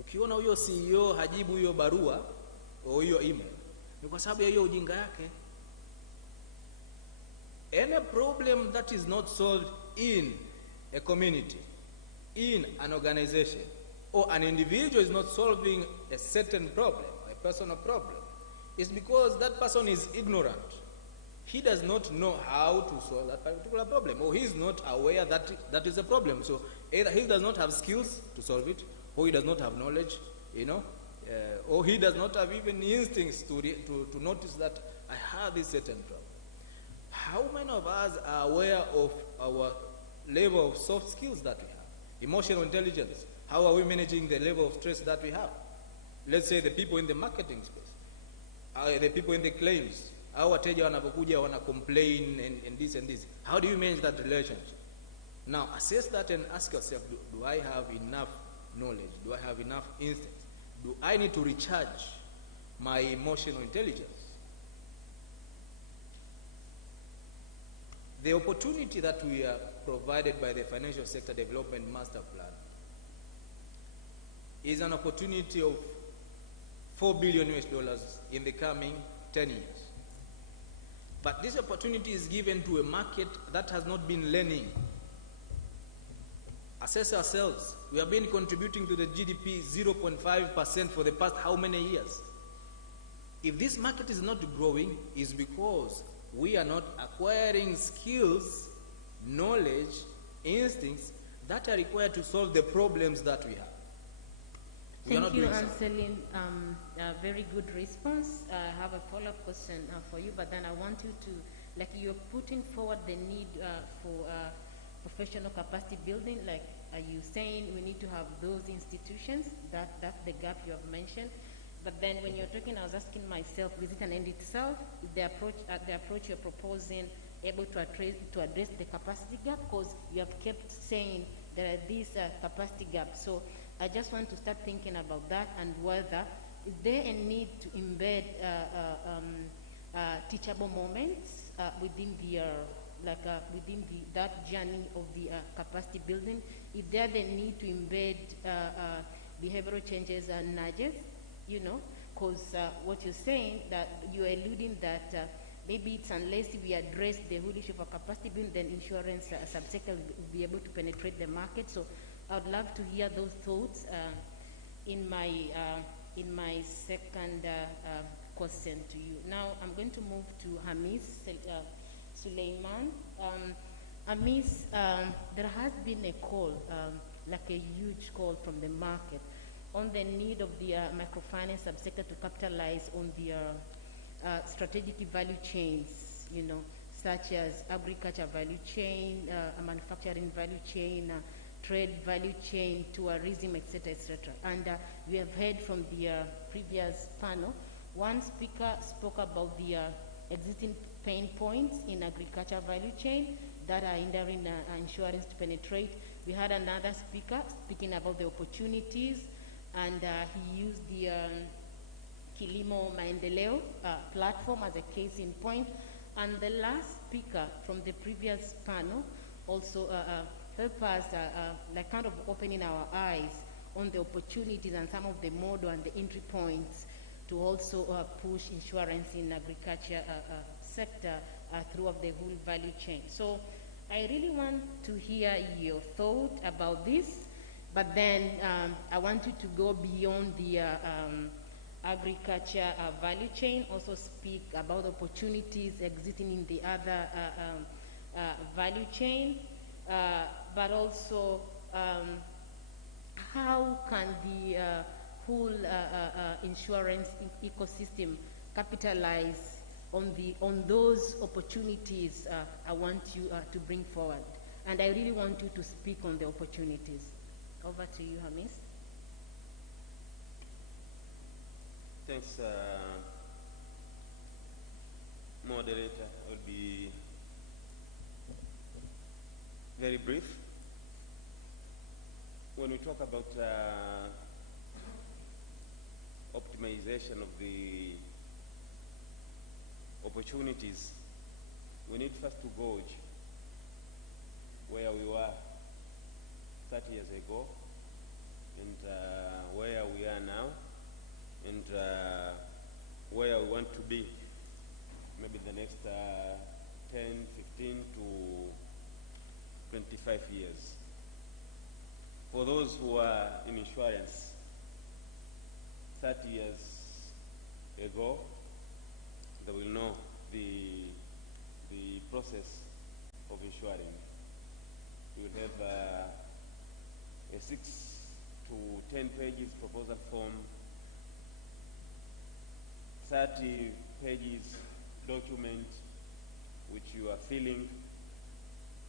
Ukiona huyo CEO hajibu hiyo barua au hiyo email, ni kwa sababu ya hiyo ujinga yake. Any problem that is not solved in a community, in an organization, or an individual is not solving a certain problem, a personal problem, is because that person is ignorant. He does not know how to solve that particular problem, or he is not aware that that is a problem. So either he does not have skills to solve it, or he does not have knowledge, or he does not have even instincts to notice that I have this certain problem. How many of us are aware of our level of soft skills that we have? Emotional intelligence. How are we managing the level of stress that we have? Let's say the people in the marketing space, the people in the claims, our wateja wanapokuja wana complain and this and this. How do you manage that relationship? Now assess that and ask yourself, do I have enough knowledge? Do I have enough instincts? Do I need to recharge my emotional intelligence? The opportunity that we are provided by the Financial Sector Development Master Plan is an opportunity of $4 billion in the coming 10 years. But this opportunity is given to a market that has not been learning. Assess ourselves. We have been contributing to the GDP 0.5% for the past how many years? If this market is not growing, it's because we are not acquiring skills, knowledge, instincts that are required to solve the problems that we have. Thank you, Anselin. A very good response. I have a follow-up question for you, but then I want you to, like, you're putting forward the need for professional capacity building. Like, are you saying we need to have those institutions? That's the gap you have mentioned. But then when you're talking, I was asking myself, is it an end itself? Is the approach you're proposing able to address the capacity gap? Because you have kept saying there are these capacity gaps. So I just want to start thinking about that, and whether is there a need to embed teachable moments within the that journey of the capacity building? Is there the need to embed behavioral changes and nudges? You know, because what you're saying, that you're alluding that maybe it's unless we address the whole issue of capacity building, then insurance subsector will be able to penetrate the market. So I would love to hear those thoughts in my second question to you. Now I'm going to move to Hamis Suleiman. Hamis, there has been a call, like a huge call from the market, on the need of the microfinance subsector to capitalize on the strategic value chains, you know, such as agriculture value chain, manufacturing value chain, trade value chain, tourism, etc., etc. And we have heard from the previous panel, one speaker spoke about the existing pain points in agriculture value chain that are hindering insurance to penetrate. We had another speaker speaking about the opportunities, and he used the Kilimo Maendeleo platform as a case in point. And the last speaker from the previous panel also helped us like kind of opening our eyes on the opportunities and some of the model and the entry points to also push insurance in agriculture sector throughout the whole value chain. So I really want to hear your thought about this, but then I want you to go beyond the agriculture value chain, also speak about opportunities existing in the other value chain, but also how can the whole insurance ecosystem capitalize on those opportunities I want you to bring forward. And I really want you to speak on the opportunities. Over to you, Hamis. Thanks, moderator. I will be very brief. When we talk about optimization of the opportunities, we need first to gauge where we were 30 years ago and where we are now, and where we want to be maybe the next 10, 15 to 25 years. For those who are in insurance 30 years ago, they will know the process of insuring. You will have a 6 to 10 pages proposal form, 30 pages document which you are filling.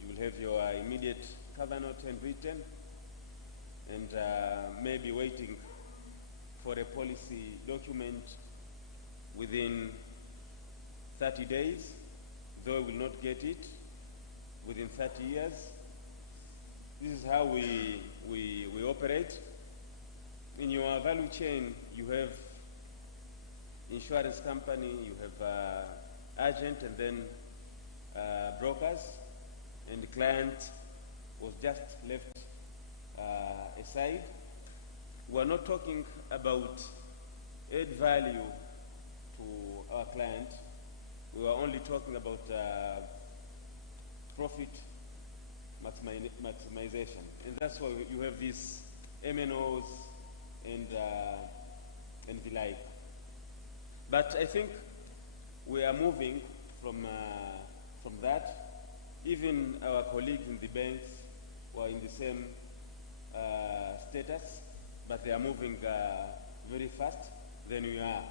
You will have your immediate cover note handwritten, and maybe waiting for a policy document within 30 days, though you will not get it within 30 years. This is how we operate. In your value chain, you have insurance company, you have agent, and then brokers, and the client was just left aside. We are not talking about add value to our client, we were only talking about profit maximization. And that's why you have these MNOs and the like. But I think we are moving from that. Even our colleagues in the banks were in the same status, but they are moving very fast than we are.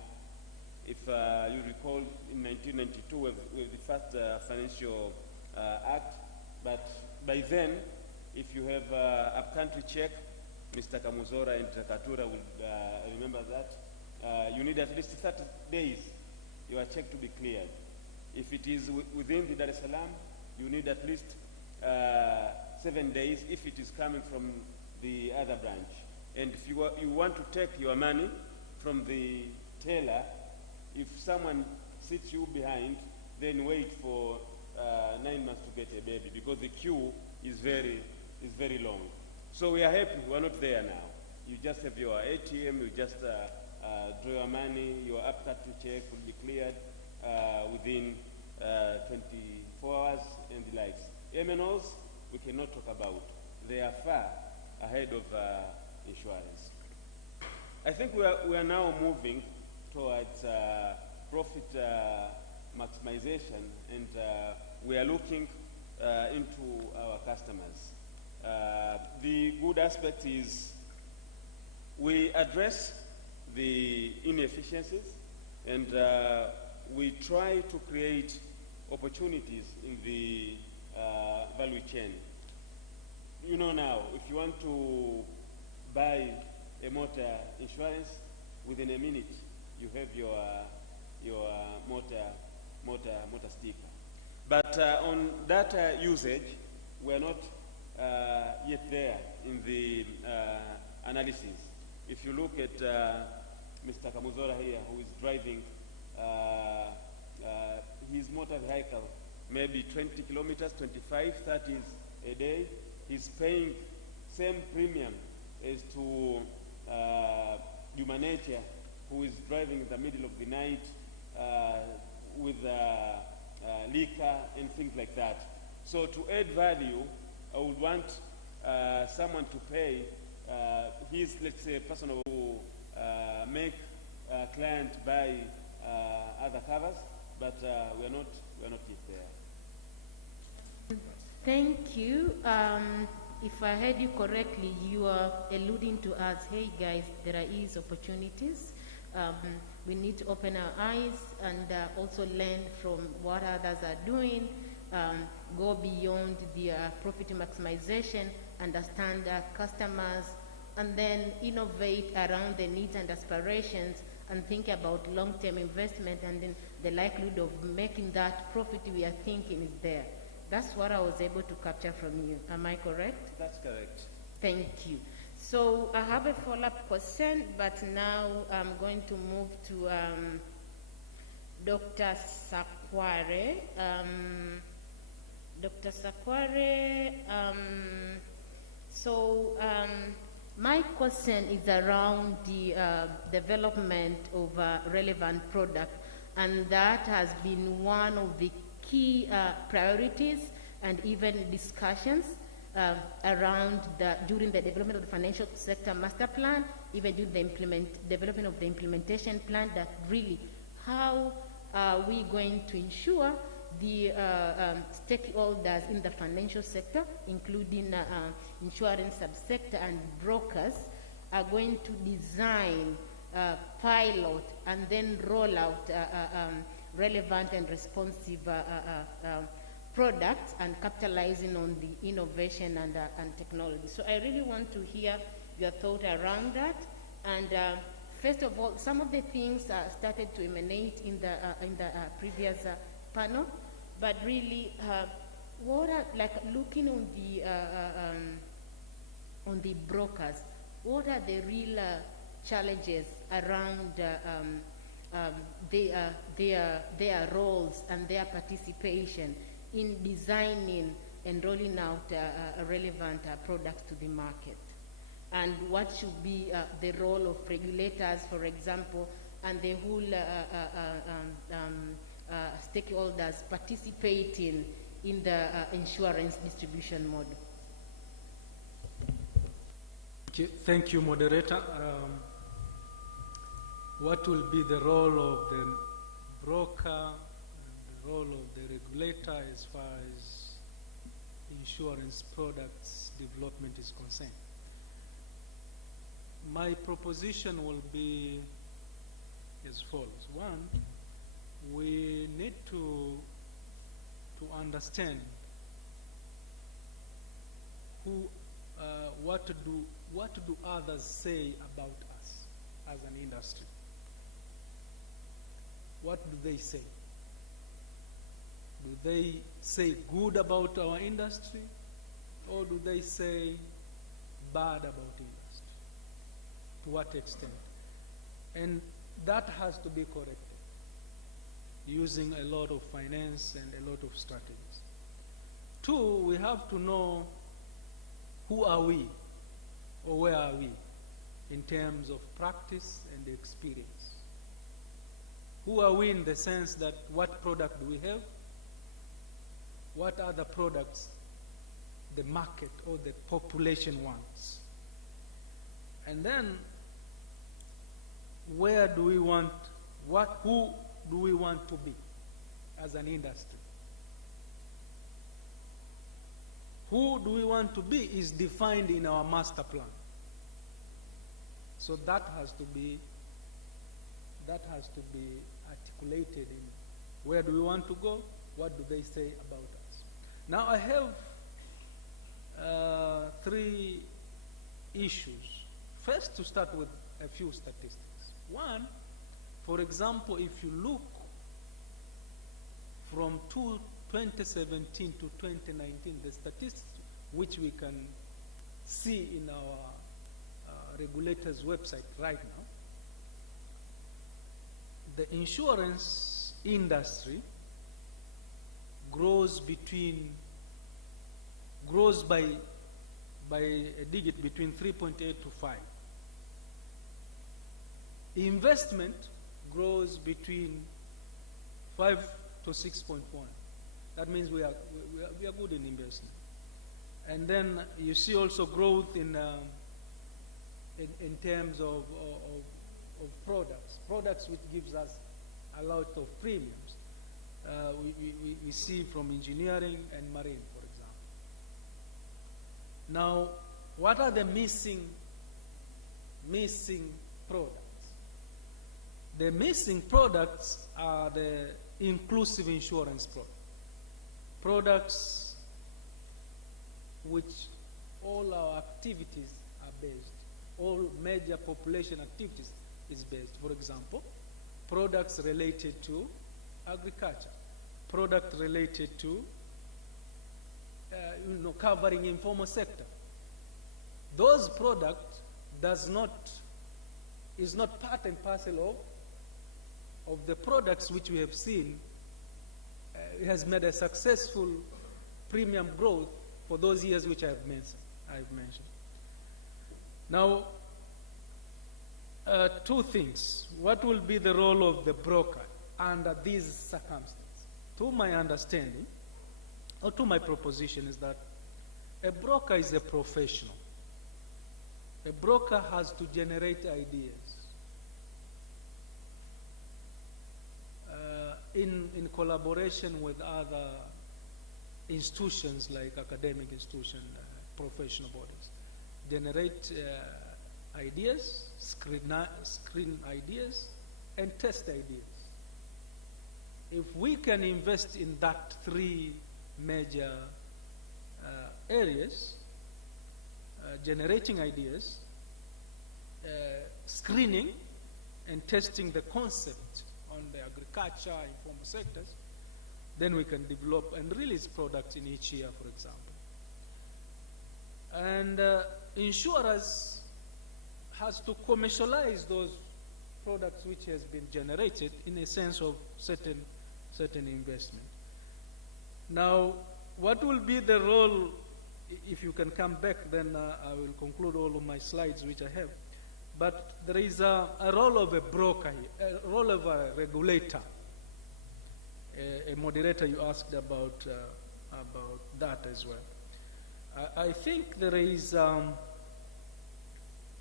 If you recall, in 1992, we have the first financial act, but by then, if you have upcountry check, Mr. Kamuzora and Katura will remember that, you need at least 30 days your check to be cleared. If it is within the Dar es Salaam, you need at least 7 days if it is coming from the other branch. And if you want to take your money from the teller, if someone sits you behind, then wait for 9 months to get a baby, because the queue is very long. So we are happy we are not there now. You just have your ATM, you just draw your money, your upcountry check will be cleared within 24 hours and the likes. MNOs, we cannot talk about. They are far ahead of insurance. I think we are now moving towards profit maximization, and we are looking into our customers. The good aspect is we address the inefficiencies, and we try to create opportunities in the value chain. You know now, if you want to buy a motor insurance, within a minute you have your motor sticker. But on data usage, we're not yet there in the analysis. If you look at Mr. Kamuzora here, who is driving his motor vehicle, maybe 20 kilometers, 25, 30 a day, he's paying same premium as to human nature, who is driving in the middle of the night with liquor and things like that. So to add value, I would want someone to pay his, let's say, personal, make client buy other covers, but we're not yet there. Thank you. If I heard you correctly, you are alluding to us, hey guys, there is opportunities. We need to open our eyes and also learn from what others are doing, go beyond the profit maximization, understand our customers, and then innovate around the needs and aspirations, and think about long-term investment, and then the likelihood of making that profit we are thinking is there. That's what I was able to capture from you. Am I correct? That's correct. Thank you. So I have a follow-up question, but now I'm going to move to Dr. Sakware. Dr. Sakware, my question is around the development of a relevant product, and that has been one of the key priorities and even discussions around during the development of the financial sector master plan, even during the development of the implementation plan, that really how are we going to ensure the stakeholders in the financial sector, including insurance subsector and brokers, are going to design, pilot, and then roll out relevant and responsive products, and capitalizing on the innovation and technology. So I really want to hear your thought around that. And first of all, some of the things started to emanate in the previous panel, but really, what are, like, looking on the brokers, what are the real challenges around their roles and their participation in designing and rolling out relevant products to the market? And what should be the role of regulators, for example, and the whole stakeholders participating in the insurance distribution model. Thank you, moderator. What will be the role of the broker and the role of the regulator as far as insurance products development is concerned? My proposition will be as follows. One, we need to understand who, what do others say about us as an industry? What do they say? Do they say good about our industry, or do they say bad about industry? To what extent? And that has to be corrected using a lot of finance and a lot of strategies. Two, we have to know who are we, or where are we in terms of practice and experience. Who are we in the sense that what product do we have? What are the products the market or the population wants? And then where do we want, who do we want to be as an industry? Who do we want to be is defined in our master plan. So that has to be articulated in where do we want to go, what do they say about us. Now I have three issues. First, to start with a few statistics. One, for example, if you look from 2017 to 2019, the statistics which we can see in our regulator's website right now, the insurance industry grows by a digit between 3.8 to 5. Investment grows between 5 to 6.1. That means we are good in investment. And then you see also growth in terms of products which gives us a lot of premiums. We see from engineering and marine, for example. Now, what are the missing products? The missing products are the inclusive insurance products which all our activities are based, all major population activities is based. For example, products related to agriculture, products related to covering informal sector. Those products is not part and parcel of the products which we have seen has made a successful premium growth for those years which I've mentioned. Now, two things. What will be the role of the broker under these circumstances? To my understanding, or to my proposition, is that a broker is a professional. A broker has to generate ideas. In collaboration with other institutions like academic institutions, professional bodies, generate ideas, screen ideas, and test ideas. If we can invest in that three major areas, generating ideas, screening, and testing the concept on the agriculture, informal sectors, then we can develop and release products in each year, for example. And insurers has to commercialize those products which has been generated in a sense of certain investment. Now, what will be the role, if you can come back, then I will conclude all of my slides which I have. but there is a role of a broker, a role of a regulator, a moderator. You asked about that as well. I think there is a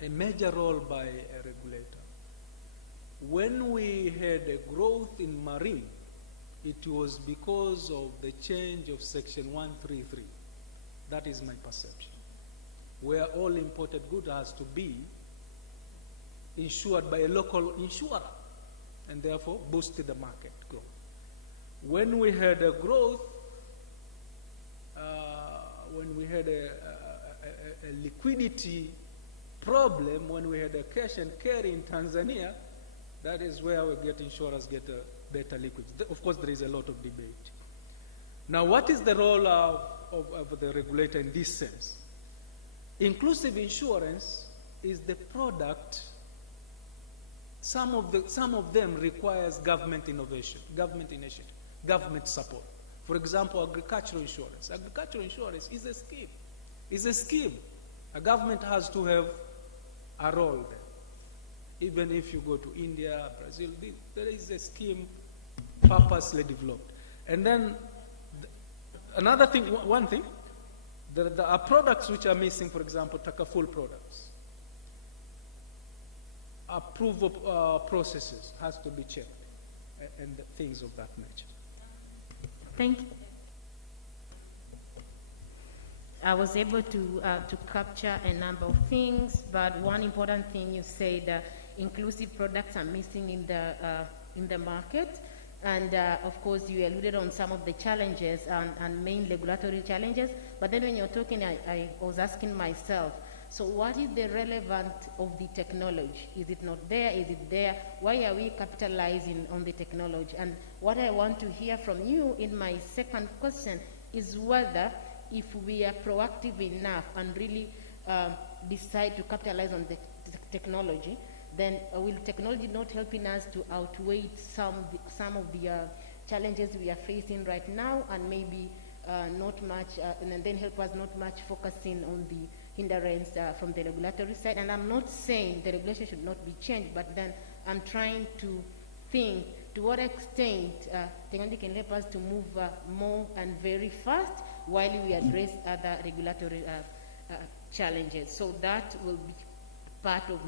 major role by a regulator. When we had a growth in marine, it was because of the change of Section 133. That is my perception, where all imported goods has to be insured by a local insurer, and therefore boosted the market growth. When we had a growth, when we had a liquidity problem, when we had a cash and carry in Tanzania, that is where we get insurers get a better liquidity. Of course, there is a lot of debate. Now, what is the role of the regulator in this sense? Inclusive insurance is the product. Some of them requires government innovation, government initiative, government support. For example, agricultural insurance. Agricultural insurance is a scheme. It's a scheme. A government has to have a role there. Even if you go to India, Brazil, there is a scheme purposely developed. And then another thing, one thing, there are products which are missing, for example, Takaful products. Approval processes has to be checked and things of that nature. Thank you. I was able to capture a number of things, but one important thing you said, inclusive products are missing in the market, and of course you alluded on some of the challenges and main regulatory challenges. But then when you're talking, I was asking myself, so what is the relevance of the technology? Is it not there? Is it there? Why are we capitalizing on the technology? And what I want to hear from you in my second question is whether, if we are proactive enough and really decide to capitalize on the technology, then will technology not helping us to outweigh some of the challenges we are facing right now, and maybe not much, and then help us not much focusing on the hindrance from the regulatory side? And I'm not saying the regulation should not be changed, but then I'm trying to think to what extent technology can help us to move more and very fast while we address other regulatory challenges. So that will be part of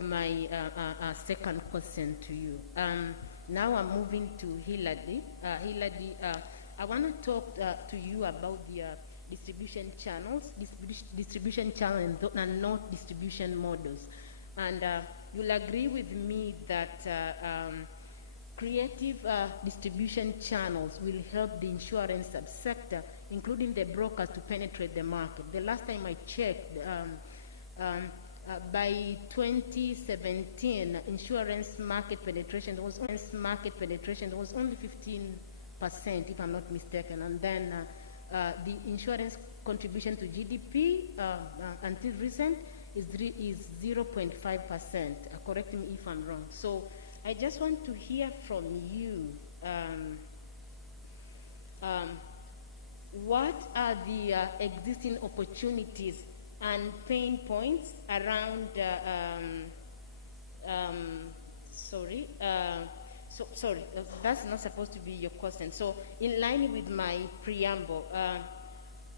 my second question to you. Now I'm moving to Hilary. Hilary, I want to talk to you about the distribution channels, and not distribution models. And you'll agree with me that creative distribution channels will help the insurance subsector, including the brokers, to penetrate the market. The last time I checked, by 2017, insurance market penetration was only 15%, if I'm not mistaken. And then the insurance contribution to GDP until recent is 0.5%. Correct me if I'm wrong. So I just want to hear from you. What are the existing opportunities and pain points around, sorry, that's not supposed to be your question. So in line with my preamble,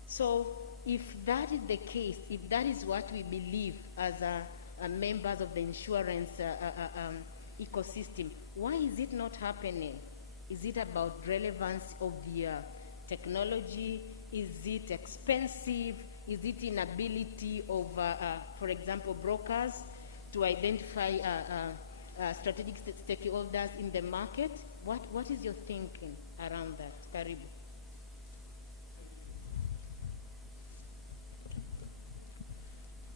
so if that is the case, if that is what we believe as members of the insurance ecosystem, why is it not happening? Is it about relevance of the technology? Is it expensive? Is it inability of, for example, brokers to identify strategic stakeholders in the market? What is your thinking around that? Karibu.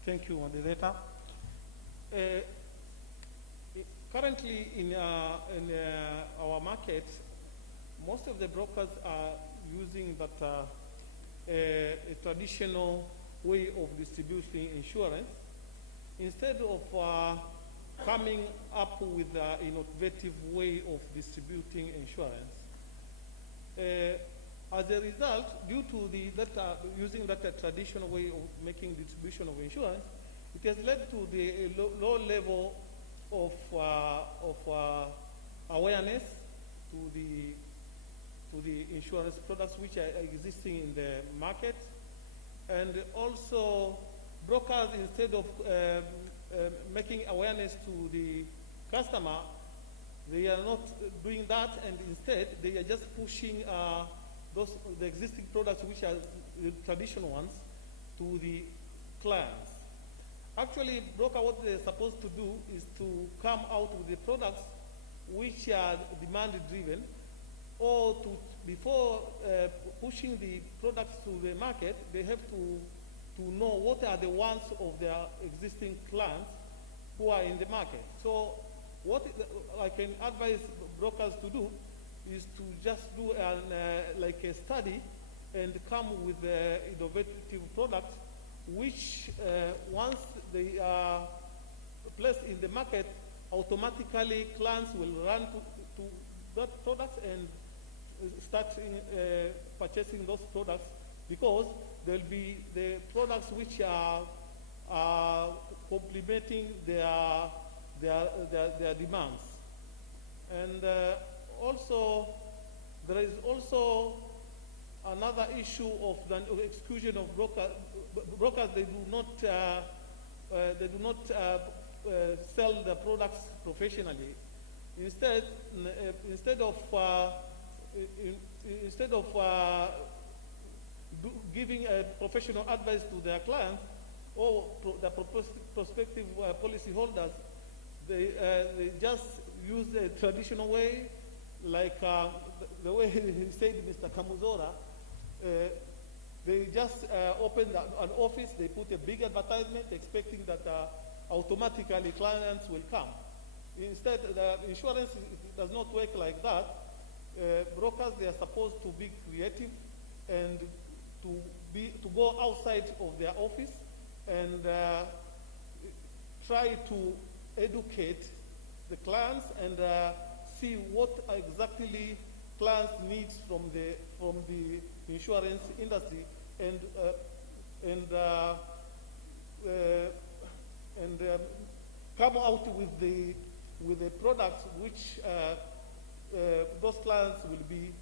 Thank you, moderator. Currently in our market, most of the brokers are using that a traditional way of distributing insurance instead of coming up with an innovative way of distributing insurance. As a result, due to using that traditional way of making distribution of insurance, It has led to the low level of awareness to the insurance products which are existing in the market. And also, brokers, instead of making awareness to the customer, they are not doing that, and instead they are just pushing the existing products, which are the traditional ones, to the clients. Actually, broker, what they're supposed to do is to come out with the products which are demand-driven, or before pushing the products to the market, they have to know what are the wants of their existing clients who are in the market. So what I can advise brokers to do is to just do like a study and come with innovative products which once they are placed in the market, automatically clients will run to that product and start purchasing those products, because there will be the products which are complementing their demands. And also, there is also another issue of the exclusion of brokers. Brokers, they do not sell the products professionally. Instead of giving a professional advice to their clients or the prospective policy holders, they just use a traditional way, like the way he said, Mr. Kamuzora. They just open an office, they put a big advertisement expecting that automatically clients will come. Instead, the insurance does not work like that. Brokers, they are supposed to be creative and to go outside of their office and try to educate the clients and see what exactly clients need from the insurance industry, and come out with the products which those clients will be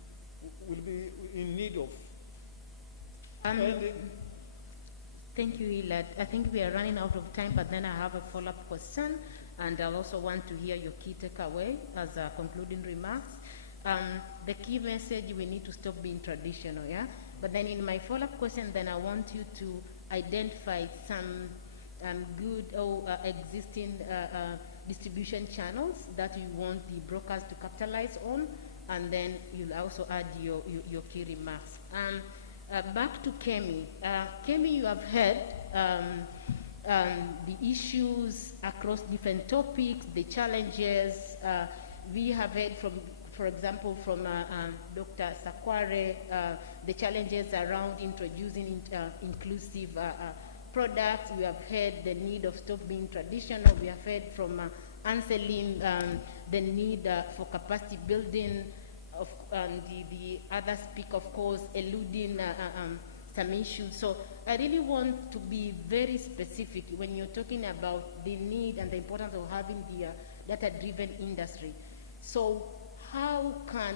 in need of. Thank you, Elad. I think we are running out of time, but then I have a follow-up question, and I'll also want to hear your key takeaway as concluding remarks. The key message, we need to stop being traditional, yeah? But then in my follow-up question, then I want you to identify some good or existing distribution channels that you want the brokers to capitalize on, and then you'll also add your key remarks. Back to Kemi. Kemi, you have heard the issues across different topics, the challenges. We have heard from, for example, from Dr. Sakware, the challenges around introducing inclusive products. We have heard the need of stop being traditional. We have heard from Anselim the need for capacity building, the other speaker, of course, eluding some issues. So I really want to be very specific when you're talking about the need and the importance of having the data-driven industry. So how can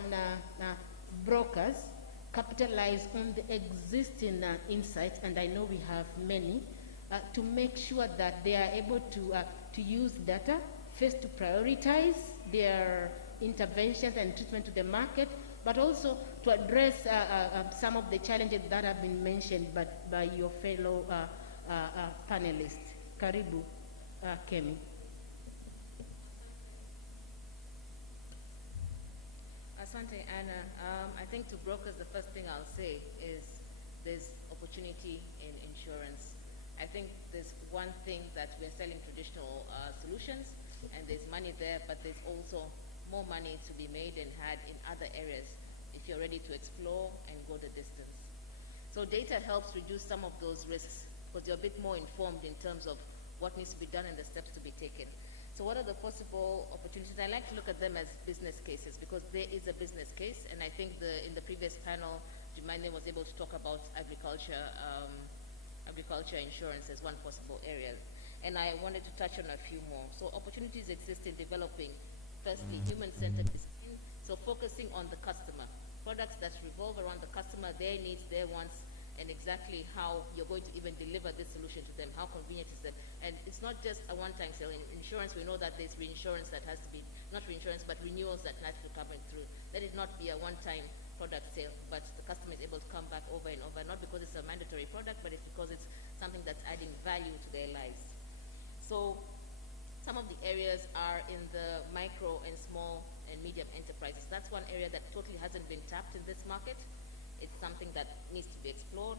brokers capitalize on the existing insights, and I know we have many, to make sure that they are able to use data, first to prioritize their interventions and treatment to the market, but also to address some of the challenges that have been mentioned by your fellow panelists. Karibu, Kemi. Asante, Anna. I think to brokers, the first thing I'll say is there's opportunity in insurance. I think there's one thing that we're selling traditional solutions, and there's money there, but there's also more money to be made and had in other areas if you're ready to explore and go the distance. So data helps reduce some of those risks because you're a bit more informed in terms of what needs to be done and the steps to be taken. So what are the possible opportunities? I like to look at them as business cases because there is a business case, and I think in the previous panel, Jumane was able to talk about agriculture insurance as one possible area. And I wanted to touch on a few more. So opportunities exist in developing, firstly, human-centered design, so focusing on the customer. Products that revolve around the customer, their needs, their wants, and exactly how you're going to even deliver this solution to them, how convenient is it. And it's not just a one-time sale. In insurance, we know that there's reinsurance that has to be, not reinsurance, but renewals that have to come through. Let it not be a one-time product sale, but the customer is able to come back over and over, not because it's a mandatory product, but it's because it's something that's adding value to their lives. So some of the areas are in the micro and small and medium enterprises. That's one area that totally hasn't been tapped in this market. It's something that needs to be explored.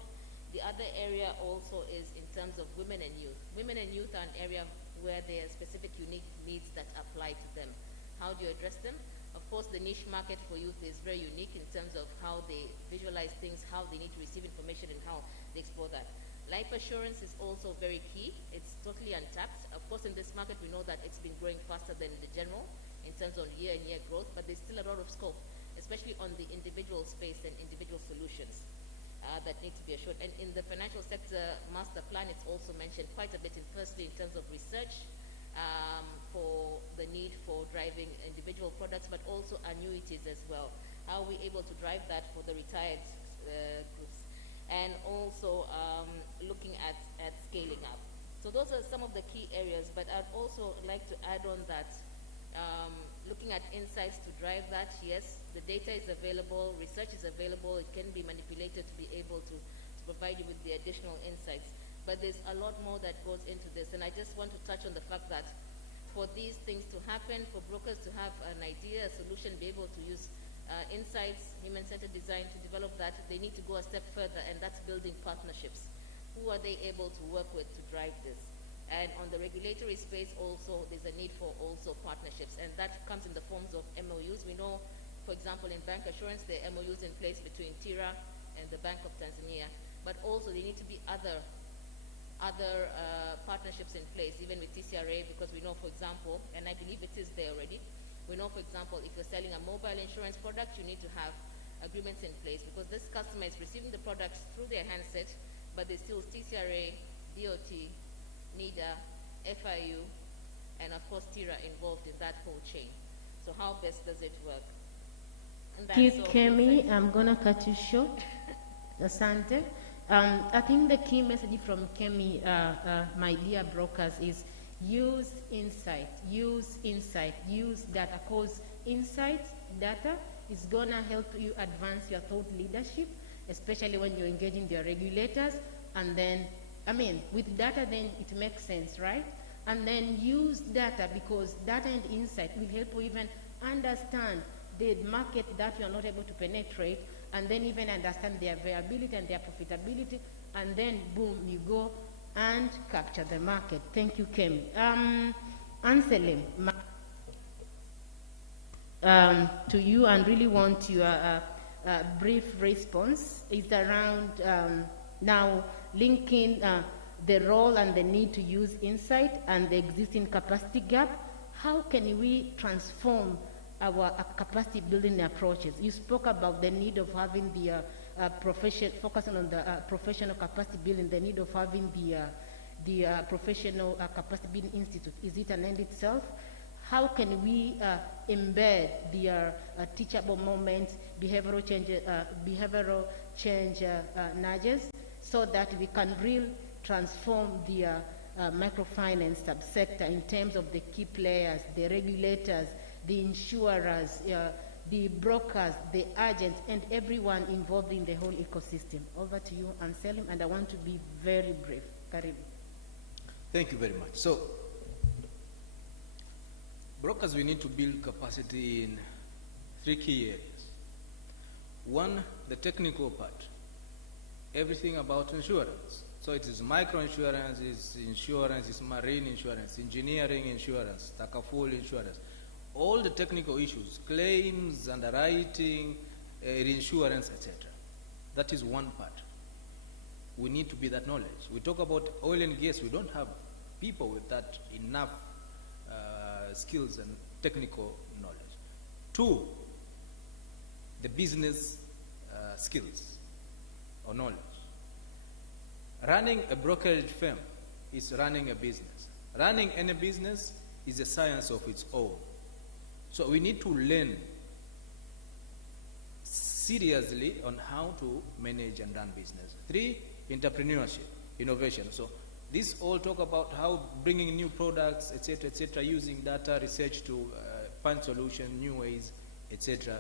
The other area also is in terms of women and youth. Women and youth are an area where there are specific unique needs that apply to them. How do you address them? Of course, the niche market for youth is very unique in terms of how they visualize things, how they need to receive information, and how they explore that. Life assurance is also very key. It's totally untapped. Of course, in this market, we know that it's been growing faster than the general in terms of year-on-year growth, but there's still a lot of scope, especially on the individual space and individual solutions that need to be assured. And in the financial sector master plan, it's also mentioned quite a bit, firstly in terms of research for the need for driving individual products, but also annuities as well. How are we able to drive that for the retired groups? And also looking at scaling up. So those are some of the key areas, but I'd also like to add on that looking at insights to drive that, yes, the data is available, research is available, it can be manipulated to be able to provide you with the additional insights. But there's a lot more that goes into this, and I just want to touch on the fact that for these things to happen, for brokers to have an idea, a solution, be able to use insights, human-centered design to develop that, they need to go a step further, and that's building partnerships. Who are they able to work with to drive this? And on the regulatory space also, there's a need for also partnerships, and that comes in the forms of MOUs. We know, for example, in bank assurance, there are MOUs in place between TIRA and the Bank of Tanzania, but also there need to be other partnerships in place, even with TCRA, because we know, for example, and I believe it is there already, we know, for example, if you're selling a mobile insurance product, you need to have agreements in place, because this customer is receiving the products through their handset, but there's still TCRA, DOT, NIDA, FIU, and of course TIRA involved in that whole chain. So how best does it work? Kemi, I'm going to cut you short. Asante. I think the key message from Kemi, my dear brokers, is use insight, use data, because insight, data, is going to help you advance your thought leadership, especially when you're engaging your regulators. And then, I mean, with data, then it makes sense, right? And then use data, because data and insight will help you even understand the market that you are not able to penetrate, and then even understand their viability and their profitability, and then boom, you go and capture the market. Thank you, Kemi. Anselm, to you, and really want your brief response is around now linking the role and the need to use insight and the existing capacity gap. How can we transform our capacity building approaches? You spoke about the need of having the focusing on the professional capacity building, the need of having the professional capacity building institute. Is it an end itself? How can we embed the teachable moments, behavioral change nudges, so that we can really transform the microfinance subsector in terms of the key players, the regulators, the insurers, the brokers, the agents, and everyone involved in the whole ecosystem. Over to you, Anselm, and I want to be very brief. Karibu. Thank you very much. So, brokers, we need to build capacity in 3 key areas. One, the technical part. Everything about insurance. So it is microinsurance, it's marine insurance, engineering insurance, takaful insurance. All the technical issues, claims, underwriting, insurance, etc. That is one part. We need to be that knowledge. We talk about oil and gas, we don't have people with that enough skills and technical knowledge. 2, the business skills or knowledge. Running a brokerage firm is running a business. Running any business is a science of its own. So we need to learn seriously on how to manage and run business. 3, entrepreneurship, innovation. So this all talk about how bringing new products, etc., using data, research to find solutions, new ways, etc.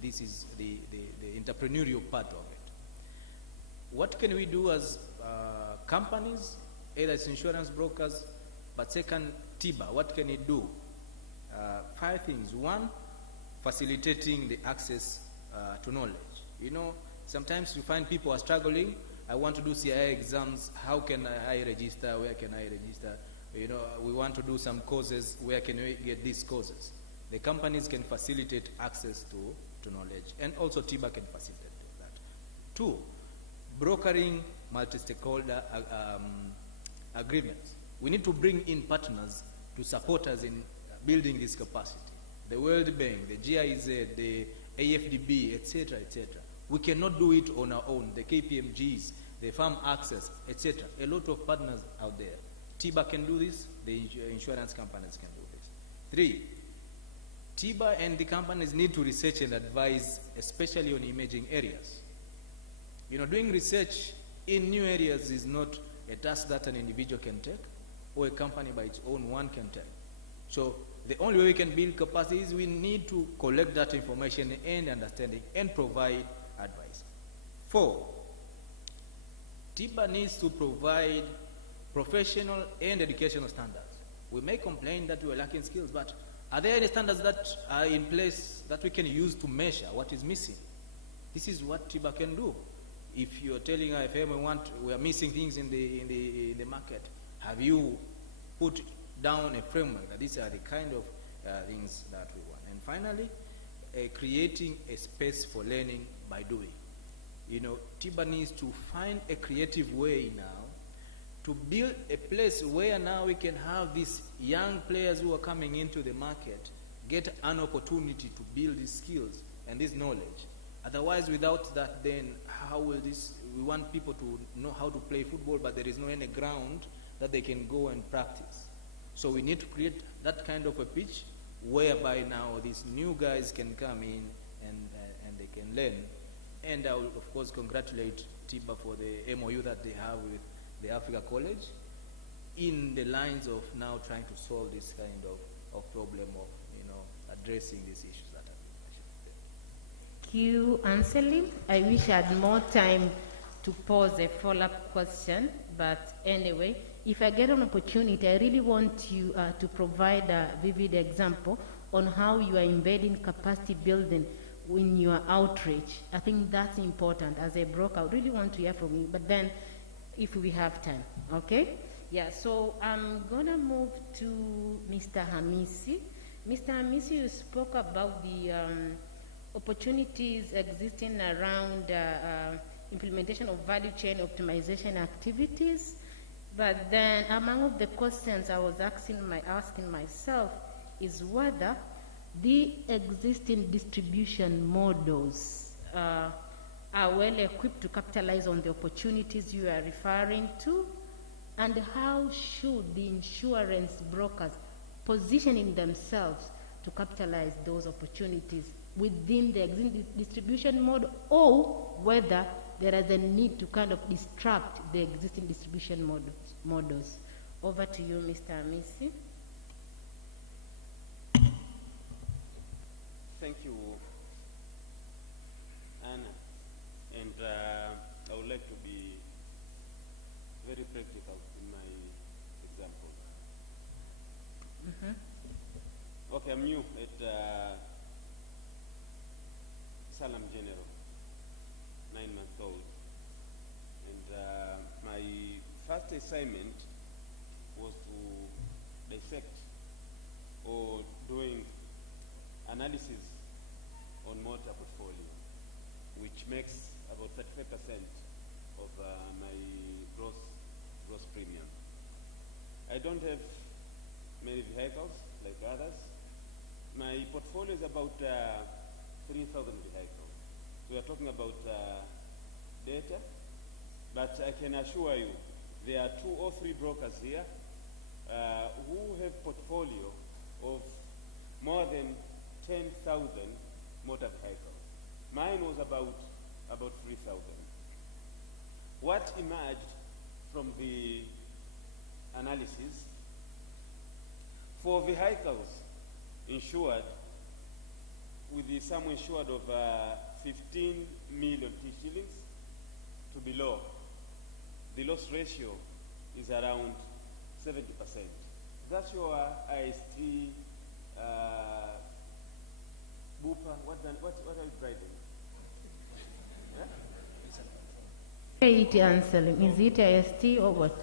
This is the entrepreneurial part of it. What can we do as companies, either as insurance brokers, but second, Tiba, what can it do? 5 things. 1, facilitating the access to knowledge. You know, sometimes you find people are struggling. I want to do CIA exams. How can I register? Where can I register? You know, we want to do some courses. Where can we get these courses? The companies can facilitate access to knowledge, and also Tiba can facilitate that. 2, brokering multi-stakeholder agreements. We need to bring in partners to support us in building this capacity. The World Bank, the GIZ, the AFDB, etc., etc. We cannot do it on our own. The KPMGs, the farm access, etc. A lot of partners out there. Tiba can do this. The insurance companies can do this. 3, Tiba and the companies need to research and advise, especially on emerging areas. You know, doing research in new areas is not a task that an individual can take, or a company by its own one can take. So the only way we can build capacity is we need to collect that information and understanding and provide advice. 4, Tiba needs to provide professional and educational standards. We may complain that we are lacking skills, but are there any standards that are in place that we can use to measure what is missing? This is what Tiba can do. If you're telling IFM we are missing things in the market, have you put down a framework that these are the kind of things that we want? And finally, creating a space for learning by doing. You know, Tiba needs to find a creative way now to build a place where now we can have these young players who are coming into the market get an opportunity to build these skills and this knowledge. Otherwise, without that, then how will this, we want people to know how to play football, but there is no any ground that they can go and practice. So we need to create that kind of a pitch whereby now these new guys can come in and they can learn. And I will, of course, congratulate Tiba for the MOU that they have with the Africa College in the lines of now trying to solve this kind of problem of, you know, addressing these issues that have been mentioned. Thank you, Anselim. I wish I had more time to pose a follow-up question, but anyway, if I get an opportunity, I really want you to provide a vivid example on how you are embedding capacity building in your outreach. I think that's important. As a broker, I really want to hear from you, but then if we have time, okay? Yeah, so I'm gonna move to Mr. Hamisi. Mr. Hamisi, you spoke about the opportunities existing around implementation of value chain optimization activities, but then among the questions I was asking myself is whether the existing distribution models are well equipped to capitalize on the opportunities you are referring to, and how should the insurance brokers positioning themselves to capitalize those opportunities within the existing distribution model, or whether there is a need to kind of disrupt the existing distribution models. Over to you, Mr. Amisi. Thank you, Anna. And I would like to be very practical in my example. Okay, I'm new at Salam General, 9 months old. And my first assignment was to dissect or doing analysis on motor portfolio, which makes about 35% of my gross premium. I don't have many vehicles like others. My portfolio is about 3,000 vehicles. We are talking about data, but I can assure you there are 2 or 3 brokers here who have portfolio of more than 10,000 motor vehicles. Mine was about 3,000. What emerged from the analysis, for vehicles insured with the sum insured of 15 million T shillings to below, the loss ratio is around 70%. That's your IST, Bupa, what are you driving? Yeah? It answering. Is it IST or what?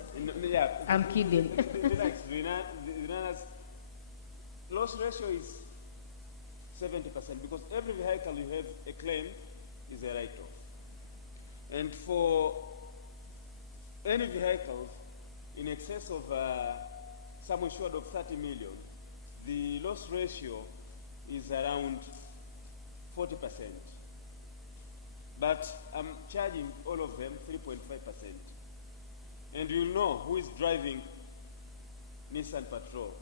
Yeah. I'm kidding. Relax. Rina's loss ratio is 70% because every vehicle you have a claim is a write-off. And for any vehicle in excess of sum insured of 30 million, the loss ratio is around 40%. But I'm charging all of them 3.5%. And you'll know who is driving Nissan Patrol.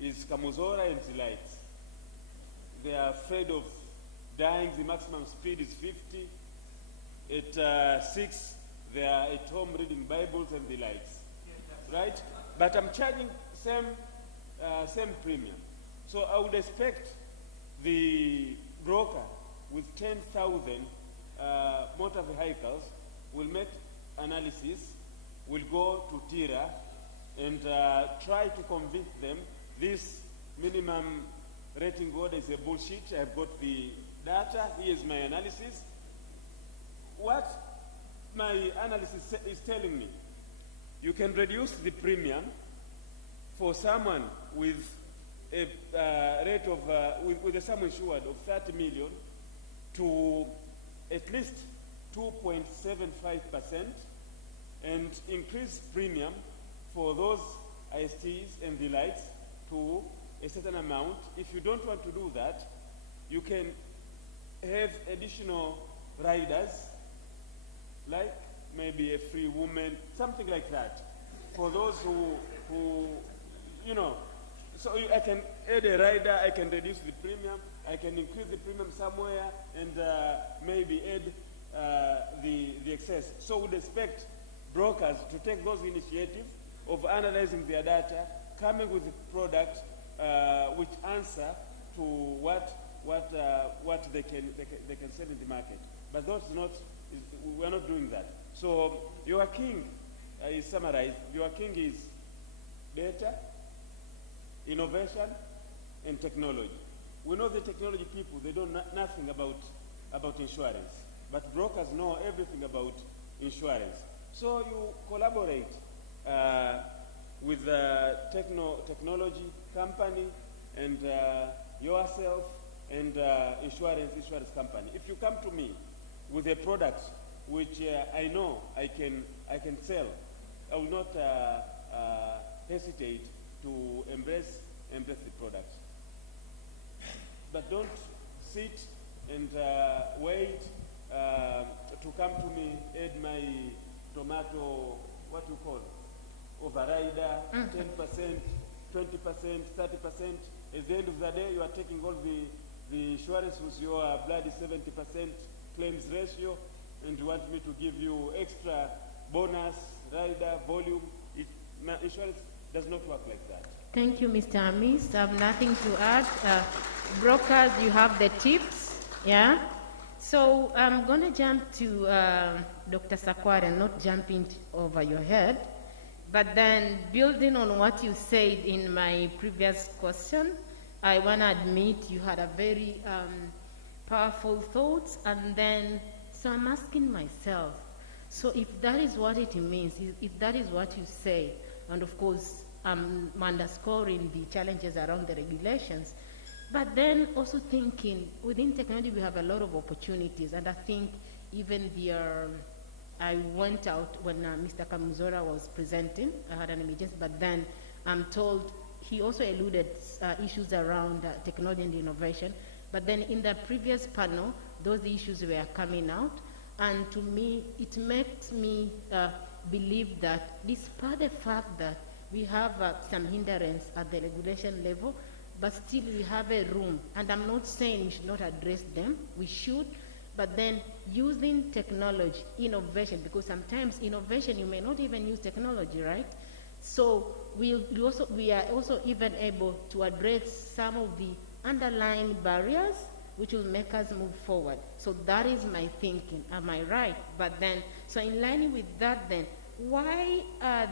Is Kamuzora and Delights. They are afraid of dying. The maximum speed is 50. At 6, they are at home reading Bibles and the likes. Right? But I'm charging same premium. So I would expect the broker with 10,000 motor vehicles will make analysis, will go to TIRA and try to convince them this minimum rating order is a bullshit. I've got the data, here's my analysis. What my analysis is telling me, you can reduce the premium for someone with a rate of, with a sum insured of 30 million to at least 2.75% and increase premium for those ISTs and the likes to a certain amount. If you don't want to do that, you can have additional riders, like maybe a free woman, something like that, for those who you know. So I can add a rider, I can reduce the premium, I can increase the premium somewhere, and maybe add the excess. So we'd expect brokers to take those initiatives of analyzing their data, coming with products which answer to what they can sell in the market. But we're not doing that. So your king is summarized. Your king is data, innovation, and technology. We know the technology people, they don't know nothing about insurance. But brokers know everything about insurance. So you collaborate with the technology company and yourself and insurance company. If you come to me with a product which I know I can sell, I will not hesitate to embrace the product. But don't sit and wait to come to me, add my tomato, what you call, overrider, 10%, 20%, 30%. At the end of the day, you are taking all the insurance with your bloody 70% claims ratio, and you want me to give you extra bonus, rider, volume. Insurance does not work like that. Thank you, Mr. Amis. I have nothing to add. Brokers, you have the tips, yeah? So I'm going to jump to Dr. Sakware and not jumping over your head, but then building on what you said in my previous question, I want to admit you had a very powerful thoughts, and then, so I'm asking myself, so if that is what it means, if that is what you say, and of course, I'm underscoring the challenges around the regulations, but then also thinking, within technology we have a lot of opportunities, and I think even I went out when Mr. Kamuzora was presenting, I had an emergency, but then I'm told he also alluded issues around technology and innovation, but then in the previous panel, those issues were coming out, and to me, it makes me believe that despite the fact that we have some hindrance at the regulation level, but still we have a room. And I'm not saying we should not address them, we should, but then using technology, innovation, because sometimes innovation, you may not even use technology, right? So we are also even able to address some of the underlying barriers which will make us move forward. So that is my thinking, am I right? But then, so in line with that then, why are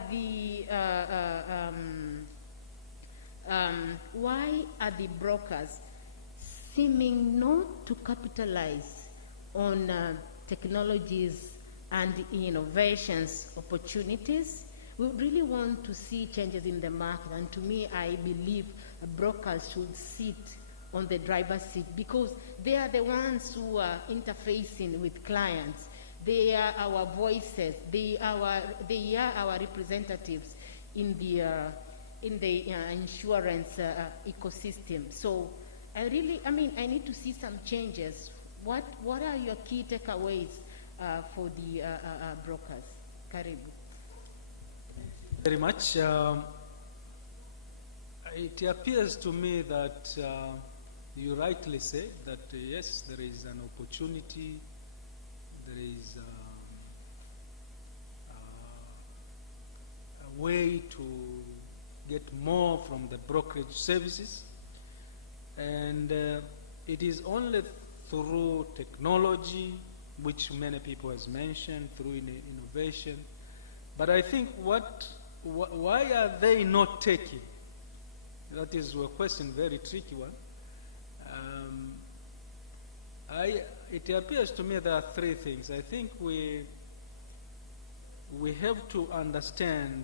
the brokers seeming not to capitalize on technologies and innovations opportunities? We really want to see changes in the market, and to me, I believe brokers should sit on the driver's seat because they are the ones who are interfacing with clients. They are our voices. They are our representatives in the insurance ecosystem. So I need to see some changes. What are your key takeaways for the brokers? Karibu. Very much. It appears to me that you rightly say that yes, there is an opportunity, there is a way to get more from the brokerage services, and it is only through technology, which many people has mentioned, through innovation. But I think why are they not taking? That is a question, very tricky one. It appears to me there are three things. I think we have to understand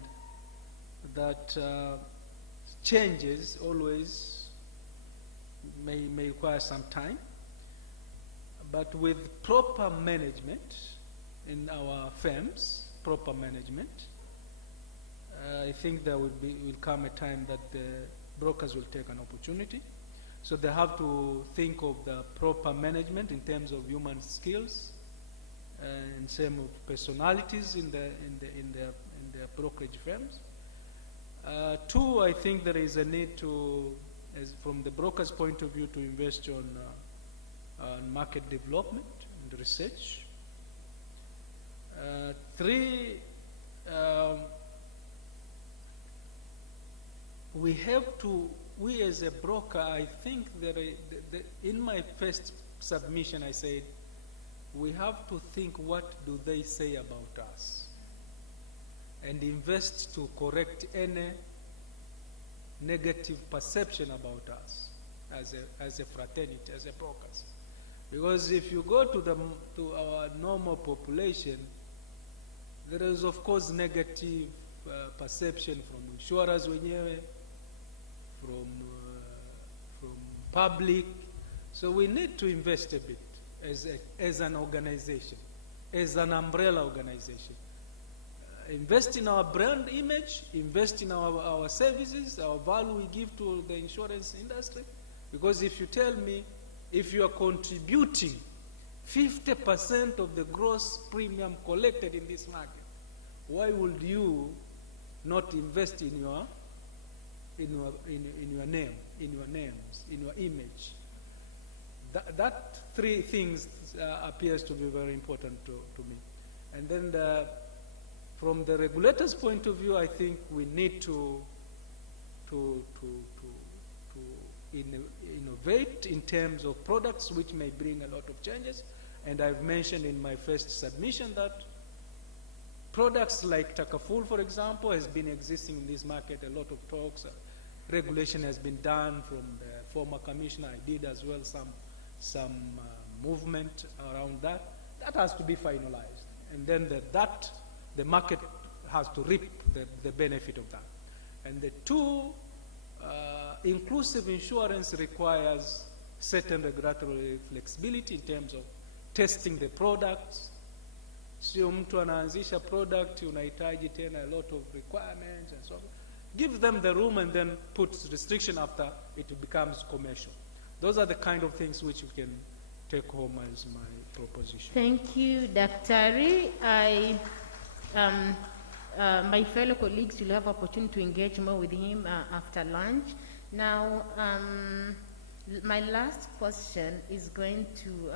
that changes always may require some time, but with proper management in our firms, proper management, I think there will come a time that the brokers will take an opportunity. So they have to think of the proper management in terms of human skills, in terms of personalities in their brokerage firms. Two, I think there is a need to, from the broker's point of view, to invest on market development and research. Three, we as a broker, I think that in my first submission I said, we have to think what do they say about us and invest to correct any negative perception about us as a fraternity, as a brokers. Because if you go to our normal population, there is of course negative perception from insurers wenyewe, from public. So we need to invest a bit as an organization, as an umbrella organization. Invest in our brand image, invest in our services, our value we give to the insurance industry. Because if you tell me, if you are contributing 50% of the gross premium collected in this market, why would you not invest in your name, in your names, in your image? That three things appears to be very important to me. And then from the regulator's point of view, I think we need to innovate in terms of products which may bring a lot of changes. And I've mentioned in my first submission that products like Takaful, for example, has been existing in this market. A lot of talks, regulation has been done from the former commissioner. I did as well some movement around that. That has to be finalized. And then the market has to reap the benefit of that. And the two, inclusive insurance requires certain regulatory flexibility in terms of testing the products. Sio mtu anaanzisha product unahitaji tena a lot of requirements and so on. Give them the room and then put restriction after it becomes commercial. Those are the kind of things which you can take home as my proposition. Thank you, Daktari. My fellow colleagues will have opportunity to engage more with him after lunch. Now, my last question is going to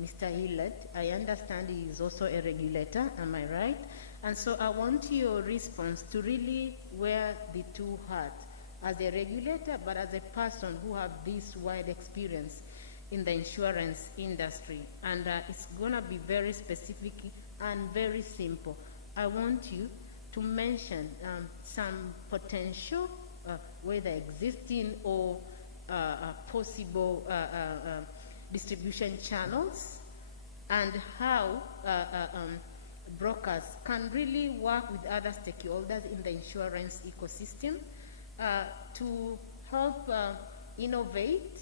Mr. Hillett. I understand he is also a regulator, am I right? And so I want your response to really wear the two hats, as a regulator, but as a person who have this wide experience in the insurance industry. And it's gonna be very specific and very simple. I want you to mention some potential, whether existing or possible distribution channels, and how brokers can really work with other stakeholders in the insurance ecosystem to help innovate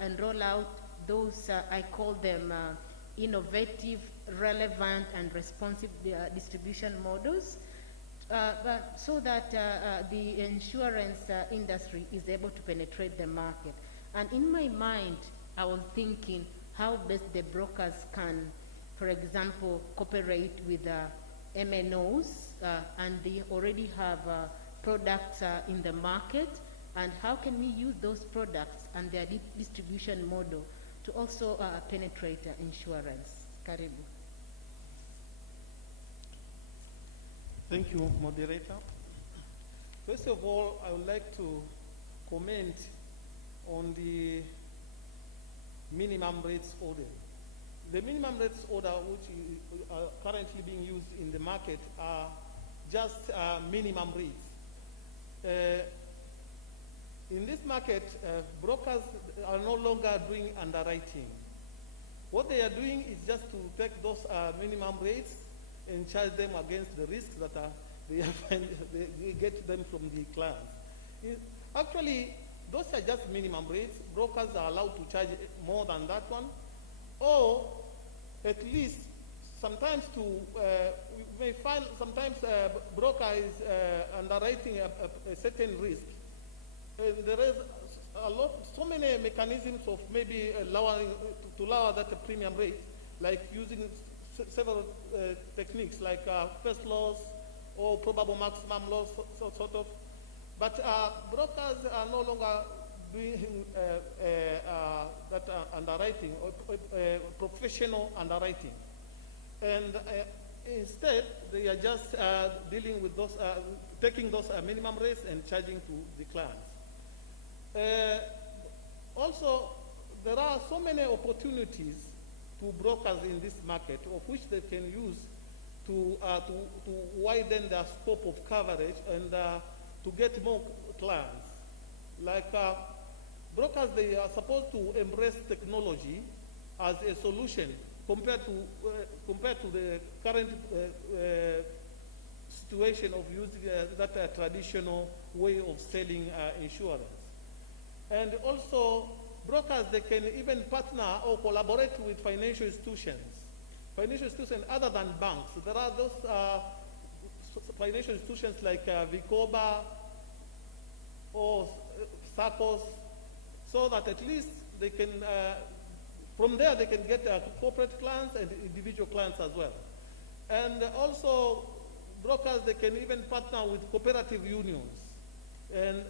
and roll out those, I call them innovative, relevant, and responsive distribution models, so that the insurance industry is able to penetrate the market. And in my mind, I was thinking how best the brokers can, for example, cooperate with MNOs, and they already have products in the market, and how can we use those products and their distribution model to also penetrate insurance. Karibu. Thank you, moderator. First of all, I would like to comment on the minimum rates order. The minimum rates order, which are currently being used in the market, are just minimum rates. In this market, brokers are no longer doing underwriting. What they are doing is just to take those minimum rates and charge them against the risks that they get them from the clients. Actually, those are just minimum rates. Brokers are allowed to charge more than that one, or at least sometimes we may find sometimes broker is underwriting a certain risk. There is so many mechanisms of maybe to lower that premium rate, like using several techniques like first loss or probable maximum loss, sort of. But brokers are no longer doing that underwriting or professional underwriting, and instead they are just dealing with those, taking those minimum rates and charging to the clients. Also, there are so many opportunities to brokers in this market, of which they can use to widen their scope of coverage and to get more clients. Like brokers, they are supposed to embrace technology as a solution compared to the current situation of using that traditional way of selling insurance. And also, brokers, they can even partner or collaborate with financial institutions other than banks. There are those financial institutions like Vicoba or SACCOs, so that at least they can, from there they can get corporate clients and individual clients as well. And also, brokers, they can even partner with cooperative unions. And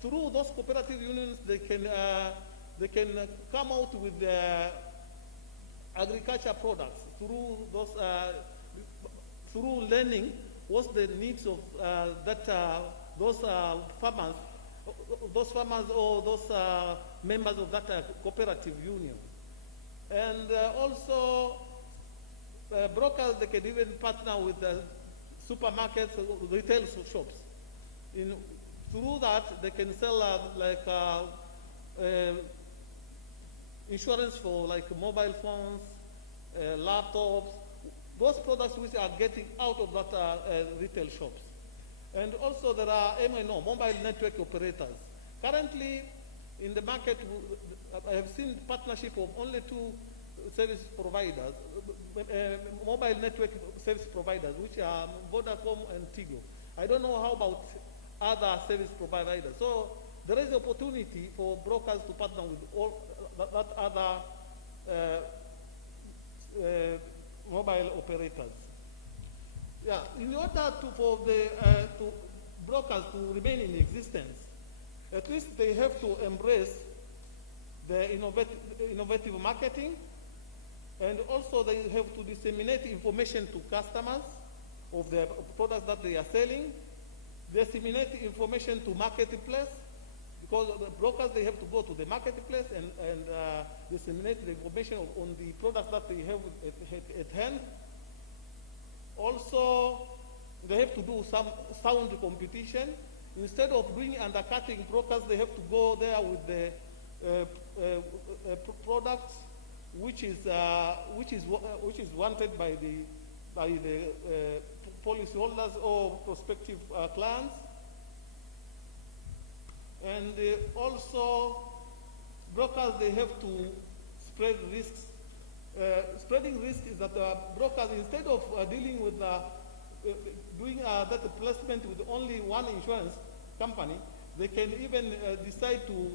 through those cooperative unions, they can come out with agriculture products through those through learning what's the needs of those farmers or those members of that cooperative union. And also, brokers, they can even partner with supermarkets, retail shops. Through that, they can sell insurance for mobile phones, laptops, those products which are getting out of that retail shops. And also there are MNO, mobile network operators. Currently, in the market, I have seen partnership of only two service providers, mobile network service providers, which are Vodacom and Tigo. I don't know how about other service providers. So there is opportunity for brokers to partner with all that other mobile operators. Yeah, in order for to brokers to remain in existence, at least they have to embrace the innovative marketing, and also they have to disseminate information to customers of the products that they are selling, disseminate information to marketplace, because the brokers, they have to go to the marketplace and disseminate the information on the products that they have at hand. Also, they have to do some sound competition. Instead of doing undercutting brokers, they have to go there with the products which is wanted by the policyholders or prospective clients. And also, brokers, they have to spread risks. Spreading risk is that brokers, instead of dealing with doing that placement with only one insurance company, they can even decide to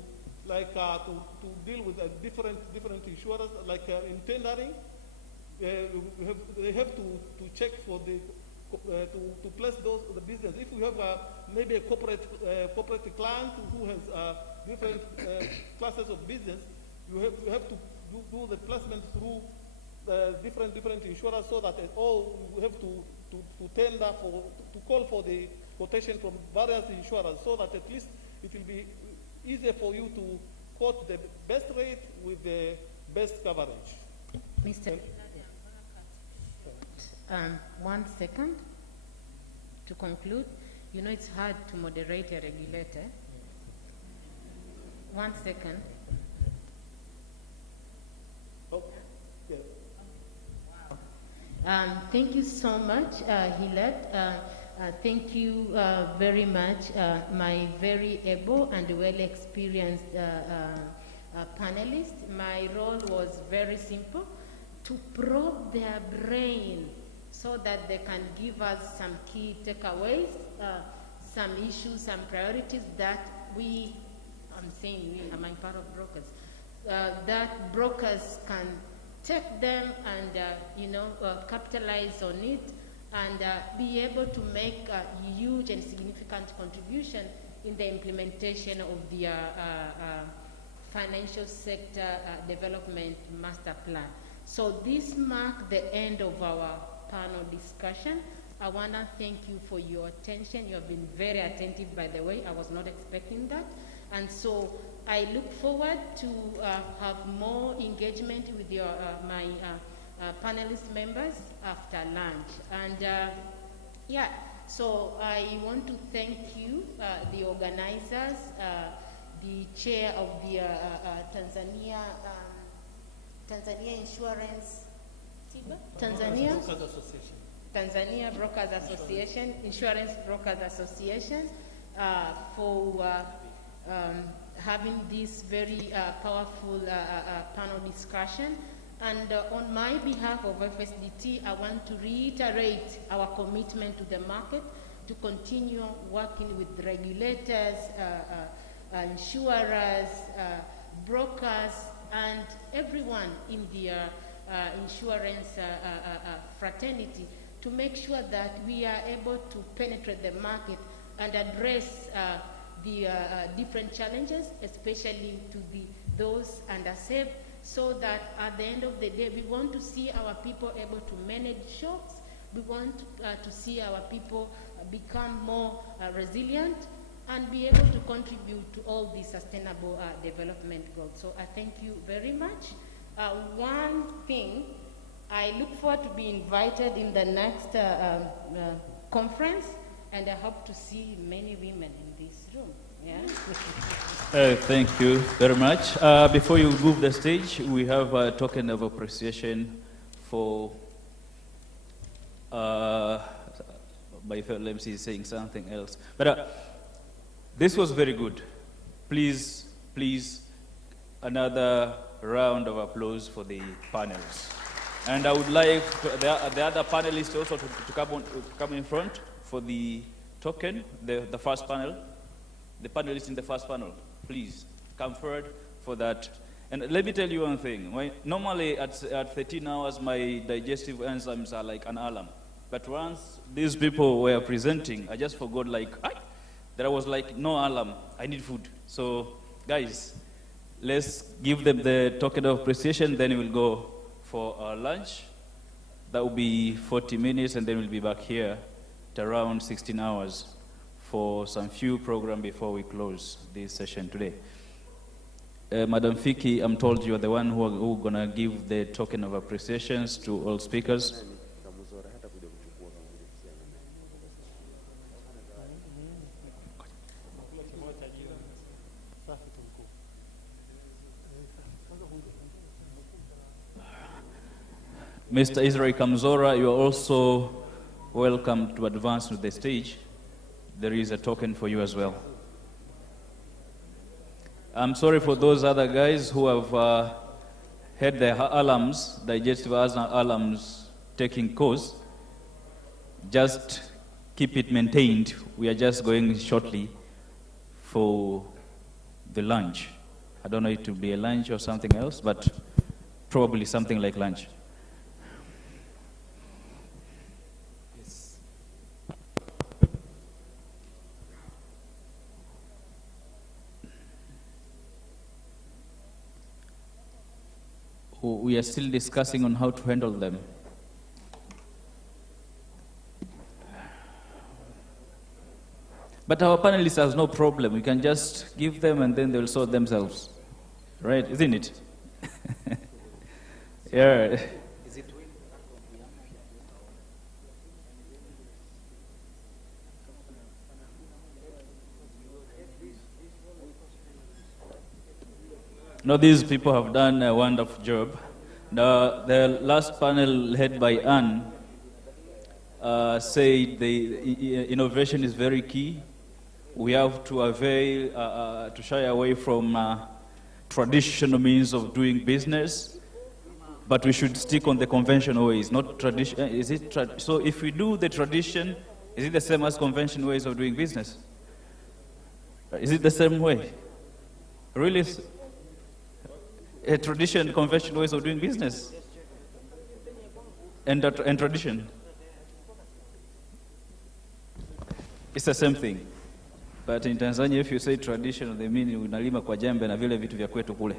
deal with different insurers, like in tendering. They have to check for the to place the business. If you have maybe a corporate client who has different classes of business, you have to do the placement through different insurers, so that all you have to tender to call for the quotation from various insurers, so that at least it will be easier for you to quote the best rate with the best coverage. Mr. 1 second to conclude. You know it's hard to moderate a regulator. 1 second. Thank you so much, Hilad. Thank you very much, my very able and well-experienced panelists. My role was very simple: to probe their brain so that they can give us some key takeaways, some issues, some priorities that I'm saying we, am I part of brokers, that brokers can take them and capitalize on it and be able to make a huge and significant contribution in the implementation of the financial sector development master plan. So this marks the end of our panel discussion. I want to thank you for your attention. You have been very attentive, by the way. I was not expecting that. And so I look forward to have more engagement with your, my panelist members after lunch. And yeah, so I want to thank you, the organizers, the chair of the Tanzania Insurance, Tiba? Tanzania Brokers Association, Insurance Brokers Association, for having this very powerful panel discussion. And on my behalf of FSDT, I want to reiterate our commitment to the market, to continue working with regulators, insurers, brokers, and everyone in the insurance fraternity, to make sure that we are able to penetrate the market and address the different challenges, especially to those underserved, so that at the end of the day, we want to see our people able to manage shocks. We want to see our people become more resilient and be able to contribute to all the sustainable development goals. So I thank you very much. One thing, I look forward to be invited in the next conference, and I hope to see many women in this room. Yeah. Thank you very much. Before you move the stage, we have a token of appreciation for my fellow MC saying something else. But this was very good. Please, another round of applause for the panels. And I would like the other panelists also to come in front for the token, the first panel. The panelists in the first panel, please come forward for that. And let me tell you one thing. Normally at 13 hours, my digestive enzymes are like an alarm. But once these people were presenting, I just forgot, there was no alarm. I need food. So, guys, let's give them the token of appreciation, then we'll go for our lunch. That will be 40 minutes, and then we'll be back here at around 16 hours for some few program before we close this session today. Madam Fiki, I'm told you are the one who gonna give the token of appreciations to all speakers. Mr. Israel Kamzora, you are also welcome to advance to the stage. There is a token for you as well. I'm sorry for those other guys who have had their alarms, digestive alarms taking course. Just keep it maintained. We are just going shortly for the lunch. I don't know if it will be a lunch or something else, but probably something like lunch. We are still discussing on how to handle them. But our panelists has no problem. We can just give them and then they'll sort themselves. Right, isn't it? Yeah. No, these people have done a wonderful job. The last panel led by Anne said the innovation is very key. We have to avail, to shy away from traditional means of doing business, but we should stick on the conventional ways, not tradition. So if we do the tradition, is it the same as conventional ways of doing business? Is it the same way? Really? A tradition, conventional ways of doing business, and tradition. It's the same thing. But in Tanzania, if you say tradition, they mean unalima kwa jembe na vile vitu vya kwetu kule.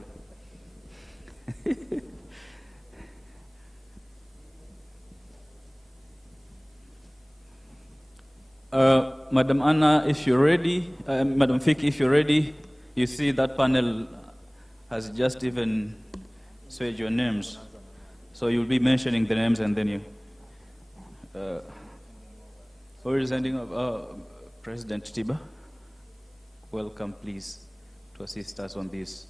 Madam Anna, if you're ready, Madam Fiki, if you're ready, you see that panel has just even said your names. So you'll be mentioning the names and then you... who is ending up? President Tiba, welcome please to assist us on this.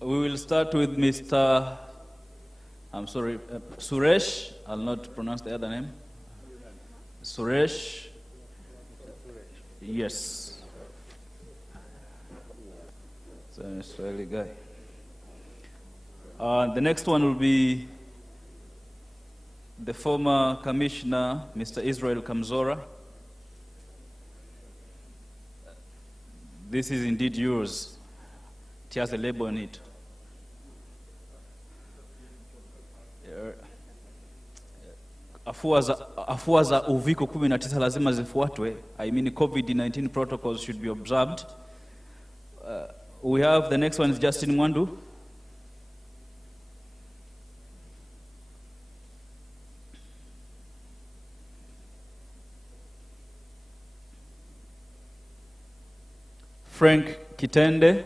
We will start with Mr. Suresh. I'll not pronounce the other name. Suresh. Yes. It's an Israeli guy. The next one will be the former commissioner, Mr. Israel Kamzora. This is indeed yours. It has a label on it. Afua za uviko 19 lazima zifuatwe. I mean, COVID-19 protocols should be observed. We have, the next one is Justin Mwandu. Frank Kitende.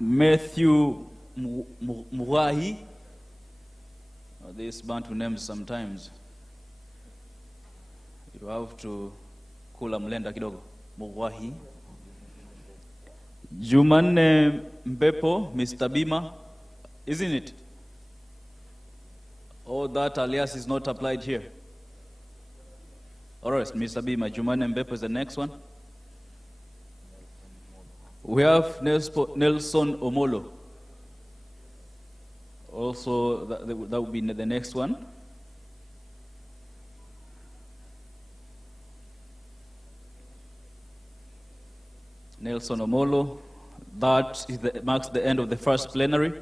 Matthew Muwahi. These Bantu names sometimes you have to kula mlenda kidogo. Muwahi. Jumanne Mbepo, Mr. Bima, isn't it? Oh, that alias is not applied here. All right, Mr. Bima, Jumanne Mbepo is the next one. We have Nelson Omolo. Also, that would be the next one. Nelson Omolo. That marks the end of the first plenary.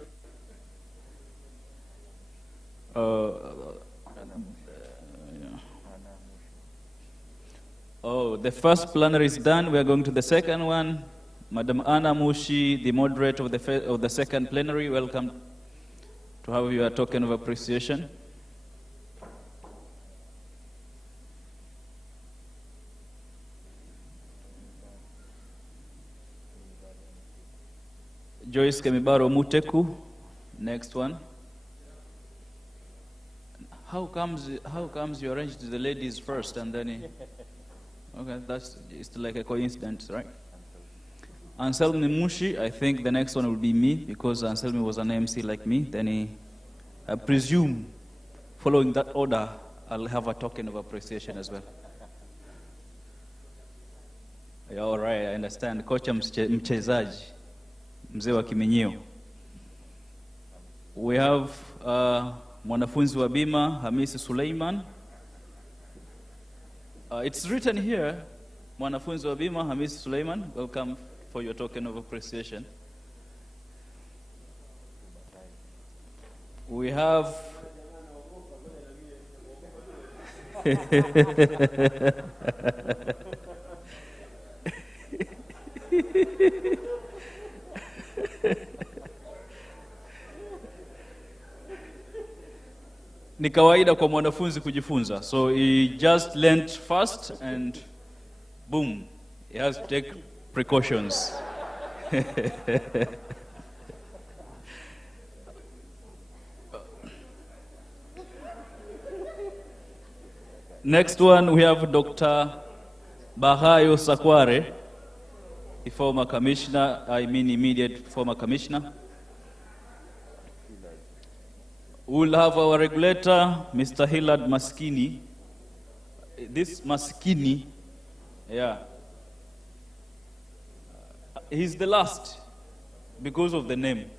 The first plenary is done. We are going to the second one. Madam Anna Mushi, the moderator of the second plenary, welcome to have your token of appreciation. Joyce Kemibaro Muteku, next one. How comes you arranged the ladies first and then? Okay, it's like a coincidence, right? Anselmi Mushi, I think the next one will be me because Anselmi was an MC like me. Then I presume, following that order, I'll have a token of appreciation as well. Yeah, all right, I understand. Kocha mchezaji, mzee wa kimenyeo. We have mwanafunzi wa bima Hamisi Suleiman. It's written here, mwanafunzi wa bima Hamisi Suleiman, welcome for your token of appreciation. We have ni kawaida kwa mwanafunzi kujifunza, so he just learned fast and boom, he has to take precautions. Next one, we have Dr. Bahayo Sakware, the former commissioner, immediate former commissioner. We'll have our regulator, Mr. Hilad Maskini. This Maskini, yeah. He's the last because of the name.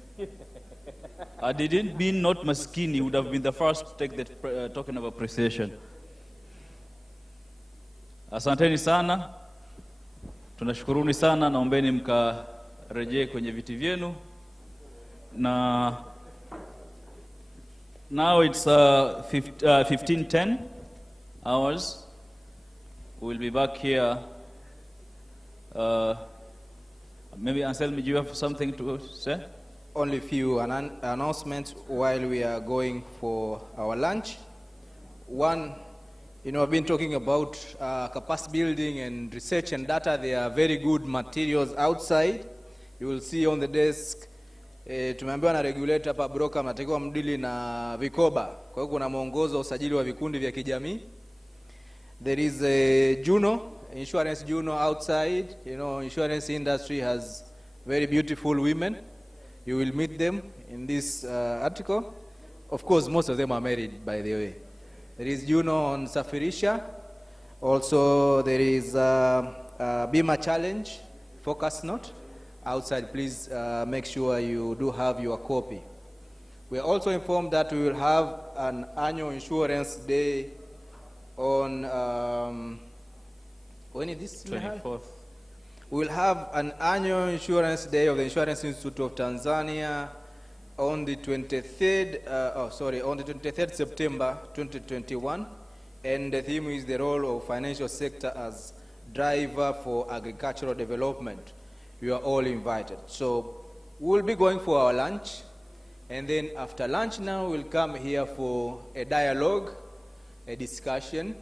Had it didn't been not Maskini, he would have been the first to take the token of appreciation. Asanteni sana. Tunashukuruni sana, naombeni mkarejee kwenye viti vyenu. Na now it's 15:10 hours. We'll be back here. Maybe Anselmi, do you have something to say? Only few announcements while we are going for our lunch. One, I've been talking about capacity building and research and data. There are very good materials outside. You will see on the desk. Tumeambiwa na regulator hapa broker mnatakiwa mdili na vikoba. Kwa hiyo kuna mwongozo usajili wa vikundi vya kijamii. There is a insurance Juno outside. Insurance industry has very beautiful women. You will meet them in this article. Of course, most of them are married, by the way. There is Juno on Safirisha. Also, there is Bima Challenge, Focus Note. Outside, please make sure you do have your copy. We are also informed that we will have an annual insurance day on, when is this? 24th. We will have an annual insurance day of the Insurance Institute of Tanzania on the 23rd, on the 23rd September 2021, and the theme is the role of financial sector as driver for agricultural development. You are all invited. So we'll be going for our lunch, and then after lunch now we'll come here for a dialogue, a discussion.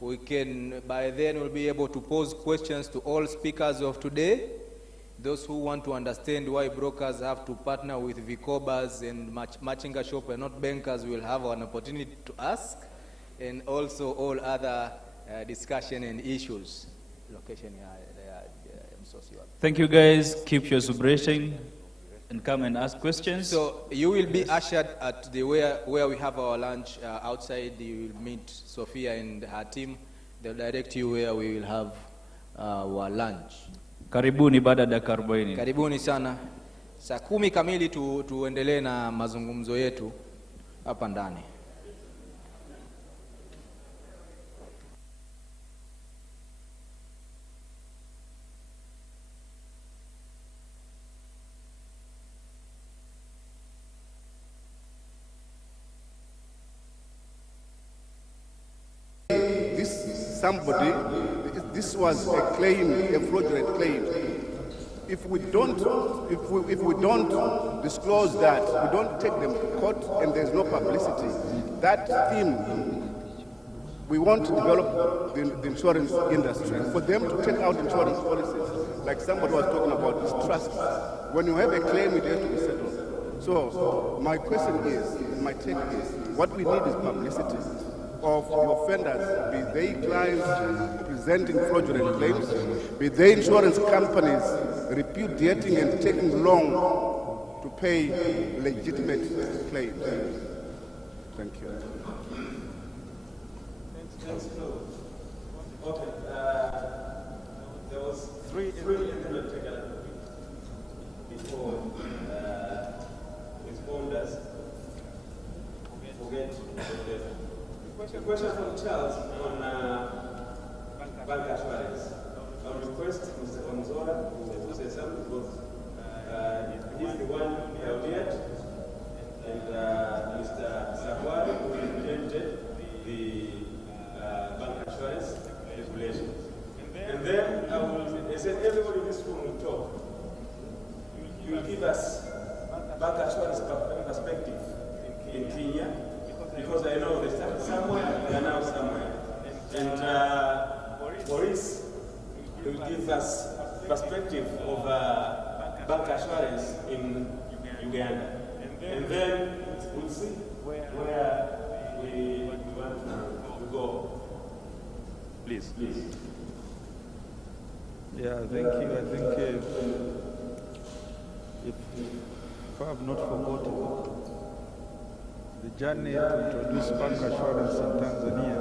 We can, by then we'll be able to pose questions to all speakers of today. Those who want to understand why brokers have to partner with Vicobas and Machinga Shop and not bankers will have an opportunity to ask, and also all other discussion and issues. Location here. Thank you guys. Keep your celebration and come and ask questions. So you will be ushered at the where we have our lunch outside. You will meet Sophia and her team. They'll direct you where we will have our lunch. Karibuni baada ya 40. Karibuni sana. Saa 10 kamili tuendelee na mazungumzo yetu hapa ndani. somebody, this was a claim, a fraudulent claim. If we don't disclose that, we don't take them to court, and there's no publicity, that theme, we want to develop the insurance industry. For them to take out insurance policies, like somebody was talking about, is trust. When you have a claim, it has to be settled. So my question is, my take is, what we need is publicity of the offenders, be they clients presenting fraudulent claims, be they insurance companies repudiating and taking long to pay legitimate claims. Thank you. Okay, there was three before responders forget the question from Charles on bank assurance. I will request Mr. Kamzora to say something because he's the one who held it, and Mr. Sakwari who implemented the bank assurance regulations. And then I said everybody in this room will talk. You will give us bank assurance perspective in Kenya, because I know they started somewhere, they are now somewhere. And Maurice will give us perspective of bank assurance in Uganda. And then we'll see where we want to go. Please. Yeah, thank you. I think if I have not forgotten, the journey to introduce bank assurance in Tanzania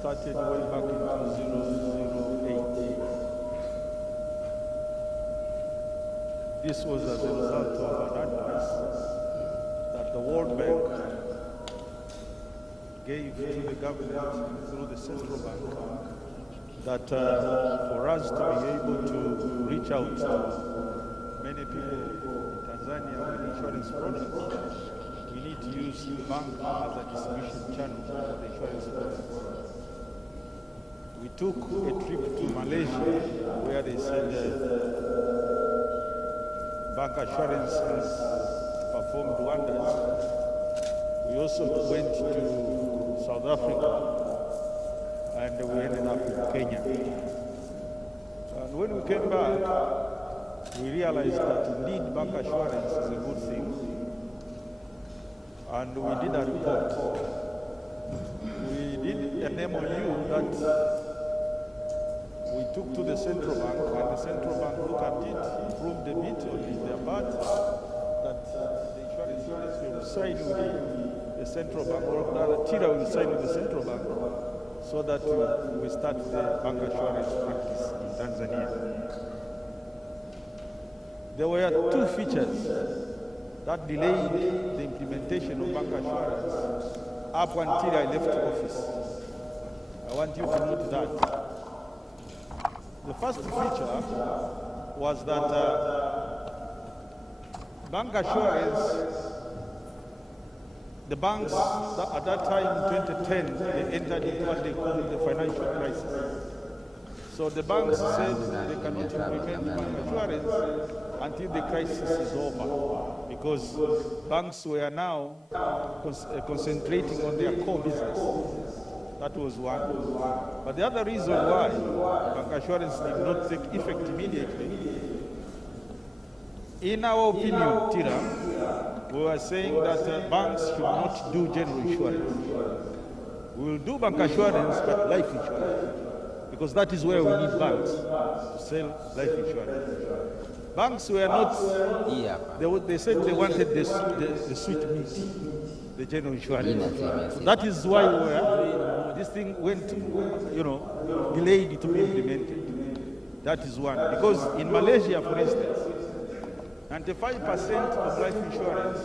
started way back in 2008. This was as a result of an advice that the World Bank gave to the government through the central bank, that for us to be able to reach out to many people in Tanzania with insurance products, we need to use the bank as a distribution channel for the insurance products. We took a trip to Malaysia where they said bank assurance has performed wonders. We also went to South Africa, and we ended up in Kenya. And when we came back, we realized that indeed bank assurance is a good thing. And we did a report. We did an MOU that we took to the central bank, and the central bank looked at it, approved a bit on their part, that the insurance industry will sign with the central bank, or rather Tiba will sign with the central bank, so that we start the bank assurance practice in Tanzania. There were two features that delayed the implementation of bank assurance up until I left office. I want you to note that. The first feature was that bank assurance, the banks at that time in 2010, they entered into what they call the financial crisis. So the banks said they cannot implement bank assurance until the crisis is over, because banks were now concentrating on their core business. That was one. But the other reason why bank assurance did not take effect immediately, in our opinion, Tira, we were saying that banks should not do general insurance. We will do bank assurance, but life insurance, because that is where we need banks to sell life insurance. Banks were not, they said they wanted the sweet meat, the general insurance. So that is why this thing went, delayed to be implemented. That is one. Because in Malaysia, for instance, 95% of life insurance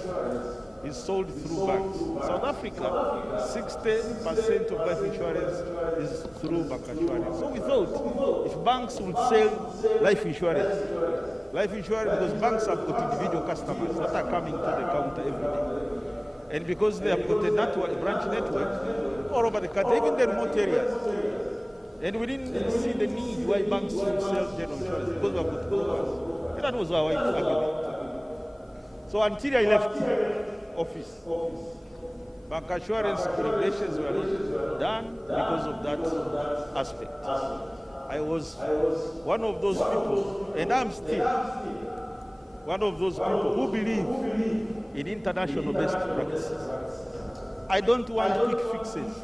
is sold through banks. In South Africa, 60% of life insurance is through bank assurance. So we thought if banks would sell life insurance, because banks have got individual customers that are coming to the counter every day. And because they have got a branch network all over the country, even the remote areas, And we didn't see the need why banks should sell general insurance because we have got brokers. And that was our argument. So until I left office, bank assurance regulations were not done because of that aspect. I was one of those people, and I'm still one of those people who believe in international best practices. I don't want quick fixes.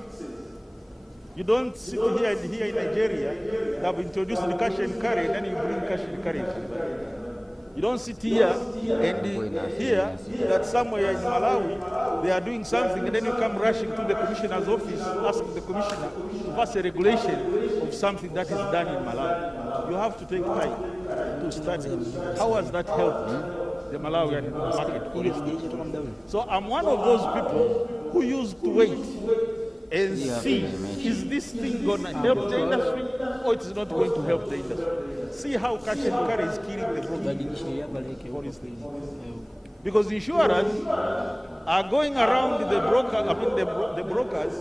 You don't sit here and here in Nigeria, they have introduced the cash and carry, and then you bring cash and carry. You don't sit here and hear that somewhere in Malawi they are doing something, and then you come rushing to the commissioner's office asking the commissioner to pass a regulation of something that is done in Malawi. You have to take time to study. How has that helped the Malawian market, for instance? So I'm one of those people who used to wait and see, is this thing going to help the industry or it's not going to help the industry? See how cash and carry is killing the broker, for instance. Because insurers are going around the the brokers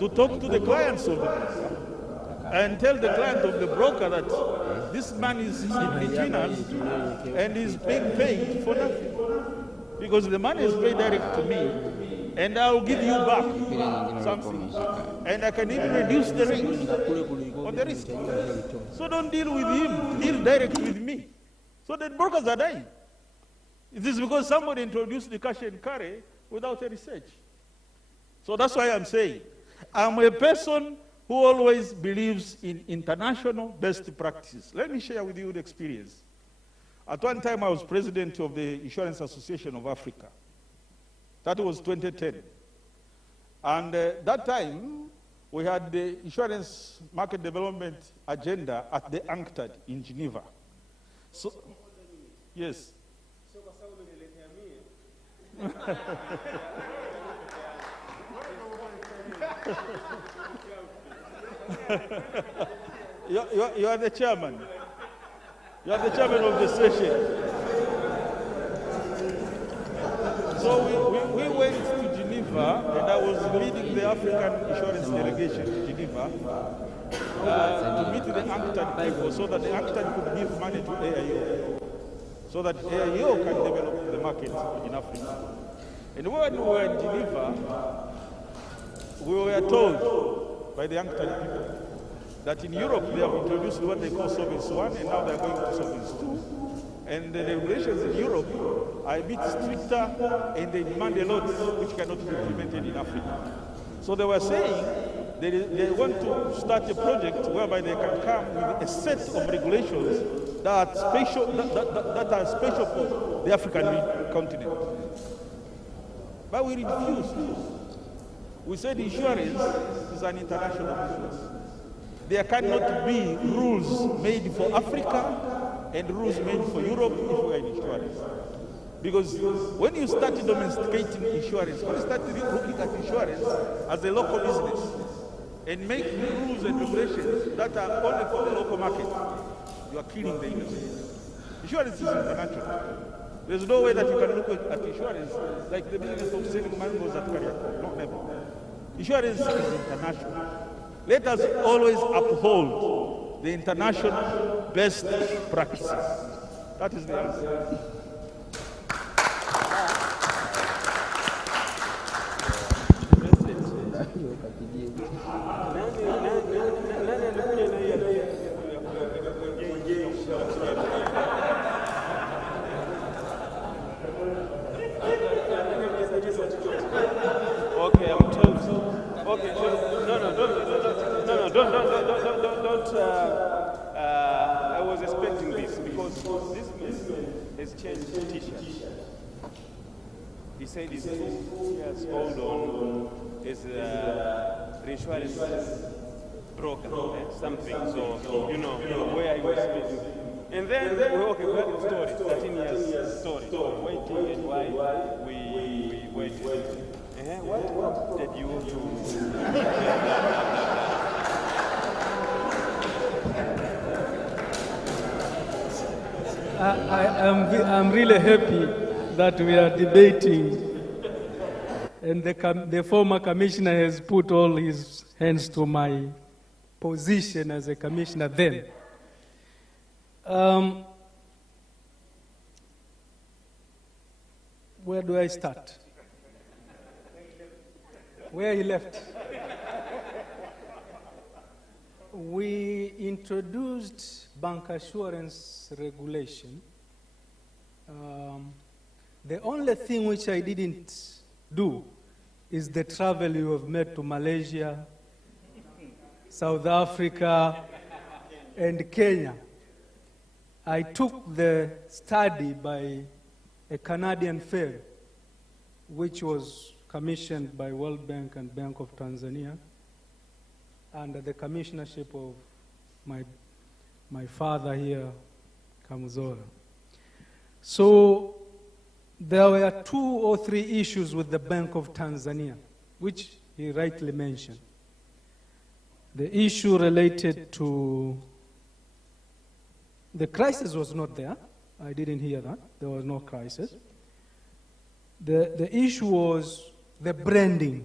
to talk to the clients of the broker and tell the client of the broker that this man is in between us and is being paid for nothing. Because the money is paid direct to me, and I'll give you back something. And I can even reduce the rate on the risk. So don't deal with him, deal direct with me. So the brokers are dying. It is because somebody introduced the cash and carry without a research. So that's why I'm saying, I'm a person who always believes in international best practices. Let me share with you the experience. At one time, I was president of the Insurance Association of Africa. That was 2010. And that time, we had the insurance market development agenda at the UNCTAD in Geneva. So, yes. You are the chairman. You are the chairman of the session. So we went to Geneva, and I was leading the African insurance delegation to Geneva to meet the UNCTAD people so that the UNCTAD could give money to AIO, so that AIO can develop the market in Africa. And when we were in Geneva, we were told by the UNCTAD people that in Europe they have introduced what they call Solvency 1, and now they are going to Solvency 2. And the regulations in Europe are a bit stricter, and they demand a lot which cannot be implemented in Africa. So they were saying they want to start a project whereby they can come with a set of regulations that are special for the African continent. But we refused. We said insurance is an international business. There cannot be rules made for Africa and rules made for Europe if we are in insurance. Because when you start domesticating insurance, when you start looking at insurance as a local business and make rules and regulations that are only for the local market, you are killing the industry. Insurance is international. There's no way that you can look at insurance like the business of selling mangoes at Kariakoo. No, never. Insurance is international. Let us always uphold the international best practices. That is the answer. Okay, I'm told. Okay, don't. I was expecting this because this man has changed T-shirt. He said he's 2 years old on his reinsurance broker, something. So you know where he was living. And then we had a story, 13 years story, waiting and why we waited. What did you do? I'm really happy that we are debating, and the former commissioner has put all his hands to my position as a commissioner then. Where do I start? Where he left. We introduced bank assurance regulation. The only thing which I didn't do is the travel you have made to Malaysia, South Africa, and Kenya. I took the study by a Canadian firm, which was commissioned by World Bank and Bank of Tanzania, under the commissionership of my father here, Kamuzora. So there were 2 or 3 issues with the Bank of Tanzania, which he rightly mentioned. The issue related to the crisis was not there. I didn't hear that. There was no crisis. The issue was the branding.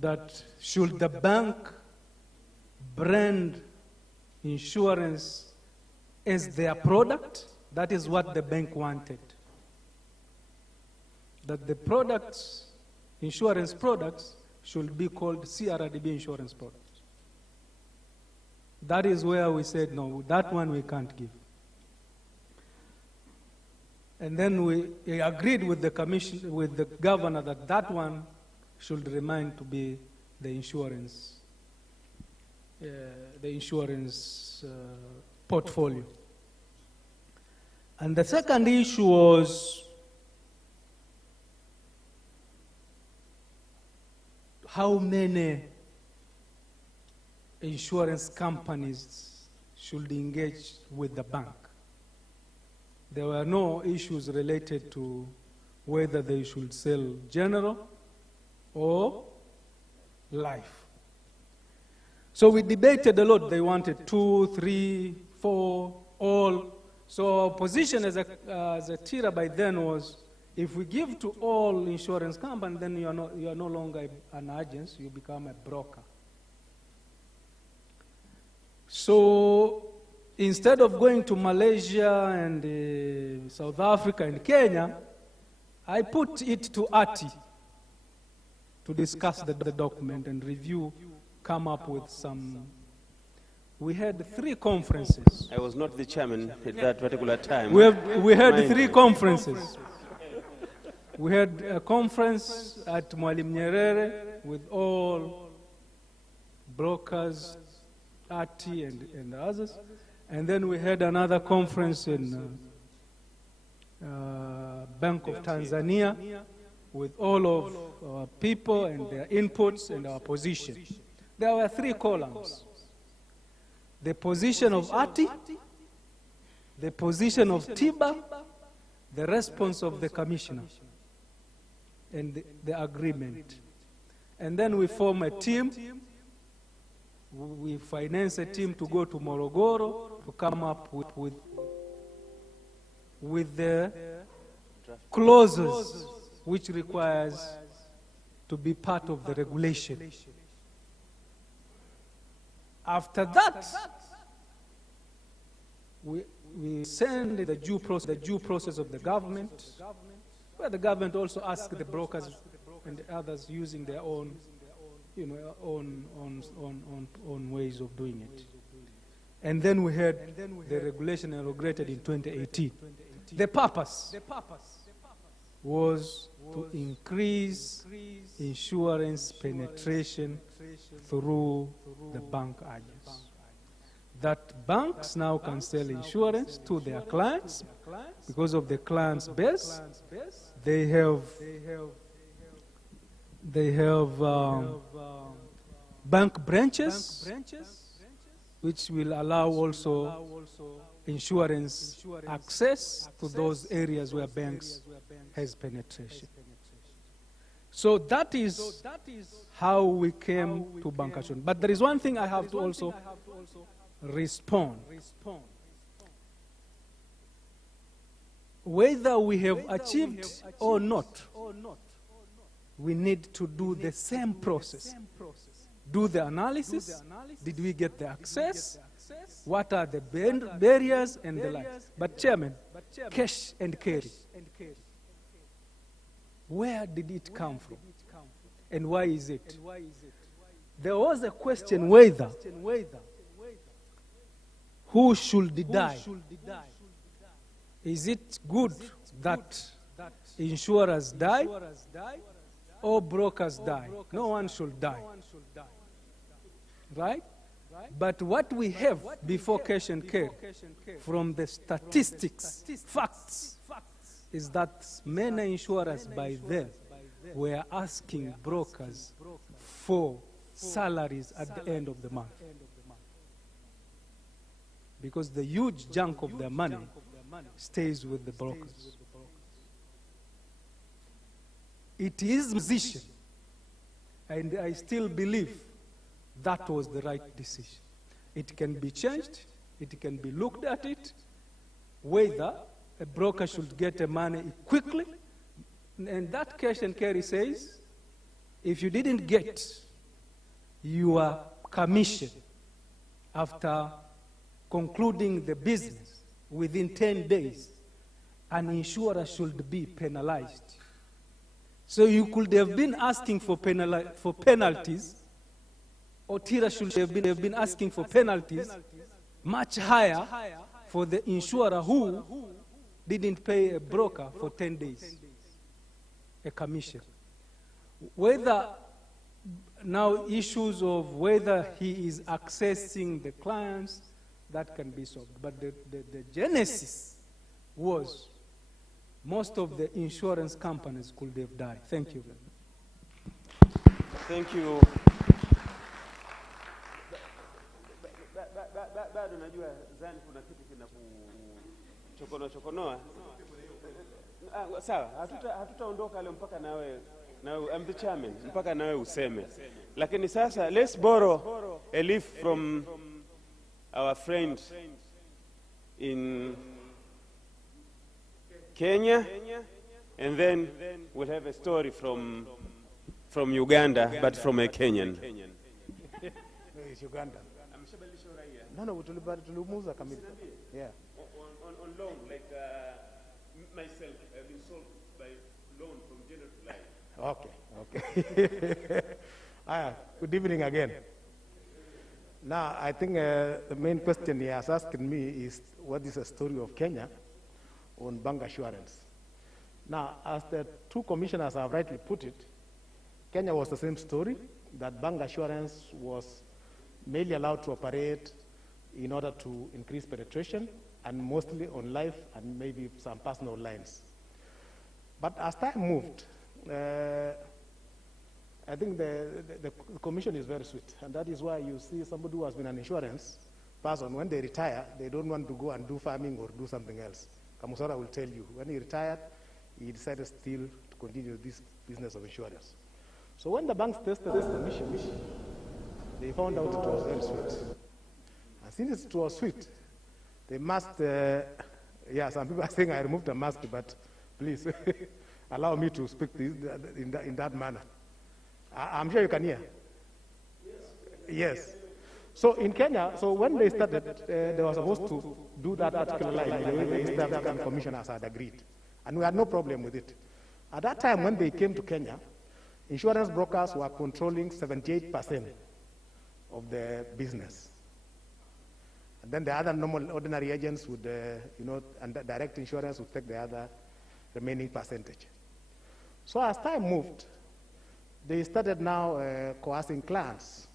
That should the bank brand insurance as their product? That is what the bank wanted. That the products, insurance products, should be called CRDB insurance products. That is where we said, no, that one we can't give. And then we agreed with the commission, with the governor, that that one should remain to be the insurance portfolio. And the second issue was how many insurance companies should engage with the bank. There were no issues related to whether they should sell general or life. So we debated a lot. They wanted 2, 3, 4, all. So our position as a Tiba by then was, if we give to all insurance companies, then you are no longer an agent, you become a broker. So instead of going to Malaysia and South Africa and Kenya, I put it to ATI to discuss the document and review, come up with some. We had 3 conferences. I was not the chairman at that particular time. We had 3 conferences. We had a conference at Mwalimu Nyerere with all brokers, ATI and others. And then we had another conference in Bank of Tanzania with all of our people and their inputs and our position. There were 3 columns. The position of ATI, the position of Tiba, the response of the commissioner, and the agreement. And then we form a team. We finance a team to go to Morogoro to come up with the clauses which requires to be part of the regulation. After that, we send the due process of the government, where the government also asks the brokers and others using their own, own ways of doing it. And then we had the regulation inaugurated in 2018. The purpose was to increase insurance penetration through the bank agents. That banks now can sell insurance to their clients because of the client's base. They have bank branches, which will allow also insurance access to those areas where banks has penetration. So that is how we came to bank assurance. But there is one thing I have to also respond. Whether we have achieved or not, we need to do the same process do the analysis. Did we get the access? What are the barriers and the likes? But Chairman, cash and carry. Where did it come from? And why is it? There was a question whether who should die. Is it good that insurers die or brokers die? No one should die. Right? But what we have before cash and carry from the statistics, facts, is that many insurers by then were asking brokers for salaries at the end of the month. Because the huge chunk of their money stays with the brokers. It is position, and I still believe that was the right decision. It can be changed, it can be looked at it, whether a broker should get the money quickly, and that cash and carry says, if you didn't get your commission after concluding the business within 10 days, an insurer should be penalized. So you could have been asking for penalties, or TIRA should have been asking for penalties much higher for the insurer who didn't pay a broker for 10 days, a commission. Whether now issues of whether he is accessing the clients, that can be solved. But the genesis was most of the insurance companies could have died. Thank you. Thank you. Bado najua zani kuna kitu kinakuchokonoa. Sawa, hatutaondoka leo mpaka nawe I'm the chairman, mpaka nawe useme. Lakini sasa let's borrow a leaf from our friend in Kenya, and then we'll have a story from Uganda, but from a Kenyan. It's Uganda. No, tulimuuza kamili. Yeah. On loan, like myself, I've been sold by loan from January to July. Okay. Good evening again. Now, I think the main question he has asked me is, what is the story of Kenya on bank assurance? Now, as the two commissioners have rightly put it, Kenya was the same story, that bank assurance was mainly allowed to operate in order to increase penetration, and mostly on life and maybe some personal lines. But as time moved, I think the commission is very sweet, and that is why you see somebody who has been an insurance person, when they retire, they don't want to go and do farming or do something else. Kamusara will tell you, when he retired, he decided still to continue this business of insurance. So when the banks tested this commission, they found out it was very sweet. And since it was sweet, they must, some people are saying I removed the mask, but please allow me to speak in that manner. I'm sure you can hear. Yes. So in Kenya, so when they started, they were supposed to do that article like the way the East African commissioners had agreed. And we had no problem with it. At that time, when they came to Kenya, insurance brokers were controlling 78% of the business. And then the other normal ordinary agents would, and direct insurance would take the other remaining percentage. So as time moved, they started now coercing clients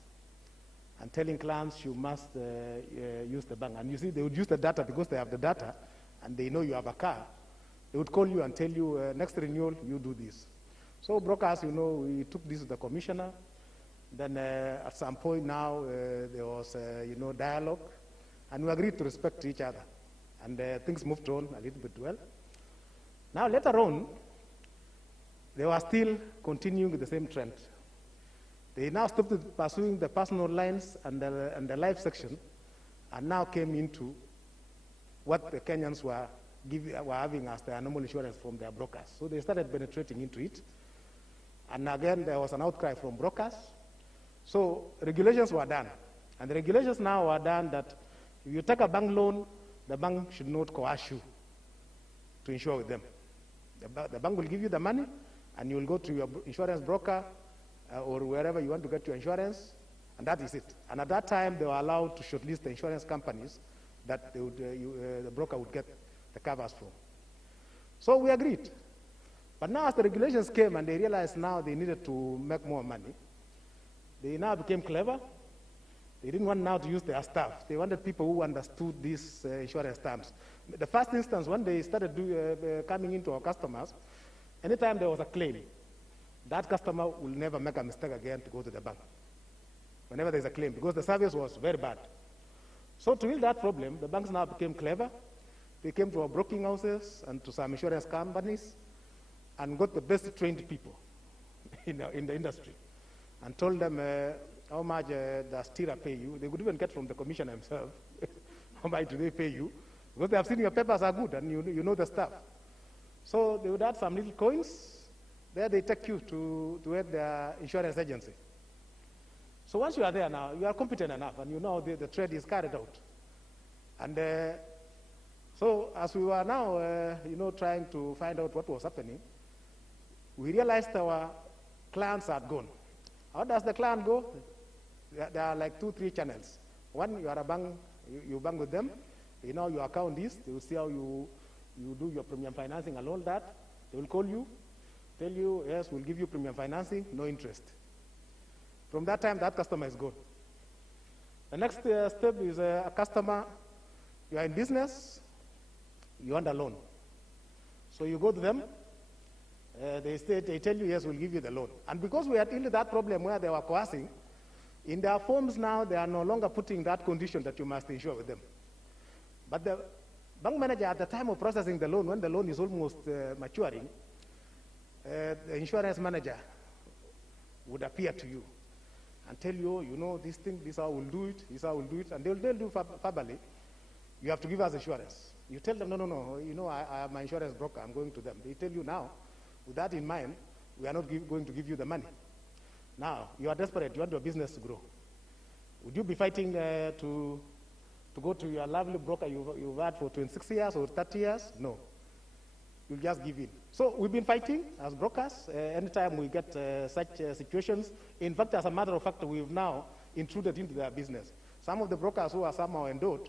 and telling clients you must use the bank. And you see, they would use the data because they have the data and they know you have a car. They would call you and tell you, next renewal, you do this. So brokers, we took this to the commissioner. Then at some point now, there was, dialogue. And we agreed to respect each other. And things moved on a little bit well. Now later on, they were still continuing with the same trend. They now stopped pursuing the personal lines and the life section, and now came into what the Kenyans were having as their normal insurance from their brokers. So they started penetrating into it. And again, there was an outcry from brokers. So regulations were done. And the regulations now are done that if you take a bank loan, the bank should not coerce you to insure with them. The bank will give you the money, and you will go to your insurance broker or wherever you want to get your insurance, and that is it. And at that time, they were allowed to shortlist the insurance companies that they would, the broker would get the covers from. So we agreed. But now as the regulations came and they realized now they needed to make more money, they now became clever. They didn't want now to use their staff. They wanted people who understood these insurance terms. The first instance, when they started coming into our customers, anytime there was a claim, that customer will never make a mistake again to go to the bank, whenever there's a claim, because the service was very bad. So to heal that problem, the banks now became clever. They came to our broking houses and to some insurance companies and got the best trained people in the industry and told them how much does Tiba pay you. They could even get from the commissioner himself how much do they pay you, because they have seen your papers are good and you know the stuff. So they would add some little coins. There they take you to head their insurance agency. So once you are there now, you are competent enough and you know the trade is carried out. And so as we were now trying to find out what was happening, we realized our clients had gone. How does the client go? There are like 2-3 channels. One, you are a bank, you bank with them. They know your account is. They will see how you do your premium financing and all that. They will call you, tell you, yes, we'll give you premium financing, no interest. From that time, that customer is gone. The next step is a customer, you are in business, you want a loan. So you go to them, they tell you, yes, we'll give you the loan. And because we had into that problem where they were coercing, in their forms now, they are no longer putting that condition that you must insure with them. But the bank manager, at the time of processing the loan, when the loan is almost maturing, the insurance manager would appear to you and tell you, you know, this thing, this is how we'll do it, this is how we'll do it, and they'll do verbally, you have to give us insurance. You tell them, no, you know, I have my insurance broker, I'm going to them. They tell you now, with that in mind, we are not going to give you the money. Now, you are desperate, you want your business to grow. Would you be fighting to go to your lovely broker you've had for 26 years or 30 years? No. You'll just give in. So we've been fighting as brokers anytime we get such situations. In fact, as a matter of fact, we've now intruded into their business. Some of the brokers who are somehow endowed,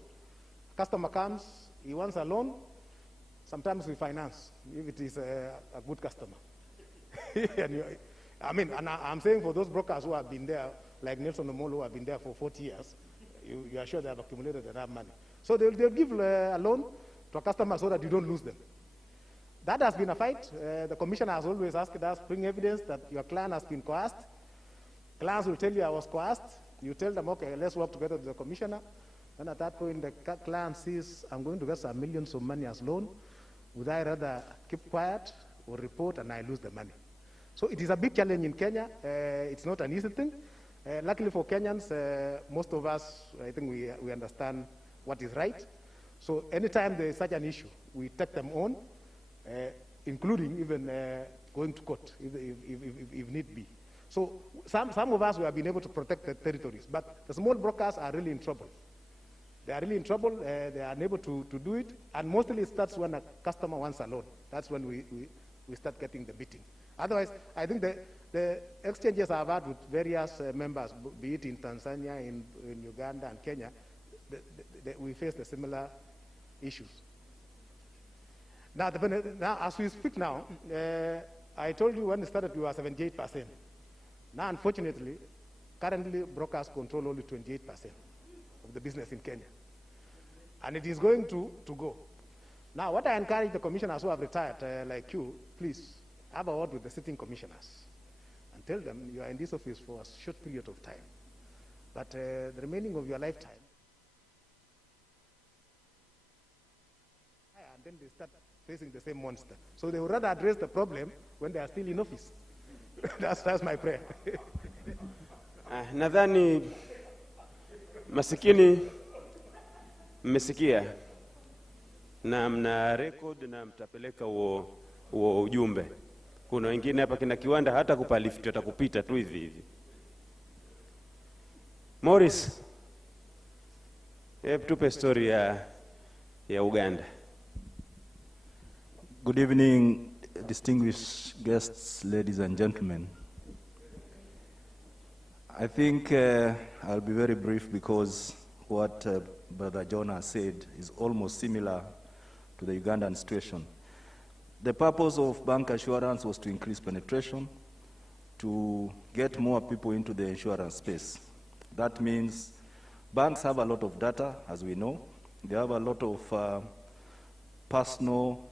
customer comes, he wants a loan, sometimes we finance, if it is a good customer. And I'm saying for those brokers who have been there, like Nelson Omolo, who have been there for 40 years, you are sure they have accumulated enough money. So they'll give a loan to a customer so that you don't lose them. That has been a fight. The commissioner has always asked us, bring evidence that your client has been coerced. Clients will tell you I was coerced. You tell them, okay, let's work together with the commissioner. And at that point, the client sees, I'm going to get some millions of money as loan. Would I rather keep quiet or report and I lose the money? So it is a big challenge in Kenya. It's not an easy thing. Luckily for Kenyans, most of us, I think we understand what is right. So anytime there is such an issue, we take them on, including even going to court if need be. So some of us, we have been able to protect the territories, but the small brokers are really in trouble. They are really in trouble. They are unable to do it, and mostly it starts when a customer wants a loan. That's when we start getting the beating. Otherwise, I think the exchanges I've had with various members, be it in Tanzania, in Uganda, and Kenya, we face the similar issues. Now, as we speak now, I told you when we started, we were 78%. Now, unfortunately, currently, brokers control only 28% of the business in Kenya. And it is going to go. Now, what I encourage the commissioners who have retired, like you, please, have a word with the sitting commissioners and tell them you are in this office for a short period of time. But the remaining of your lifetime, and then they start facing the same monster. So they would rather address the problem when they are still in office. That's my prayer. Nadhani masikini mmesikia na mna record na mtapeleka huo ujumbe. Kuna wengine hapa kina kiwanda hata kupa lift atakupita tu hivi hivi. Morris, tupe story ya Uganda. Good evening, distinguished guests, ladies and gentlemen. I think I'll be very brief because what Brother John has said is almost similar to the Ugandan situation. The purpose of bank assurance was to increase penetration, to get more people into the insurance space. That means banks have a lot of data, as we know. They have a lot of personal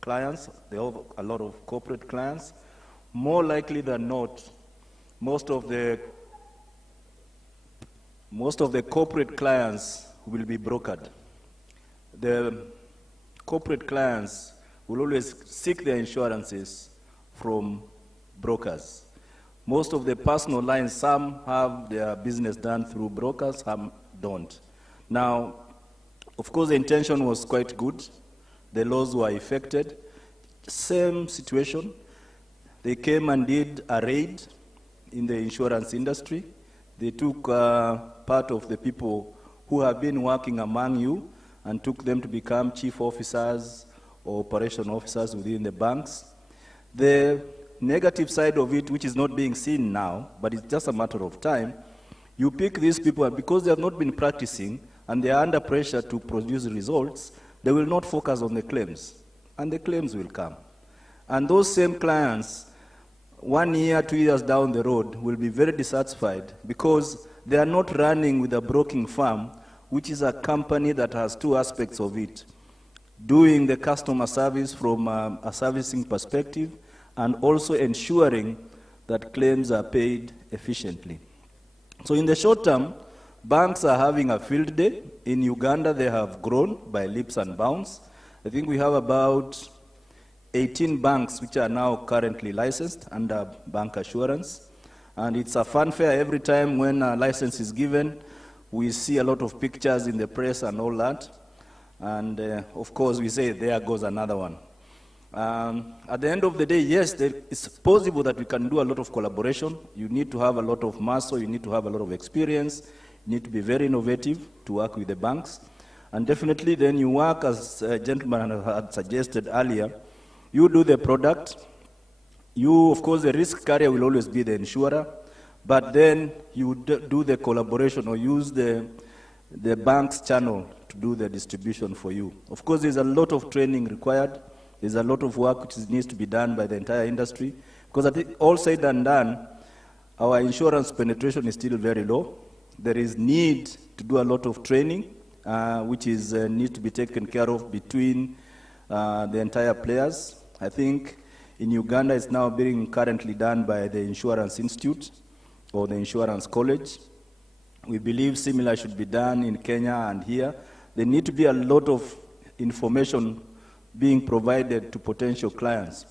clients. They have a lot of corporate clients. More likely than not, most of the corporate clients will be brokered. The corporate clients will always seek their insurances from brokers. Most of the personal lines, some have their business done through brokers, some don't. Now, of course, the intention was quite good. The laws were effected. Same situation. They came and did a raid in the insurance industry. They took part of the people who have been working among you and took them to become chief officers or operation officers within the banks. The negative side of it, which is not being seen now, but it's just a matter of time, you pick these people, and because they have not been practicing and they are under pressure to produce results, they will not focus on the claims, and the claims will come. And those same clients, 1 year, 2 years down the road, will be very dissatisfied because they are not running with a broking firm, which is a company that has two aspects of it: doing the customer service from a servicing perspective, and also ensuring that claims are paid efficiently. So in the short term, banks are having a field day. In Uganda, they have grown by leaps and bounds. I think we have about 18 banks which are now currently licensed under bank assurance. And it's a fanfare every time when a license is given. We see a lot of pictures in the press and all that. And of course, we say, there goes another one. At the end of the day, yes, it's possible that we can do a lot of collaboration. You need to have a lot of muscle, you need to have a lot of experience, you need to be very innovative to work with the banks. And definitely then you work, as a gentleman had suggested earlier, you do the product. You, of course, the risk carrier will always be the insurer, but then you do the collaboration or use the bank's channel to do the distribution for you. Of course, there's a lot of training required. There's a lot of work which needs to be done by the entire industry, because I think all said and done, our insurance penetration is still very low. There is need to do a lot of training, which is needs to be taken care of between the entire players. I think in Uganda it's now being currently done by the Insurance Institute or the Insurance College. We believe similar should be done in Kenya and here. There need to be a lot of information being provided to potential clients.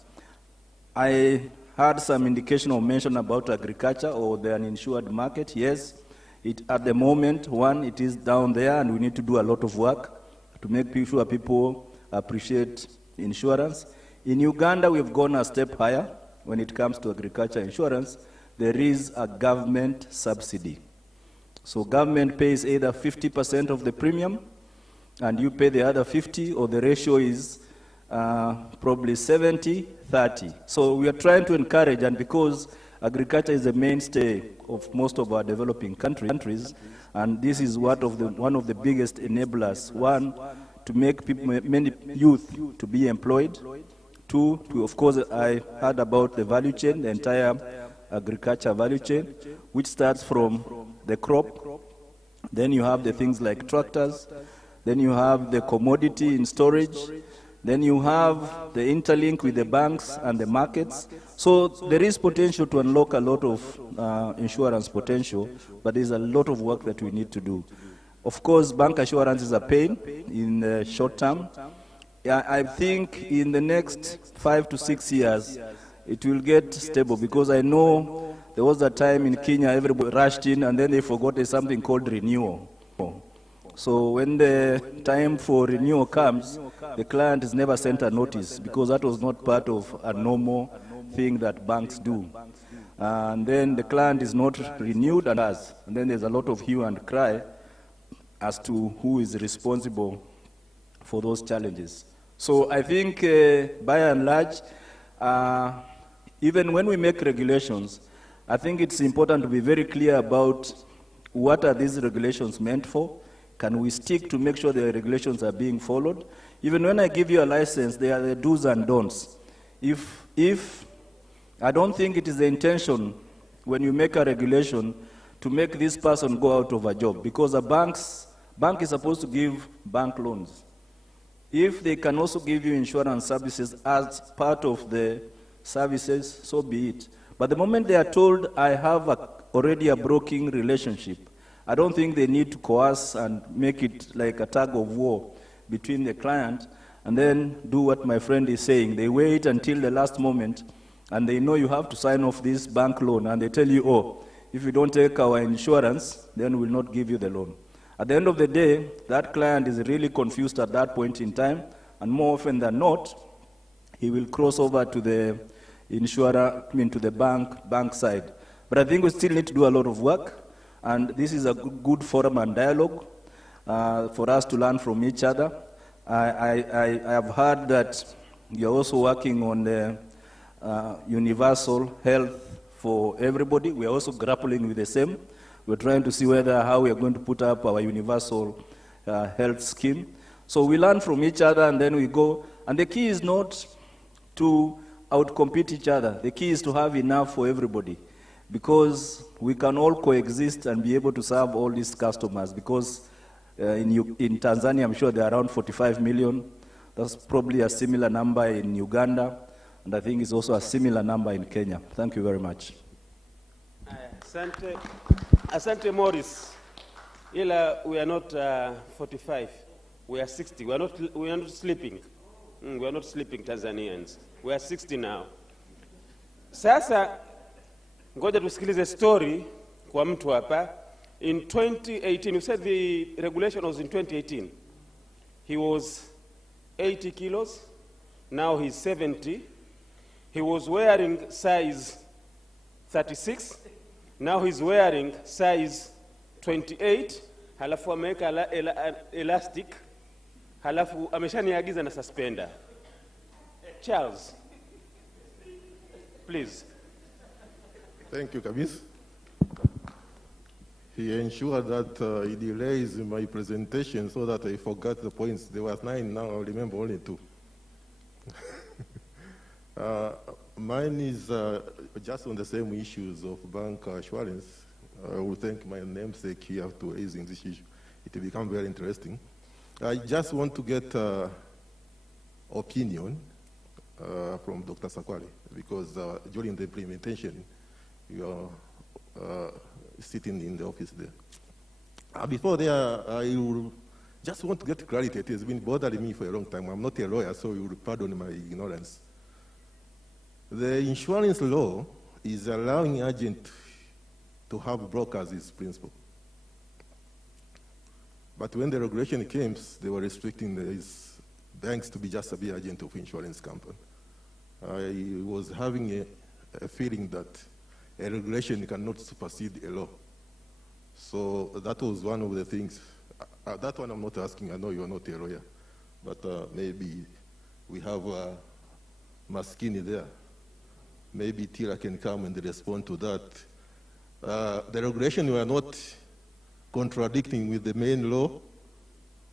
I had some indication or mention about agriculture or the uninsured market. Yes, at the moment, one, it is down there, and we need to do a lot of work to make sure people appreciate insurance. In Uganda, we've gone a step higher when it comes to agriculture insurance. There is a government subsidy. So government pays either 50% of the premium, and you pay the other 50, or the ratio is probably 70-30. So we are trying to encourage, and because agriculture is the mainstay of most of our developing countries, and this is one of the biggest enablers. One, to make many youth to be employed. Two, of course, I heard about the value chain, the entire agriculture value chain, which starts from the crop. Then you have the things like tractors. Then you have the commodity in storage. Then you have the interlink with the banks and the markets. So there is potential to unlock a lot of insurance potential, but there's a lot of work that we need to do. Of course, bank assurance is a pain in the short term. I think in the next 5 to 6 years, it will get stable, because I know there was a time in Kenya everybody rushed in and then they forgot there's something called renewal. So when the time for renewal comes, the client is never sent a notice, because that was not part of a normal thing that banks do. and then the client is not renewed and us. And then there's a lot of hue and cry as to who is responsible for those challenges. So I think by and large, even when we make regulations, I think it's important to be very clear about what are these regulations meant for. Can we stick to make sure the regulations are being followed? Even when I give you a license, there are the do's and don'ts. If I don't think it is the intention when you make a regulation to make this person go out of a job, because a bank is supposed to give bank loans. If they can also give you insurance services as part of the services, so be it. But the moment they are told, I have already a broking relationship, I don't think they need to coerce and make it like a tug of war between the client and then do what my friend is saying. They wait until the last moment and they know you have to sign off this bank loan and they tell you, oh, if you don't take our insurance, then we'll not give you the loan. At the end of the day, that client is really confused at that point in time, and more often than not, he will cross over to the insurer, to the bank side. But I think we still need to do a lot of work, and this is a good forum and dialogue for us to learn from each other. I have heard that you're also working on the universal health for everybody. We are also grappling with the same. We're trying to see how we are going to put up our universal health scheme. So we learn from each other and then we go. And the key is not to outcompete each other. The key is to have enough for everybody, because we can all coexist and be able to serve all these customers. Because in Tanzania, I'm sure there are around 45 million. That's probably a similar number in Uganda. And I think it's also a similar number in Kenya. Thank you very much. Asante Morris. Ila we are not 45. We are 60. We are not sleeping. We are not sleeping, Tanzanians. We are 60 now. Sasa ngoja tusikilize story kwa mtu hapa. In 2018, you said the regulation was in 2018. He was 80 kilos. Now he's 70. He was wearing size 36. Now he's wearing size 28. Halafu ameweka elastic. Halafu ameshaniagiza na suspender. Charles, please. Thank you, Kabis. He ensured that he delays my presentation so that I forgot the points. There was 9, now I remember only 2. Mine is just on the same issues of bank assurance. I will thank my namesake here to raising this issue. It will become very interesting. I just want to get opinion from Dr. Sakwale, because during the implementation, you are sitting in the office there. Before there, I will just want to get clarity. It has been bothering me for a long time. I'm not a lawyer, so you will pardon my ignorance. The insurance law is allowing agents to have brokers as principal. But when the regulation came, they were restricting these banks to be just a be agent of insurance company. I was having a feeling that a regulation cannot supersede a law. So that was one of the things. That one I'm not asking. I know you're not a lawyer. But maybe we have Maskini there. Maybe Tira can come and respond to that. The regulation were not contradicting with the main law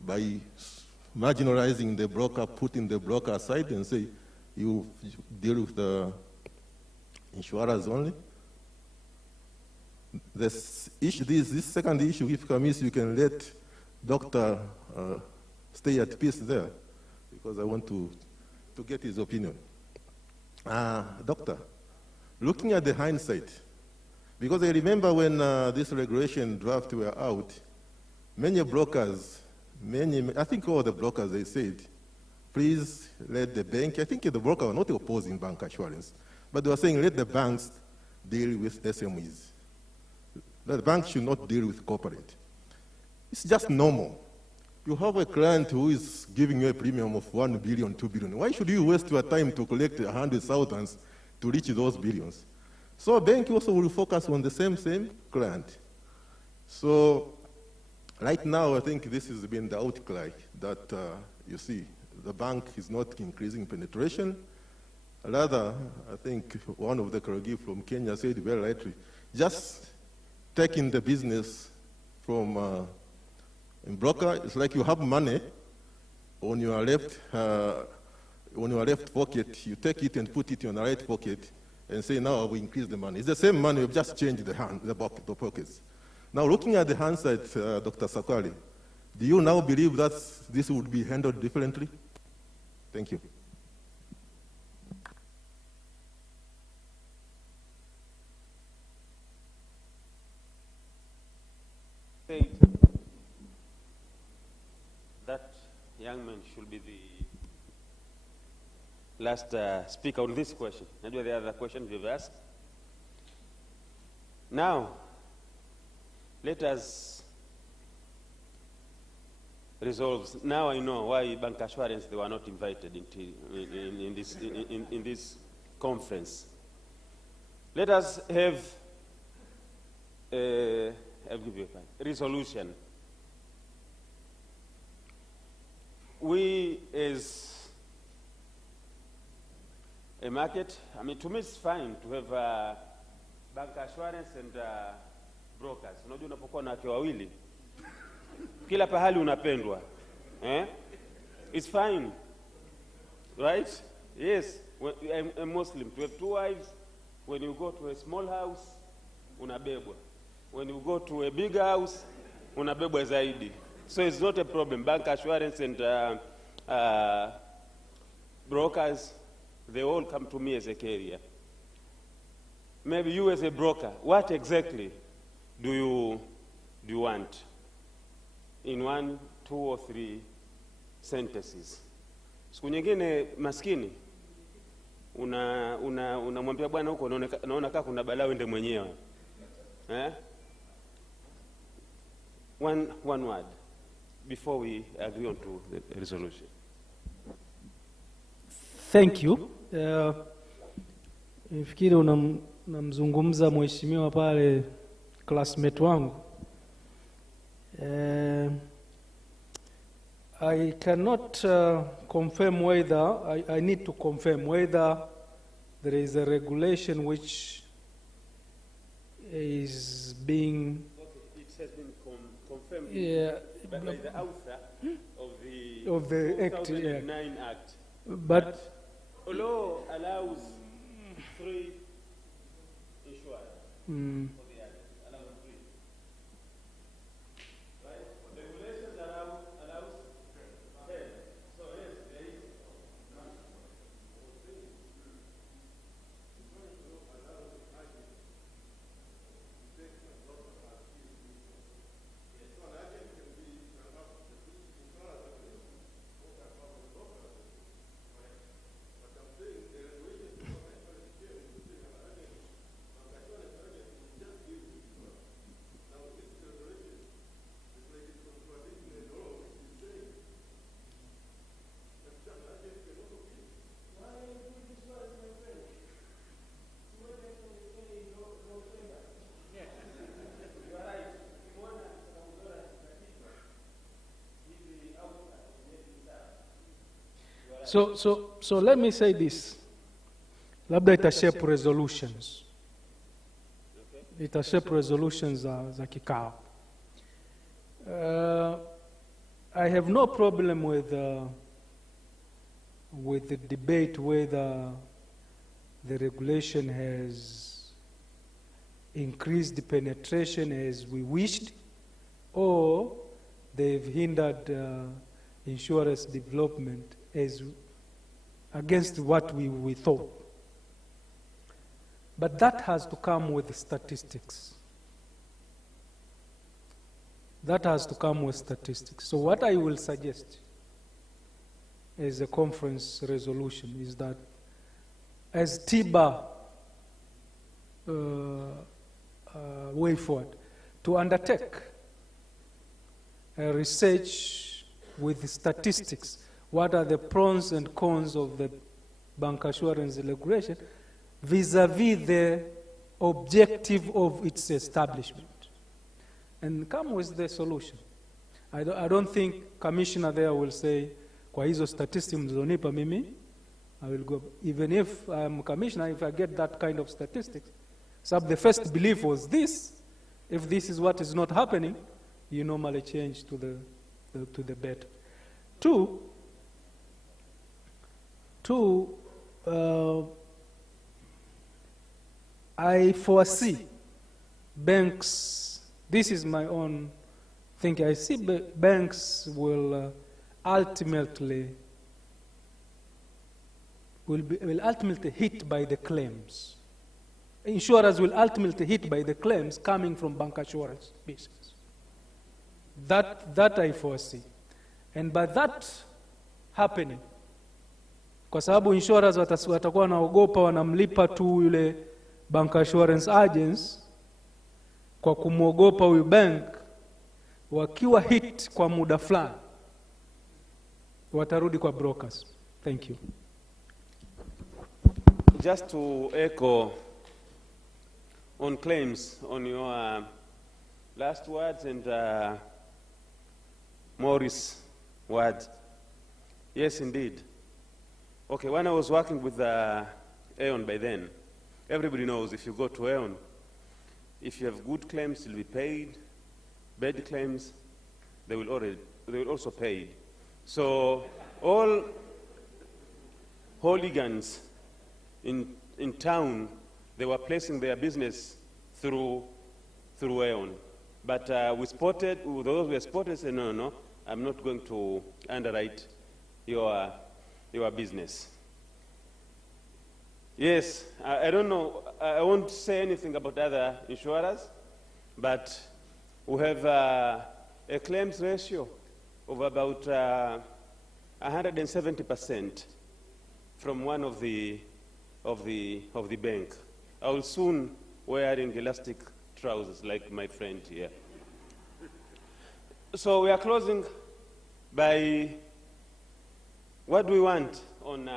by marginalizing the broker, putting the broker aside and say, you deal with the insurers only. This second issue, if comes, you can let Doctor stay at peace there, because I want to get his opinion. Doctor, looking at the hindsight, because I remember when this regulation draft were out, many brokers, I think all the brokers, they said, please let the bank, I think the broker were not opposing bank assurance, but they were saying let the banks deal with SMEs. The bank should not deal with corporate. It's just normal. You have a client who is giving you a premium of 1 billion, 2 billion. Why should you waste your time to collect 100,000 to reach those billions? So a bank also will focus on the same client. So right now, I think this has been the outcry that you see. The bank is not increasing penetration. Rather, I think one of the colleagues from Kenya said very rightly, just taking the business from a broker, it's like you have money on your left pocket, you take it and put it in the right pocket and say, now I will increase the money. It's the same money, we've just changed the pockets. Now looking at the hindsight, Dr. Sakwari, do you now believe that this would be handled differently? Thank you. That young man should be the last speaker on this question. And the other questions you've asked. Now, let us resolve. Now I know why bank assurance they were not invited in this conference. Let us have I'll give you a resolution. We as a market, I mean, to me it's fine to have bank assurance and brokers. Unajua unapokuwa na wake wawili, kila pahali unapendwa. It's fine, right? Yes, I'm a Muslim. To have two wives, when you go to a small house, unabebwa. When you go to a big house, unabebwa zaidi. So it's not a problem. Bank assurance and brokers, they all come to me as a carrier. Maybe you as a broker, what exactly do you want? In 1, 2, or 3 sentences. Siku nyingine maskini unamwambia bwana huko naona kama kuna balaa ende mwenyewe. One word before we agree on to the resolution. Thank you. Nafikiri unamzungumza mheshimiwa pale classmate wangu. I cannot confirm whether, I need to confirm whether there is a regulation which is being... Okay, it has been confirmed by the author of the 2009 Act. But law allows 3 insurers. So let me say this. Labda itashape resolutions. Itashape resolutions za kikao. I have no problem with the debate whether the regulation has increased the penetration as we wished, or they've hindered insurance development as against what we thought. But that has to come with statistics. That has to come with statistics. So what I will suggest as a conference resolution is that as Tiba way forward, to undertake a research with statistics. What are the pros and cons of the bank assurance regulation vis-a-vis the objective of its establishment and come with the solution. I don't think commissioner there will say, kwa hizo statistics mzonipa mimi, I will go. Even if I'm commissioner, if I get that kind of statistics, so the first belief was this. If this is what is not happening, you normally change to the better. Two, I foresee banks, this is my own thinking, I see banks will ultimately hit by the claims. Insurers will ultimately hit by the claims coming from bank assurance business. That I foresee. And by that happening, kwa sababu insurers watakuwa wanaogopa wanamlipa tu yule bank assurance agents kwa kumwogopa huyu bank, wakiwa hit kwa muda fulani watarudi kwa brokers. Thank you. Just to echo on claims, on your last words and Maurice's words. Yes, indeed. Okay, when I was working with Aon by then, everybody knows if you go to Aon, if you have good claims, you'll be paid. Bad claims, they will also pay. So all hooligans in town, they were placing their business through Aon. But we spotted, those were spotted, said, no, I'm not going to underwrite your business. Yes, I don't know, I won't say anything about other insurers, but we have a claims ratio of about 170% from one of the bank. I will soon wearing elastic trousers like my friend here. So we are closing by what do we want on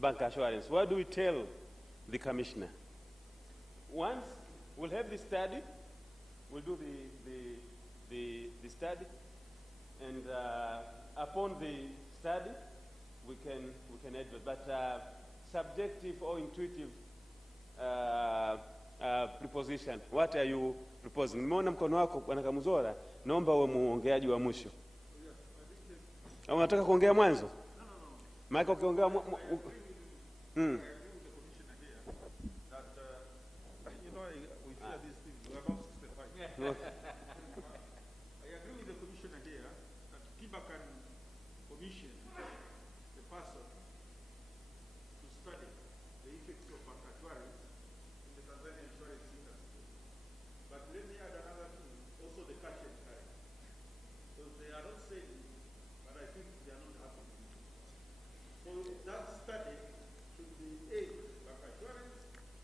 bank assurance? What do we tell the commissioner? Once we'll have the study, we'll do the study, and upon the study, we can advise. But subjective or intuitive preposition, what are you proposing? Nimeona mkono wako Bwana Kamuzora, naomba uwe muongeaji wa mwisho. Au unataka kuongea mwanzo? Maana ukiongea I agree with the commissioner here that Tiba can commission the person to study the effects of bancassurance in the Tanzanian insurance industry. But let me add another thing, also the cash and carry. Because they are not saving, but I think they are not happening. So that study should be A, bancassurance,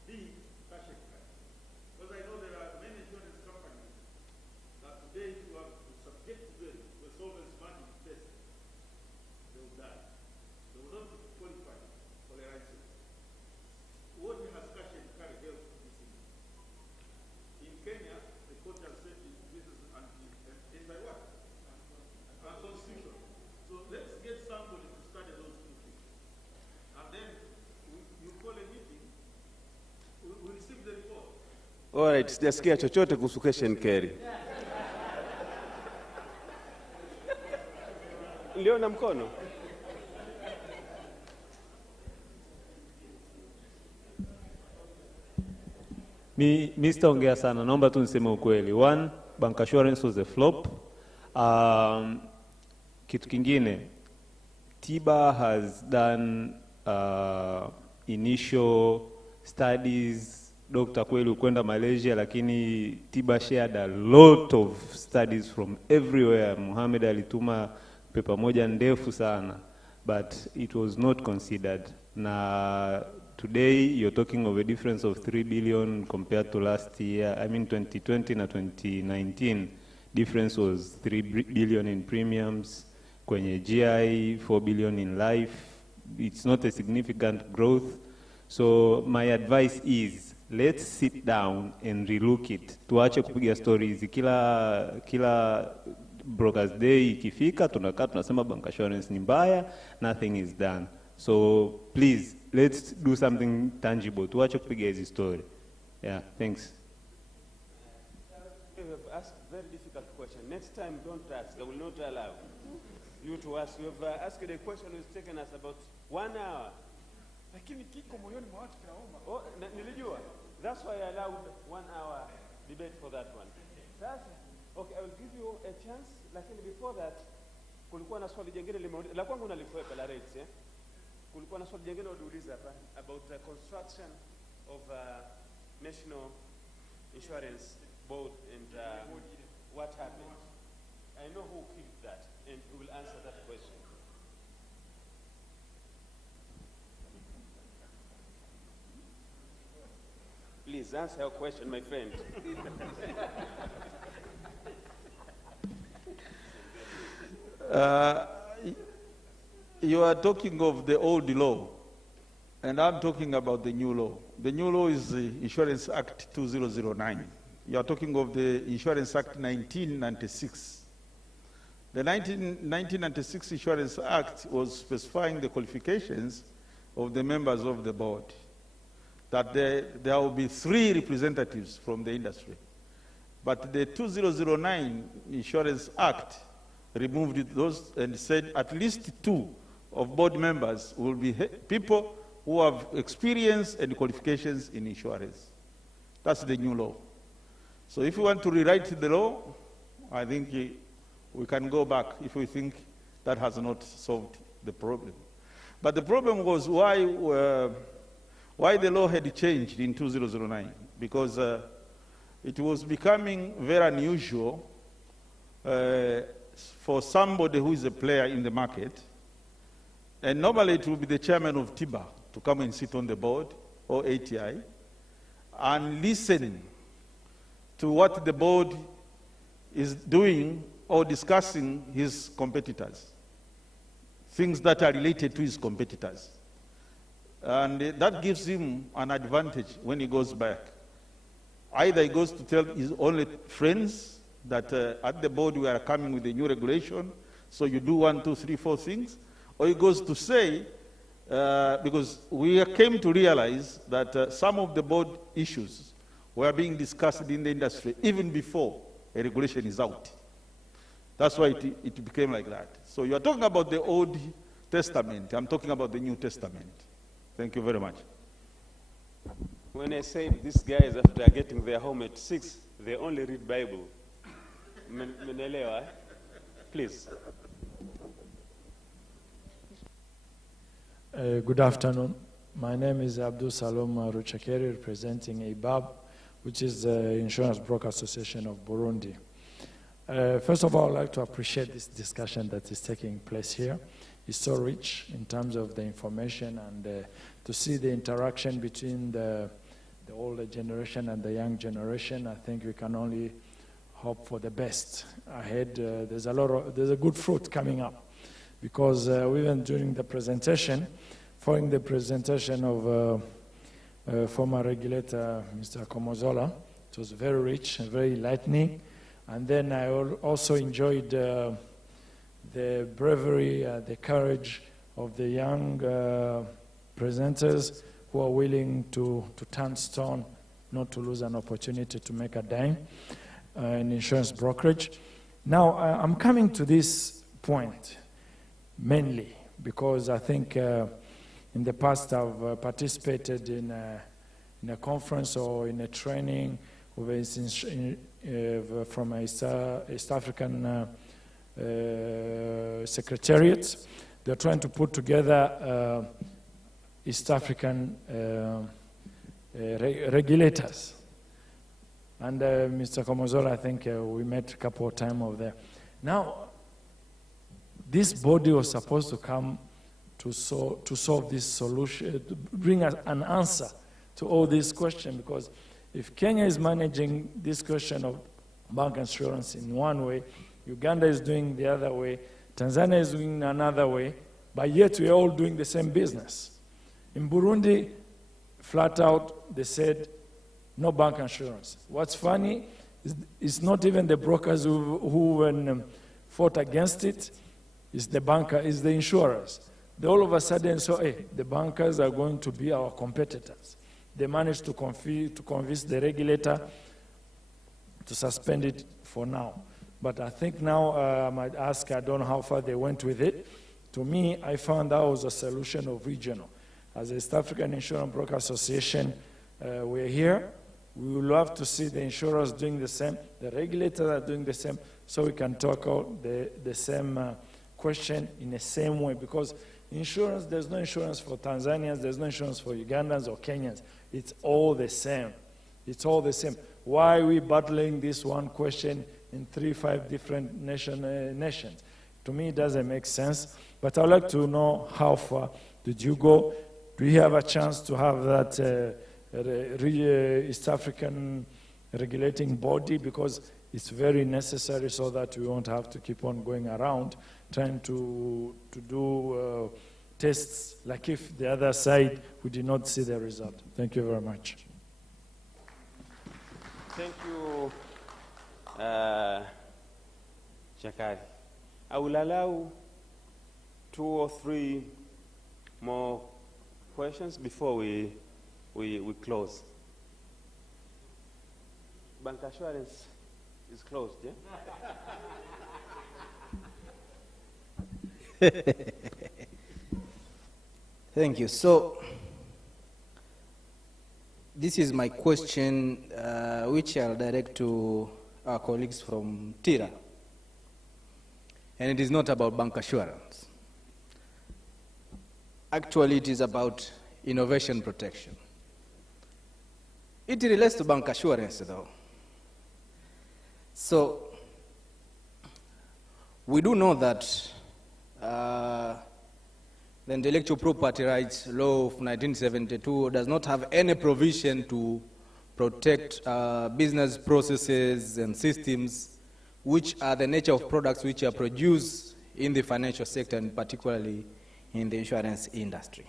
B, cash and carry. Because I know there are many insurance companies that today, if you are subject to them, the solvency margin test, they will die. They will not qualify for the license. What has cash and carry helped this in? In Kenya, the court has said this is anti-what? Unconstitutional. So let's get somebody to study those two things. And then you call a meeting, we'll receive the report. All right, sijasikia chochote kuhusu cash and carry. Leo na mkono. Mi sitaongea sana, naomba tu niseme ukweli. One, bank assurance was a flop. Kitu kingine, Tiba has done initial studies. Dr. kweli ukwenda Malaysia, lakini Tiba shared a lot of studies from everywhere. Muhammad alituma pepa moja ndefu sana, but it was not considered. Na today you're talking of a difference of 3 billion compared to last year. I mean 2020 na 2019, difference was 3 billion in premiums. Kwenye GI, 4 billion in life. It's not a significant growth. So my advice is, let's sit down and relook it. Tuache kupiga stories kila Brokers Day ikifika tunakaa tunasema bank assurance ni mbaya, nothing is done. So please, let's do something tangible. Tuache kupiga hizi story. Yeah, thanks. You have asked a very difficult question. Next time, don't ask. I will not allow you to ask. You have asked a question which has taken us about 1 hour. Oh, nilijua. That's why I allowed 1 hour debate for that one. Okay, I will give you a chance. Lakini before that, kulikuwa na swali jingine limeuliza. La kwangu nalifueka la rates, eh? Kulikuwa na swali jingine waliuliza hapa about the construction of National Insurance Board and what happened. I know who killed that, and who will answer that question. Please answer your question, my friend. You are talking of the old law, and I'm talking about the new law. The new law is the Insurance Act 2009. You are talking of the Insurance Act 1996. The 1996 Insurance Act was specifying the qualifications of the members of the board, that there will be 3 representatives from the industry. But the 2009 Insurance Act removed those and said at least 2 of board members will be people who have experience and qualifications in insurance. That's the new law. So if you want to rewrite the law, I think we can go back if we think that has not solved the problem. But the problem was why the law had changed in 2009, because it was becoming very unusual for somebody who is a player in the market, and normally it would be the chairman of Tiba to come and sit on the board, or ATI, and listen to what the board is doing or discussing his competitors, things that are related to his competitors. And that gives him an advantage when he goes back. Either he goes to tell his only friends that at the board we are coming with a new regulation, so you do 1, 2, 3, 4 things, or he goes to say, because we came to realize that some of the board issues were being discussed in the industry even before a regulation is out. That's why it became like that. So you are talking about the Old Testament. I'm talking about the New Testament. Thank you very much. When I said these guys, after getting their home at 6, they only read Bible. Menelewa, please. Good afternoon. My name is Abdul Salom Ruchakeri, representing ABAB, which is the Insurance Broker Association of Burundi. First of all, I'd like to appreciate this discussion that is taking place here. It's so rich in terms of the information, and to see the interaction between the older generation and the young generation. I think we can only hope for the best ahead. There's a good fruit coming up, because even during the presentation, following the presentation of former regulator, Mr. Komozola, it was very rich and very enlightening. And then I also enjoyed the bravery, the courage of the young presenters who are willing to turn stone, not to lose an opportunity to make a dime in insurance brokerage. Now, I'm coming to this point mainly because I think in the past I've participated in a conference or in a training from East African Secretariat. They're trying to put together East African regulators. And Mr. Komozola, I think we met a couple of times over there. Now, this body was supposed to come to solve this solution, to bring us an answer to all these questions, because if Kenya is managing this question of bank insurance in one way, Uganda is doing the other way, Tanzania is doing another way, but yet we're all doing the same business. In Burundi, flat out, they said no bank insurance. What's funny is it's not even the brokers who fought against it, it's the banker, it's the insurers. They all of a sudden saw, hey, the bankers are going to be our competitors. They managed to convince the regulator to suspend it for now. But I think now I might ask, I don't know how far they went with it. To me, I found that was a solution of regional. As the East African Insurance Broker Association, we're here. We would love to see the insurers doing the same, the regulators are doing the same, so we can talk out the same question in the same way. Because insurance, there's no insurance for Tanzanians, there's no insurance for Ugandans or Kenyans. It's all the same. It's all the same. Why are we battling this one question in 3-5 different nations? To me, it doesn't make sense. But I'd like to know how far did you go? Do you have a chance to have that East African regulating body? Because it's very necessary so that we won't have to keep on going around trying to do tests like if the other side, we did not see the result. Thank you very much. Thank you, Chakari. I will allow 2 or 3 more questions before we close. Bank assurance is closed, yeah? Thank you. So, this is my question, which I'll direct to our colleagues from TIRA. And it is not about bank assurance. Actually, it is about innovation protection. It relates to bank assurance, though. So, we do know that the Intellectual Property Rights Law of 1972 does not have any provision to protect business processes and systems which are the nature of products which are produced in the financial sector and particularly in the insurance industry.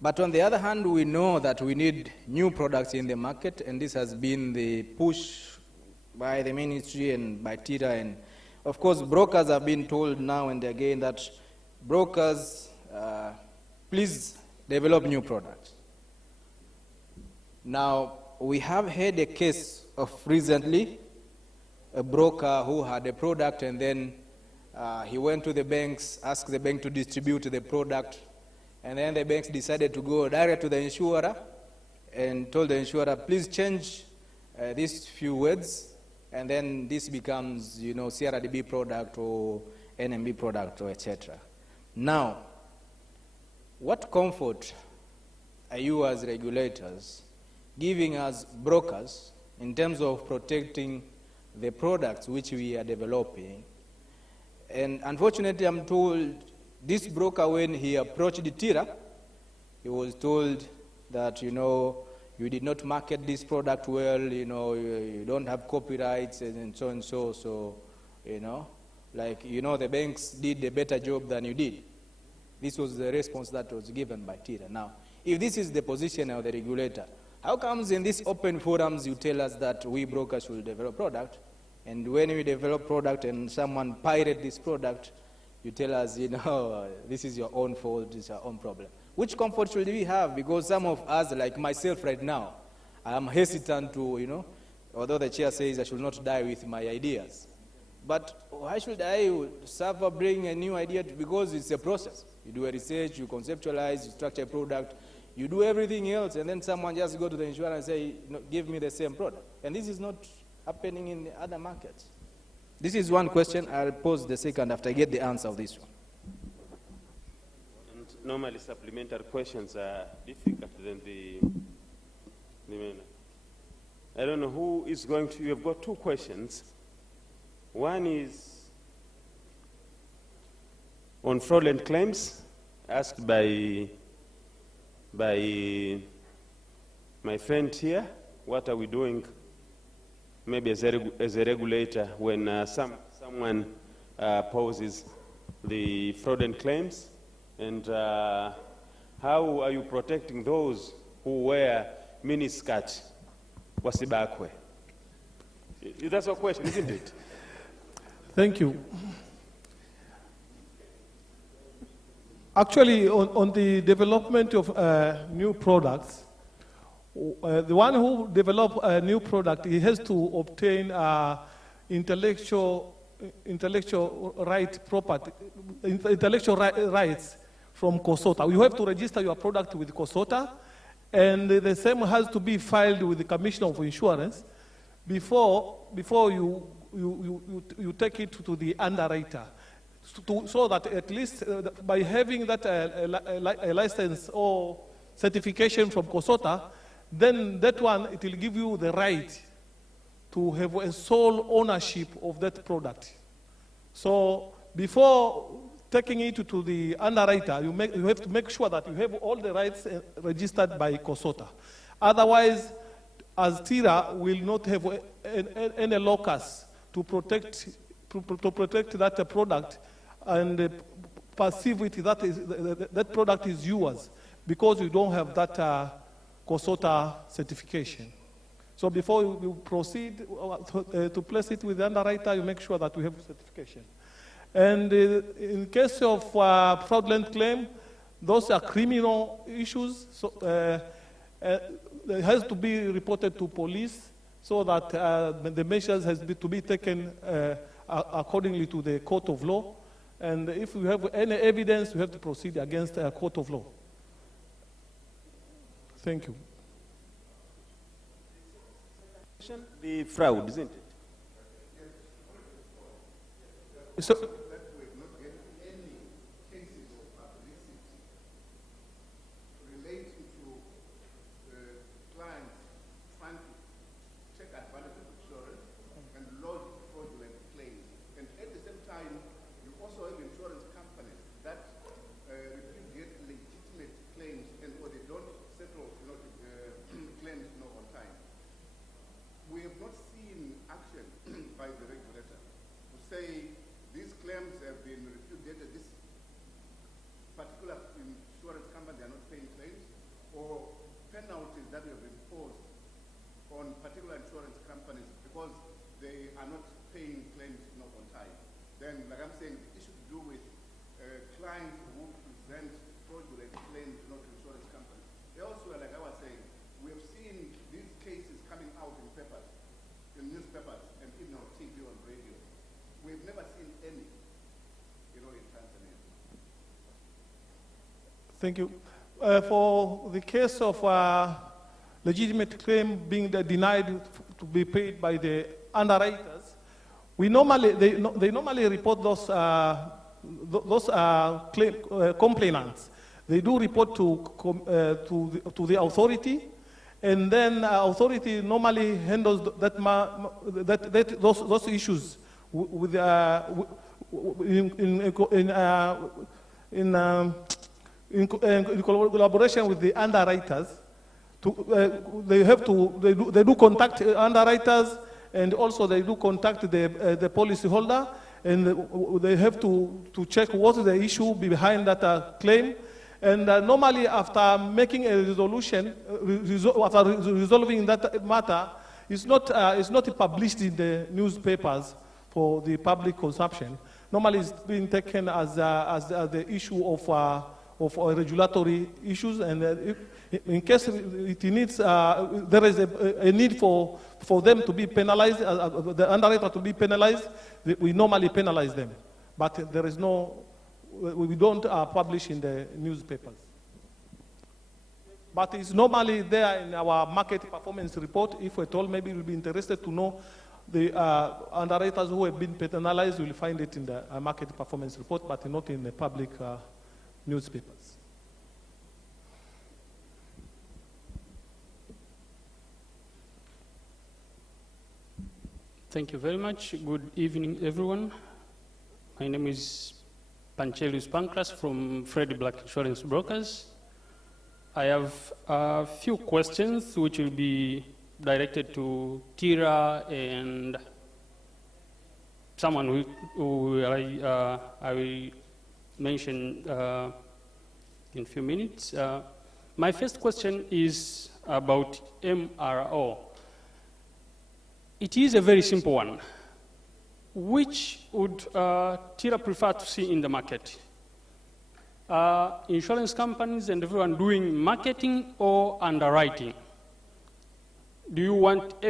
But on the other hand, we know that we need new products in the market, and this has been the push by the ministry and by TIRA. And of course, brokers have been told now and again that brokers, please develop new products. Now, we have had a case of recently, a broker who had a product and then he went to the banks, asked the bank to distribute the product, and then the banks decided to go direct to the insurer and told the insurer, please change these few words, and then this becomes, CRDB product or NMB product or etc. Now, what comfort are you as regulators giving us brokers in terms of protecting the products which we are developing? And unfortunately, I'm told this broker, when he approached TIRA, he was told that, you did not market this product well, you don't have copyrights and so and so, the banks did a better job than you did. This was the response that was given by TIRA. Now, if this is the position of the regulator, how comes in these open forums you tell us that we brokers will develop product, and when we develop product and someone pirate this product, you tell us, this is your own fault, it's your own problem. Which comfort should we have? Because some of us, like myself right now, I am hesitant to, although the chair says I should not die with my ideas. But why should I suffer bring a new idea? Because it's a process. You do a research, you conceptualize, you structure a product, you do everything else, and then someone just go to the insurer and say, give me the same product. And this is not happening in the other markets. This is one question. I'll pose the second after I get the answer of this one. And normally supplementary questions are difficult than the I don't know who is going to, you've got 2 questions. One is on fraudulent claims asked by my friend here. What are we doing maybe as a regulator when someone poses the fraudulent claims, and how are you protecting those who were miniskirt wasibakwe. That's your question, isn't it? Thank you. Actually, on the development of new products, the one who develops a new product, he has to obtain intellectual rights from COSOTA. You have to register your product with COSOTA, and the same has to be filed with the Commissioner of Insurance before you take it to the underwriter, so that at least by having that a license or certification from COSOTA, then that one, it will give you the right to have a sole ownership of that product. So before taking it to the underwriter, you have to make sure that you have all the rights registered by COSOTA. Otherwise, as TIRA will not have any locus to protect that product and perceive it that product is yours, because you don't have that COSOTA certification. So before you proceed to place it with the underwriter, you make sure that you have certification. And in case of fraudulent claim, those are criminal issues. So it has to be reported to police, so that the measures has to be taken accordingly to the court of law. And if we have any evidence, we have to proceed against a court of law. Thank you. The fraud, isn't it? So, thank you. For the case of legitimate claim being denied to be paid by the underwriters, they normally report those complainants. They do report to the authority, and then authority normally handles those issues with in collaboration with the underwriters. They do contact underwriters, and also they do contact the policyholder, and they have to check what is the issue behind that claim. And normally, after making a resolution, after resolving that matter, it's not published in the newspapers for the public consumption. Normally, it's being taken as the issue of regulatory issues, and in case it needs, there is a need for them to be penalized, the underwriter to be penalized. We normally penalize them, but there is no. We don't publish in the newspapers. But it's normally there in our market performance report. If at all, maybe you'll be interested to know the underwriters who have been penalized. You'll find it in the market performance report, but not in the public newspapers. Thank you very much. Good evening, everyone. My name is Panchelius Pancras from Freddie Black Insurance Brokers. I have a few questions which will be directed to Tira and someone who I will mention in a few minutes. My first question is about MRO. It is a very simple one. Which would Tira prefer to see in the market? Insurance companies and everyone doing marketing or underwriting? Do you want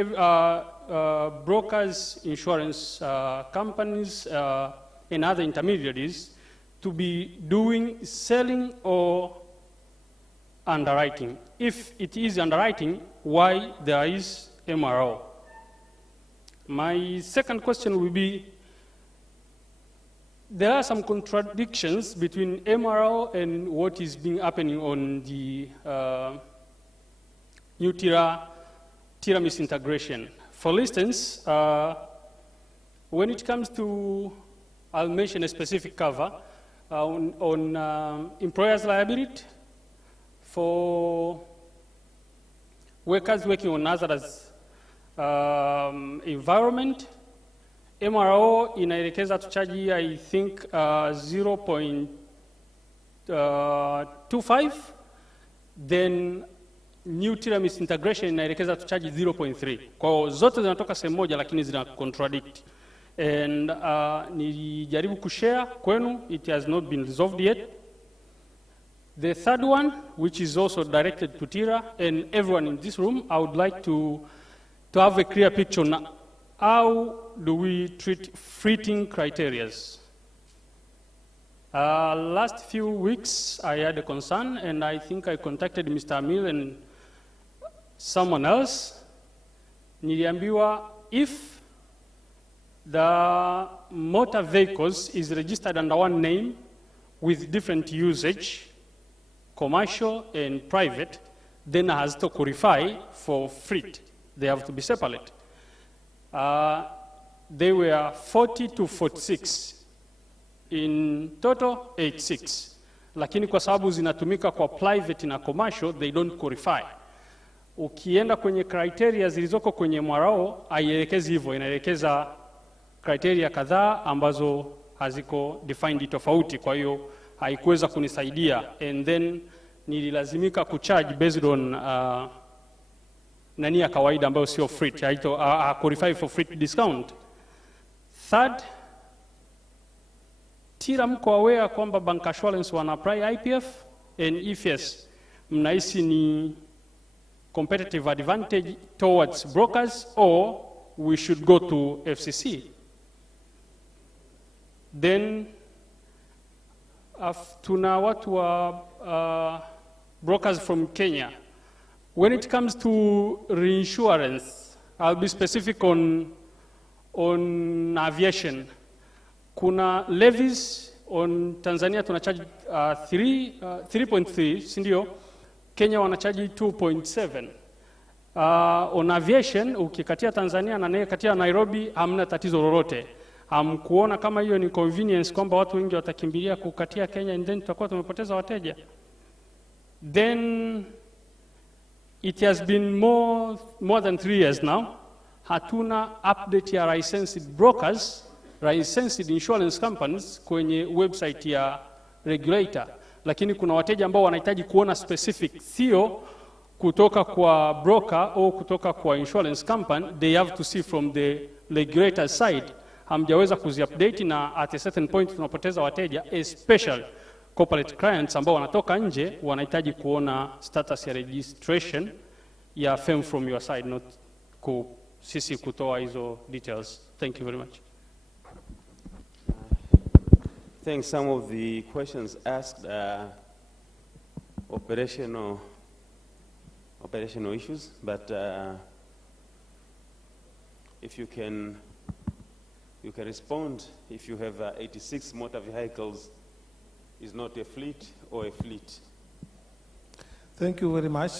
brokers, insurance companies, and other intermediaries to be doing selling or underwriting? If it is underwriting, why there is MRO? My second question will be, there are some contradictions between MRO and what is being happening on the new Tira misintegration. For instance, when it comes to, I'll mention a specific cover on employer's liability for workers working on hazardous environment. MRO inaelekeza tuchaji, I think, 0.25, then new Tira misintegration inaelekeza tuchaji 0.3. Kwa zote zinatoka sehemu moja lakini zina contradict. And nilijaribu kushare kwenu, it has not been resolved yet. The third one, which is also directed to Tira and everyone in this room, I would like to have a clear picture now. How do we treat fitting criteria? Last few weeks, I had a concern, and I think I contacted Mr. Amil and someone else. Niliambiwa, if the motor vehicles is registered under one name with different usage, commercial and private, then has to qualify for fleet. They have to be separate. They were 40 to 46. In total, 86. Lakini kwa sababu zinatumika kwa private na commercial, they don't qualify. Ukienda kwenye criteria zilizoko kwenye MRO, haielekezi hivyo, inaelekeza criteria kadhaa ambazo haziko defined tofauti, kwa hiyo haikuweza kunisaidia. And then nililazimika kucharge based on nani ya kawaida ambayo sio freight, haito qualify for freight discount. Third, Tira mko aware kwamba bank assurance wana apply IPF, and if yes, mnahisi ni competitive advantage towards brokers or we should go to FCC? Then tuna watu wa brokers from Kenya. When it comes to reinsurance, I'll be specific on aviation. Kuna levies on Tanzania tunacharge 3.3, sindio? Kenya wanacharge 2.7. On aviation, ukikatia Tanzania na katia Nairobi, hamna tatizo lolote. Hamkuona kama hiyo ni convenience kwamba watu wengi watakimbilia kukatia Kenya and then tutakuwa tumepoteza wateja. Then it has been more than 3 years now. Hatuna update ya licensed brokers, licensed insurance companies kwenye website ya regulator. Lakini kuna wateja ambao wanahitaji kuona specific, sio kutoka kwa broker au kutoka kwa insurance company, they have to see from the regulator side. Hamjaweza kuziupdate na at a certain point tunapoteza wateja, especially corporate clients ambao wanatoka nje wanahitaji kuona status ya registration ya firm from your side, not sisi kutoa hizo details. Thank you very much. I think some of the questions asked are operational issues, but if you can respond. If you have 86 motor vehicles, is not a fleet or a fleet? Thank you very much.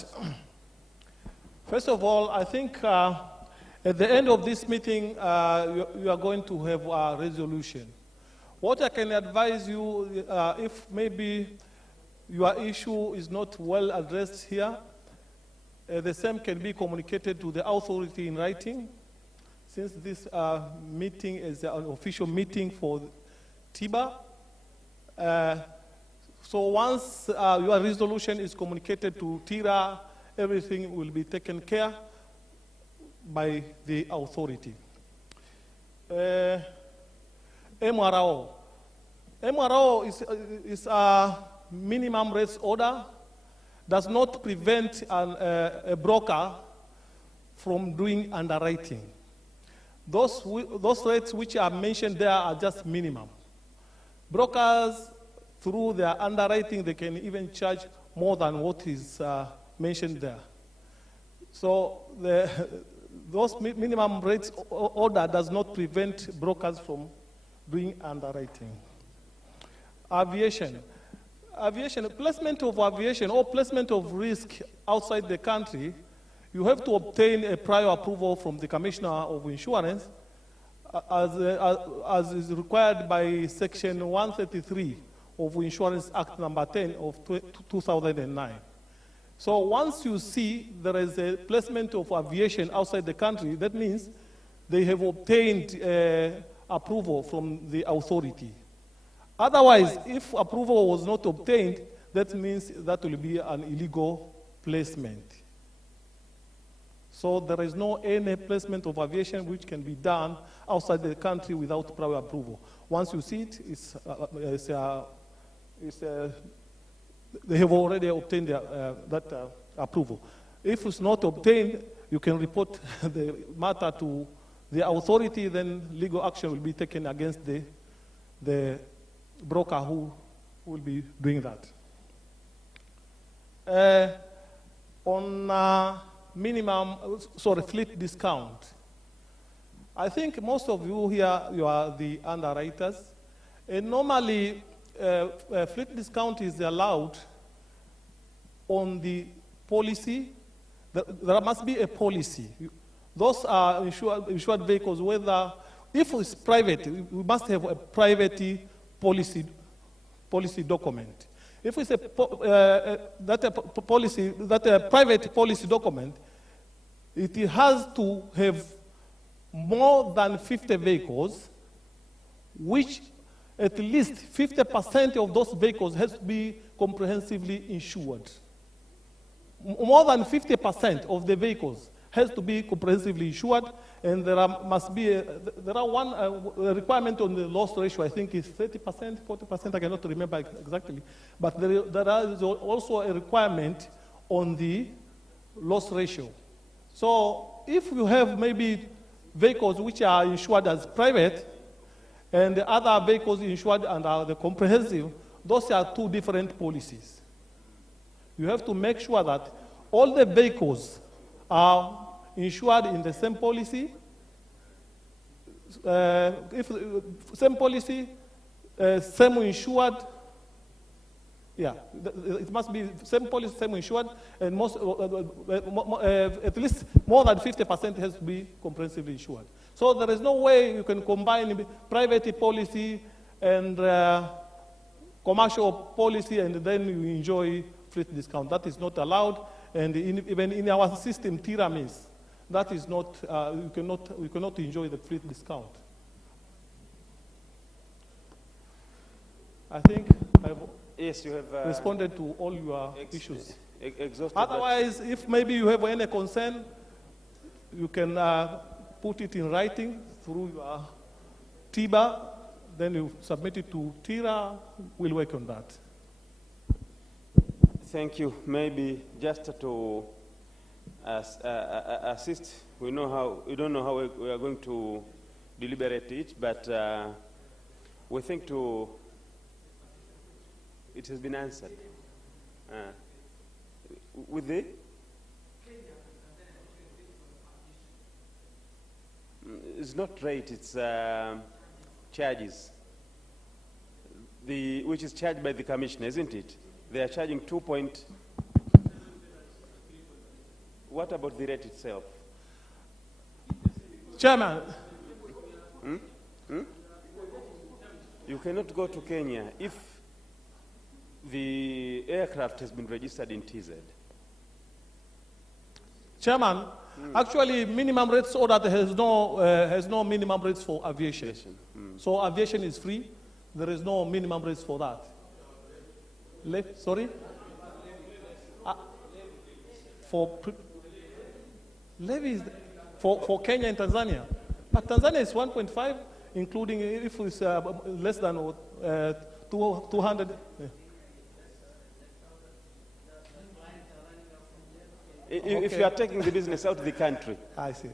First of all, I think at the end of this meeting, you are going to have a resolution. What I can advise you, if maybe your issue is not well addressed here, the same can be communicated to the authority in writing. Since this meeting is an official meeting for Tiba, So once your resolution is communicated to TIRA, everything will be taken care by the authority. MRO. MRO is a minimum rates order, does not prevent a broker from doing underwriting. Those rates which are mentioned there are just minimum. Brokers, through their underwriting, they can even charge more than what is mentioned there. So those minimum rates order does not prevent brokers from doing underwriting. Aviation. Placement of aviation or placement of risk outside the country, you have to obtain a prior approval from the Commissioner of Insurance as is required by Section 133 of Insurance Act number 10 of 2009. So once you see there is a placement of aviation outside the country, that means they have obtained approval from the authority. Otherwise, if approval was not obtained, that means that will be an illegal placement. So there is no any placement of aviation which can be done outside the country without prior approval. Once you see it, they have already obtained that approval. If it's not obtained, you can report the matter to the authority, then legal action will be taken against the broker who will be doing that. On fleet discount. I think most of you here, you are the underwriters. And normally, fleet discount is allowed on the policy. There must be a policy. Those are insured vehicles, whether, if it's private, we must have a private policy document. If it's a private policy document, it has to have more than 50 vehicles, which at least 50% of those vehicles has to be comprehensively insured. More than 50% of the vehicles has to be comprehensively insured, and must be one requirement on the loss ratio. I think is 30%, 40%. I cannot remember exactly, but there is also a requirement on the loss ratio. So if you have maybe vehicles which are insured as private, and the other vehicles insured under the comprehensive, those are two different policies. You have to make sure that all the vehicles are insured in the same policy. If same policy, same insured, yeah, it must be same policy, same insured, and at least more than 50% has to be comprehensively insured. So there is no way you can combine private policy and commercial policy and then you enjoy fleet discount. That is not allowed, and even in our system, TIRA means that is not, we cannot enjoy the fleet discount. I think I've you have responded to all your issues. Exhausted. Otherwise, if maybe you have any concern, you can put it in writing through your Tiba, then you submit it to TIRA, we'll work on that. Thank you. Maybe just to assist, we don't know how we are going to deliberate it, but we think it has been answered. With the it's not rate, it's charges. Which is charged by the commissioner, isn't it? They are charging 2 point. What about the rate itself? Chairman. You cannot go to Kenya if the aircraft has been registered in TZ. Chairman, actually minimum rates order has no minimum rates for aviation. So aviation is free. There is no minimum rates for that. Sorry? For levies for Kenya and Tanzania. But Tanzania is 1.5, including if it's less than 200. If you are taking the business out of the country. I see.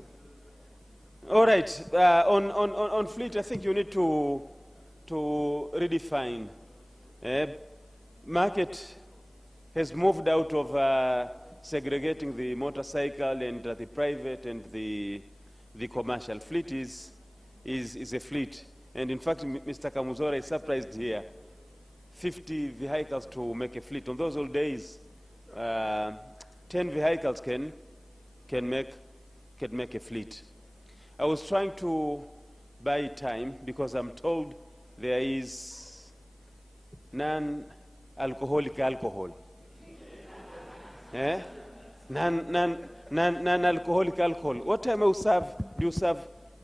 All right. On fleet, I think you need to redefine. Market has moved out of segregating the motorcycle and the private and the commercial. Fleet is a fleet. And in fact, Mr. Kamuzora is surprised here. 50 vehicles to make a fleet. On those old days, 10 vehicles can make a fleet. I was trying to buy time because I'm told there is non-alcoholic alcohol. Non-alcoholic alcohol. What time do you serve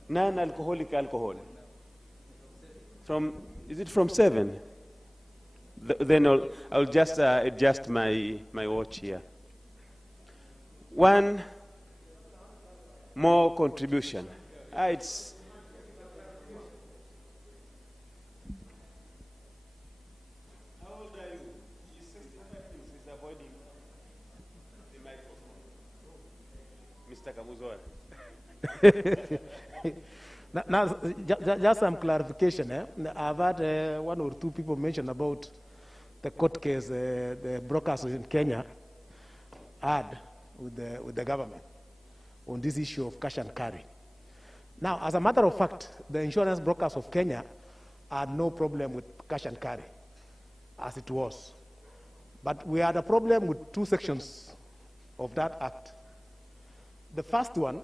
non-alcoholic alcohol? Is it from 7? Then I'll just adjust my watch here. One more contribution. It's how old are you? He's 65 years. He's avoiding the microphone. Mr. Kamuzora. Just some clarification. I've had one or two people mention about the court case the brokers in Kenya had with the government on this issue of cash and carry. Now, as a matter of fact, the insurance brokers of Kenya had no problem with cash and carry, as it was. But we had a problem with two sections of that act. The first one,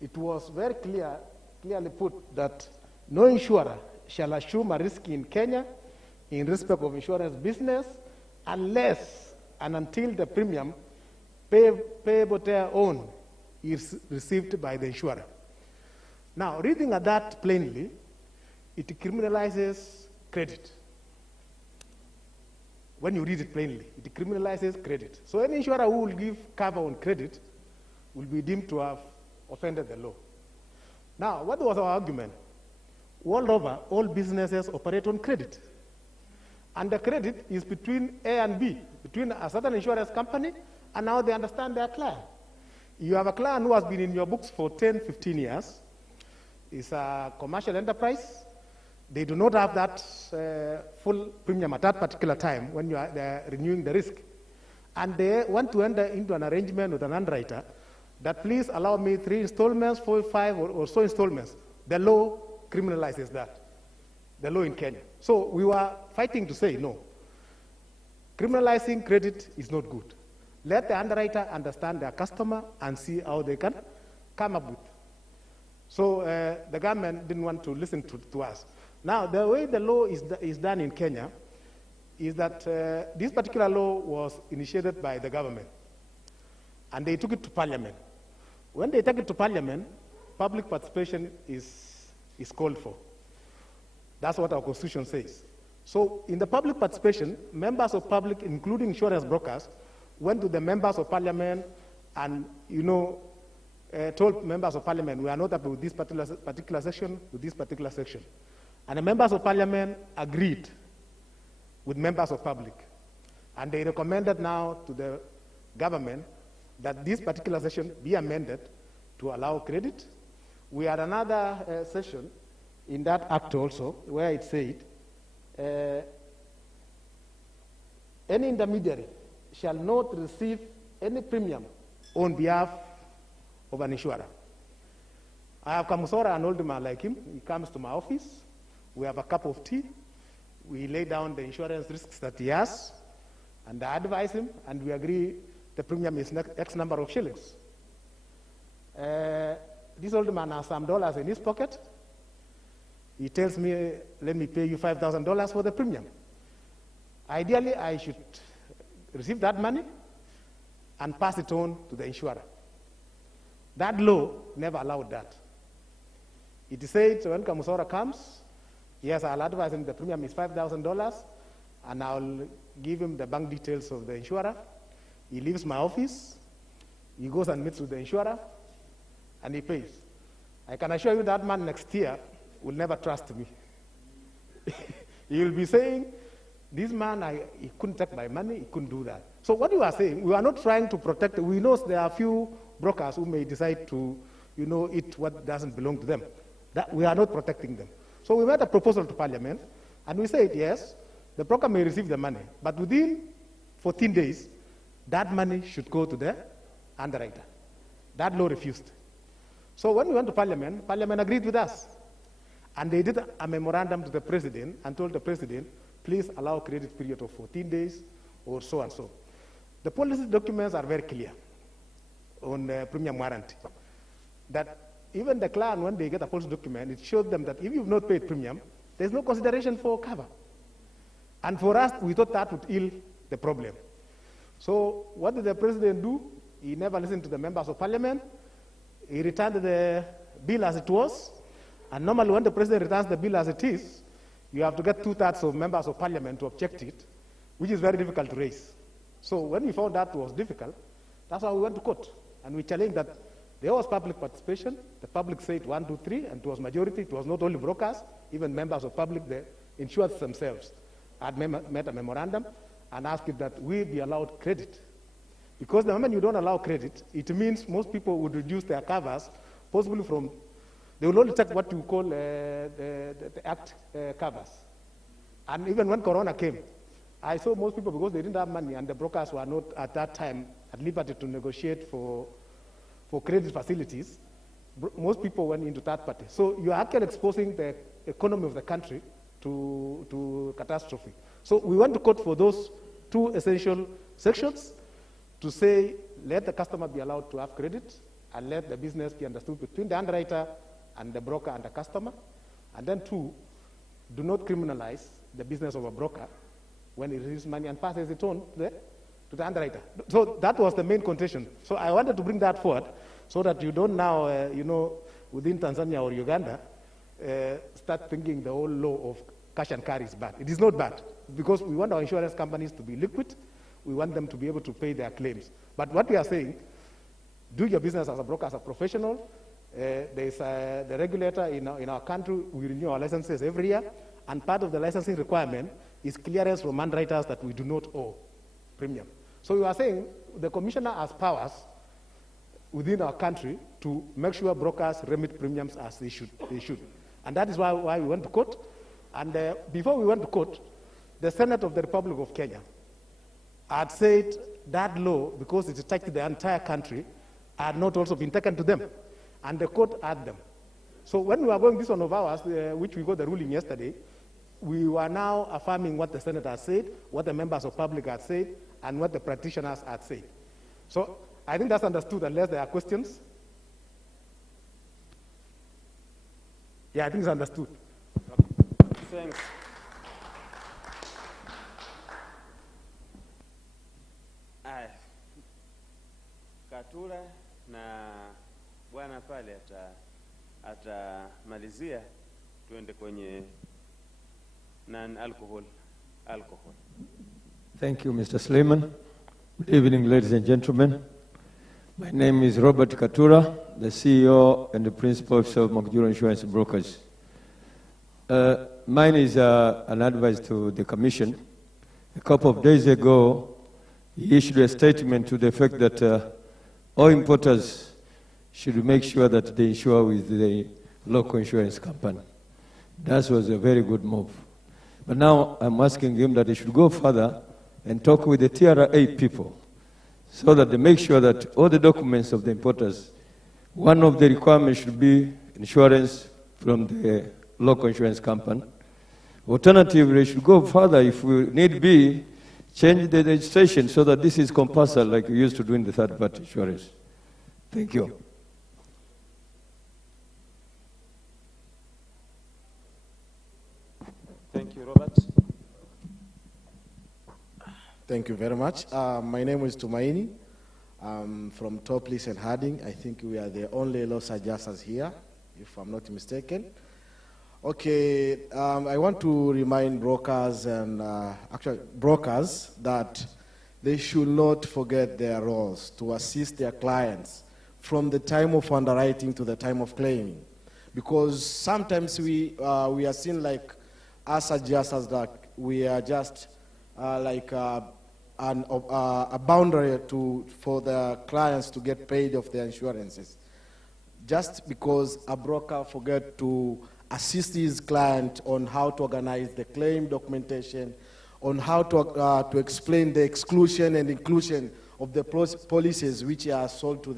it was very clearly put that no insurer shall assume a risk in Kenya in respect of insurance business unless and until the premium payable thereon is received by the insurer. Now, reading that plainly, it criminalizes credit. When you read it plainly, it criminalizes credit. So any insurer who will give cover on credit will be deemed to have offended the law. Now, what was our argument? World over, all businesses operate on credit. And the credit is between A and B, between a certain insurance company and now they understand their client. You have a client who has been in your books for 10, 15 years. It's a commercial enterprise. They do not have that full premium at that particular time when they're renewing the risk. And they want to enter into an arrangement with an underwriter that please allow me 3 installments, 4, 5 or so installments. The law criminalizes that, the law in Kenya. So we were fighting to say no. Criminalizing credit is not good. Let the underwriter understand their customer and see how they can come up with. So the government didn't want to listen to us. Now, the way the law is done in Kenya is that this particular law was initiated by the government, and they took it to Parliament. When they take it to Parliament, public participation is called for. That's what our Constitution says. So in the public participation, members of public, including insurance brokers, went to the members of Parliament and, told members of Parliament, we are not happy with this particular section, with this particular section. And the members of Parliament agreed with members of public. And they recommended now to the government that this particular section be amended to allow credit. We had another session in that act also where it said, any intermediary shall not receive any premium on behalf of an insurer. I have Kamuzora, an older man like him. He comes to my office. We have a cup of tea. We lay down the insurance risks that he has, and I advise him, and we agree the premium is X number of shillings. This old man has some dollars in his pocket. He tells me, let me pay you $5,000 for the premium. Ideally, I should receive that money and pass it on to the insurer. That law never allowed that. It said when Kamuzora comes, yes, I'll advise him the premium is $5,000, and I'll give him the bank details of the insurer. He leaves my office, he goes and meets with the insurer, and he pays. I can assure you that man next year will never trust me. He will be saying, this man, he couldn't take my money, he couldn't do that. So what you are saying, we are not trying to protect, we know there are a few brokers who may decide to, eat what doesn't belong to them. That we are not protecting them. So we made a proposal to Parliament, and we said, yes, the broker may receive the money, but within 14 days, that money should go to the underwriter. That law refused. So when we went to Parliament, Parliament agreed with us. And they did a memorandum to the President and told the President, please allow a credit period of 14 days or so and so. The policy documents are very clear on premium warranty. That even the client, when they get a policy document, it shows them that if you've not paid premium, there's no consideration for cover. And for us, we thought that would heal the problem. So what did the President do? He never listened to the members of Parliament. He returned the bill as it was. And normally when the President returns the bill as it is, you have to get 2/3 of members of Parliament to object it, which is very difficult to raise. So when we found that was difficult, that's why we went to court. And we challenged that there was public participation. The public said 1, 2, 3, and it was majority. It was not only brokers, even members of public, the insurers themselves had made a memorandum and asked that we be allowed credit. Because the moment you don't allow credit, it means most people would reduce their covers, possibly from, they will only take what you call the Act covers. And even when Corona came, I saw most people, because they didn't have money and the brokers were not at that time at liberty to negotiate for credit facilities, most people went into third party. So you are actually exposing the economy of the country to catastrophe. So we went to court for those two essential sections to say, let the customer be allowed to have credit and let the business be understood between the underwriter and the broker and the customer. And then 2, do not criminalize the business of a broker when he receives money and passes it on to the underwriter. So that was the main contention. So I wanted to bring that forward so that you don't now, within Tanzania or Uganda, start thinking the whole law of cash and carry is bad. It is not bad, because we want our insurance companies to be liquid. We want them to be able to pay their claims. But what we are saying, do your business as a broker, as a professional. There's the regulator in our country. We renew our licenses every year, and part of the licensing requirement is clearance from underwriters that we do not owe premium. So we are saying the commissioner has powers within our country to make sure brokers remit premiums as they should. And that is why we went to court. And before we went to court, the Senate of the Republic of Kenya had said that law, because it affected the entire country, had not also been taken to them. And the court had them. So when we were going this one of ours, which we got the ruling yesterday, we were now affirming what the Senate had said, what the members of public had said, and what the practitioners had said. So I think that's understood, unless there are questions. Yeah, I think it's understood. Thanks. Katura na bwana pale atamalizia, tuende kwenye non-alcohol. Thank you, Mr. Sleiman. Good evening, ladies and gentlemen. My name is Robert Katura, the CEO and the Principal Officer of Makjuro Insurance Brokers. Mine is an advice to the Commission. A couple of days ago, he issued a statement to the effect that all importers should make sure that they insure with the local insurance company. That was a very good move. But now I'm asking him that he should go further and talk with the TRA people so that they make sure that all the documents of the importers, one of the requirements should be insurance from the local insurance company. Alternatively, they should go further, if we need be, change the legislation so that this is compulsory like we used to do in the third-party insurance. Thank you. Thank you, Robert. Thank you very much. My name is Tumaini. I'm from Topless and Harding. I think we are the only loss adjusters here, if I'm not mistaken. Okay, I want to remind brokers and brokers that they should not forget their roles to assist their clients from the time of underwriting to the time of claiming. Because sometimes we are seen like us adjusters that we are just like a boundary for the clients to get paid off their insurances. Just because a broker forget to assist his client on how to organize the claim documentation, on how to explain the exclusion and inclusion of the policies which are sold to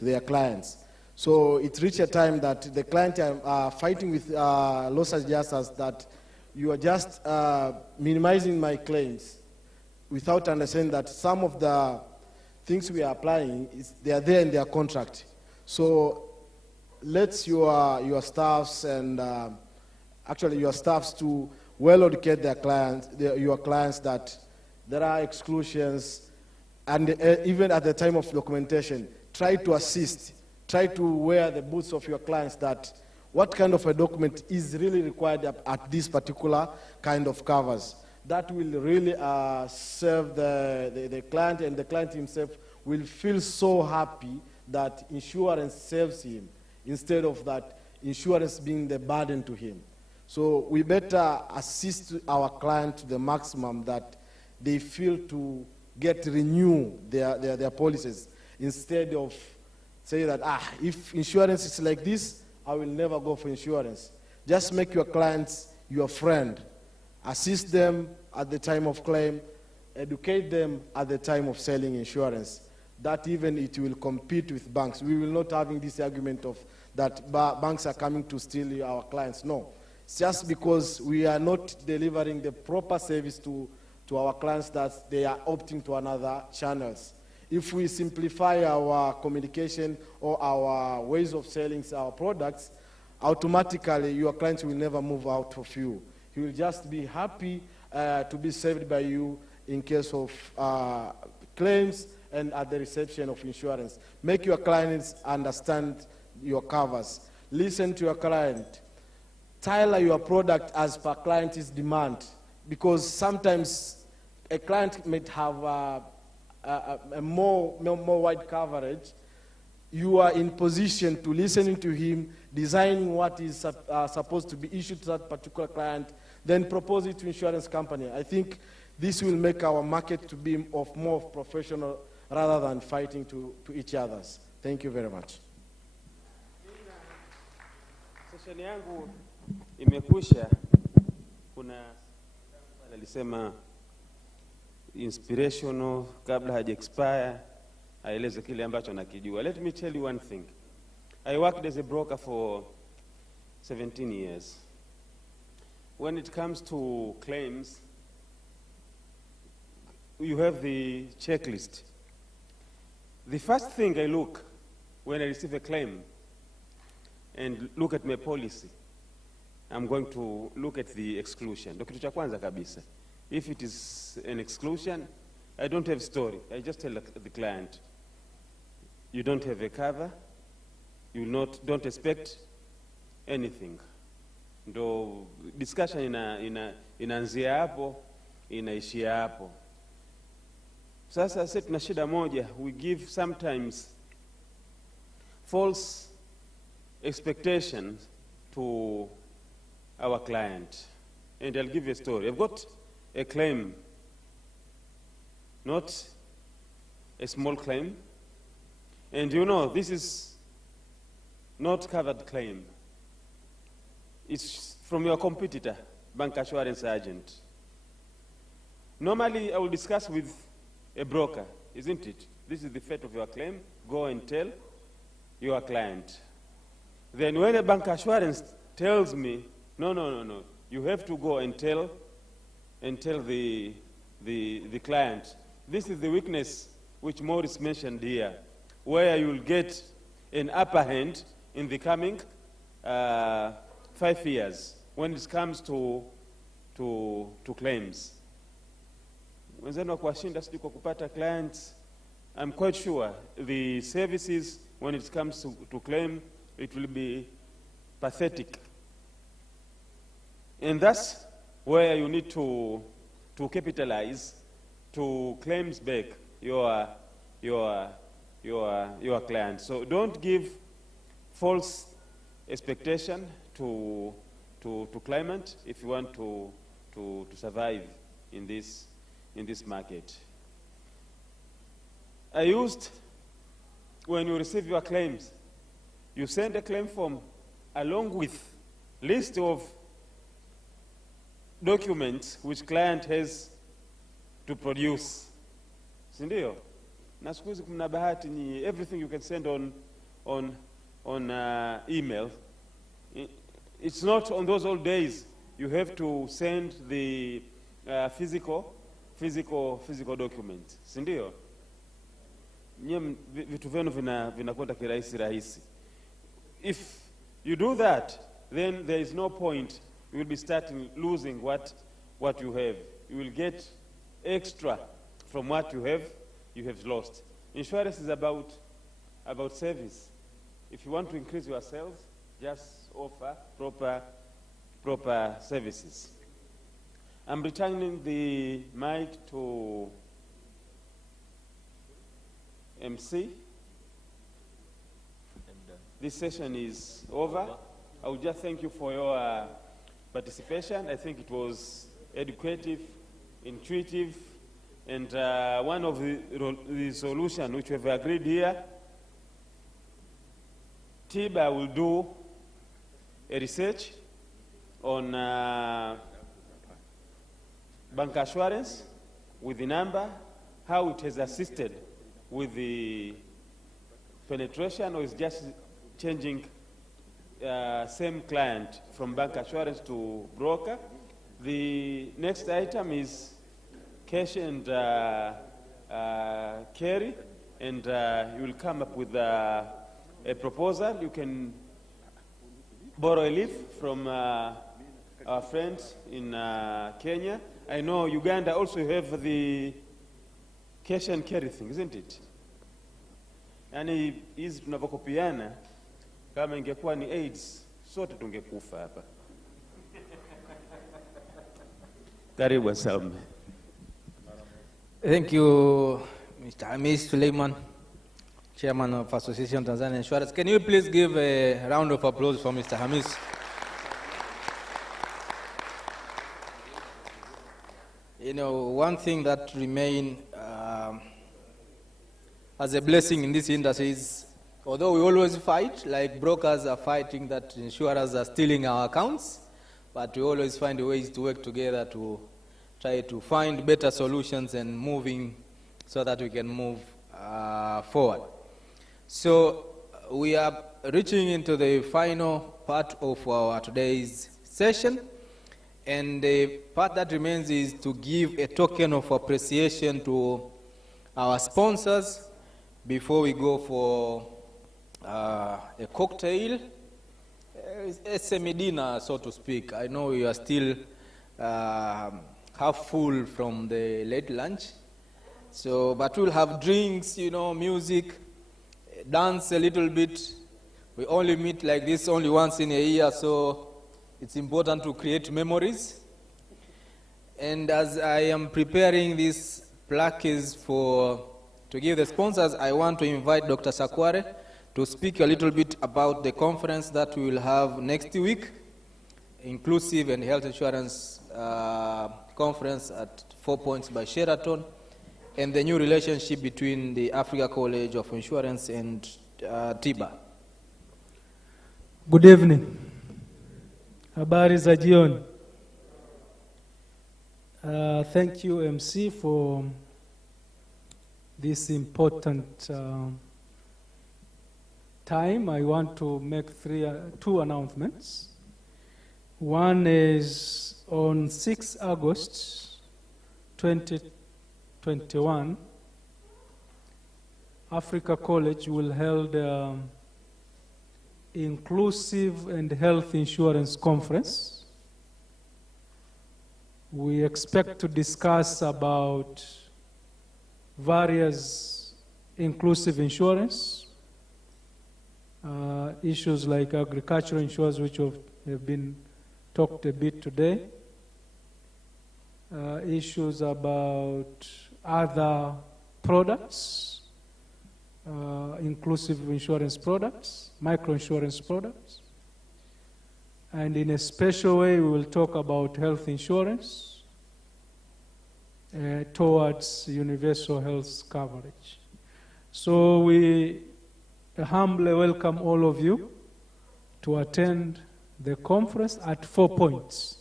their clients. So it reached a time that the client are fighting with loss adjusters that you are just minimizing my claims without understanding that some of the things we are applying, they are there in their contract. So let your staffs and actually your staffs to well educate their clients, your clients that there are exclusions, and even at the time of documentation, try to assist, try to wear the boots of your clients that what kind of a document is really required at this particular kind of covers. That will really serve the client, and the client himself will feel so happy that insurance saves him instead of that insurance being the burden to him. So we better assist our client to the maximum that they feel to get renew their policies instead of say that, if insurance is like this, I will never go for insurance. Just make your clients your friend. Assist them at the time of claim, educate them at the time of selling insurance. That even it will compete with banks. We will not having this argument of that banks are coming to steal our clients. No, it's just because we are not delivering the proper service to our clients that they are opting to another channels. If we simplify our communication or our ways of selling our products, automatically your clients will never move out of you. He will just be happy to be served by you in case of claims and at the reception of insurance. Make your clients understand your covers. Listen to your client. Tailor your product as per client's demand, because sometimes a client might have a more wide coverage. You are in position to listen to him, designing what is supposed to be issued to that particular client, then propose it to insurance company. I think this will make our market to be more professional rather than fighting to each other. Thank you very much. Session yangu imekusha. Kuna alisema inspirational kabla haja expire, aeleze kile ambacho nakijua. Let me tell you one thing. I worked as a broker for 17 years. When it comes to claims, you have the checklist. The first thing I look when I receive a claim and look at my policy, I'm going to look at the exclusion. Ndio kitu cha kwanza kabisa. If it is an exclusion, I don't have story. I just tell the client, you don't have a cover, don't expect anything. Ndo discussion inaanzia hapo, inaishia hapo. Sasa sisi tuna shida moja, we give sometimes false expectations to our client. And I'll give you a story. I've got a claim, not a small claim. And you know, this is not covered claim. It's from your competitor, bank assurance agent. Normally, I will discuss with a broker, isn't it? This is the fate of your claim. Go and tell your client. Then when a bank assurance tells me, no, you have to go and tell the client. This is the weakness which Maurice mentioned here, where you will get an upper hand in the coming 5 years when it comes to claims. Wenzenu kuwashinda sijui kwa kupata clients, I'm quite sure the services when it comes to claim, it will be pathetic. And that's where you need to capitalize to claims back your client. So don't give false expectation to claimant if you want to survive in this market. I used, when you receive your claims, you send a claim form along with list of documents which client has to produce. Sindio? Na siku hizi kuna bahati ni everything you can send on email. It's not on those old days. You have to send the physical document. Sindio? Nye vitu vyenu vinakwenda kirahisi. If you do that, then there is no point. You will be starting losing what you have. You will get extra from what you have lost. Insurance is about service. If you want to increase your sales, just offer proper services. I'm returning the mic to MC. This session is over. I would just thank you for your participation. I think it was educative, intuitive, and one of the solutions which we have agreed here, Tiba will do a research on bank assurance with the number, how it has assisted with the penetration, or is just changing same client from bank assurance to broker. The next item is cash and carry, and you will come up with a proposal. You can borrow a leaf from our friends in Kenya. I know Uganda also have the cash and carry thing, isn't it? Yani hizi tunavyokopiana, kama ingekuwa ni AIDS, sote tungekufa hapa. Karibu Salme. Thank you, Mr. Hamis Suleiman, Chairman of Association Tanzania Insurance. Can you please give a round of applause for Mr. Hamis? You know, one thing that remains as a blessing in this industry is, although we always fight, like brokers are fighting that insurers are stealing our accounts, but we always find ways to work together to try to find better solutions and moving so that we can move forward. So we are reaching into the final part of our today's session, and the part that remains is to give a token of appreciation to our sponsors before we go for a cocktail, a semi-dinner, so to speak. I know we are still half full from the late lunch. So, but we'll have drinks, you know, music, dance a little bit. We only meet like this only once in a year, so it's important to create memories. And as I am preparing these plaques to give the sponsors, I want to invite Dr. Sakware to speak a little bit about the conference that we will have next week, Inclusive and Health Insurance Conference at 4 Points by Sheraton, and the new relationship between the Africa College of Insurance and Tiba. Good evening. Habari za jioni. Thank you, MC, for this important time. I want to make two announcements. One is on 6 August 2021, Africa College will hold Inclusive and Health Insurance Conference. We expect to discuss about various inclusive insurance, issues like agricultural insurance, which have been talked a bit today. Issues about other products, inclusive insurance products, microinsurance products. And in a special way, we will talk about health insurance towards universal health coverage. So we humbly welcome all of you to attend the conference at 4 points,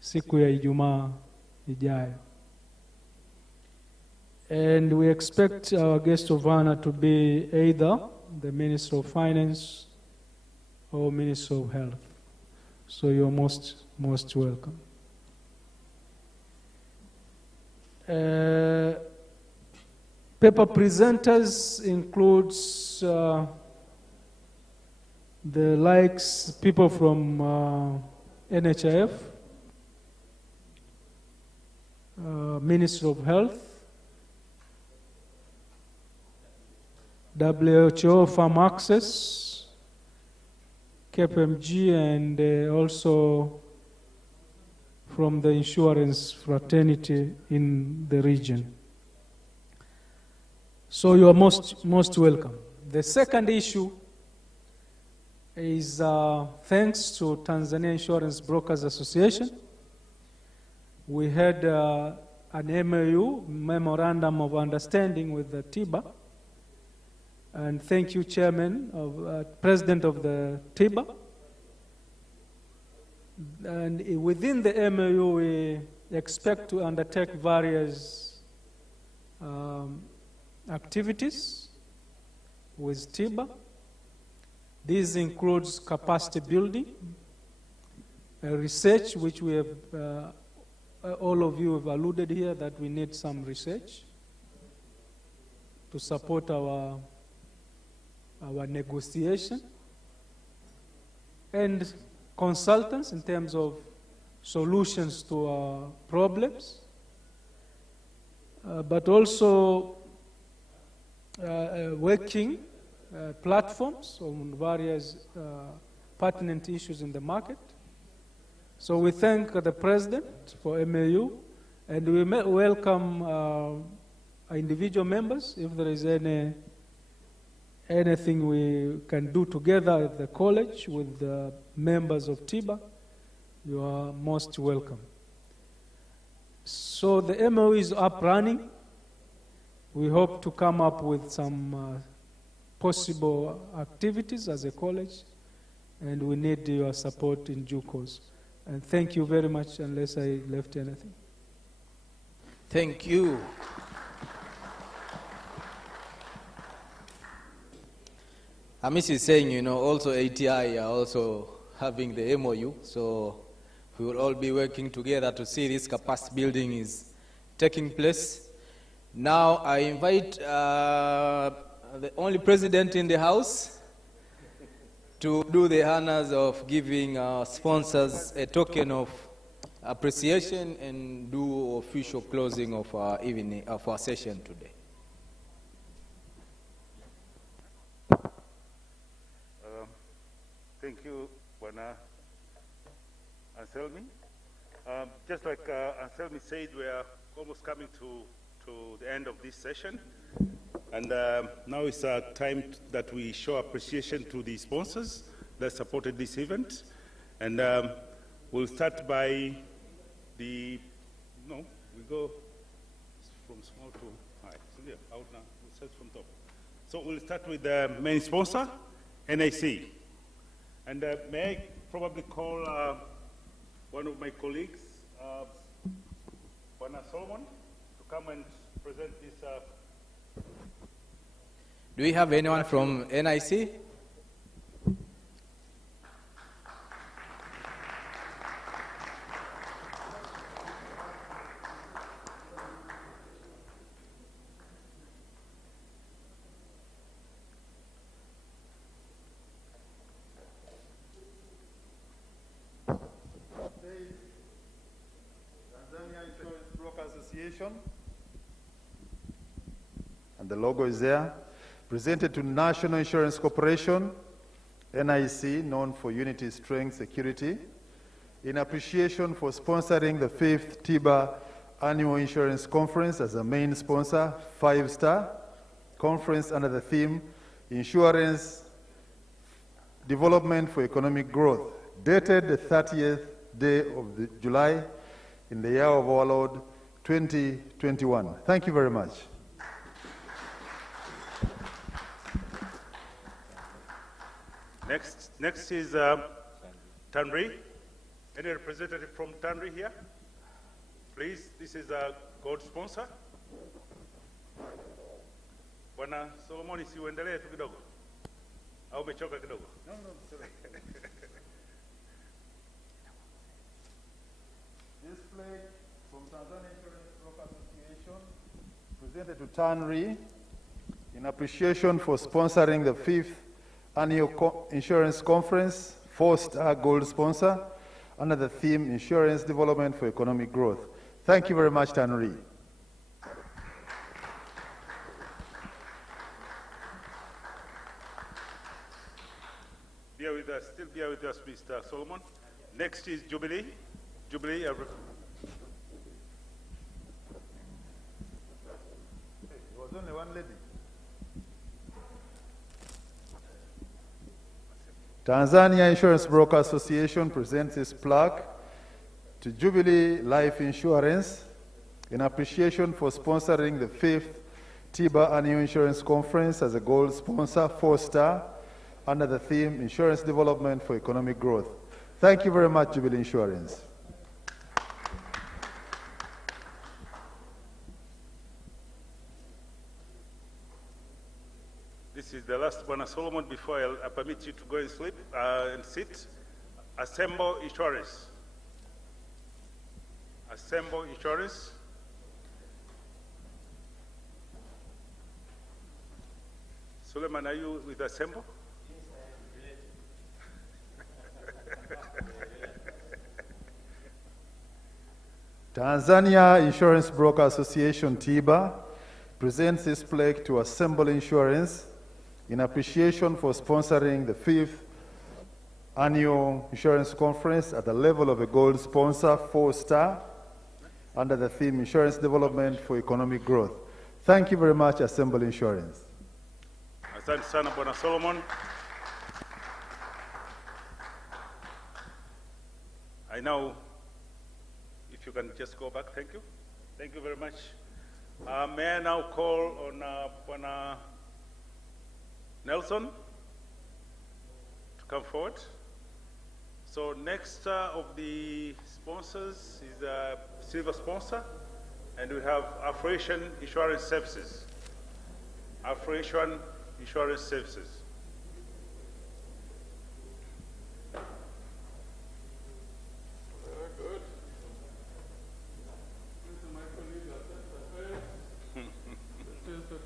siku ya Ijumaa ijayo. And we expect our guest of honor to be either the Minister of Finance or Minister of Health. So you're most welcome. Paper presenters includes the likes people from NHIF, Ministry of Health, WHO Farm Access, KPMG, and also from the insurance fraternity in the region. So you are most welcome. The second issue is thanks to Tanzania Insurance Brokers Association. We had an MOU, Memorandum of Understanding, with the Tiba. And thank you, Chairman, President of the Tiba. And within the MOU, we expect to undertake various activities with Tiba. This includes capacity building, research, which we have, all of you have alluded here that we need some research to support our negotiation, and consultants in terms of solutions to our problems, but also working platforms on various pertinent issues in the market. So we thank the President for MAU, and we welcome individual members. If there is anything we can do together at the college with the members of Tiba, you are most welcome. So the MOU is up running. We hope to come up with some possible activities as a college, and we need your support in due course. And thank you very much, unless I left anything. Thank you. Amis is saying, also ATI are also having the MOU, so we will all be working together to see this capacity building is taking place. Now I invite the only president in the house to do the honors of giving our sponsors a token of appreciation and do official closing of our evening, of our session today. Thank you, Bwana Anselmi. Just like Anselmi said, we are almost coming to the end of this session. And now it's time that we show appreciation to the sponsors that supported this event. And we'll start by we go from small to high. So yeah, out now, we'll start from top. So we'll start with the main sponsor, NIC. And may I probably call one of my colleagues, Bwana Solomon, to come and present this. Do we have anyone from NIC? And the logo is there. Presented to National Insurance Corporation, NIC, known for unity, strength, security. in appreciation for sponsoring the 5th Tiba Annual Insurance Conference as a main sponsor, 5-star conference under the theme Insurance Development for Economic Growth, dated the 30th day of July in the year of our Lord 2021. Thank you very much. Next is Tanri. Any representative from Tanri here? Please, this is a gold sponsor. Bwana Solomon, si uendelee tu kidogo au umechoka kidogo? No. This flag from Tanzania Insurance Broker Association presented to Tanri in appreciation for sponsoring the 5th Annual Insurance Conference, 4-star gold sponsor, under the theme Insurance Development for Economic Growth. Thank you very much, Tanri. Still bear with us, Mr. Solomon. Next is Jubilee. Jubilee. There was only one lady. Tanzania Insurance Broker Association presents this plaque to Jubilee Life Insurance in appreciation for sponsoring the 5th Tiba Annual Insurance Conference as a gold sponsor, 4-star, under the theme Insurance Development for Economic Growth. Thank you very much, Jubilee Insurance. This is the last one, Solomon, before I permit you to go and sleep and sit. Assemble Insurance. Assemble Insurance. Suleiman, are you with Assemble? Tanzania Insurance Broker Association, Tiba, presents this plaque to Assemble Insurance in appreciation for sponsoring the 5th Annual Insurance Conference at the level of a gold sponsor, 4-star, under the theme Insurance Development for Economic Growth. Thank you very much, Assemble Insurance. Asante sana, Bwana Solomon. I now, if you can just go back, thank you. Thank you very much. May I now call on Bwana Nelson to come forward. So next of the sponsors is a silver sponsor, and we have Afro-Asian Insurance Services. Afro-Asian Insurance Services.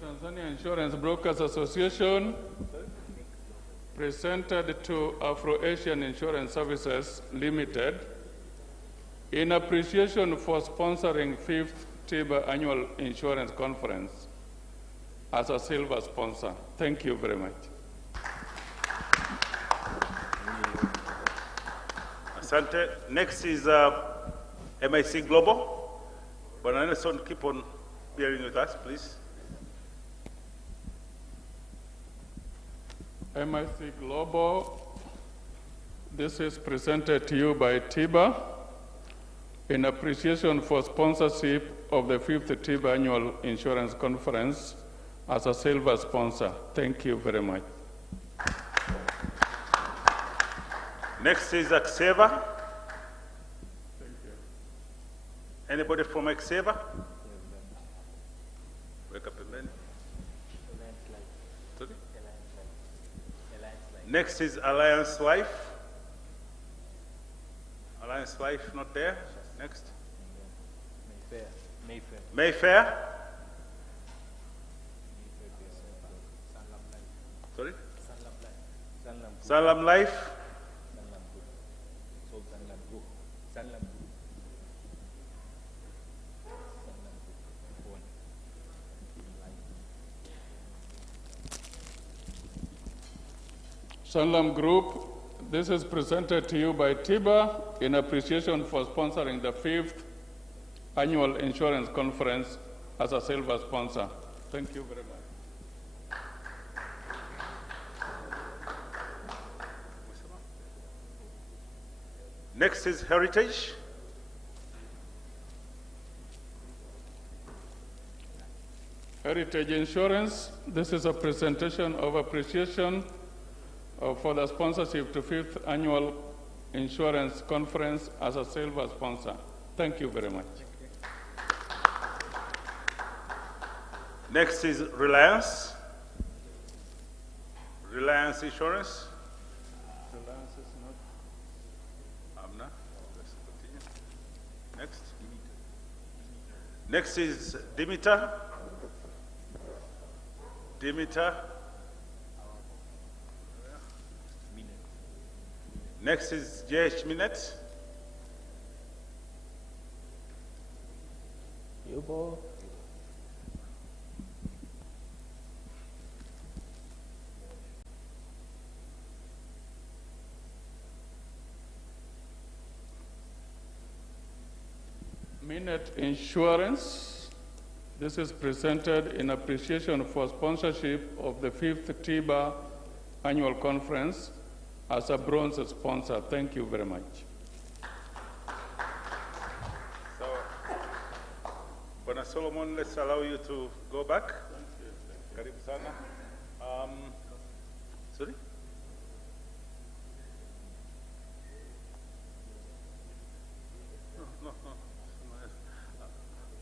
Tanzania Insurance Brokers Association presented to Afro-Asian Insurance Services Limited in appreciation for sponsoring 5th Tiba Annual Insurance Conference as a silver sponsor. Thank you very much. Asante. Next is MIC Global. Bwana Nelson, keep on bearing with us, please. MIC Global, this is presented to you by Tiba in appreciation for sponsorship of the 5th Tiba Annual Insurance Conference as a silver sponsor. Thank you very much. Next is Axeva. Anybody from Axeva? Wake up a minute. Next is Alliance Life. Alliance Life not there. Next. Mayfair. Mayfair. Sorry? Sanlam Life. Sanlam Group, This is presented to you by Tiba in appreciation for sponsoring the 5th Annual Insurance Conference as a silver sponsor. Thank you very much. Next is Heritage. Heritage Insurance, this is a presentation of appreciation for the sponsorship to 5th Annual Insurance Conference as a silver sponsor. Thank you very much. Next is Reliance. Reliance Insurance. Reliance is not. Amna. Let's continue. Next. Next is Demeter. Demeter. Next is JH Minet. Yubo. Minet Insurance. This is presented in appreciation for sponsorship of the 5th Tiba Annual Conference as a bronze sponsor. Thank you very much. So, Bwana Solomon, let's allow you to go back. Karibu sana. Sorry?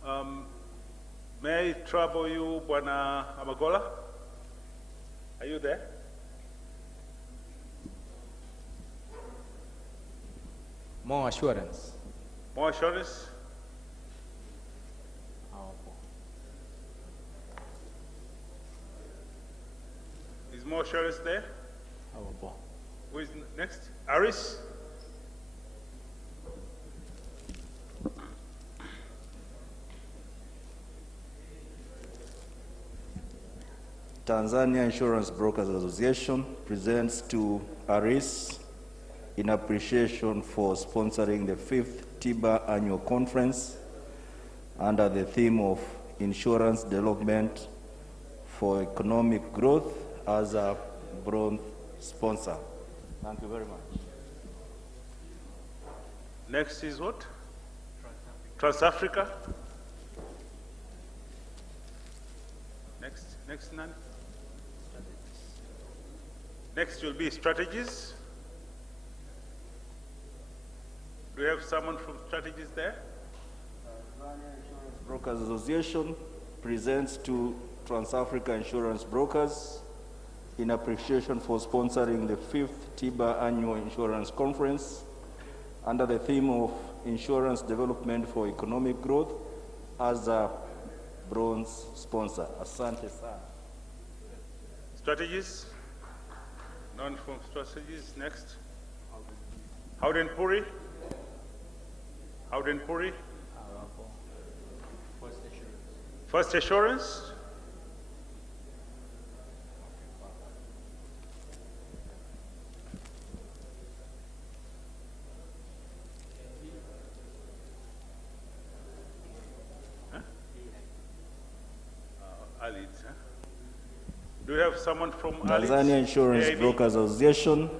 No. May I trouble you, Bwana Amagola? Are you there? More assurance. More assurance? Is more assurance there? Who is next? Aris? Tanzania Insurance Brokers Association presents to ARIS in appreciation for sponsoring the 5th Tiba Annual Conference under the theme of Insurance Development for Economic Growth as a bronze sponsor. Thank you very much. Next is what? Trans-Africa. Next none. Next will be strategies. Do we have someone from strategies there? Brokers Association presents to Trans-Africa Insurance Brokers in appreciation for sponsoring the 5th Tiba Annual Insurance Conference under the theme of Insurance Development for Economic Growth as a bronze sponsor. Asante sana. Strategies? None from strategies. Next. Howden Puri? Howden Puri? First Assurance? Alids, huh? Do you have someone from Tanzania Insurance Brokers Association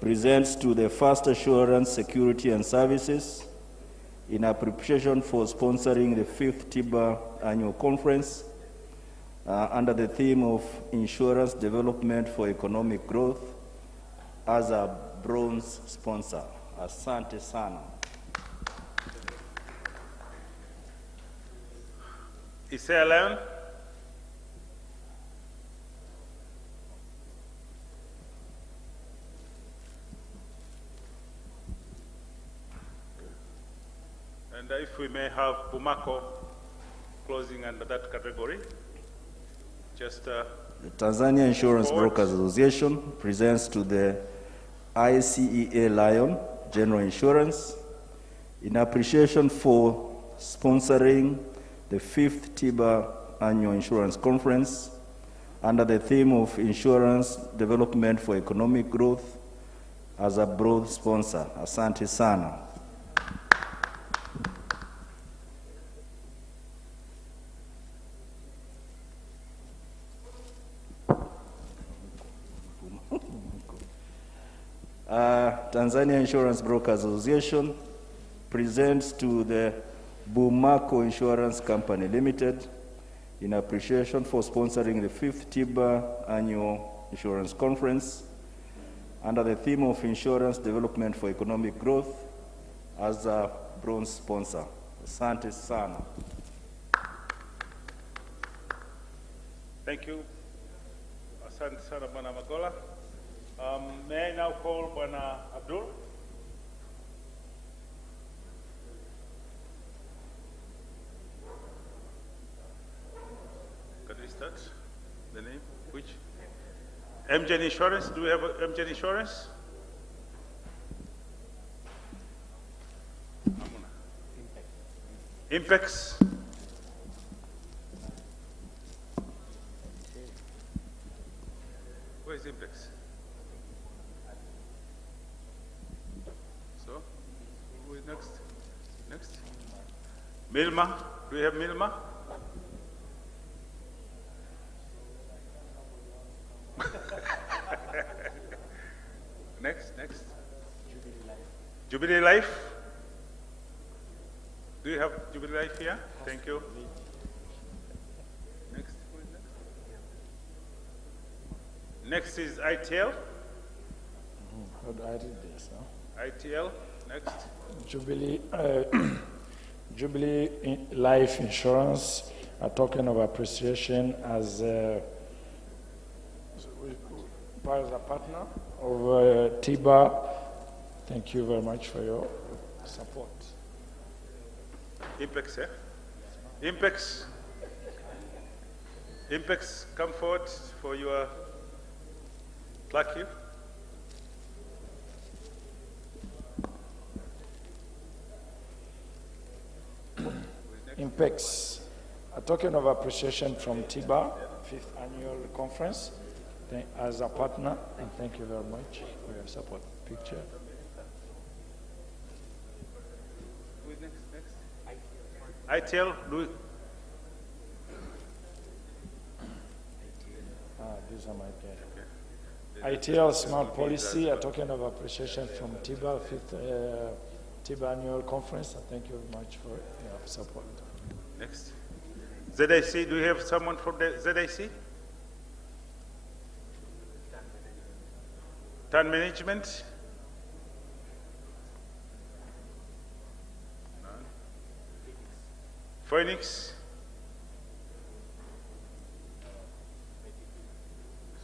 presents to the First Assurance Security and Services in appreciation for sponsoring the 5th Tiba Annual Conference under the theme of Insurance Development for Economic Growth as a bronze sponsor. Asante sana. Isaiah Leon? And if we may have Bumako closing under that category. Just the Tanzania Insurance Brokers Association presents to the ICEA Lion General Insurance in appreciation for sponsoring the 5th Tiba Annual Insurance Conference under the theme of Insurance Development for Economic Growth as a broad sponsor. Asante sana. Tanzania Insurance Brokers Association presents to the Bumako Insurance Company Limited in appreciation for sponsoring the 5th Tiba Annual Insurance Conference under the theme of Insurance Development for Economic Growth as a bronze sponsor. Asante sana. Thank you. Asante sana, Bwana Magola. May I now call Bwana Abdul? Can we start? The name? Which? MGen Insurance? Do we have MGen Insurance? Impex. Where is Impex? So, who is next? Next? Milma. Do we have Milma? Next. Jubilee Life. Do you have Jubilee Life here? Thank you. Next. Who is next? Next is ITL. How do I read this? Huh? ITL. Next. Jubilee Life Insurance, a token of appreciation as a partner of Tiba. Thank you very much for your support. Impex, eh? Impex. Impex, come forward for your plaque here. Impex, a token of appreciation from Tiba, 5th Annual Conference, as a partner, and thank you very much for your support. Picture. Who is next? ITL, These are my data. ITL Smart Policy, a token of appreciation from Tiba, 5th Tiba Annual Conference, and thank you very much for your support. Next. ZIC, do you have someone from the ZIC? TAN Management? None. Phoenix?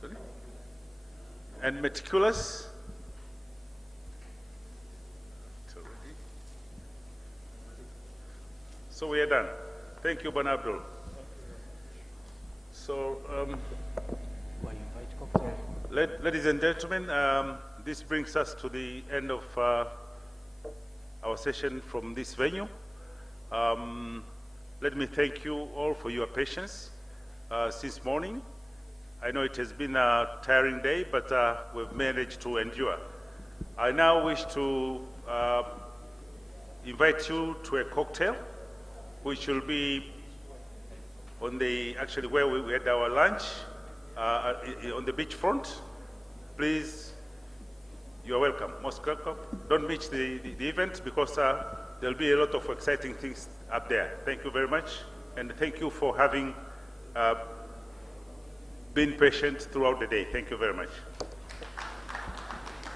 Sorry? And Meticulous? So we are done. Thank you, Bwana Abdul. So, ladies and gentlemen, this brings us to the end of our session from this venue. Let me thank you all for your patience since morning. I know it has been a tiring day, but we've managed to endure. I now wish to invite you to a cocktail, which will be on the, actually where we had our lunch, on the beachfront. Please, you are welcome, most welcome. Don't miss the event because there'll be a lot of exciting things up there. Thank you very much, and thank you for having been patient throughout the day. Thank you very much.